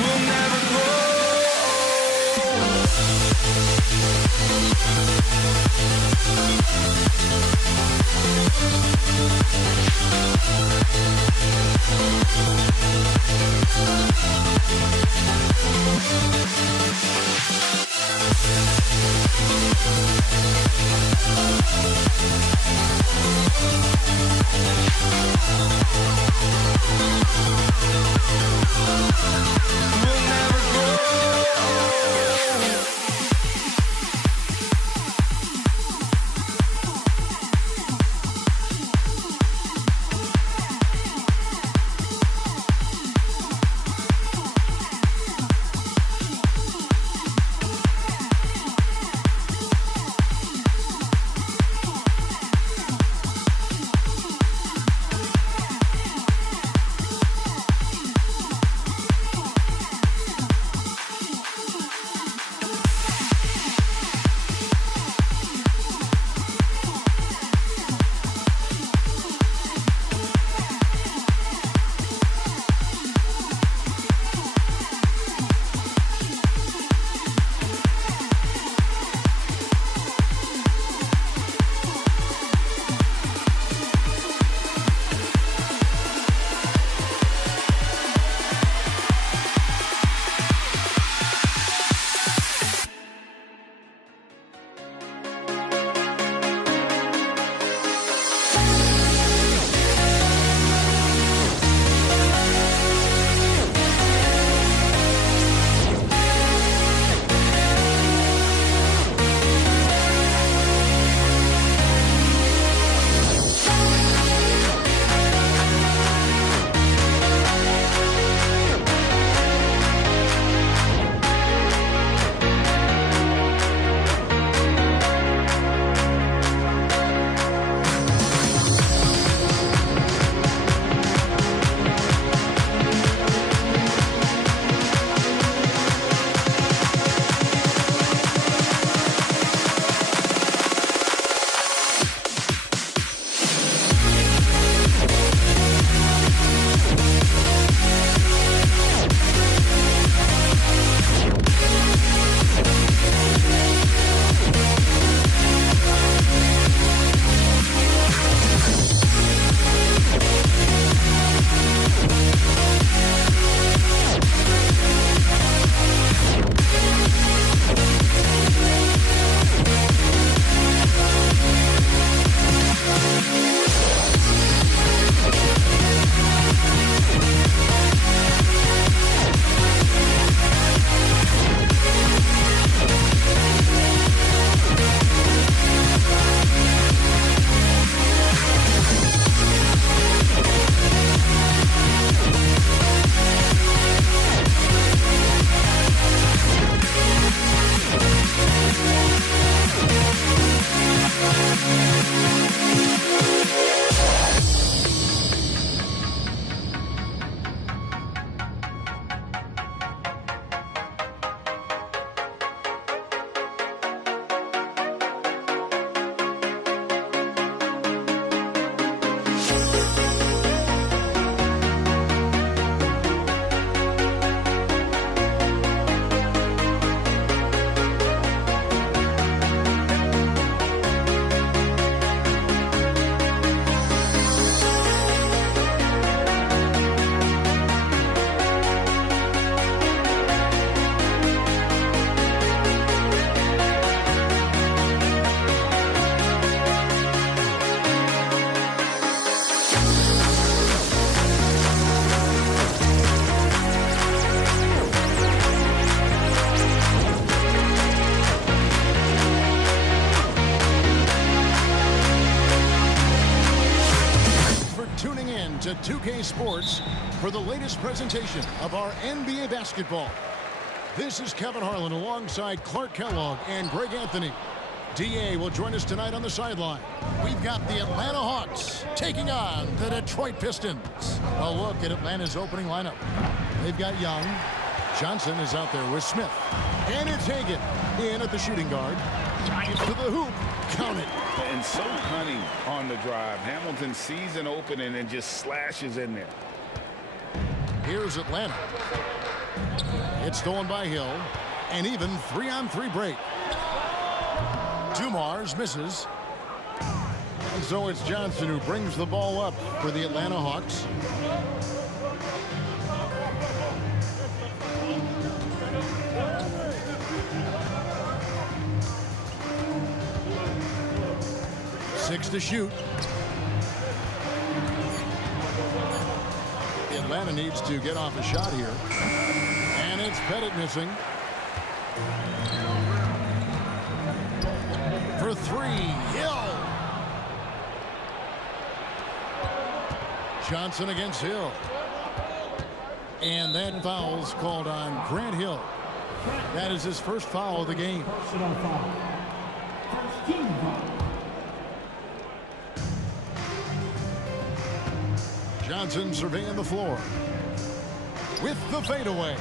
We'll never grow. in to 2K Sports for the latest presentation of our NBA basketball. This is Kevin Harlan alongside Clark Kellogg and Greg Anthony. DA will join us tonight on the sideline. We've got the Atlanta Hawks taking on the Detroit Pistons. A look at Atlanta's opening lineup. They've got Young. Johnson is out there with Smith. And it's Hagan in at the shooting guard. Drives to the hoop. Count it. And so cunning on the drive. Hamilton sees an opening and just slashes in there. Here's Atlanta. It's stolen by Hill. And even 3-on-3 break. Dumars misses. And so it's Johnson who brings the ball up for the Atlanta Hawks. Six to shoot. Atlanta needs to get off a shot here. And it's Pettit missing. For three, Hill. Johnson against Hill. And that foul's called on Grant Hill. That is his first foul of the game. Personal foul. First team foul. Johnson surveying the floor with the fadeaway,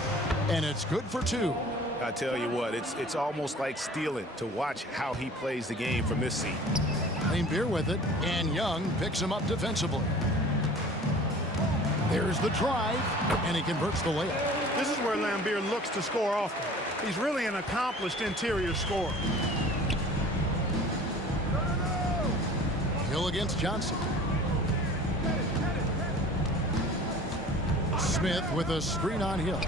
and it's good for two. I tell you what, it's almost like stealing to watch how he plays the game from this seat. Beer with it, and Young picks him up defensively. There's the drive, and he converts the layup. This is where Lambeer looks to score often. He's really an accomplished interior scorer. Hill against Johnson. Smith with a screen on Hill.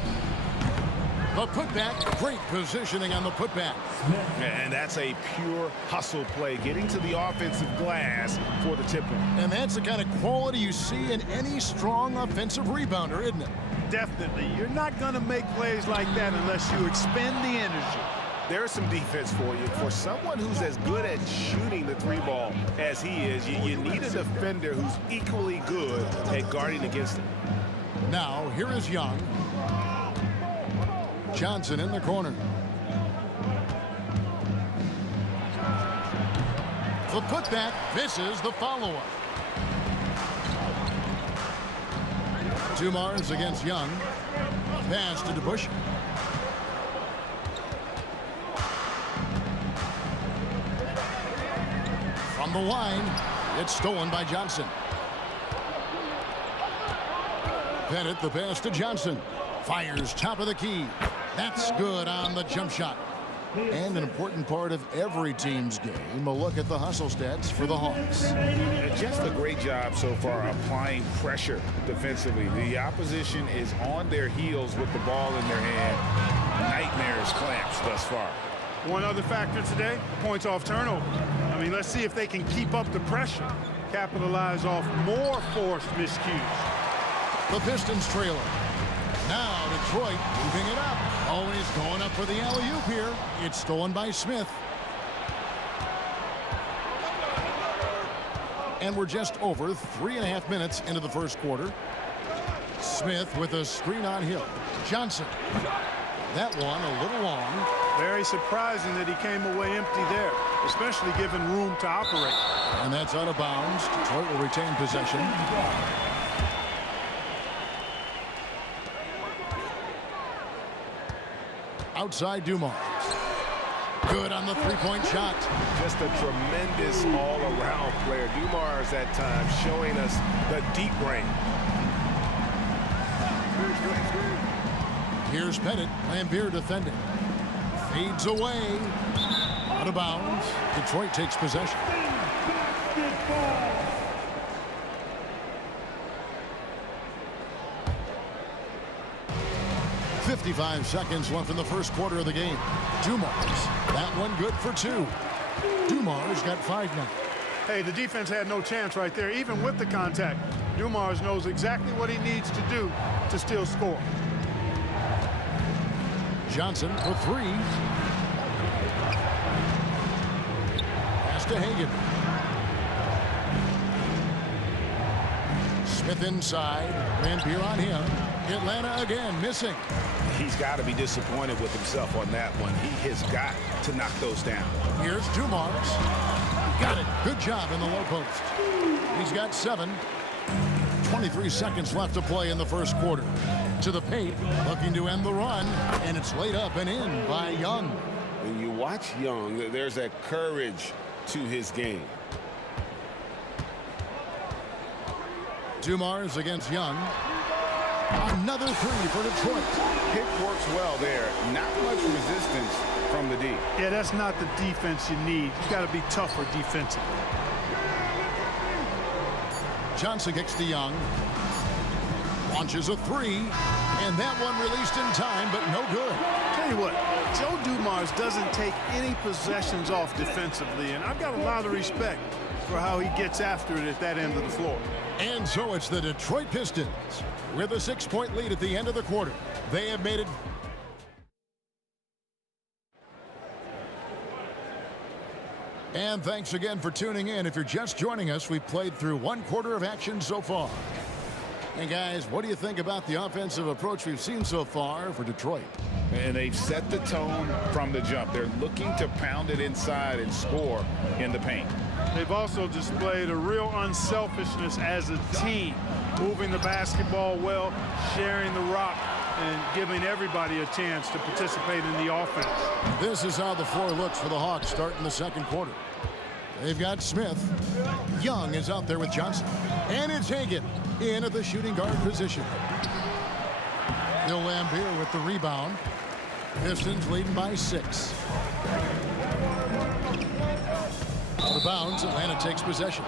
The putback, great positioning on the putback. And that's a pure hustle play, getting to the offensive glass for the tip-in. And that's the kind of quality you see in any strong offensive rebounder, isn't it? Definitely. You're not going to make plays like that unless you expend the energy. There's some defense for you. For someone who's as good at shooting the three ball as he is, you need a defender who's equally good at guarding against him. Now, here is Young. Johnson in the corner. The putback misses the follow-up. Dumars against Young. Pass to DeBush. From the line, it's stolen by Johnson. Pettit the pass to Johnson. Fires top of the key. That's good on the jump shot. And an important part of every team's game, a look at the hustle stats for the Hawks. Just a great job so far applying pressure defensively. The opposition is on their heels with the ball in their hand. Nightmares clamps thus far. One other factor today, points off turnover. I mean, let's see if they can keep up the pressure, capitalize off more forced miscues. The Pistons trailer. Now Detroit moving it up. Oh, and he's going up for the alley-oop here. It's stolen by Smith. And we're just over 3.5 minutes into the first quarter. Smith with a screen on Hill. Johnson. That one a little long. Very surprising that he came away empty there, especially given room to operate. And that's out of bounds. Detroit will retain possession. Outside Dumars. Good on the three-point shot. Just a tremendous all-around player. Dumars at times showing us the deep range. Here's Pettit. Lambeer defending. Fades away. Out of bounds. Detroit takes possession. .55 seconds left in the first quarter of the game. Dumars, that one good for two. Dumars got 5 now. Hey, the defense had no chance right there, even with the contact. Dumars knows exactly what he needs to do to still score. Johnson for 3. Pass to Hagan. Smith inside. Lambier on him. Atlanta again missing. He's got to be disappointed with himself on that one. He has got to knock those down. Here's Dumars. Got it. Good job in the low post. He's got 7. 23 seconds left to play in the first quarter. To the paint, looking to end the run, and it's laid up and in by Young. When you watch Young, there's that courage to his game. Dumars against Young. Another 3 for Detroit. Pick works well there. Not much resistance from the D. Yeah, that's not the defense you need. You got to be tougher defensively. Johnson kicks to Young. Launches a 3, and that one released in time, but no good. Tell you what, Joe Dumars doesn't take any possessions off defensively, and I've got a lot of respect for how he gets after it at that end of the floor. And so it's the Detroit Pistons with a 6-point lead at the end of the quarter. They have made it. And thanks again for tuning in. If you're just joining us, we've played through 1 quarter of action so far. And guys, what do you think about the offensive approach we've seen so far for Detroit? And they've set the tone from the jump. They're looking to pound it inside and score in the paint. They've also displayed a real unselfishness as a team, moving the basketball well, sharing the rock, and giving everybody a chance to participate in the offense. This is how the floor looks for the Hawks starting the second quarter. They've got Smith. Young is out there with Johnson. And it's Hagan in at the shooting guard position. Bill Lambier with the rebound. Pistons leading by 6. Out of bounds, Atlanta takes possession.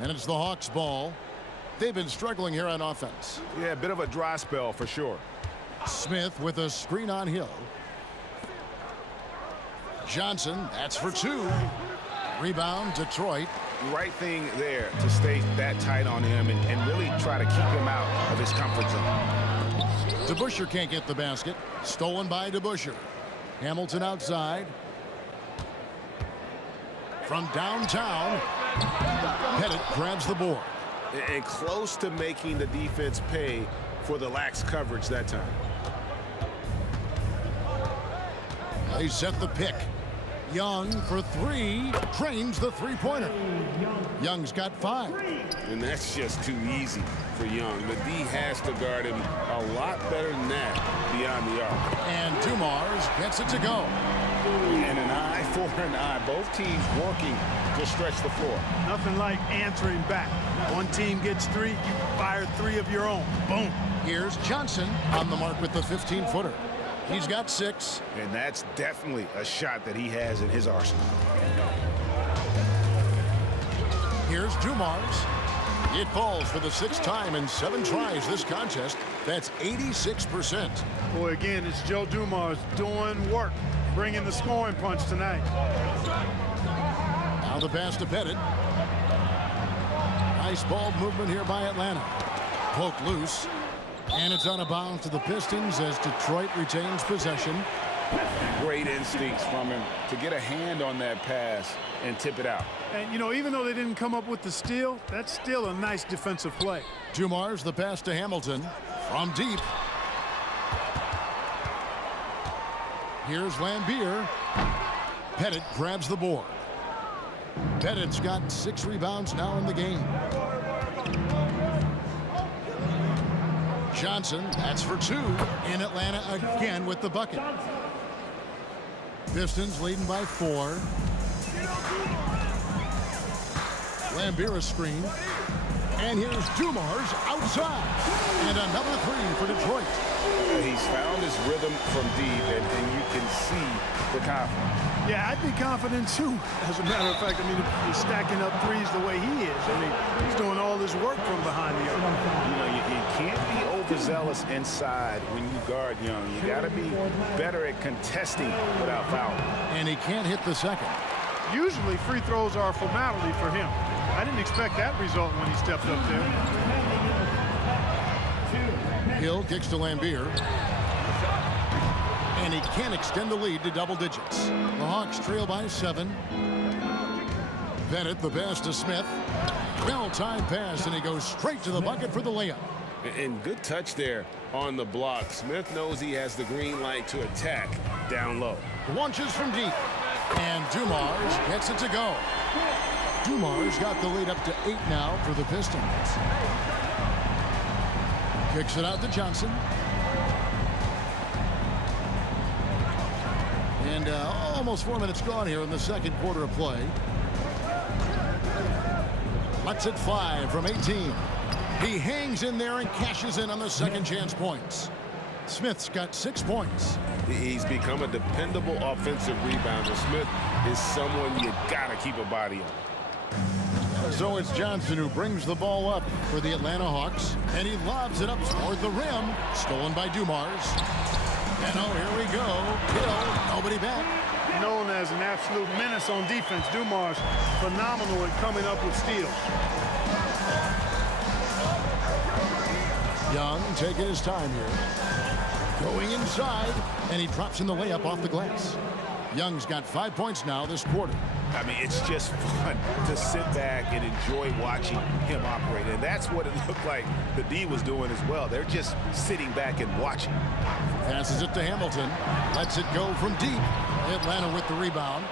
And it's the Hawks' ball. They've been struggling here on offense. Yeah, a bit of a dry spell for sure. Smith with a screen on Hill. Johnson, that's for 2. Rebound, Detroit. Right thing there to stay that tight on him and really try to keep him out of his comfort zone. DeBusschere can't get the basket. Stolen by DeBusschere. Hamilton outside. From downtown, Pettit grabs the board. And close to making the defense pay for the lax coverage that time. They set the pick. Young for 3. Drains the 3-pointer. Young's got 5. And that's just too easy for Young. The D has to guard him a lot better than that beyond the arc. And Dumars gets it to go. And an eye for an eye. Both teams working to stretch the floor. Nothing like answering back. One team gets 3, you fire 3 of your own. Boom. Here's Johnson on the mark with the 15-footer. He's got 6. And that's definitely a shot that he has in his arsenal. Here's Dumars. It falls for the 6th time in 7 tries this contest. That's 86%. Boy, again, it's Joe Dumars doing work, bringing the scoring punch tonight. Now the pass to Pettit. Nice ball movement here by Atlanta. Poke loose. And it's out of bounds to the Pistons as Detroit retains possession. Great instincts from him to get a hand on that pass and tip it out. And, you know, even though they didn't come up with the steal, that's still a nice defensive play. Dumars the pass to Hamilton from deep. Here's Lambier. Pettit grabs the board. Pettit's got 6 rebounds now in the game. Johnson, that's for 2. In Atlanta again with the bucket. Pistons leading by 4. Lambier screen. And here's Dumars outside. And another 3 for Detroit. He's found his rhythm from deep, and you can see the confidence. Yeah, I'd be confident too. As a matter of fact, I mean, he's stacking up 3s the way he is. I mean, he's doing all his work from behind the arc. You know, you can't be overzealous inside when you guard Young. You got to be better at contesting without fouling. And he can't hit the second. Usually free throws are a formality for him. I didn't expect that result when he stepped up there. Hill kicks to Lambier. and he can extend the lead to double digits. The Hawks trail by 7. Bennett, the pass to Smith. Well-timed pass, and he goes straight to the bucket for the layup. And good touch there on the block. Smith knows he has the green light to attack down low. Launches from deep. And Dumars gets it to go. Dumars got the lead up to 8 now for the Pistons. Kicks it out to Johnson. And almost 4 minutes gone here in the second quarter of play. Lets it fly from 18. He hangs in there and cashes in on the second chance points. Smith's got 6 points. He's become a dependable offensive rebounder. Smith is someone you gotta keep a body on. So it's Johnson who brings the ball up for the Atlanta Hawks, and he lobs it up toward the rim, stolen by Dumars. And oh, here we go. Hill, nobody back. Known as an absolute menace on defense, Dumars phenomenal at coming up with steals. Young taking his time here. Going inside, and he drops in the layup off the glass. Young's got 5 points now this quarter. I mean, it's just fun to sit back and enjoy watching him operate. And that's what it looked like the D was doing as well. They're just sitting back and watching. Passes it to Hamilton. Lets it go from deep. Atlanta with the rebound.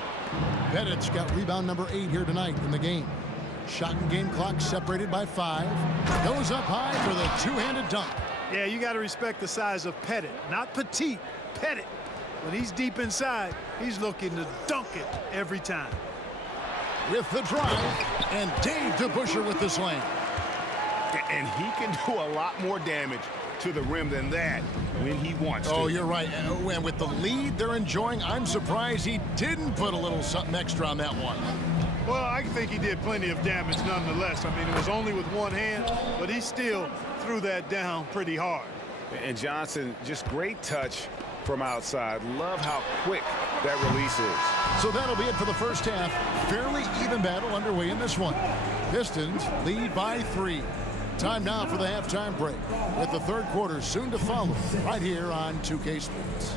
Bennett's got rebound number 8 here tonight in the game. Shot and game clock separated by 5. Goes up high for the two-handed dunk. Yeah, you got to respect the size of Pettit. Not Petite, Pettit. When he's deep inside, he's looking to dunk it every time. With the drive, and Dave DeBusschere with the slam. And he can do a lot more damage to the rim than that when he wants to. Oh, you're right. And with the lead they're enjoying, I'm surprised he didn't put a little something extra on that one. Well, I think he did plenty of damage nonetheless. I mean, it was only with one hand, but he still threw that down pretty hard. And Johnson, just great touch from outside. Love how quick that release is. So that'll be it for the first half. Fairly even battle underway in this one. Pistons lead by 3. Time now for the halftime break, with the third quarter soon to follow right here on 2K Sports.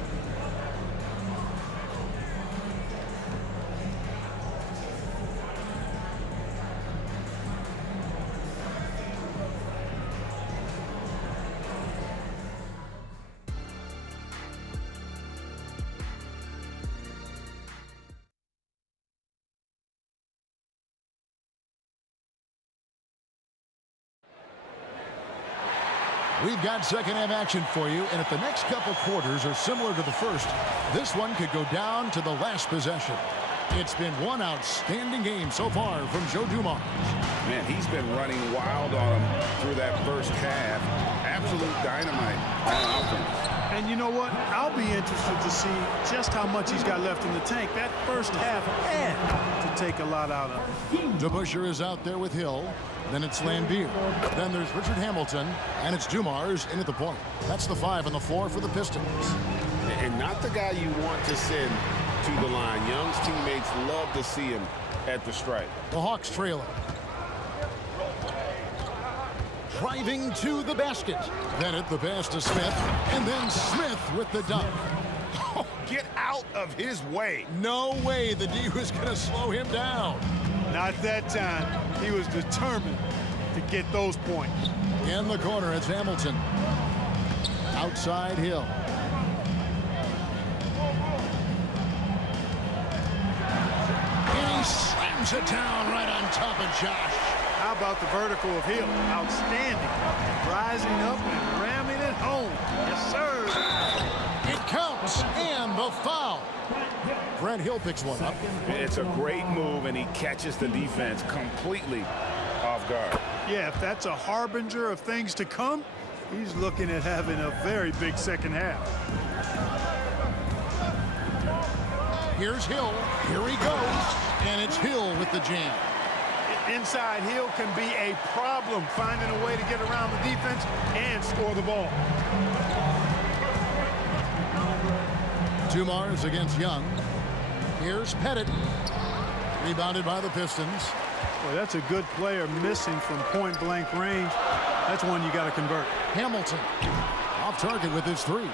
We've got second half action for you, and if the next couple quarters are similar to the first, this one could go down to the last possession. It's been one outstanding game so far from Joe Dumars. Man, he's been running wild on him through that first half. Absolute dynamite on offense. And you know what? I'll be interested to see just how much he's got left in the tank. That first half had to take a lot out of him. DeBusschere is out there with Hill. Then it's Lambeer. Then there's Richard Hamilton. And it's Dumars in at the point. That's the 5 on the floor for the Pistons. And not the guy you want to send to the line. Young's teammates love to see him at the stripe. The Hawks trailing. Driving to the basket. Bennett the pass to Smith. And then Smith with the dunk. Oh, get out of his way. No way the D was going to slow him down. Not that time. He was determined to get those points. In the corner, it's Hamilton. Outside Hill. And he slams it down right on top of Josh. How about the vertical of Hill? Outstanding. Rising up and ramming it home. Yes, sir. It counts, and the foul. Grant Hill picks one up. It's a great move, and he catches the defense completely off guard. Yeah, if that's a harbinger of things to come, he's looking at having a very big second half. Here's Hill. Here he goes. And it's Hill with the jam. Inside Hill can be a problem, finding a way to get around the defense and score the ball. Dumars against Young. Here's Pettit. Rebounded by the Pistons. Boy, that's a good player missing from point-blank range. That's one you got to convert. Hamilton off target with his 3.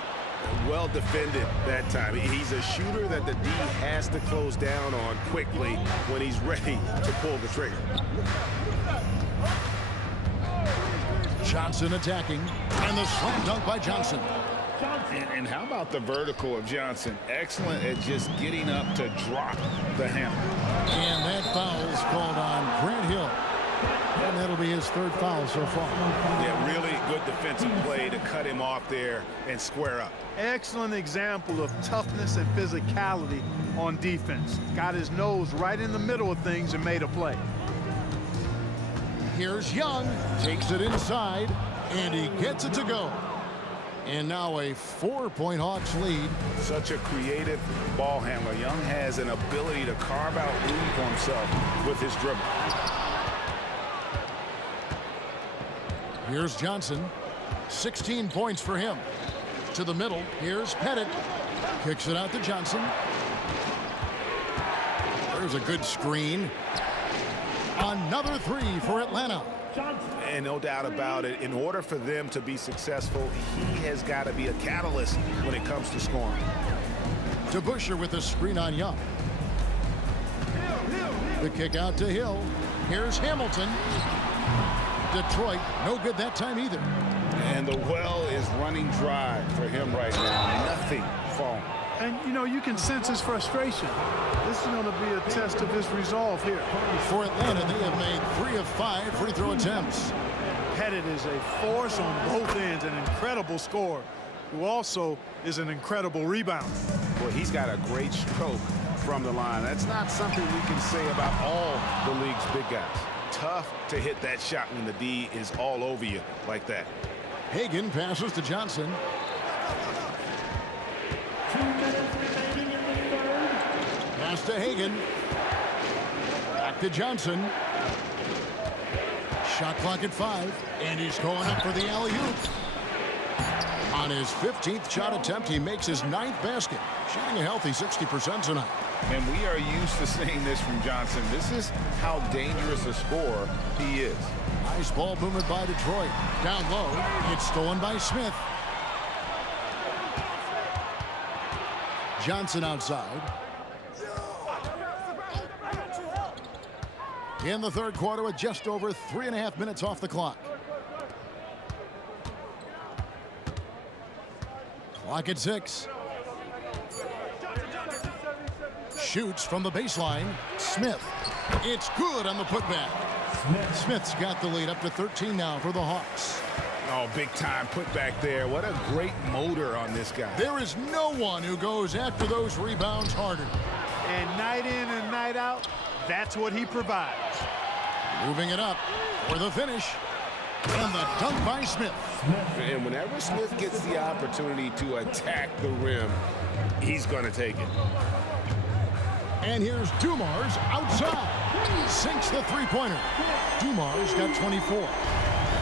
Well defended that time. He's a shooter that the D has to close down on quickly when he's ready to pull the trigger. Johnson attacking, and the slam dunk by Johnson. And how about the vertical of Johnson? Excellent at just getting up to drop the hammer. And that foul is called on Grant Hill. And that'll be his third foul so far. Yeah, really good defensive play to cut him off there and square up. Excellent example of toughness and physicality on defense. Got his nose right in the middle of things and made a play. Here's Young, takes it inside, and he gets it to go. And now a 4-point Hawks lead. Such a creative ball handler. Young has an ability to carve out room for himself with his dribble. Here's Johnson. 16 points for him. To the middle. Here's Pettit. Kicks it out to Johnson. There's a good screen. Another three for Atlanta. And no doubt about it, in order for them to be successful, he has got to be a catalyst when it comes to scoring. To Busher with a screen on Young. The kick out to Hill. Here's Hamilton. Detroit, no good that time either. And the well is running dry for him right now. Nothing falling. And, you know, you can sense his frustration. This is going to be a test of his resolve here. For Atlanta, they have made 3 of 5 free throw attempts. Pettit is a force on both ends, an incredible scorer, who also is an incredible rebounder. Well, he's got a great stroke from the line. That's not something we can say about all the league's big guys. Tough to hit that shot when the D is all over you like that. Hagan passes to Johnson. 2 minutes remaining in the third. Pass to Hagan. Back to Johnson. Shot clock at 5. And he's going up for the alley-oop. On his 15th shot attempt, he makes his 9th basket. Shooting a healthy 60% tonight. And we are used to seeing this from Johnson. This is how dangerous a scorer he is. Nice ball movement by Detroit. Down low. It's stolen by Smith. Johnson outside. In the third quarter with just over 3.5 minutes off the clock. Clock at 6. Shoots from the baseline. Smith. It's good on the putback. Smith's got the lead up to 13 now for the Hawks. Oh, big time putback there. What a great motor on this guy. There is no one who goes after those rebounds harder. And night in and night out, that's what he provides. Moving it up for the finish. And the dunk by Smith. And whenever Smith gets the opportunity to attack the rim, he's going to take it. And here's Dumars outside. Sinks the three-pointer. Dumars got 24.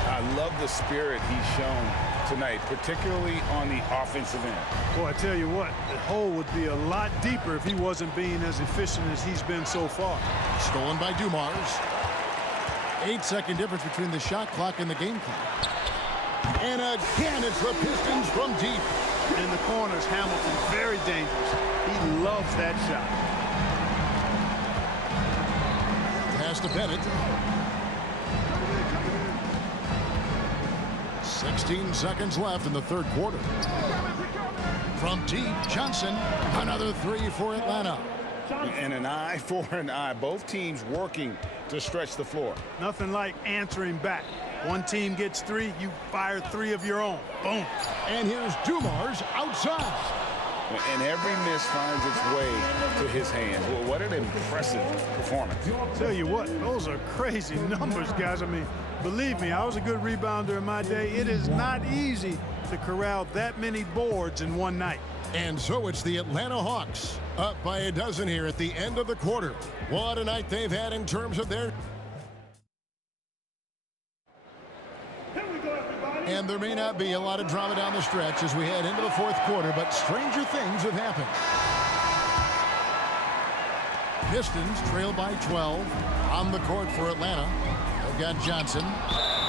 I love the spirit he's shown tonight, particularly on the offensive end. Boy, I tell you what, the hole would be a lot deeper if he wasn't being as efficient as he's been so far. Stolen by Dumars. 8-second difference between the shot clock and the game clock. And again, it's the Pistons from deep. In the corners, Hamilton, very dangerous. He loves that shot. Pass to Pettit. 16 seconds left in the third quarter. From deep, Johnson, another three for Atlanta. And an eye for an eye. Both teams working to stretch the floor. Nothing like answering back. One team gets 3, you fire 3 of your own. Boom. And here's Dumars outside. And every miss finds its way to his hands. Well, what an impressive performance. Tell you what, those are crazy numbers, guys. I mean, believe me, I was a good rebounder in my day. It is not easy to corral that many boards in one night. And so it's the Atlanta Hawks up by a dozen here at the end of the quarter. What a night they've had in terms of their... And there may not be a lot of drama down the stretch as we head into the fourth quarter, but stranger things have happened. Pistons trail by 12 on the court for Atlanta. They've got Johnson.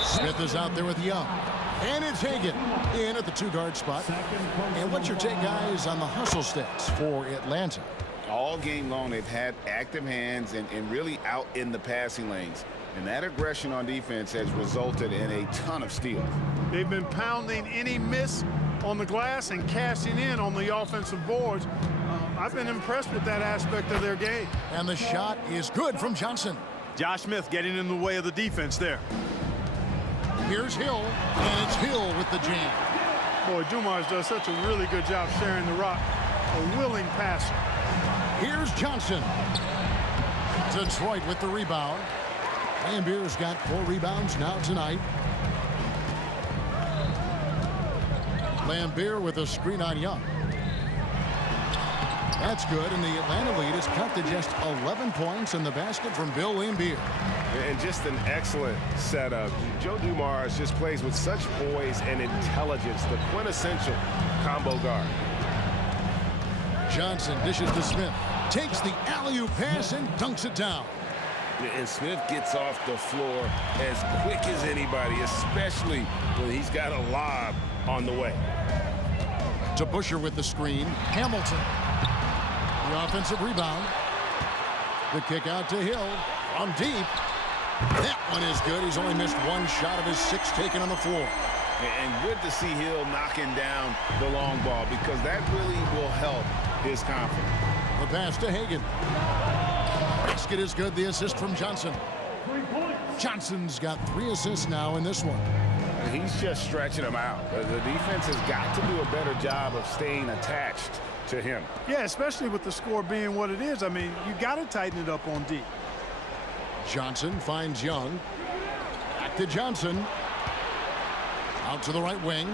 Smith is out there with Young. And it's Hagan in at the 2-guard spot. And what's your take, guys, on the hustle stats for Atlanta? All game long, they've had active hands and really out in the passing lanes. And that aggression on defense has resulted in a ton of steals. They've been pounding any miss on the glass and cashing in on the offensive boards. I've been impressed with that aspect of their game. And the shot is good from Johnson. Josh Smith getting in the way of the defense there. Here's Hill, and it's Hill with the jam. Boy, Dumars does such a really good job sharing the rock. A willing passer. Here's Johnson. Detroit with the rebound. Lambier's got 4 rebounds now tonight. Lambier with a screen on Young. That's good, and the Atlanta lead is cut to just 11 points in the basket from Bill Lambier. And just an excellent setup. Joe Dumars just plays with such poise and intelligence, the quintessential combo guard. Johnson dishes to Smith, takes the alley-oop pass and dunks it down. And Smith gets off the floor as quick as anybody, especially when he's got a lob on the way. To Busher with the screen. Hamilton. The offensive rebound. The kick out to Hill. From deep. That one is good. He's only missed 1 shot of his 6 taken on the floor. And good to see Hill knocking down the long ball because that really will help his confidence. The pass to Hagan. Basket is good. The assist from Johnson. Johnson's got 3 assists now in this one. He's just stretching them out. The defense has got to do a better job of staying attached to him. Yeah, especially with the score being what it is. I mean, you got to tighten it up on D. Johnson finds Young. Back to Johnson. Out to the right wing.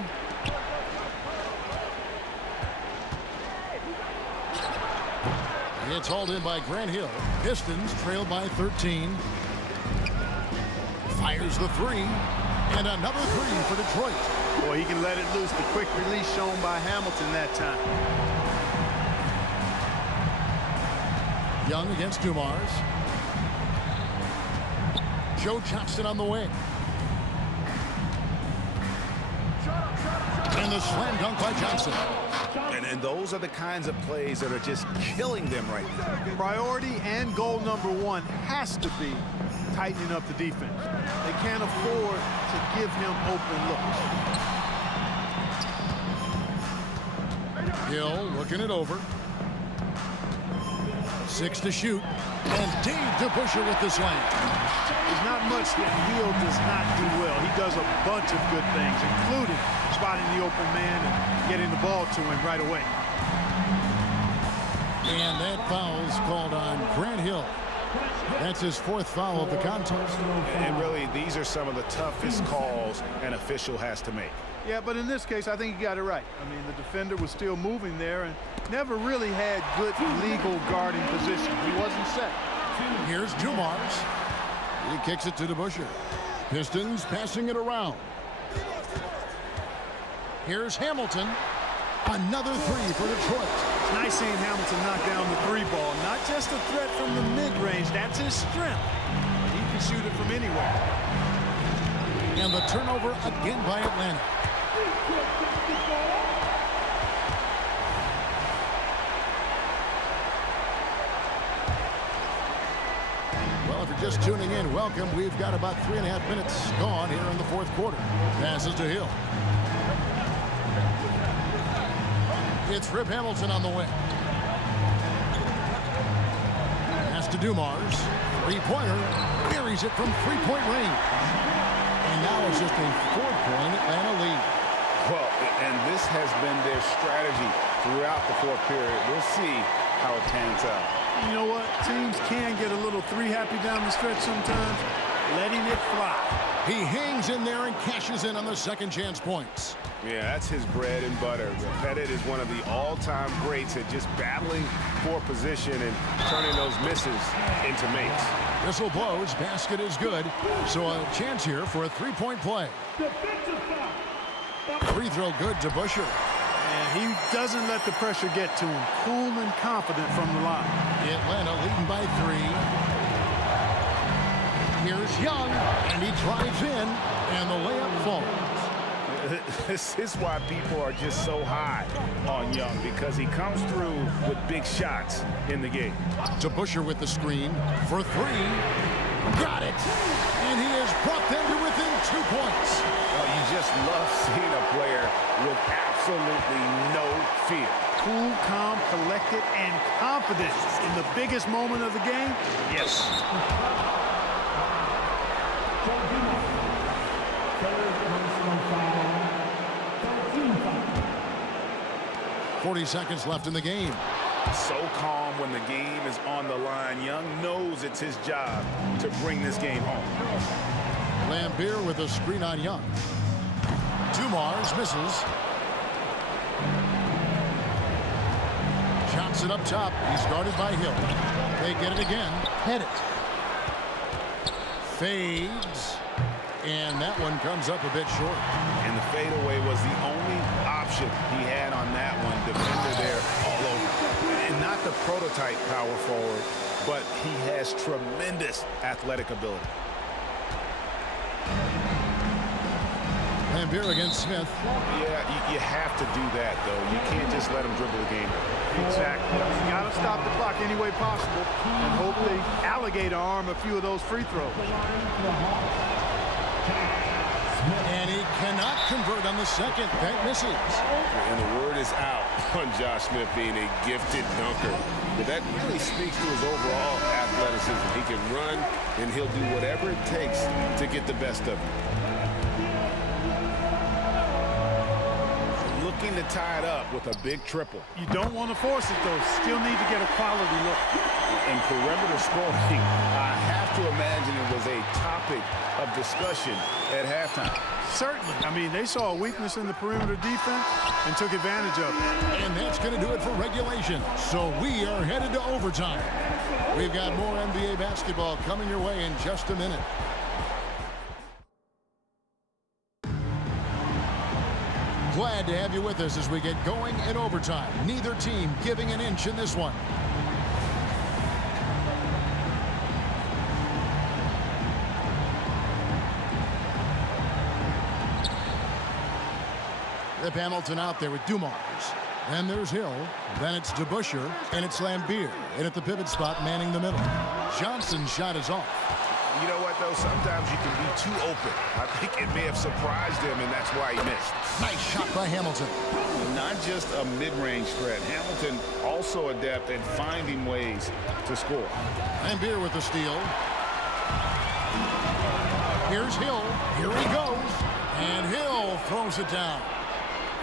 It's hauled in by Grant Hill. Pistons trail by 13. Fires the 3. And another 3 for Detroit. Boy, he can let it loose. The quick release shown by Hamilton that time. Young against Dumars. Joe Johnston on the wing. And the slam dunk by Johnson. And those are the kinds of plays that are just killing them right now. Priority and goal number 1 has to be tightening up the defense. They can't afford to give him open looks. Hill looking it over. 6 to shoot. And Dave to Busher with the slam. There's not much that Hill does not do well. He does a bunch of good things, including spotting the open man and getting the ball to him right away. And that foul's called on Grant Hill. That's his 4th foul of the contest. And really, these are some of the toughest calls an official has to make. Yeah, but in this case, I think he got it right. I mean, the defender was still moving there and never really had good legal guarding position. He wasn't set. Here's Dumars. He kicks it to DeBuscher. Pistons passing it around. Here's Hamilton. Another 3 for Detroit. It's nice seeing Hamilton knock down the 3 ball. Not just a threat from the mid-range. That's his strength. He can shoot it from anywhere. And the turnover again by Atlanta. Well, if you're just tuning in, welcome. We've got about 3.5 minutes gone here in the 4th quarter. Passes to Hill. It's Rip Hamilton on the wing. Pass to Dumars. 3-pointer. Buries it from 3-point range. And now it's just a 4-point Atlanta lead. Well, and this has been their strategy throughout the 4th period. We'll see how it pans out. You know what? Teams can get a little 3-happy down the stretch sometimes. Letting it fly. He hangs in there and cashes in on the second chance points. Yeah, that's his bread and butter. Pettit is one of the all-time greats at just battling for position and turning those misses into makes. Whistle blows, basket is good. So a chance here for a 3-point play. Free throw good to Busher. And he doesn't let the pressure get to him. Cool and confident from the line. Atlanta leading by 3. Here's Young, and he drives in, and the layup falls. This is why people are just so high on Young, because he comes through with big shots in the game. To Busher with the screen for three. Got it. And he has brought them to within 2 points. Well, you just love seeing a player with absolutely no fear. Cool, calm, collected, and confident in the biggest moment of the game. Yes. 40 seconds left in the game. So calm when the game is on the line. Young knows it's his job to bring this game home. Lambier with a screen on Young. Dumars misses. Johnson up top. He's guarded by Hill. They get it again. Head it. Fades. And that one comes up a bit short. And the fadeaway was the only option he had on that one. Defender there all over. And not the prototype power forward, but he has tremendous athletic ability. Lambier against Smith. Yeah, you have to do that, though. You can't just let him dribble the game. Exactly. You got to stop the clock any way possible and hope they alligator arm a few of those free throws. And he cannot convert on the second. That misses. And the word is out on Josh Smith being a gifted dunker. But that really speaks to his overall athleticism. He can run, and he'll do whatever it takes to get the best of him. Looking to tie it up with a big triple. You don't want to force it, though. Still need to get a quality look. In perimeter scoring, I have to imagine it was a topic of discussion at halftime. Certainly. I mean, they saw a weakness in the perimeter defense and took advantage of it. And that's going to do it for regulation. So we are headed to overtime. We've got more NBA basketball coming your way in just a minute. Glad to have you with us as we get going in overtime. Neither team giving an inch in this one. Rip Hamilton out there with Dumars. Then there's Hill. Then it's DeBuscher. And it's Lambier. And at the pivot spot, manning the middle. Johnson's shot is off. You know what, though? Sometimes you can be too open. I think it may have surprised him, and that's why he missed. Nice shot by Hamilton. Not just a mid-range threat. Hamilton also adept at finding ways to score. Lambier with the steal. Here's Hill. Here he goes. And Hill throws it down.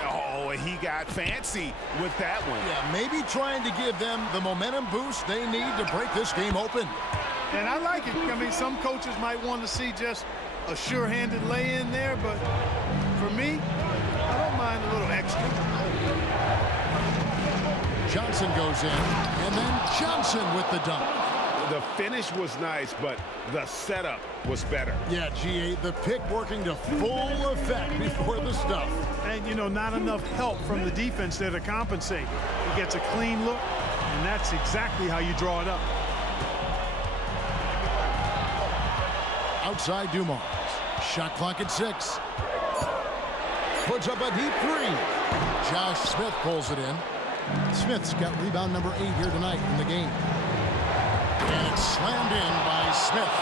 Oh, he got fancy with that one. Yeah, maybe trying to give them the momentum boost they need to break this game open. And I like it. I mean, some coaches might want to see just a sure-handed lay-in there, but for me, I don't mind a little extra. Johnson goes in, and then Johnson with the dunk. The finish was nice, but the setup was better. Yeah, GA, the pick working to full effect before the stuff. And, you know, not enough help from the defense there to compensate. He gets a clean look, and that's exactly how you draw it up. Outside Dumars. Shot clock at 6. Puts up a deep three. Josh Smith pulls it in. Smith's got rebound number 8 here tonight in the game. And it's slammed in by Smith.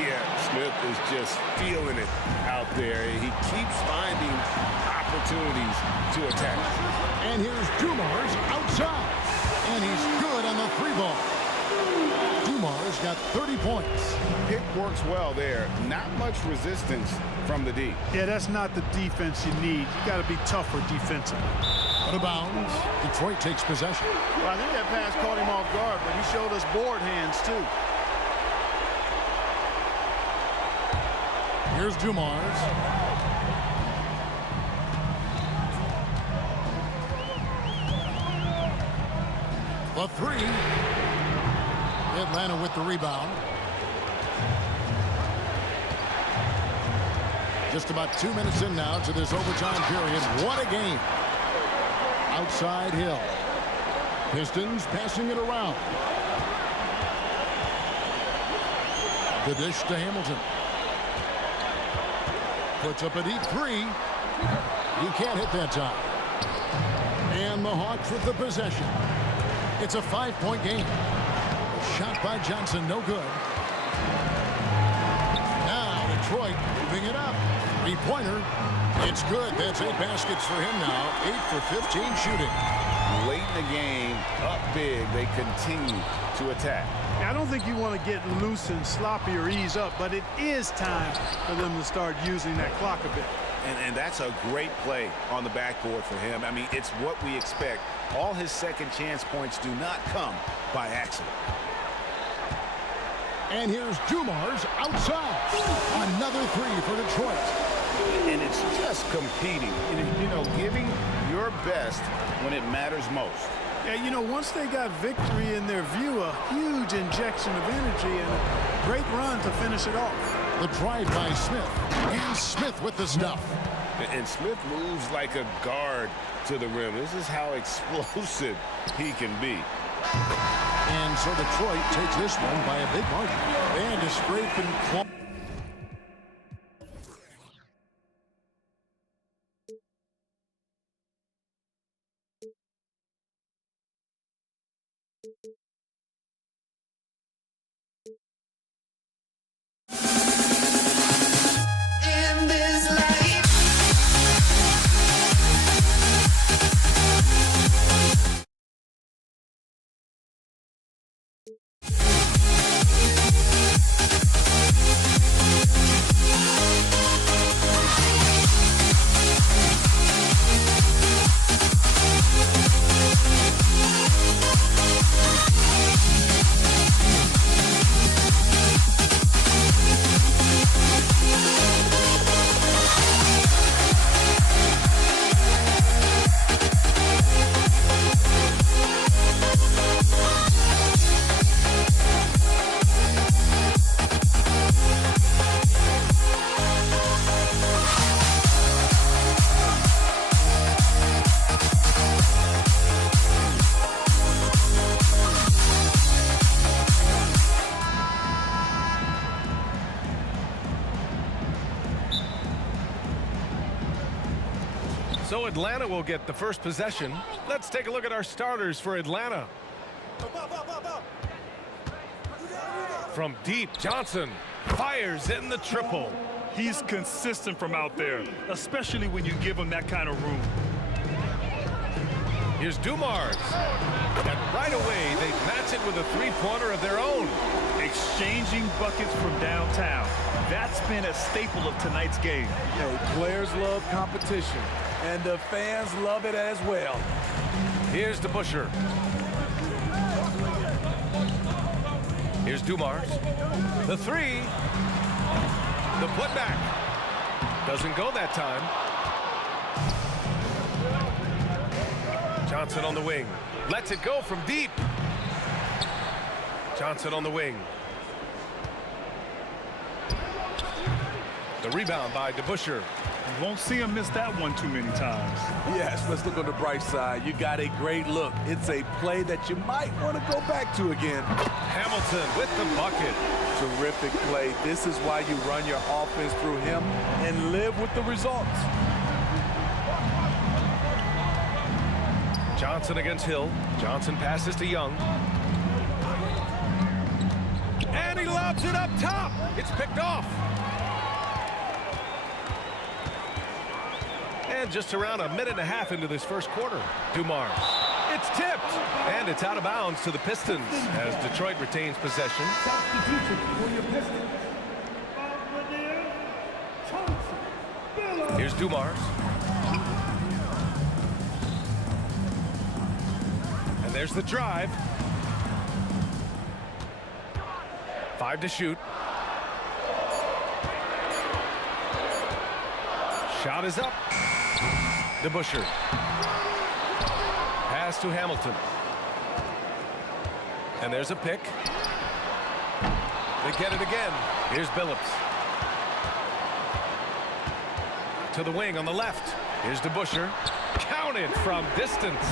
Yeah, Smith is just feeling it out there. He keeps finding opportunities to attack. And here's Dumars outside. And he's good on the 3-ball. Dumars got 30 points. Pick works well there. Not much resistance from the D. Yeah, that's not the defense you need. You got to be tougher defensively. Out of bounds. Detroit takes possession. Well, I think that pass caught him off guard, but he showed us board hands, too. Here's Dumars. The 3. Atlanta with the rebound. Just about 2 minutes in now to this overtime period. What a game. Outside Hill. Pistons passing it around. The dish to Hamilton. Puts up a deep 3. He can't hit that time. And the Hawks with the possession. It's a 5-point game. Shot by Johnson, no good. Now Detroit moving it up. Three-pointer. It's good. That's 8 baskets for him now. 8 for 15 shooting. Late in the game, up big, they continue to attack. I don't think you want to get loose and sloppy or ease up, but it is time for them to start using that clock a bit. And that's a great play on the backboard for him. I mean, it's what we expect. All his second chance points do not come by accident. And here's Dumars outside. Another 3 for Detroit. And it's just competing, you know, giving your best when it matters most. Yeah, you know, once they got victory in their view, a huge injection of energy and a great run to finish it off. The drive by Smith. And Smith with the stuff. And Smith moves like a guard to the rim. This is how explosive he can be. And so Detroit takes this one by a big margin. And a scrape and claw. In this life. So Atlanta will get the first possession. Let's take a look at our starters for Atlanta. From deep, Johnson fires in the triple. He's consistent from out there, especially when you give him that kind of room. Here's Dumars. And right away, they match it with a three-pointer of their own. Exchanging buckets from downtown. That's been a staple of tonight's game. Hey, players love competition, and the fans love it as well. Here's DeBusschere. Here's Dumars. The three. The putback. Doesn't go that time. Johnson on the wing. Lets it go from deep. Johnson on the wing. The rebound by DeBusschere. You won't see him miss that one too many times. Yes, let's look on the bright side. You got a great look. It's a play that you might want to go back to again. Hamilton with the bucket. Terrific play. This is why you run your offense through him and live with the results. Johnson against Hill. Johnson passes to Young. And he lobs it up top. It's picked off. And just around a minute and a half into this first quarter, Dumars. It's tipped. And it's out of bounds to the Pistons as Detroit retains possession. Here's Dumars. And there's the drive. 5 to shoot. Shot is up. DeBusschere. Pass to Hamilton. And there's a pick. They get it again. Here's Billups. To the wing on the left. Here's DeBusschere. Counted from distance.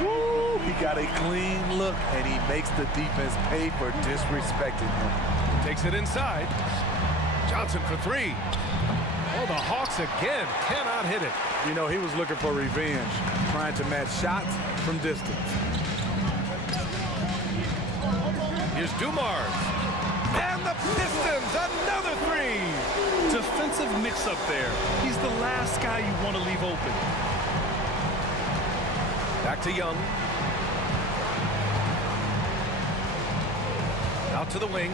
Woo, he got a clean look, and he makes the defense pay for disrespecting him. Takes it inside. Johnson for three. Oh, the Hawks again cannot hit it. You know, he was looking for revenge, trying to match shots from distance. Here's Dumars. And the Pistons, another three. Defensive mix-up there. He's the last guy you want to leave open. Back to Young. Out to the wing.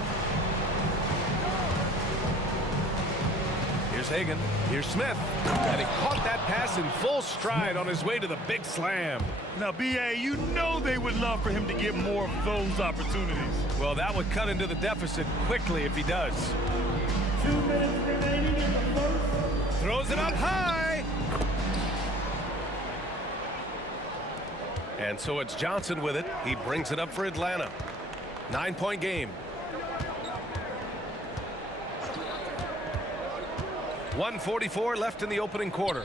Here's Hagan. Here's Smith. And he caught that pass in full stride on his way to the big slam. Now, B.A., you know they would love for him to get more of those opportunities. Well, that would cut into the deficit quickly if he does. 2 minutes remaining in the first. Throws it up high. And so it's Johnson with it. He brings it up for Atlanta. 9-point game. 1:44 left in the opening quarter.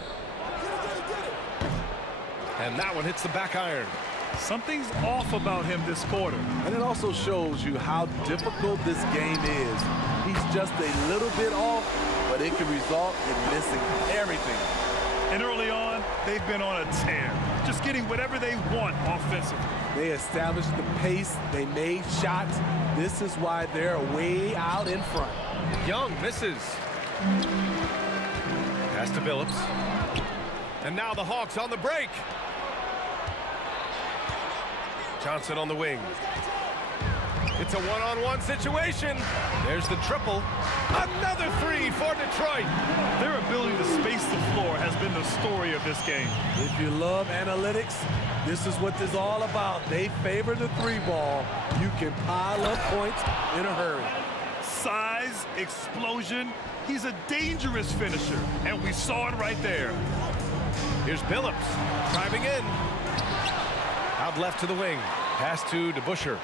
And that one hits the back iron. Something's off about him this quarter. And it also shows you how difficult this game is. He's just a little bit off, but it can result in missing everything. And early on, they've been on a tear, just getting whatever they want offensively. They established the pace. They made shots. This is why they're way out in front. Young misses. Pass to Billups. And now the Hawks on the break. Johnson on the wing. It's a one-on-one situation. There's the triple. Another three for Detroit. Their ability to space the floor has been the story of this game. If you love analytics, this is what this is all about. They favor the three ball. You can pile up points in a hurry. Size, explosion. He's a dangerous finisher, and we saw it right there. Here's Billups driving in. Out left to the wing. Pass to DeBusschere.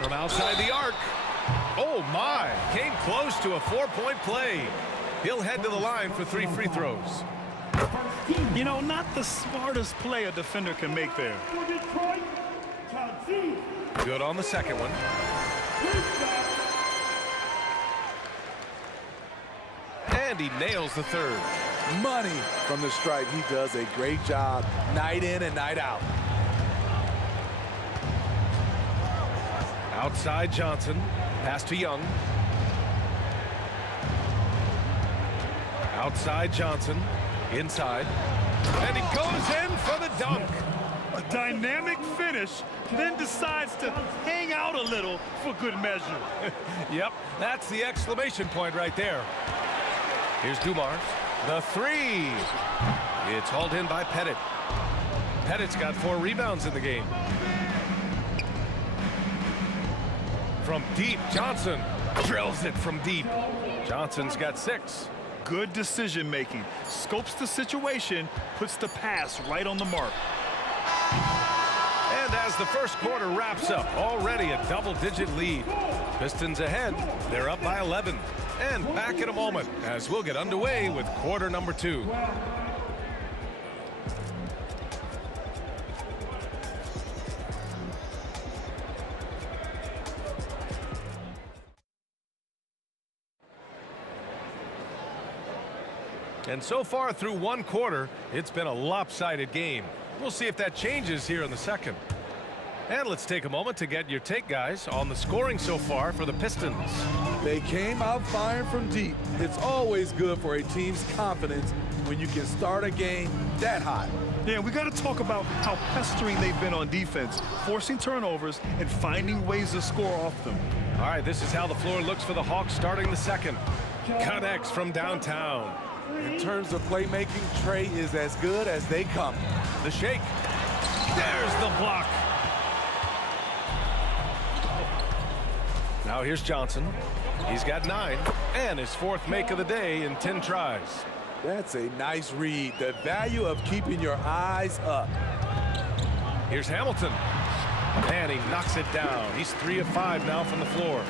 From outside the arc. Oh, my. Came close to a 4-point play. He'll head to the line for 3 free throws. You know, not the smartest play a defender can make there. Good on the second one. And he nails the third. Money from the stripe. He does a great job night in and night out. Outside Johnson. Pass to Young. Outside Johnson. Inside. And he goes in for the dunk. A dynamic finish, then decides to hang out a little for good measure. Yep, that's the exclamation point right there. Here's Dumars. The three. It's hauled in by Pettit. Pettit's got 4 rebounds in the game. From deep, Johnson drills it from deep. Johnson's got 6. Good decision making. Scopes the situation, puts the pass right on the mark. And as the first quarter wraps up, already a double-digit lead. Pistons ahead. They're up by 11. And back in a moment as we'll get underway with quarter number 2. And so far through one quarter, it's been a lopsided game. We'll see if that changes here in the second. And let's take a moment to get your take, guys, on the scoring so far for the Pistons. They came out firing from deep. It's always good for a team's confidence when you can start a game that hot. Yeah, we got to talk about how pestering they've been on defense, forcing turnovers and finding ways to score off them. All right, this is how the floor looks for the Hawks starting the second. Connects from downtown. In terms of playmaking, Trey is as good as they come. The shake. There's the block. Now here's Johnson. He's got 9 and his 4th make of the day in 10 tries. That's a nice read. The value of keeping your eyes up. Here's Hamilton. And he knocks it down. He's 3 of 5 now from the floor.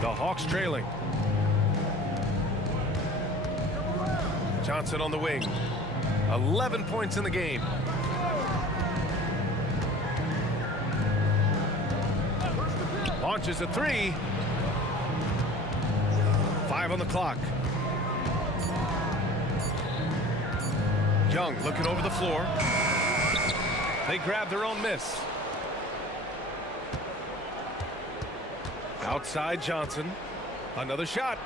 The Hawks trailing. Johnson on the wing. 11 points in the game. Launches a 3. 5 on the clock. Young looking over the floor. They grab their own miss. Outside Johnson. Another shot.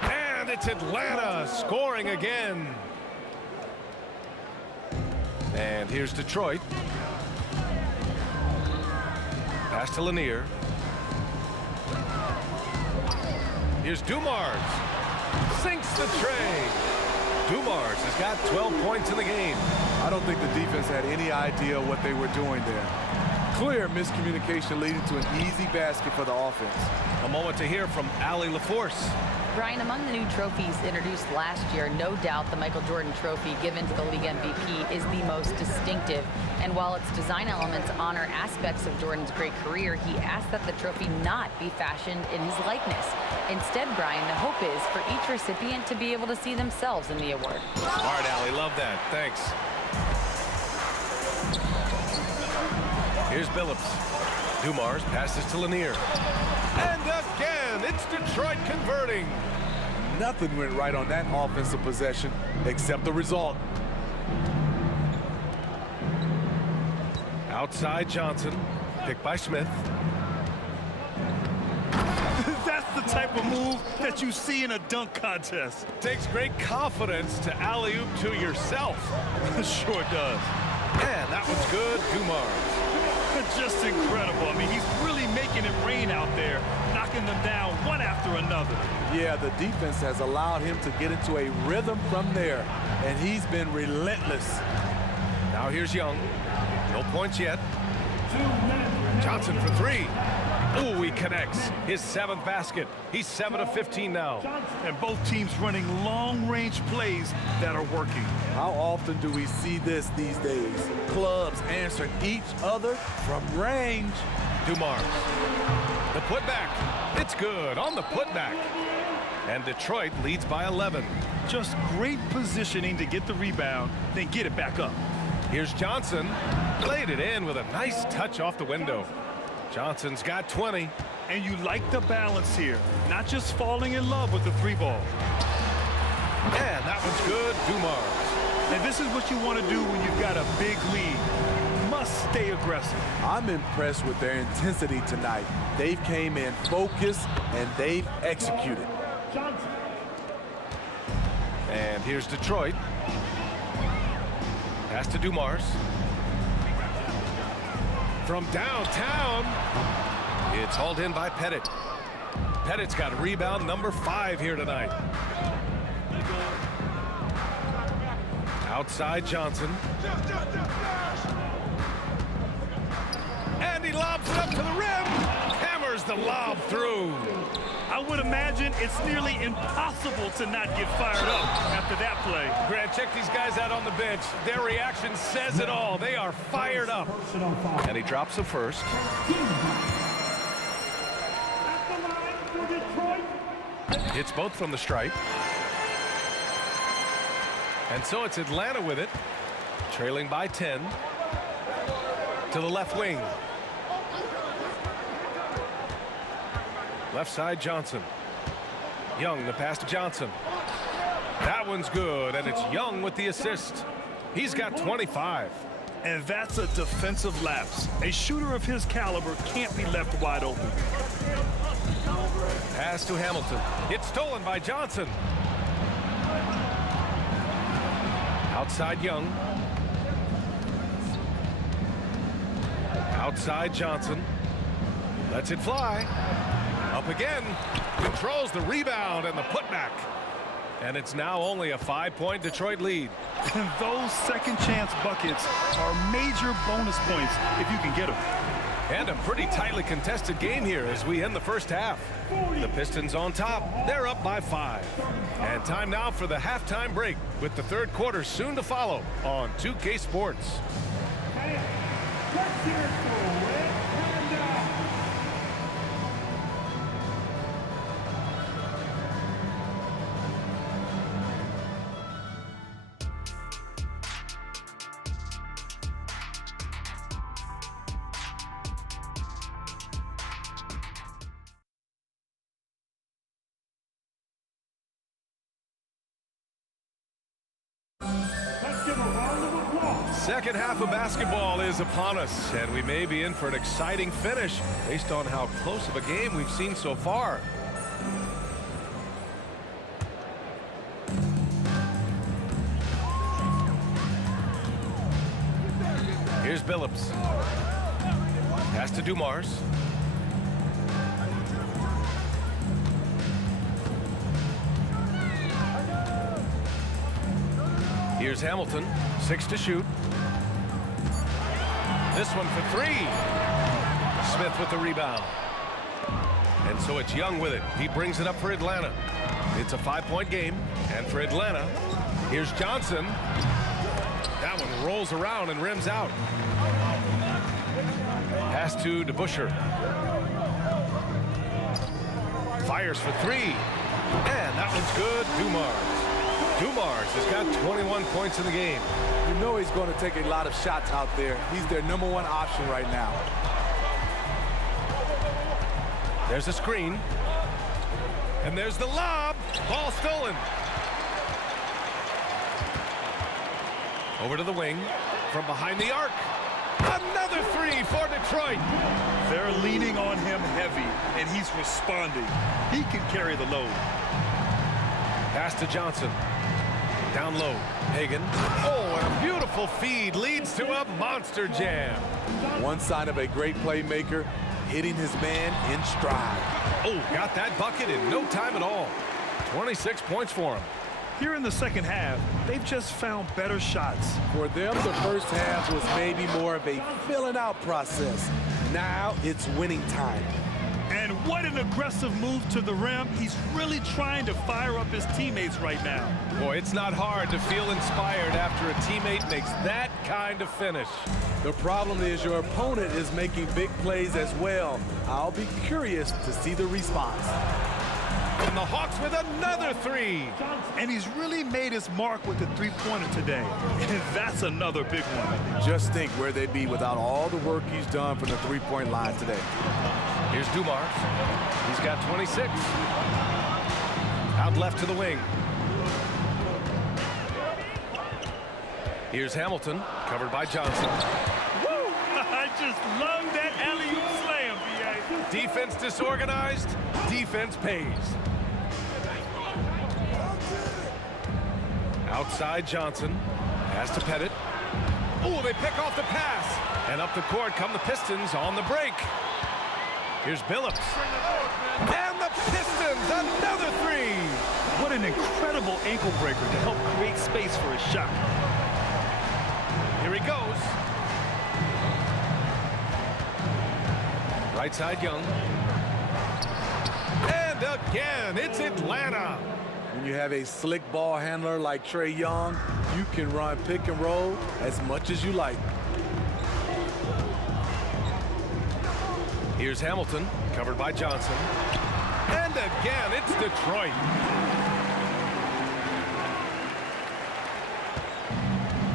And it's Atlanta scoring again. And here's Detroit. Pass to Lanier. Here's Dumars. Sinks the tray. Dumars has got 12 points in the game. I don't think the defense had any idea what they were doing there. Clear miscommunication leading to an easy basket for the offense. A moment to hear from Allie LaForce. Brian, among the new trophies introduced last year, no doubt the Michael Jordan Trophy given to the league MVP is the most distinctive. And while its design elements honor aspects of Jordan's great career, he asked that the trophy not be fashioned in his likeness. Instead, Brian, the hope is for each recipient to be able to see themselves in the award. Smart, Allie. Love that. Thanks. Here's Billups. Dumars passes to Lanier. And again, it's Detroit converting. Nothing went right on that offensive possession except the result. Outside Johnson, picked by Smith. That's the type of move that you see in a dunk contest. Takes great confidence to alley-oop to yourself. Sure does. And that one's good, Dumars. Just incredible. I mean, he's really making it rain out there, knocking them down one after another. Yeah, the defense has allowed him to get into a rhythm from there, and he's been relentless. Now here's Young. No points yet. Johnson for 3. Ooh, he connects. His 7th basket. He's 7 of 15 now. And both teams running long-range plays that are working. How often do we see this these days? Clubs answering each other from range. Dumars. The putback. It's good on the putback. And Detroit leads by 11. Just great positioning to get the rebound, then get it back up. Here's Johnson. Laid it in with a nice touch off the window. Johnson's got 20. And you like the balance here. Not just falling in love with the 3-ball. And that one's good, Dumars. And this is what you want to do when you've got a big lead. Must stay aggressive. I'm impressed with their intensity tonight. They've came in focused and they've executed. And here's Detroit. Pass to Dumars. From downtown, it's hauled in by Pettit. Pettit's got rebound number 5 here tonight. Outside Johnson. And he lobs it up to the rim. Hammers the lob through. I would imagine it's nearly impossible to not get fired up after that play. Grant, check these guys out on the bench. Their reaction says it all. They are fired up. And he drops the first. Hits both from the stripe. And so it's Atlanta with it, trailing by 10. To the left wing. Left side, Johnson. Young, the pass to Johnson. That one's good, and it's Young with the assist. He's got 25. And that's a defensive lapse. A shooter of his caliber can't be left wide open. Pass to Hamilton. It's stolen by Johnson. Outside Young. Outside Johnson. Lets it fly. Up again. Controls the rebound and the putback. And it's now only a 5-point Detroit lead. And those second chance buckets are major bonus points if you can get them. And a pretty tightly contested game here as we end the first half. The Pistons on top. They're up by 5. And time now for the halftime break with the third quarter soon to follow on 2K Sports. Second half of basketball is upon us, and we may be in for an exciting finish based on how close of a game we've seen so far. Here's Billups. Pass to Dumars. Here's Hamilton, 6 to shoot. This one for 3. Smith with the rebound. And so it's Young with it. He brings it up for Atlanta. It's a 5-point game. And for Atlanta, here's Johnson. That one rolls around and rims out. Pass to DeBusschere. Fires for 3. And that one's good. Dumars has got 21 points in the game. You know he's going to take a lot of shots out there. He's their #1 option right now. There's a screen. And there's the lob. Ball stolen. Over to the wing. From behind the arc. Another 3 for Detroit. They're leaning on him heavy, and he's responding. He can carry the load. Pass to Johnson. Down low. Hagan. Oh, and a beautiful feed leads to a monster jam. One sign of a great playmaker, hitting his man in stride. Oh, got that bucket in no time at all. 26 points for him. Here in the second half, they've just found better shots. For them, the first half was maybe more of a filling out process. Now it's winning time. And what an aggressive move to the rim. He's really trying to fire up his teammates right now. Boy, it's not hard to feel inspired after a teammate makes that kind of finish. The problem is your opponent is making big plays as well. I'll be curious to see the response. And the Hawks with another 3. And he's really made his mark with the three-pointer today. And that's another big one. Just think where they'd be without all the work he's done from the three-point line today. Here's Dumars. He's got 26. Out left to the wing. Here's Hamilton, covered by Johnson. Woo! I just love that alley-oop slam, B.A. Defense disorganized, defense pays. Outside Johnson. Pass to Pettit. Oh, they pick off the pass. And up the court come the Pistons on the break. Here's Billups. And the Pistons, another 3. What an incredible ankle breaker to help create space for a shot. Here he goes. Right side Young. And again, it's Atlanta. When you have a slick ball handler like Trae Young, you can run pick and roll as much as you like. Here's Hamilton, covered by Johnson. And again, it's Detroit.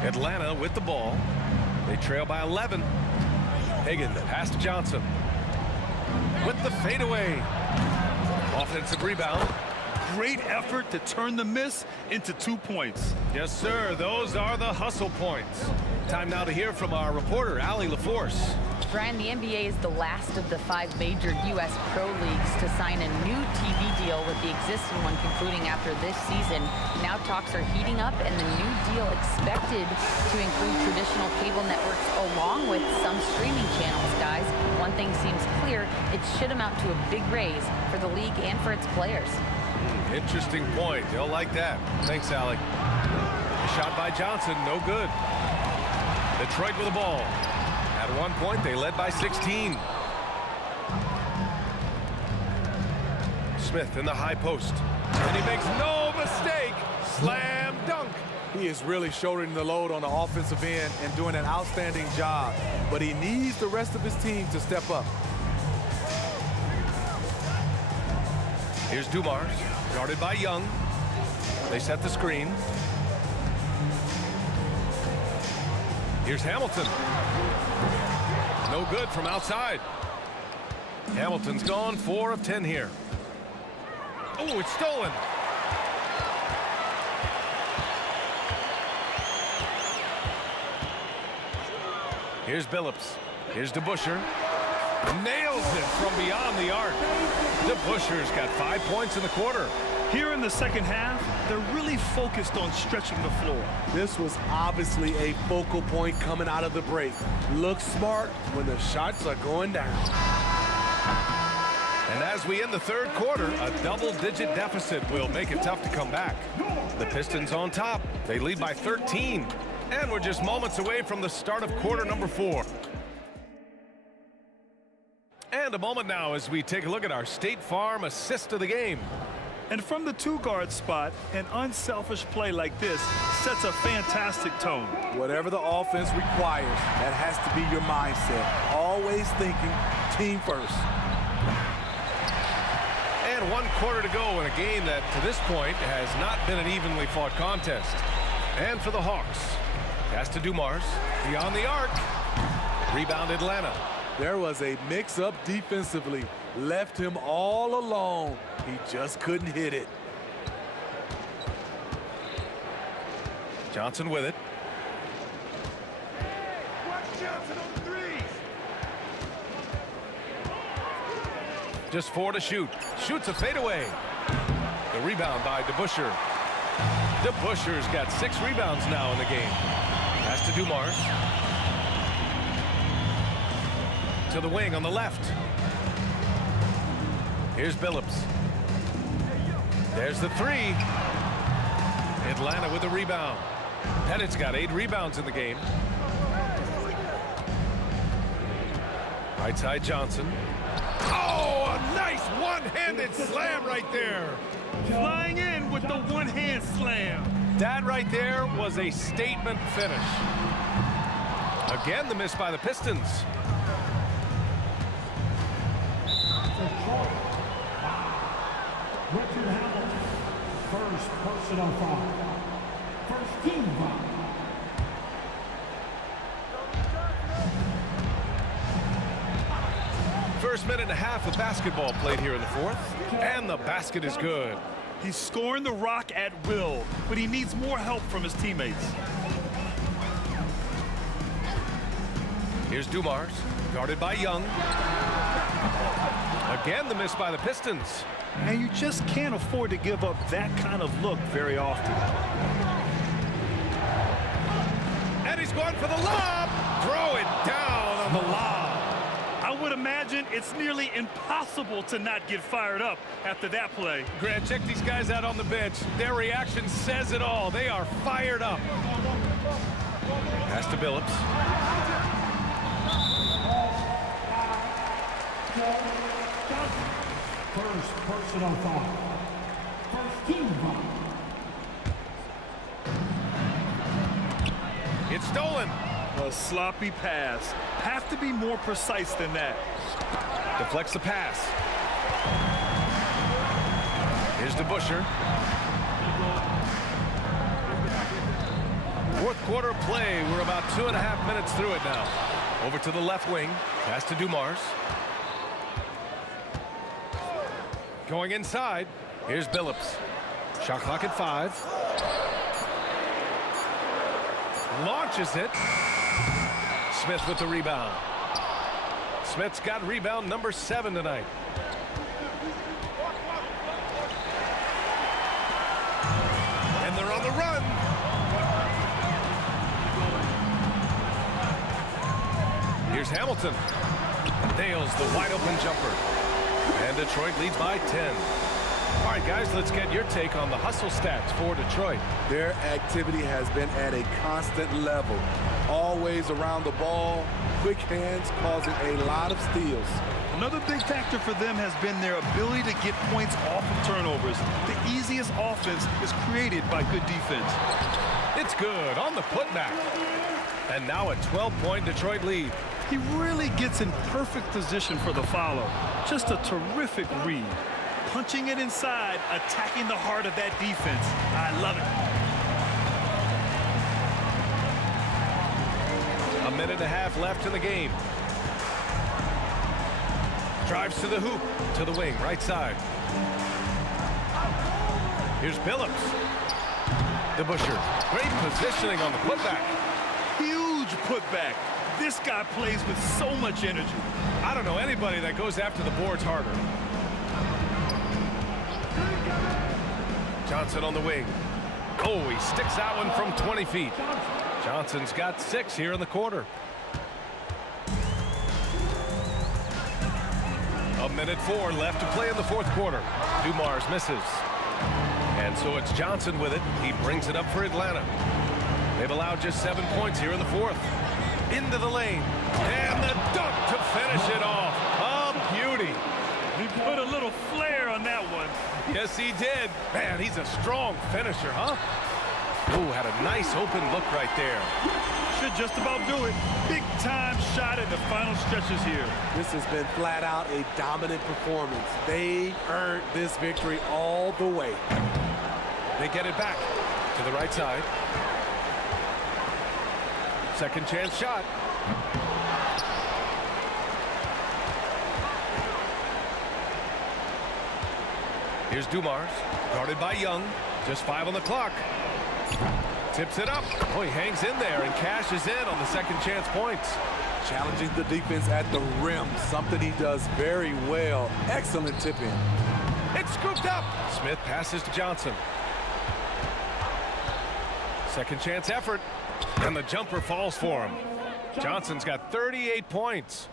Atlanta with the ball. They trail by 11. Hagan, pass to Johnson. With the fadeaway. Offensive rebound. Great effort to turn the miss into 2 points. Yes, sir. Those are the hustle points. Time now to hear from our reporter, Allie LaForce. Brian, the NBA is the last of the 5 major U.S. pro leagues to sign a new TV deal, with the existing one concluding after this season. Now talks are heating up, and the new deal expected to include traditional cable networks along with some streaming channels, guys. One thing seems clear, it should amount to a big raise for the league and for its players. Interesting point. They'll like that. Thanks, Allie. Shot by Johnson, no good. Detroit with the ball. At one point, they led by 16. Smith in the high post. And he makes no mistake. Slam dunk. He is really shouldering the load on the offensive end and doing an outstanding job. But he needs the rest of his team to step up. Here's Dumars, guarded by Young. They set the screen. Here's Hamilton. No good from outside. Hamilton's gone 4 of 10 here. Oh, it's stolen. Here's Billups. Here's DeBusschere. Nails it from beyond the arc. DeBusschere's got 5 points in the quarter. Here in the second half, they're really focused on stretching the floor. This was obviously a focal point coming out of the break. Look smart when the shots are going down. And as we end the third quarter, a double-digit deficit will make it tough to come back. The Pistons on top. They lead by 13. And we're just moments away from the start of quarter number 4. And a moment now as we take a look at our State Farm assist of the game. And from the 2-guard spot, an unselfish play like this sets a fantastic tone. Whatever the offense requires, that has to be your mindset. Always thinking team first. And 1 quarter to go in a game that, to this point, has not been an evenly fought contest. And for the Hawks, pass to Dumars, beyond the arc. Rebound Atlanta. There was a mix-up defensively. Left him all alone. He just couldn't hit it. Johnson with it. Just 4 to shoot. Shoots a fadeaway. The rebound by DeBusschere. DeBusschere's got 6 rebounds now in the game. Pass to Dumars. To the wing on the left. Here's Billups. There's the 3. Atlanta with the rebound. Pettit's got 8 rebounds in the game. Right side Johnson. Oh, a nice one-handed slam right there. Flying in with the one-hand slam. That right there was a statement finish. Again, the miss by the Pistons. Richard Hamilton, first personal foul. First team foul. First minute and a half of basketball played here in the 4th, and the basket is good. He's scoring the rock at will, but he needs more help from his teammates. Here's Dumars, guarded by Young. Again, the miss by the Pistons. And you just can't afford to give up that kind of look very often. And he's going for the lob. Throw it down on the lob. I would imagine it's nearly impossible to not get fired up after that play. Grant, check these guys out on the bench. Their reaction says it all. They are fired up. Pass to Billups. First personal foul. First team foul. It's stolen. A sloppy pass. Have to be more precise than that. Deflects the pass. Here's DeBusschere. 4th quarter play. We're about 2.5 minutes through it now. Over to the left wing. Pass to Dumars. Going inside. Here's Billups. Shot clock at 5. Launches it. Smith with the rebound. Smith's got rebound number 7 tonight. And they're on the run. Here's Hamilton. Nails the wide open jumper. And Detroit leads by 10. All right, guys, let's get your take on the hustle stats for Detroit. Their activity has been at a constant level. Always around the ball, quick hands causing a lot of steals. Another big factor for them has been their ability to get points off of turnovers. The easiest offense is created by good defense. It's good on the putback. And now a 12-point Detroit lead. He really gets in perfect position for the follow. Just a terrific read. Punching it inside, attacking the heart of that defense. I love it. A minute and a half left in the game. Drives to the hoop, to the wing, right side. Here's Billups. DeBusschere, great positioning on the putback. Huge putback. This guy plays with so much energy. I don't know anybody that goes after the boards harder. Johnson on the wing. Oh, he sticks that one from 20 feet. Johnson's got 6 here in the quarter. A minute 4 left to play in the fourth quarter. Dumars misses. And so it's Johnson with it. He brings it up for Atlanta. They've allowed just 7 points here in the fourth. Into the lane. And the dunk to finish it off. A beauty. He put a little flair on that one. Yes, he did. Man, he's a strong finisher, huh? Ooh, had a nice open look right there. Should just about do it. Big time shot in the final stretches here. This has been flat out a dominant performance. They earned this victory all the way. They get it back to the right side. Second chance shot. Here's Dumars, guarded by Young. Just 5 on the clock. Tips it up. Oh, he hangs in there and cashes in on the second chance points. Challenging the defense at the rim, something he does very well. Excellent tip in. It's scooped up. Smith passes to Johnson. Second chance effort, and the jumper falls for him. Johnson's got 38 points.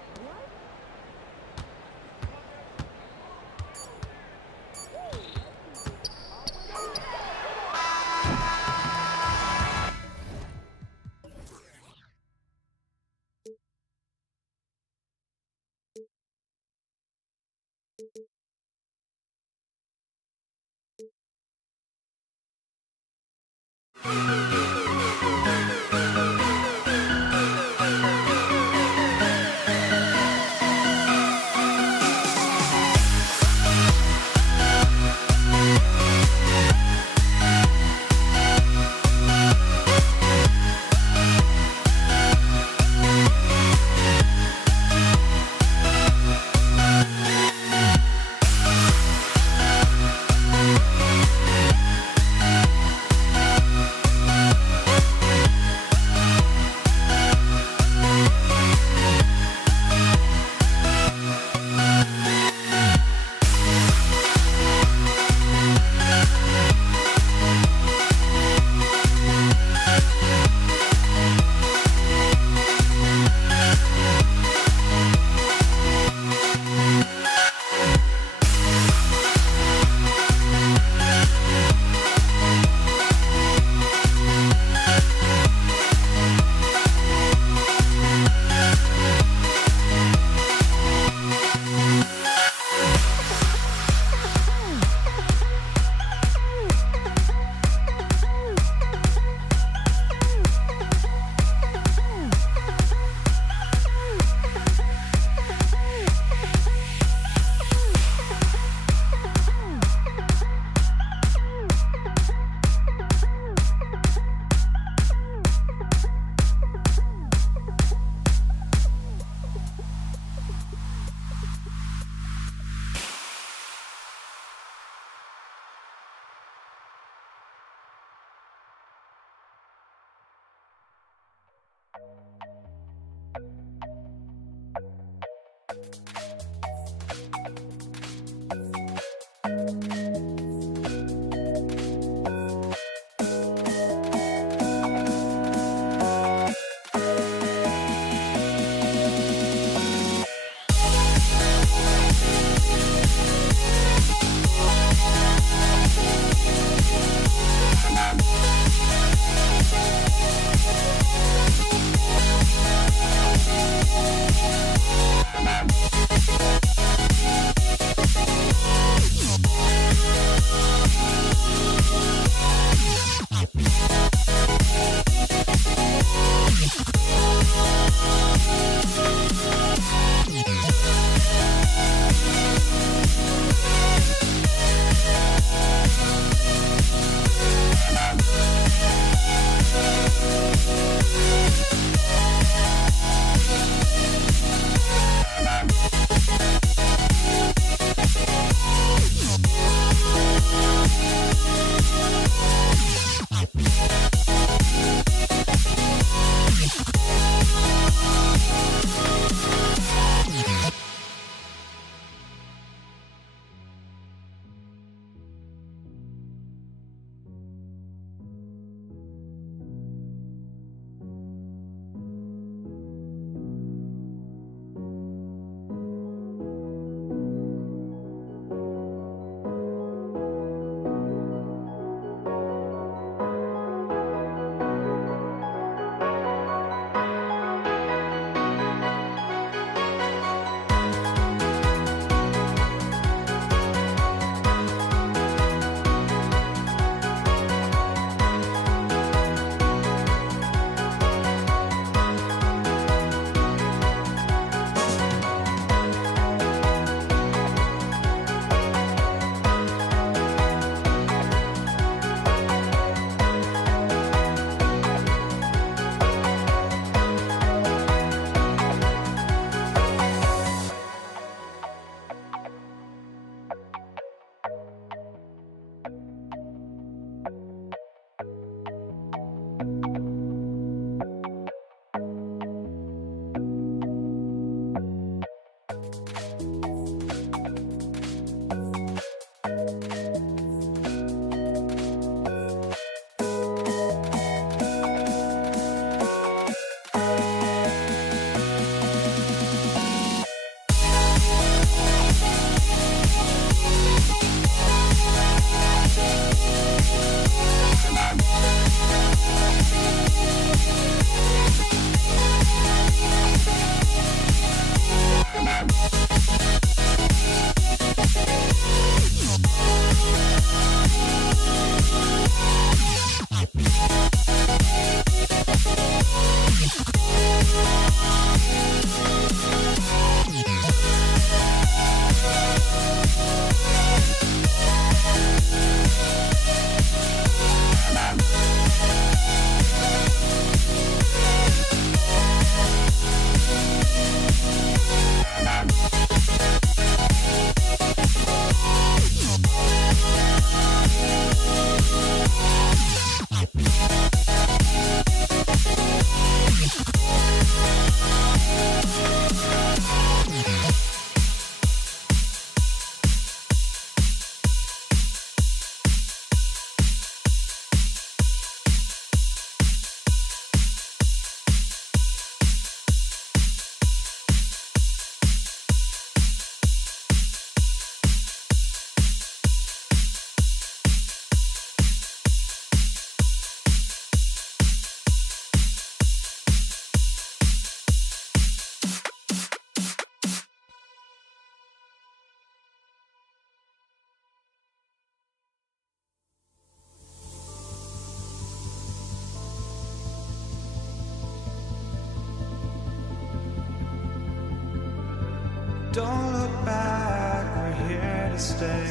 Don't look back, we're here to stay.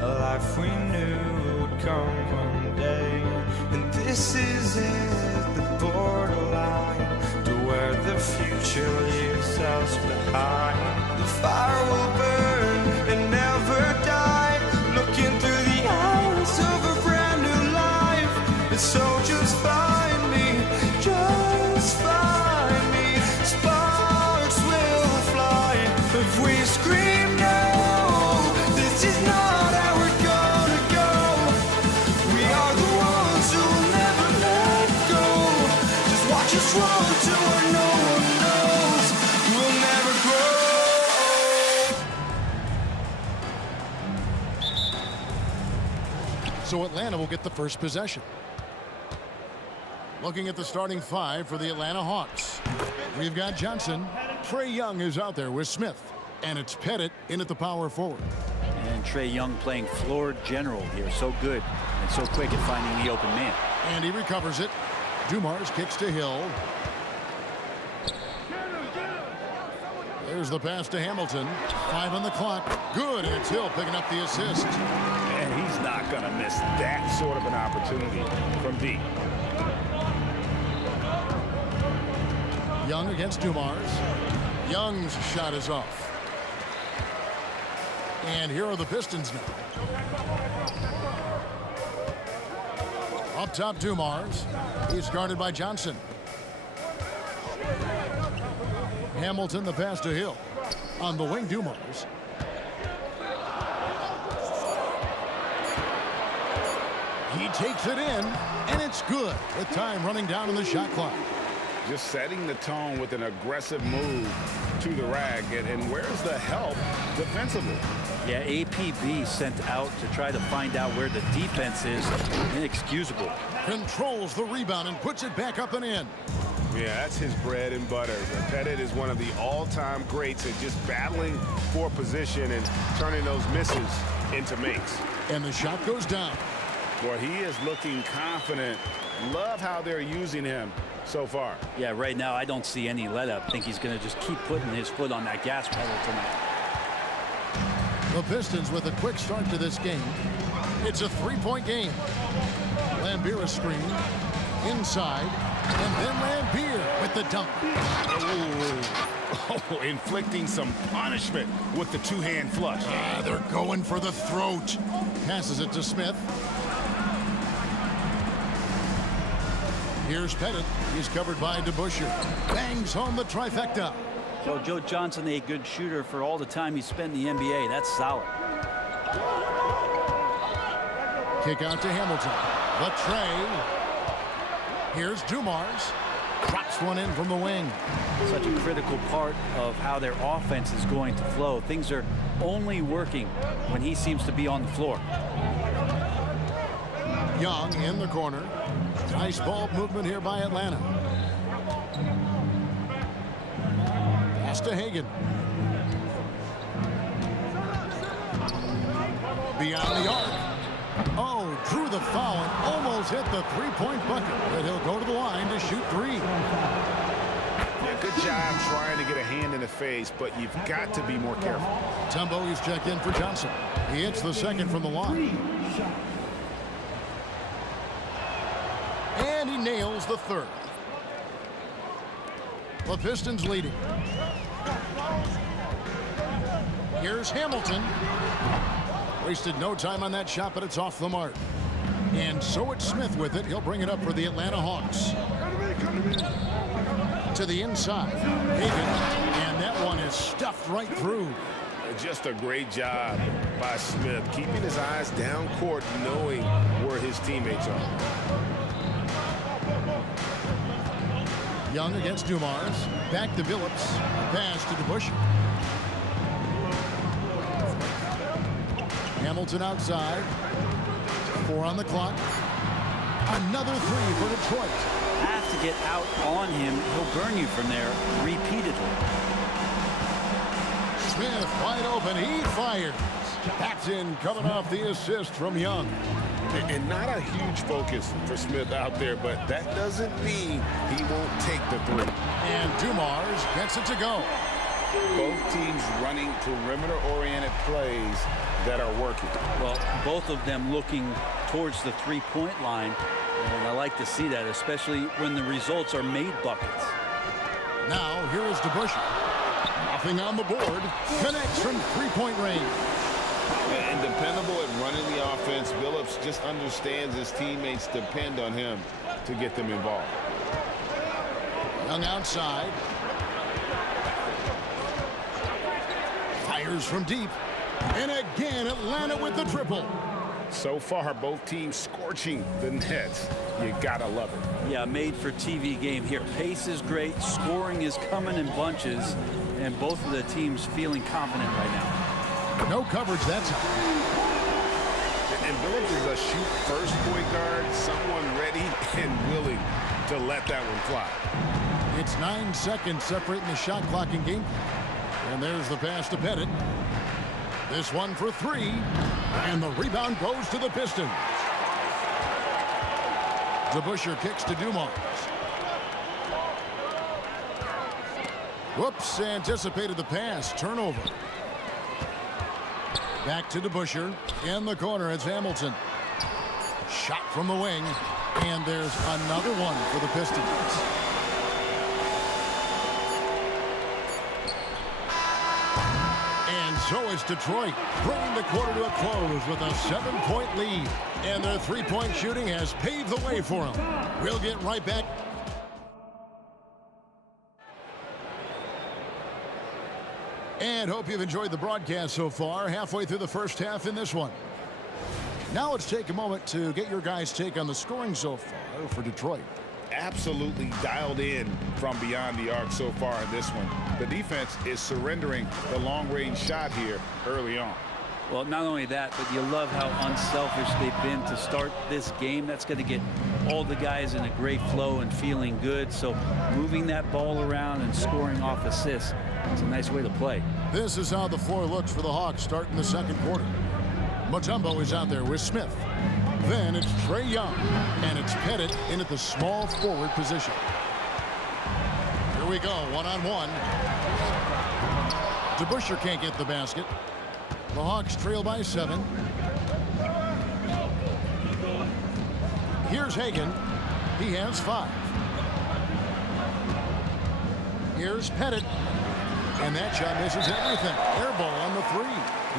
A life we knew would come one day. And this is it, the borderline to where the future leaves us behind. The fire will burn and never die, looking through the eyes of a brand new life. And so just find me, just find me. Sparks will fly if we scream no. This is not how we're gonna go. We are the ones who will never let go. Just watch us run to where no one knows. We'll never grow. So Atlanta will get the first possession. Looking at the starting five for the Atlanta Hawks. We've got Johnson. Trae Young is out there with Smith. And it's Pettit in at the power forward. And Trae Young playing floor general here. So good and so quick at finding the open man. And he recovers it. Dumars kicks to Hill. There's the pass to Hamilton. 5 on the clock. Good, and it's Hill picking up the assist. And he's not going to miss that sort of an opportunity from deep. Young against Dumars. Young's shot is off. And here are the Pistons now. Up top, Dumars. He's guarded by Johnson. Hamilton, the pass to Hill. On the wing, Dumars. He takes it in, and it's good with time running down on the shot clock. Just setting the tone with an aggressive move to the rack. And where's the help defensively? Yeah, APB sent out to try to find out where the defense is. Inexcusable. Controls the rebound and puts it back up and in. Yeah, that's his bread and butter. Pettit is one of the all-time greats at just battling for position and turning those misses into makes. And the shot goes down. Boy, he is looking confident. Love how they're using him so far. Yeah, right now I don't see any let up. I think he's going to just keep putting his foot on that gas pedal tonight. The Pistons with a quick start to this game. It's a three-point game. Lambier screen. Inside. And then Lambier with the dunk. Oh, inflicting some punishment with the two-hand flush. They're going for the throat. Passes it to Smith. Here's Pettit. He's covered by DeBusschere. Bangs home the trifecta. So Joe Johnson, a good shooter for all the time he spent in the NBA. That's solid. Kick out to Hamilton. The Trae. Here's Dumars. Drops one in from the wing. Such a critical part of how their offense is going to flow. Things are only working when he seems to be on the floor. Young in the corner. Nice ball movement here by Atlanta. Pass to Hagan. Beyond the arc. Oh, drew the foul and almost hit the three-point bucket. But he'll go to the line to shoot three. Yeah, good job trying to get a hand in the face, but you've got to be more careful. Tumbo is checked in for Johnson. He hits the second from the line. And he nails the third. The Pistons leading. Here's Hamilton. Wasted no time on that shot, but it's off the mark. And so it's Smith with it. He'll bring it up for the Atlanta Hawks. To the inside. Hagan. And that one is stuffed right through. Just a great job by Smith, keeping his eyes down court, knowing where his teammates are. Young against Dumars. Back to Billups. Pass to DeBusschere. Hamilton outside. 4 on the clock. Another three for Detroit. Have to get out on him. He'll burn you from there repeatedly. Smith wide open. He fires. That's in, coming off the assist from Young. And not a huge focus for Smith out there, but that doesn't mean he won't take the three. And Dumars gets it to go. Both teams running perimeter-oriented plays that are working. Well, both of them looking towards the three-point line, and I like to see that, especially when the results are made buckets. Now, here is DeBusschere. Nothing on the board. Connects from three-point range. And dependable at running the offense. Billups just understands his teammates depend on him to get them involved. Young outside. Fires from deep. And again, Atlanta with the triple. So far, both teams scorching the Nets. You gotta love it. Yeah, made for TV game here. Pace is great. Scoring is coming in bunches. And both of the teams feeling confident right now. No coverage that time. And Billups is a shoot-first point guard, someone ready and willing to let that one fly. It's 9 seconds separating the shot clock and game. And there's the pass to Pettit. This one for three. And the rebound goes to the Pistons. DeBusschere kicks to Dumars. Whoops, anticipated the pass. Turnover. Back to DeBusschere. In the corner, it's Hamilton. Shot from the wing. And there's another one for the Pistons. And so is Detroit, bringing the quarter to a close with a 7-point lead. And their three-point shooting has paved the way for them. We'll get right back. And hope you've enjoyed the broadcast so far. Halfway through the first half in this one. Now let's take a moment to get your guys' take on the scoring so far for Detroit. Absolutely dialed in from beyond the arc so far in this one. The defense is surrendering the long-range shot here early on. Well, not only that, but you love how unselfish they've been to start this game. That's going to get all the guys in a great flow and feeling good. So moving that ball around and scoring off assists, it's a nice way to play. This is how the floor looks for the Hawks starting the second quarter. Mutombo is out there with Smith. Then it's Trae Young, and it's Pettit in at the small forward position. Here we go, one-on-one. DeBusschere can't get the basket. The Hawks trail by 7. Here's Hagan. He has 5. Here's Pettit. And that shot misses everything. Air ball on the 3.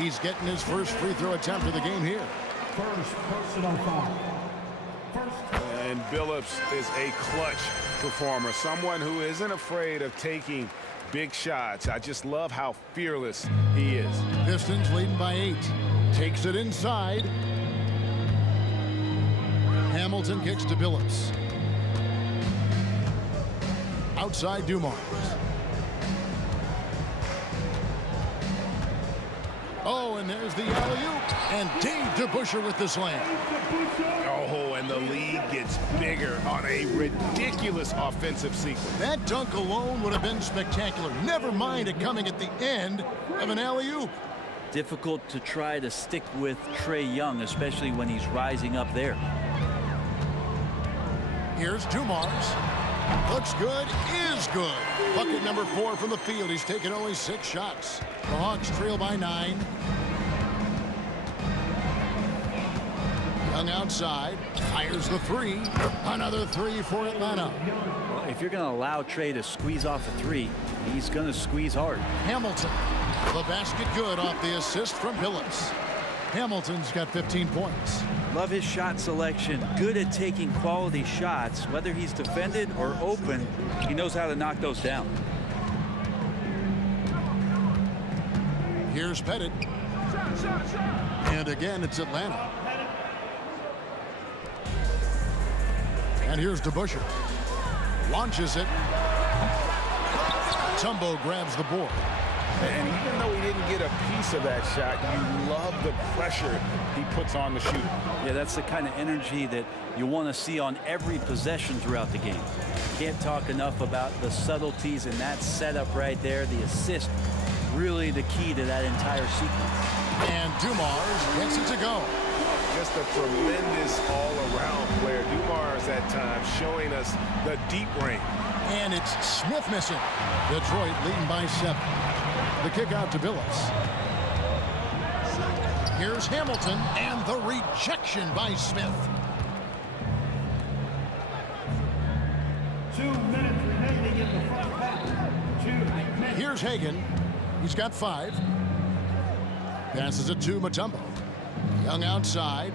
He's getting his first free throw attempt of the game here. First personal foul. And Billups is a clutch performer, someone who isn't afraid of taking big shots. I just love how fearless he is. Pistons leading by 8. Takes it inside. Hamilton kicks to Billups. Outside Dumars. Oh, and there's the alley-oop. And Dave DeBusschere with the slam. Oh, and the lead gets bigger on a ridiculous offensive sequence. That dunk alone would have been spectacular. Never mind it coming at the end of an alley-oop. Difficult to try to stick with Trae Young, especially when he's rising up there. Here's Dumars. Looks good, is good. Bucket number 4 from the field. He's taken only 6 shots. The Hawks trail by 9. Young outside. Fires the 3. Another 3 for Atlanta. Well, if you're going to allow Trae to squeeze off a 3, he's going to squeeze hard. Hamilton. The basket good off the assist from Billups. Hamilton's got 15 points. Love his shot selection. Good at taking quality shots. Whether he's defended or open, he knows how to knock those down. Here's Pettit. And again, it's Atlanta. And here's DeBusschere. Launches it. Tumbo grabs the board. And even though he didn't get a piece of that shot, you love the pressure he puts on the shooter. Yeah, that's the kind of energy that you want to see on every possession throughout the game. Can't talk enough about the subtleties in that setup right there. The assist, really the key to that entire sequence. And Dumars gets it to go. Just a tremendous all-around player. Dumars at times showing us the deep range. And it's Smith missing. Detroit leading by 7. The kick out to Billups. Here's Hamilton, and the rejection by Smith. 2 minutes remaining in the first half. 2 minutes. Here's Hagan. He's got 5. Passes it to Mutombo. Young outside.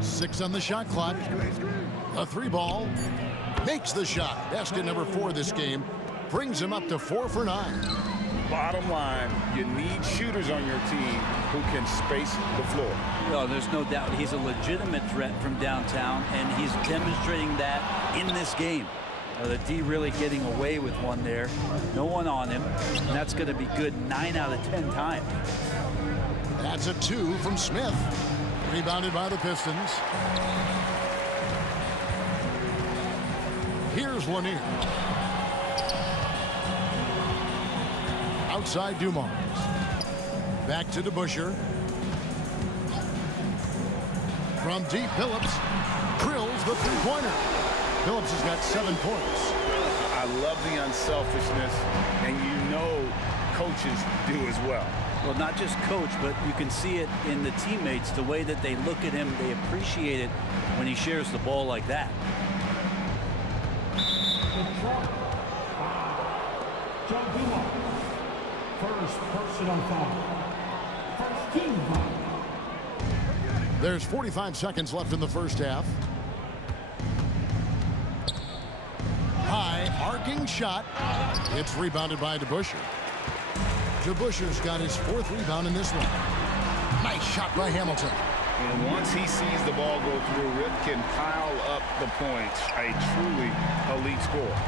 6 on the shot clock. A 3 ball. Makes the shot. Basket number 4 this game. Brings him up to 4 for 9. Bottom line, you need shooters on your team who can space the floor. No, there's no doubt he's a legitimate threat from downtown, and he's demonstrating that in this game. The D really getting away with one there. No one on him, and that's going to be good 9 out of 10 times. That's a 2 from Smith. Rebounded by the Pistons. Here's Lanier. Outside Dumars. Back to DeBusschere. From deep, Billups drills the three-pointer. Billups has got 7 points. I love the unselfishness, and you know coaches do as well. Well, not just coach, but you can see it in the teammates, the way that they look at him. They appreciate it when he shares the ball like that. John Dumars. First personal foul. First team foul. There's 45 seconds left in the first half. High arcing shot. It's rebounded by DeBusschere. DeBusschere's got his 4th rebound in this one. Nice shot by Hamilton. And once he sees the ball go through, Rip can pile up the points. A truly elite scorer.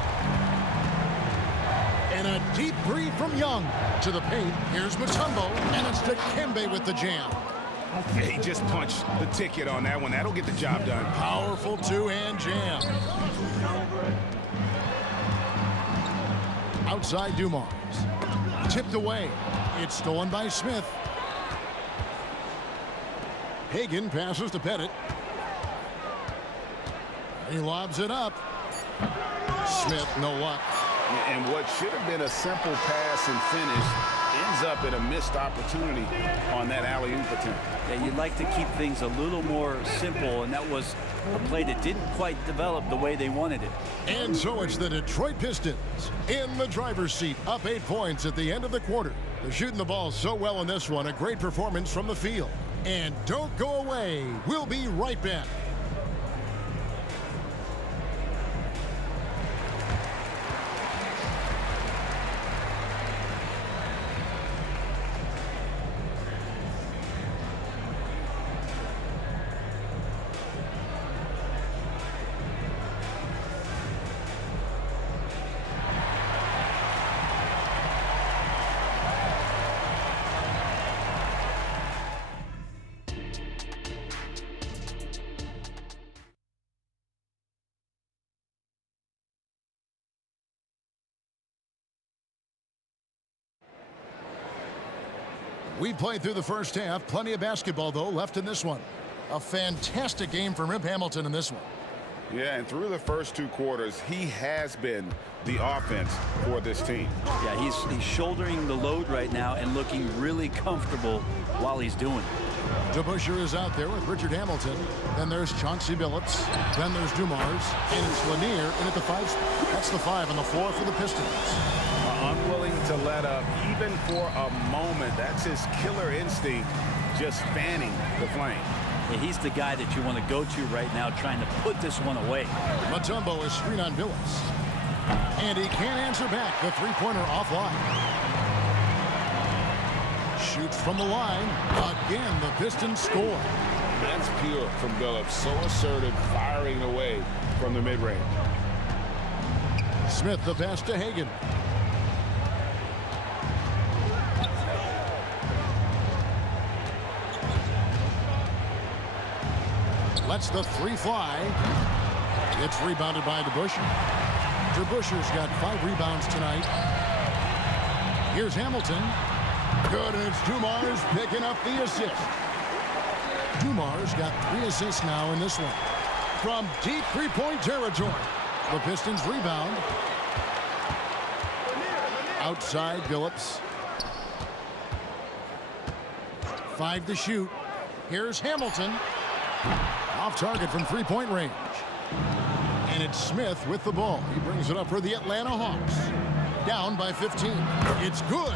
And a deep 3 from Young. To the paint, here's Mutombo, and it's Dikembe with the jam. He just punched the ticket on that one. That'll get the job done. Powerful 2-hand jam. Outside Dumars. Tipped away. It's stolen by Smith. Hagan passes to Pettit. He lobs it up. Smith, no luck. And what should have been a simple pass and finish ends up in a missed opportunity on that alley-oop attempt. Yeah, you'd like to keep things a little more simple, and that was a play that didn't quite develop the way they wanted it. And so it's the Detroit Pistons in the driver's seat, up 8 points at the end of the quarter. They're shooting the ball so well in this one. A great performance from the field. And don't go away. We'll be right back. We played through the first half. Plenty of basketball, though, left in this one. A fantastic game from Rip Hamilton in this one. Yeah, and through the first 2 quarters, he has been the offense for this team. Yeah, he's shouldering the load right now and looking really comfortable while he's doing it. DeBusschere is out there with Richard Hamilton. Then there's Chauncey Billups. Then there's Dumars. And it's Lanier in at the 5 spot. That's the 5 on the floor for the Pistons. Unwilling to let up even for a moment. That's his killer instinct, just fanning the flame. Yeah, he's the guy that you want to go to right now, trying to put this one away. Mutombo is screen on Billups. And he can't answer back. The 3-pointer offline. Shoots from the line. Again, the Pistons score. That's pure from Billups. So assertive, firing away from the mid-range. Smith, the pass to Hagan. Lets the 3 fly. It's rebounded by DeBusschere. DeBusschere's got 5 rebounds tonight. Here's Hamilton. Good, and it's Dumars picking up the assist. Dumars got 3 assists now in this one. From deep 3-point territory. The Pistons rebound. Outside Billups. 5 to shoot. Here's Hamilton. Off target from three-point range. And it's Smith with the ball. He brings it up for the Atlanta Hawks. Down by 15. It's good.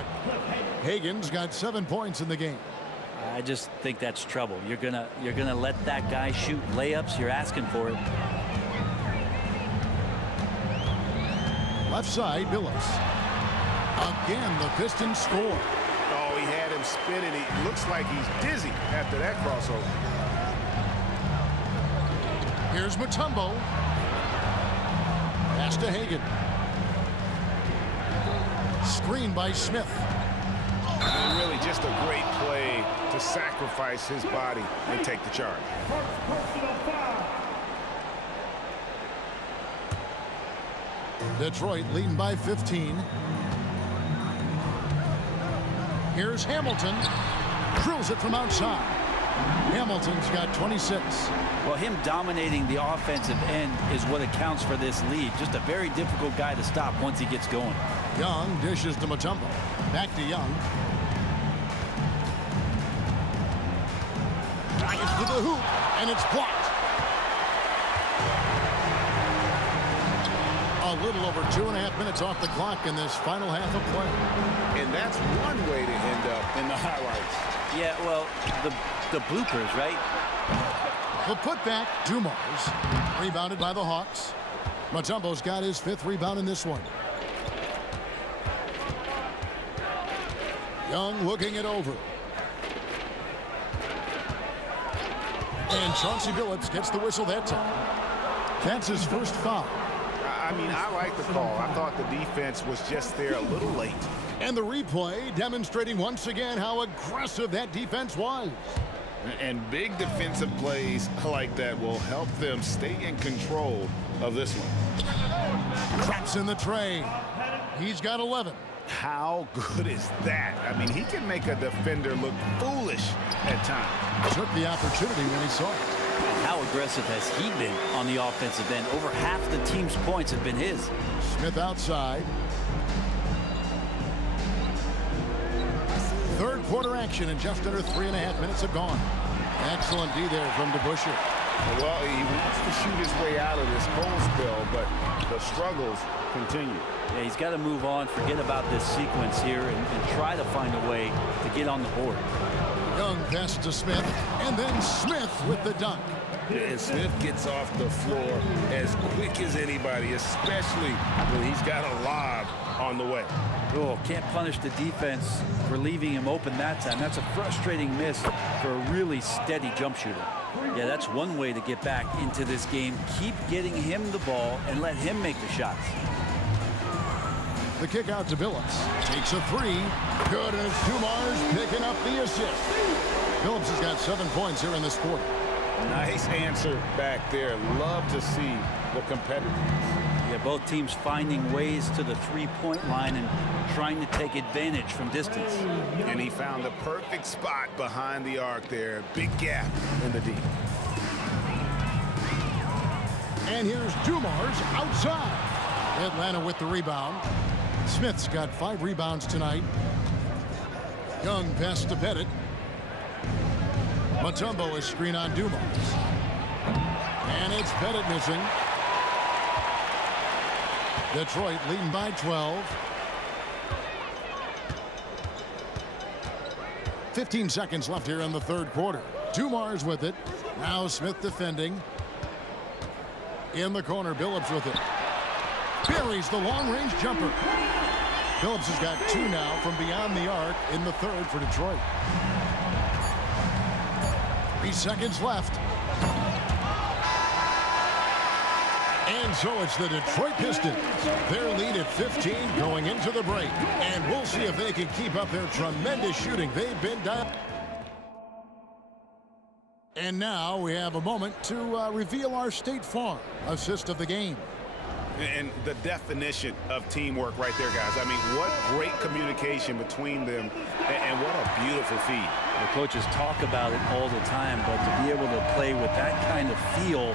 Hagan's got 7 points in the game. I just think that's trouble. You're gonna let that guy shoot layups. You're asking for it. Left side, Billups. Again, the Pistons score. Oh, he had him spinning. He looks like he's dizzy after that crossover. Here's Mutombo. Pass to Hagan. Screen by Smith. And really just a great play to sacrifice his body and take the charge. Detroit leading by 15. Here's Hamilton. Drills it from outside. Hamilton's got 26. Well, him dominating the offensive end is what accounts for this lead. Just a very difficult guy to stop once he gets going. Young dishes to Mutombo. Back to Young. Drives to the hoop, and it's blocked. A little over 2.5 minutes off the clock in this final half of play. And that's one way to end up in the highlights. Yeah, well, the bloopers, right? The putback, Dumars. Rebounded by the Hawks. Mutombo's got his 5th rebound in this one. Young looking it over. And Chauncey Billups gets the whistle that time. That's his first foul. I mean, I like the call. I thought the defense was just there a little late. And the replay demonstrating once again how aggressive that defense was. And big defensive plays like that will help them stay in control of this one. Traps in the tray. He's got 11. How good is that? I mean, he can make a defender look foolish at times. Took the opportunity when he saw it. How aggressive has he been on the offensive end? Over half the team's points have been his. Smith outside. Third quarter action, and just under 3.5 minutes have gone. Excellent D there from DeBusschere. Well, he wants to shoot his way out of this cold spell, but the struggles continue. Yeah, he's got to move on, forget about this sequence here, and try to find a way to get on the board. Young pass to Smith, and then Smith with the dunk. And Smith gets off the floor as quick as anybody, especially when he's got a lob on the way. Oh, can't punish the defense for leaving him open that time. That's a frustrating miss for a really steady jump shooter. Yeah, that's one way to get back into this game. Keep getting him the ball and let him make the shots. The kick out to Billups. Takes a 3. Good, and it's Dumars picking up the assist. Billups has got 7 points here in this quarter. Nice answer back there. Love to see the competitiveness. Yeah, both teams finding ways to the three-point line and trying to take advantage from distance. And he found the perfect spot behind the arc there. Big gap in the D. And here's Dumars outside. Atlanta with the rebound. Smith's got 5 rebounds tonight. Young pass to Pettit. Mutombo is screen on Dumars. And it's Pettit missing. Detroit leading by 12. 15 seconds left here in the third quarter. Dumars with it. Now Smith defending. In the corner, Billups with it. Buries the long-range jumper. Billups has got 2 now from beyond the arc in the third for Detroit. 3 seconds left. And so it's the Detroit Pistons. Their lead at 15 going into the break. And we'll see if they can keep up their tremendous shooting. They've been done. And now we have a moment to reveal our State Farm assist of the game. And the definition of teamwork right there, guys. I mean, what great communication between them, and what a beautiful feed. The coaches talk about it all the time, but to be able to play with that kind of feel,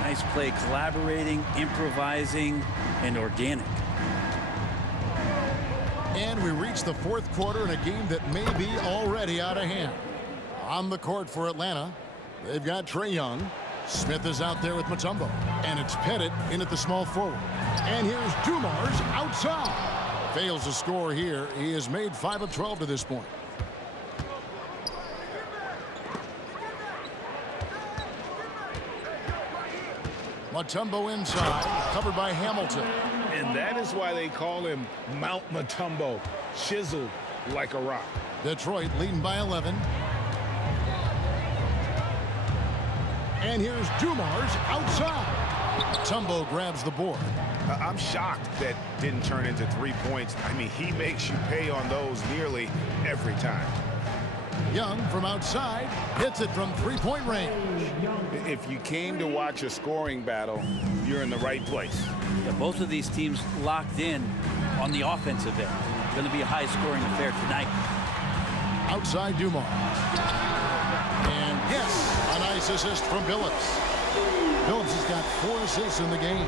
nice play, collaborating, improvising, and organic. And we reach the fourth quarter in a game that may be already out of hand. On the court for Atlanta, they've got Trey Young. Smith is out there with Mutombo. And it's Pettit in at the small forward. And here's Dumars outside. Fails to score here. He has made 5 of 12 to this point. Mutombo inside, covered by Hamilton. And that is why they call him Mount Mutombo, chiseled like a rock. Detroit leading by 11. And here's Dumars outside. Mutombo grabs the board. I'm shocked that didn't turn into 3 points. I mean, he makes you pay on those nearly every time. Young from outside hits it from three-point range. If you came to watch a scoring battle, you're in the right place. Yeah, both of these teams locked in on the offensive end. Going to be a high-scoring affair tonight. Outside Dumars. And yes, a nice assist from Billups. Billups has got 4 assists in the game.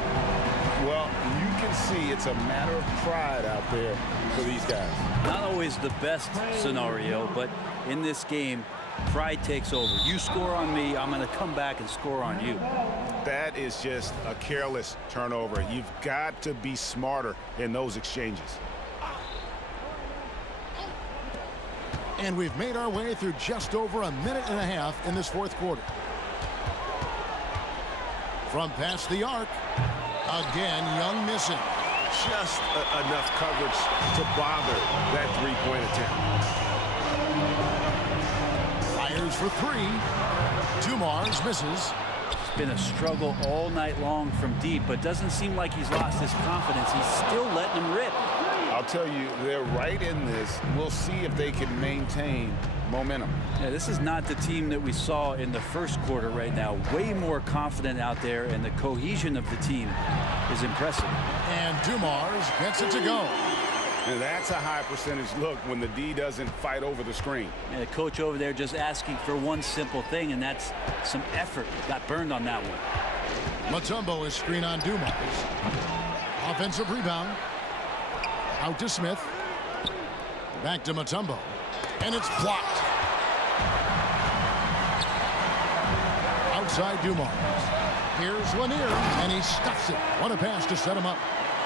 Well, you can see it's a matter of pride out there for these guys. Not always the best scenario, but in this game, pride takes over. You score on me, I'm going to come back and score on you. That is just a careless turnover. You've got to be smarter in those exchanges. And we've made our way through just over a minute and a half in this fourth quarter. From past the arc, again, Young missing. Just enough coverage to bother that three-point attempt. Fires for 3. Dumars misses. It's been a struggle all night long from deep, but doesn't seem like he's lost his confidence. He's still letting him rip. I'll tell you, they're right in this. We'll see if they can maintain momentum. Yeah, this is not the team that we saw in the first quarter right now. Way more confident out there, and the cohesion of the team is impressive. And Dumars gets it to go. And that's a high percentage look when the D doesn't fight over the screen. And the coach over there just asking for one simple thing, and that's some effort. Got burned on that one. Mutombo is screen on Dumars. Offensive rebound. Out to Smith. Back to Mutombo. And it's blocked. Outside Dumars. Here's Lanier, and he stuffs it. What a pass to set him up.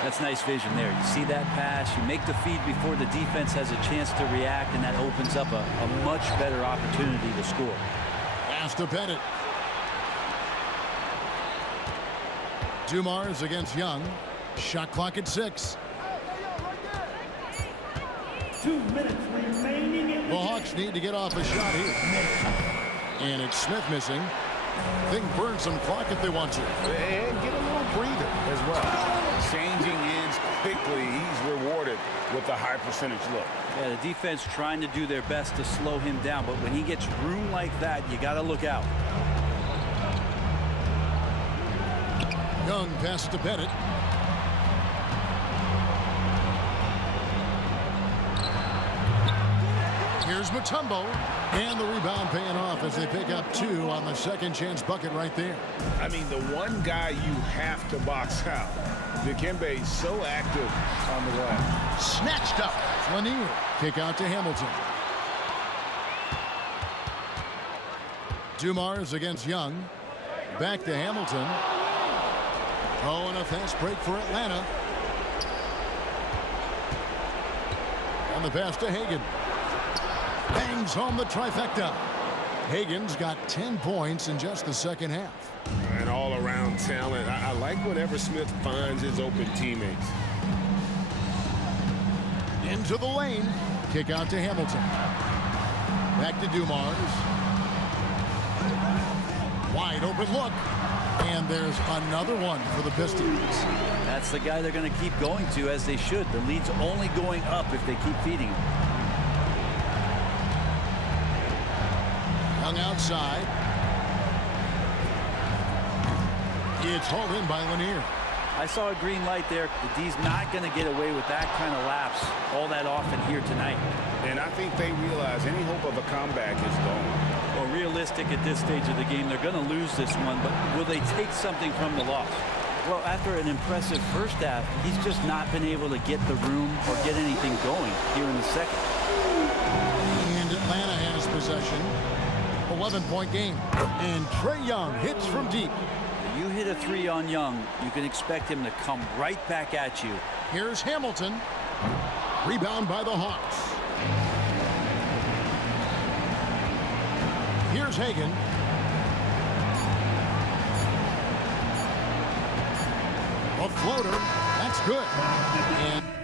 That's nice vision there. You see that pass, you make the feed before the defense has a chance to react, and that opens up a much better opportunity to score. Pass to Pettit. Dumars against Young. Shot clock at 6. 2 minutes remaining in the Hawks need to get off a shot here. And it's Smith missing. They can burn some clock if they want to. And get a little breather as well. Changing ends quickly. He's rewarded with a high percentage look. Yeah, the defense trying to do their best to slow him down, but when he gets room like that, you got to look out. Young passes to Pettit. Here's Mutombo, and the rebound paying off as they pick up 2 on the second chance bucket right there. I mean, the one guy you have to box out. Dikembe so active on the glass. Snatched up. Lanier. Kick out to Hamilton. Dumars against Young. Back to Hamilton. Oh, and a fast break for Atlanta. And the pass to Hagan. Bangs home the trifecta. Hagan's got 10 points in just the second half. And all-around talent. I like whenever Smith finds his open teammates. Into the lane. Kick out to Hamilton. Back to Dumars. Wide open look. And there's another one for the Pistons. That's the guy they're going to keep going to, as they should. The lead's only going up if they keep feeding him. Young outside. It's hauled in by Lanier. I saw a green light there. The D's not going to get away with that kind of lapse all that often here tonight. And I think they realize any hope of a comeback is gone. Well, realistic at this stage of the game, they're going to lose this one, but will they take something from the loss? Well, after an impressive first half, he's just not been able to get the room or get anything going here in the second. And Atlanta has possession. 11-point game. And Trae Young hits from deep. You hit a three on Young, you can expect him to come right back at you. Here's Hamilton. Rebound by the Hawks. Here's Hagan. A floater. That's good. And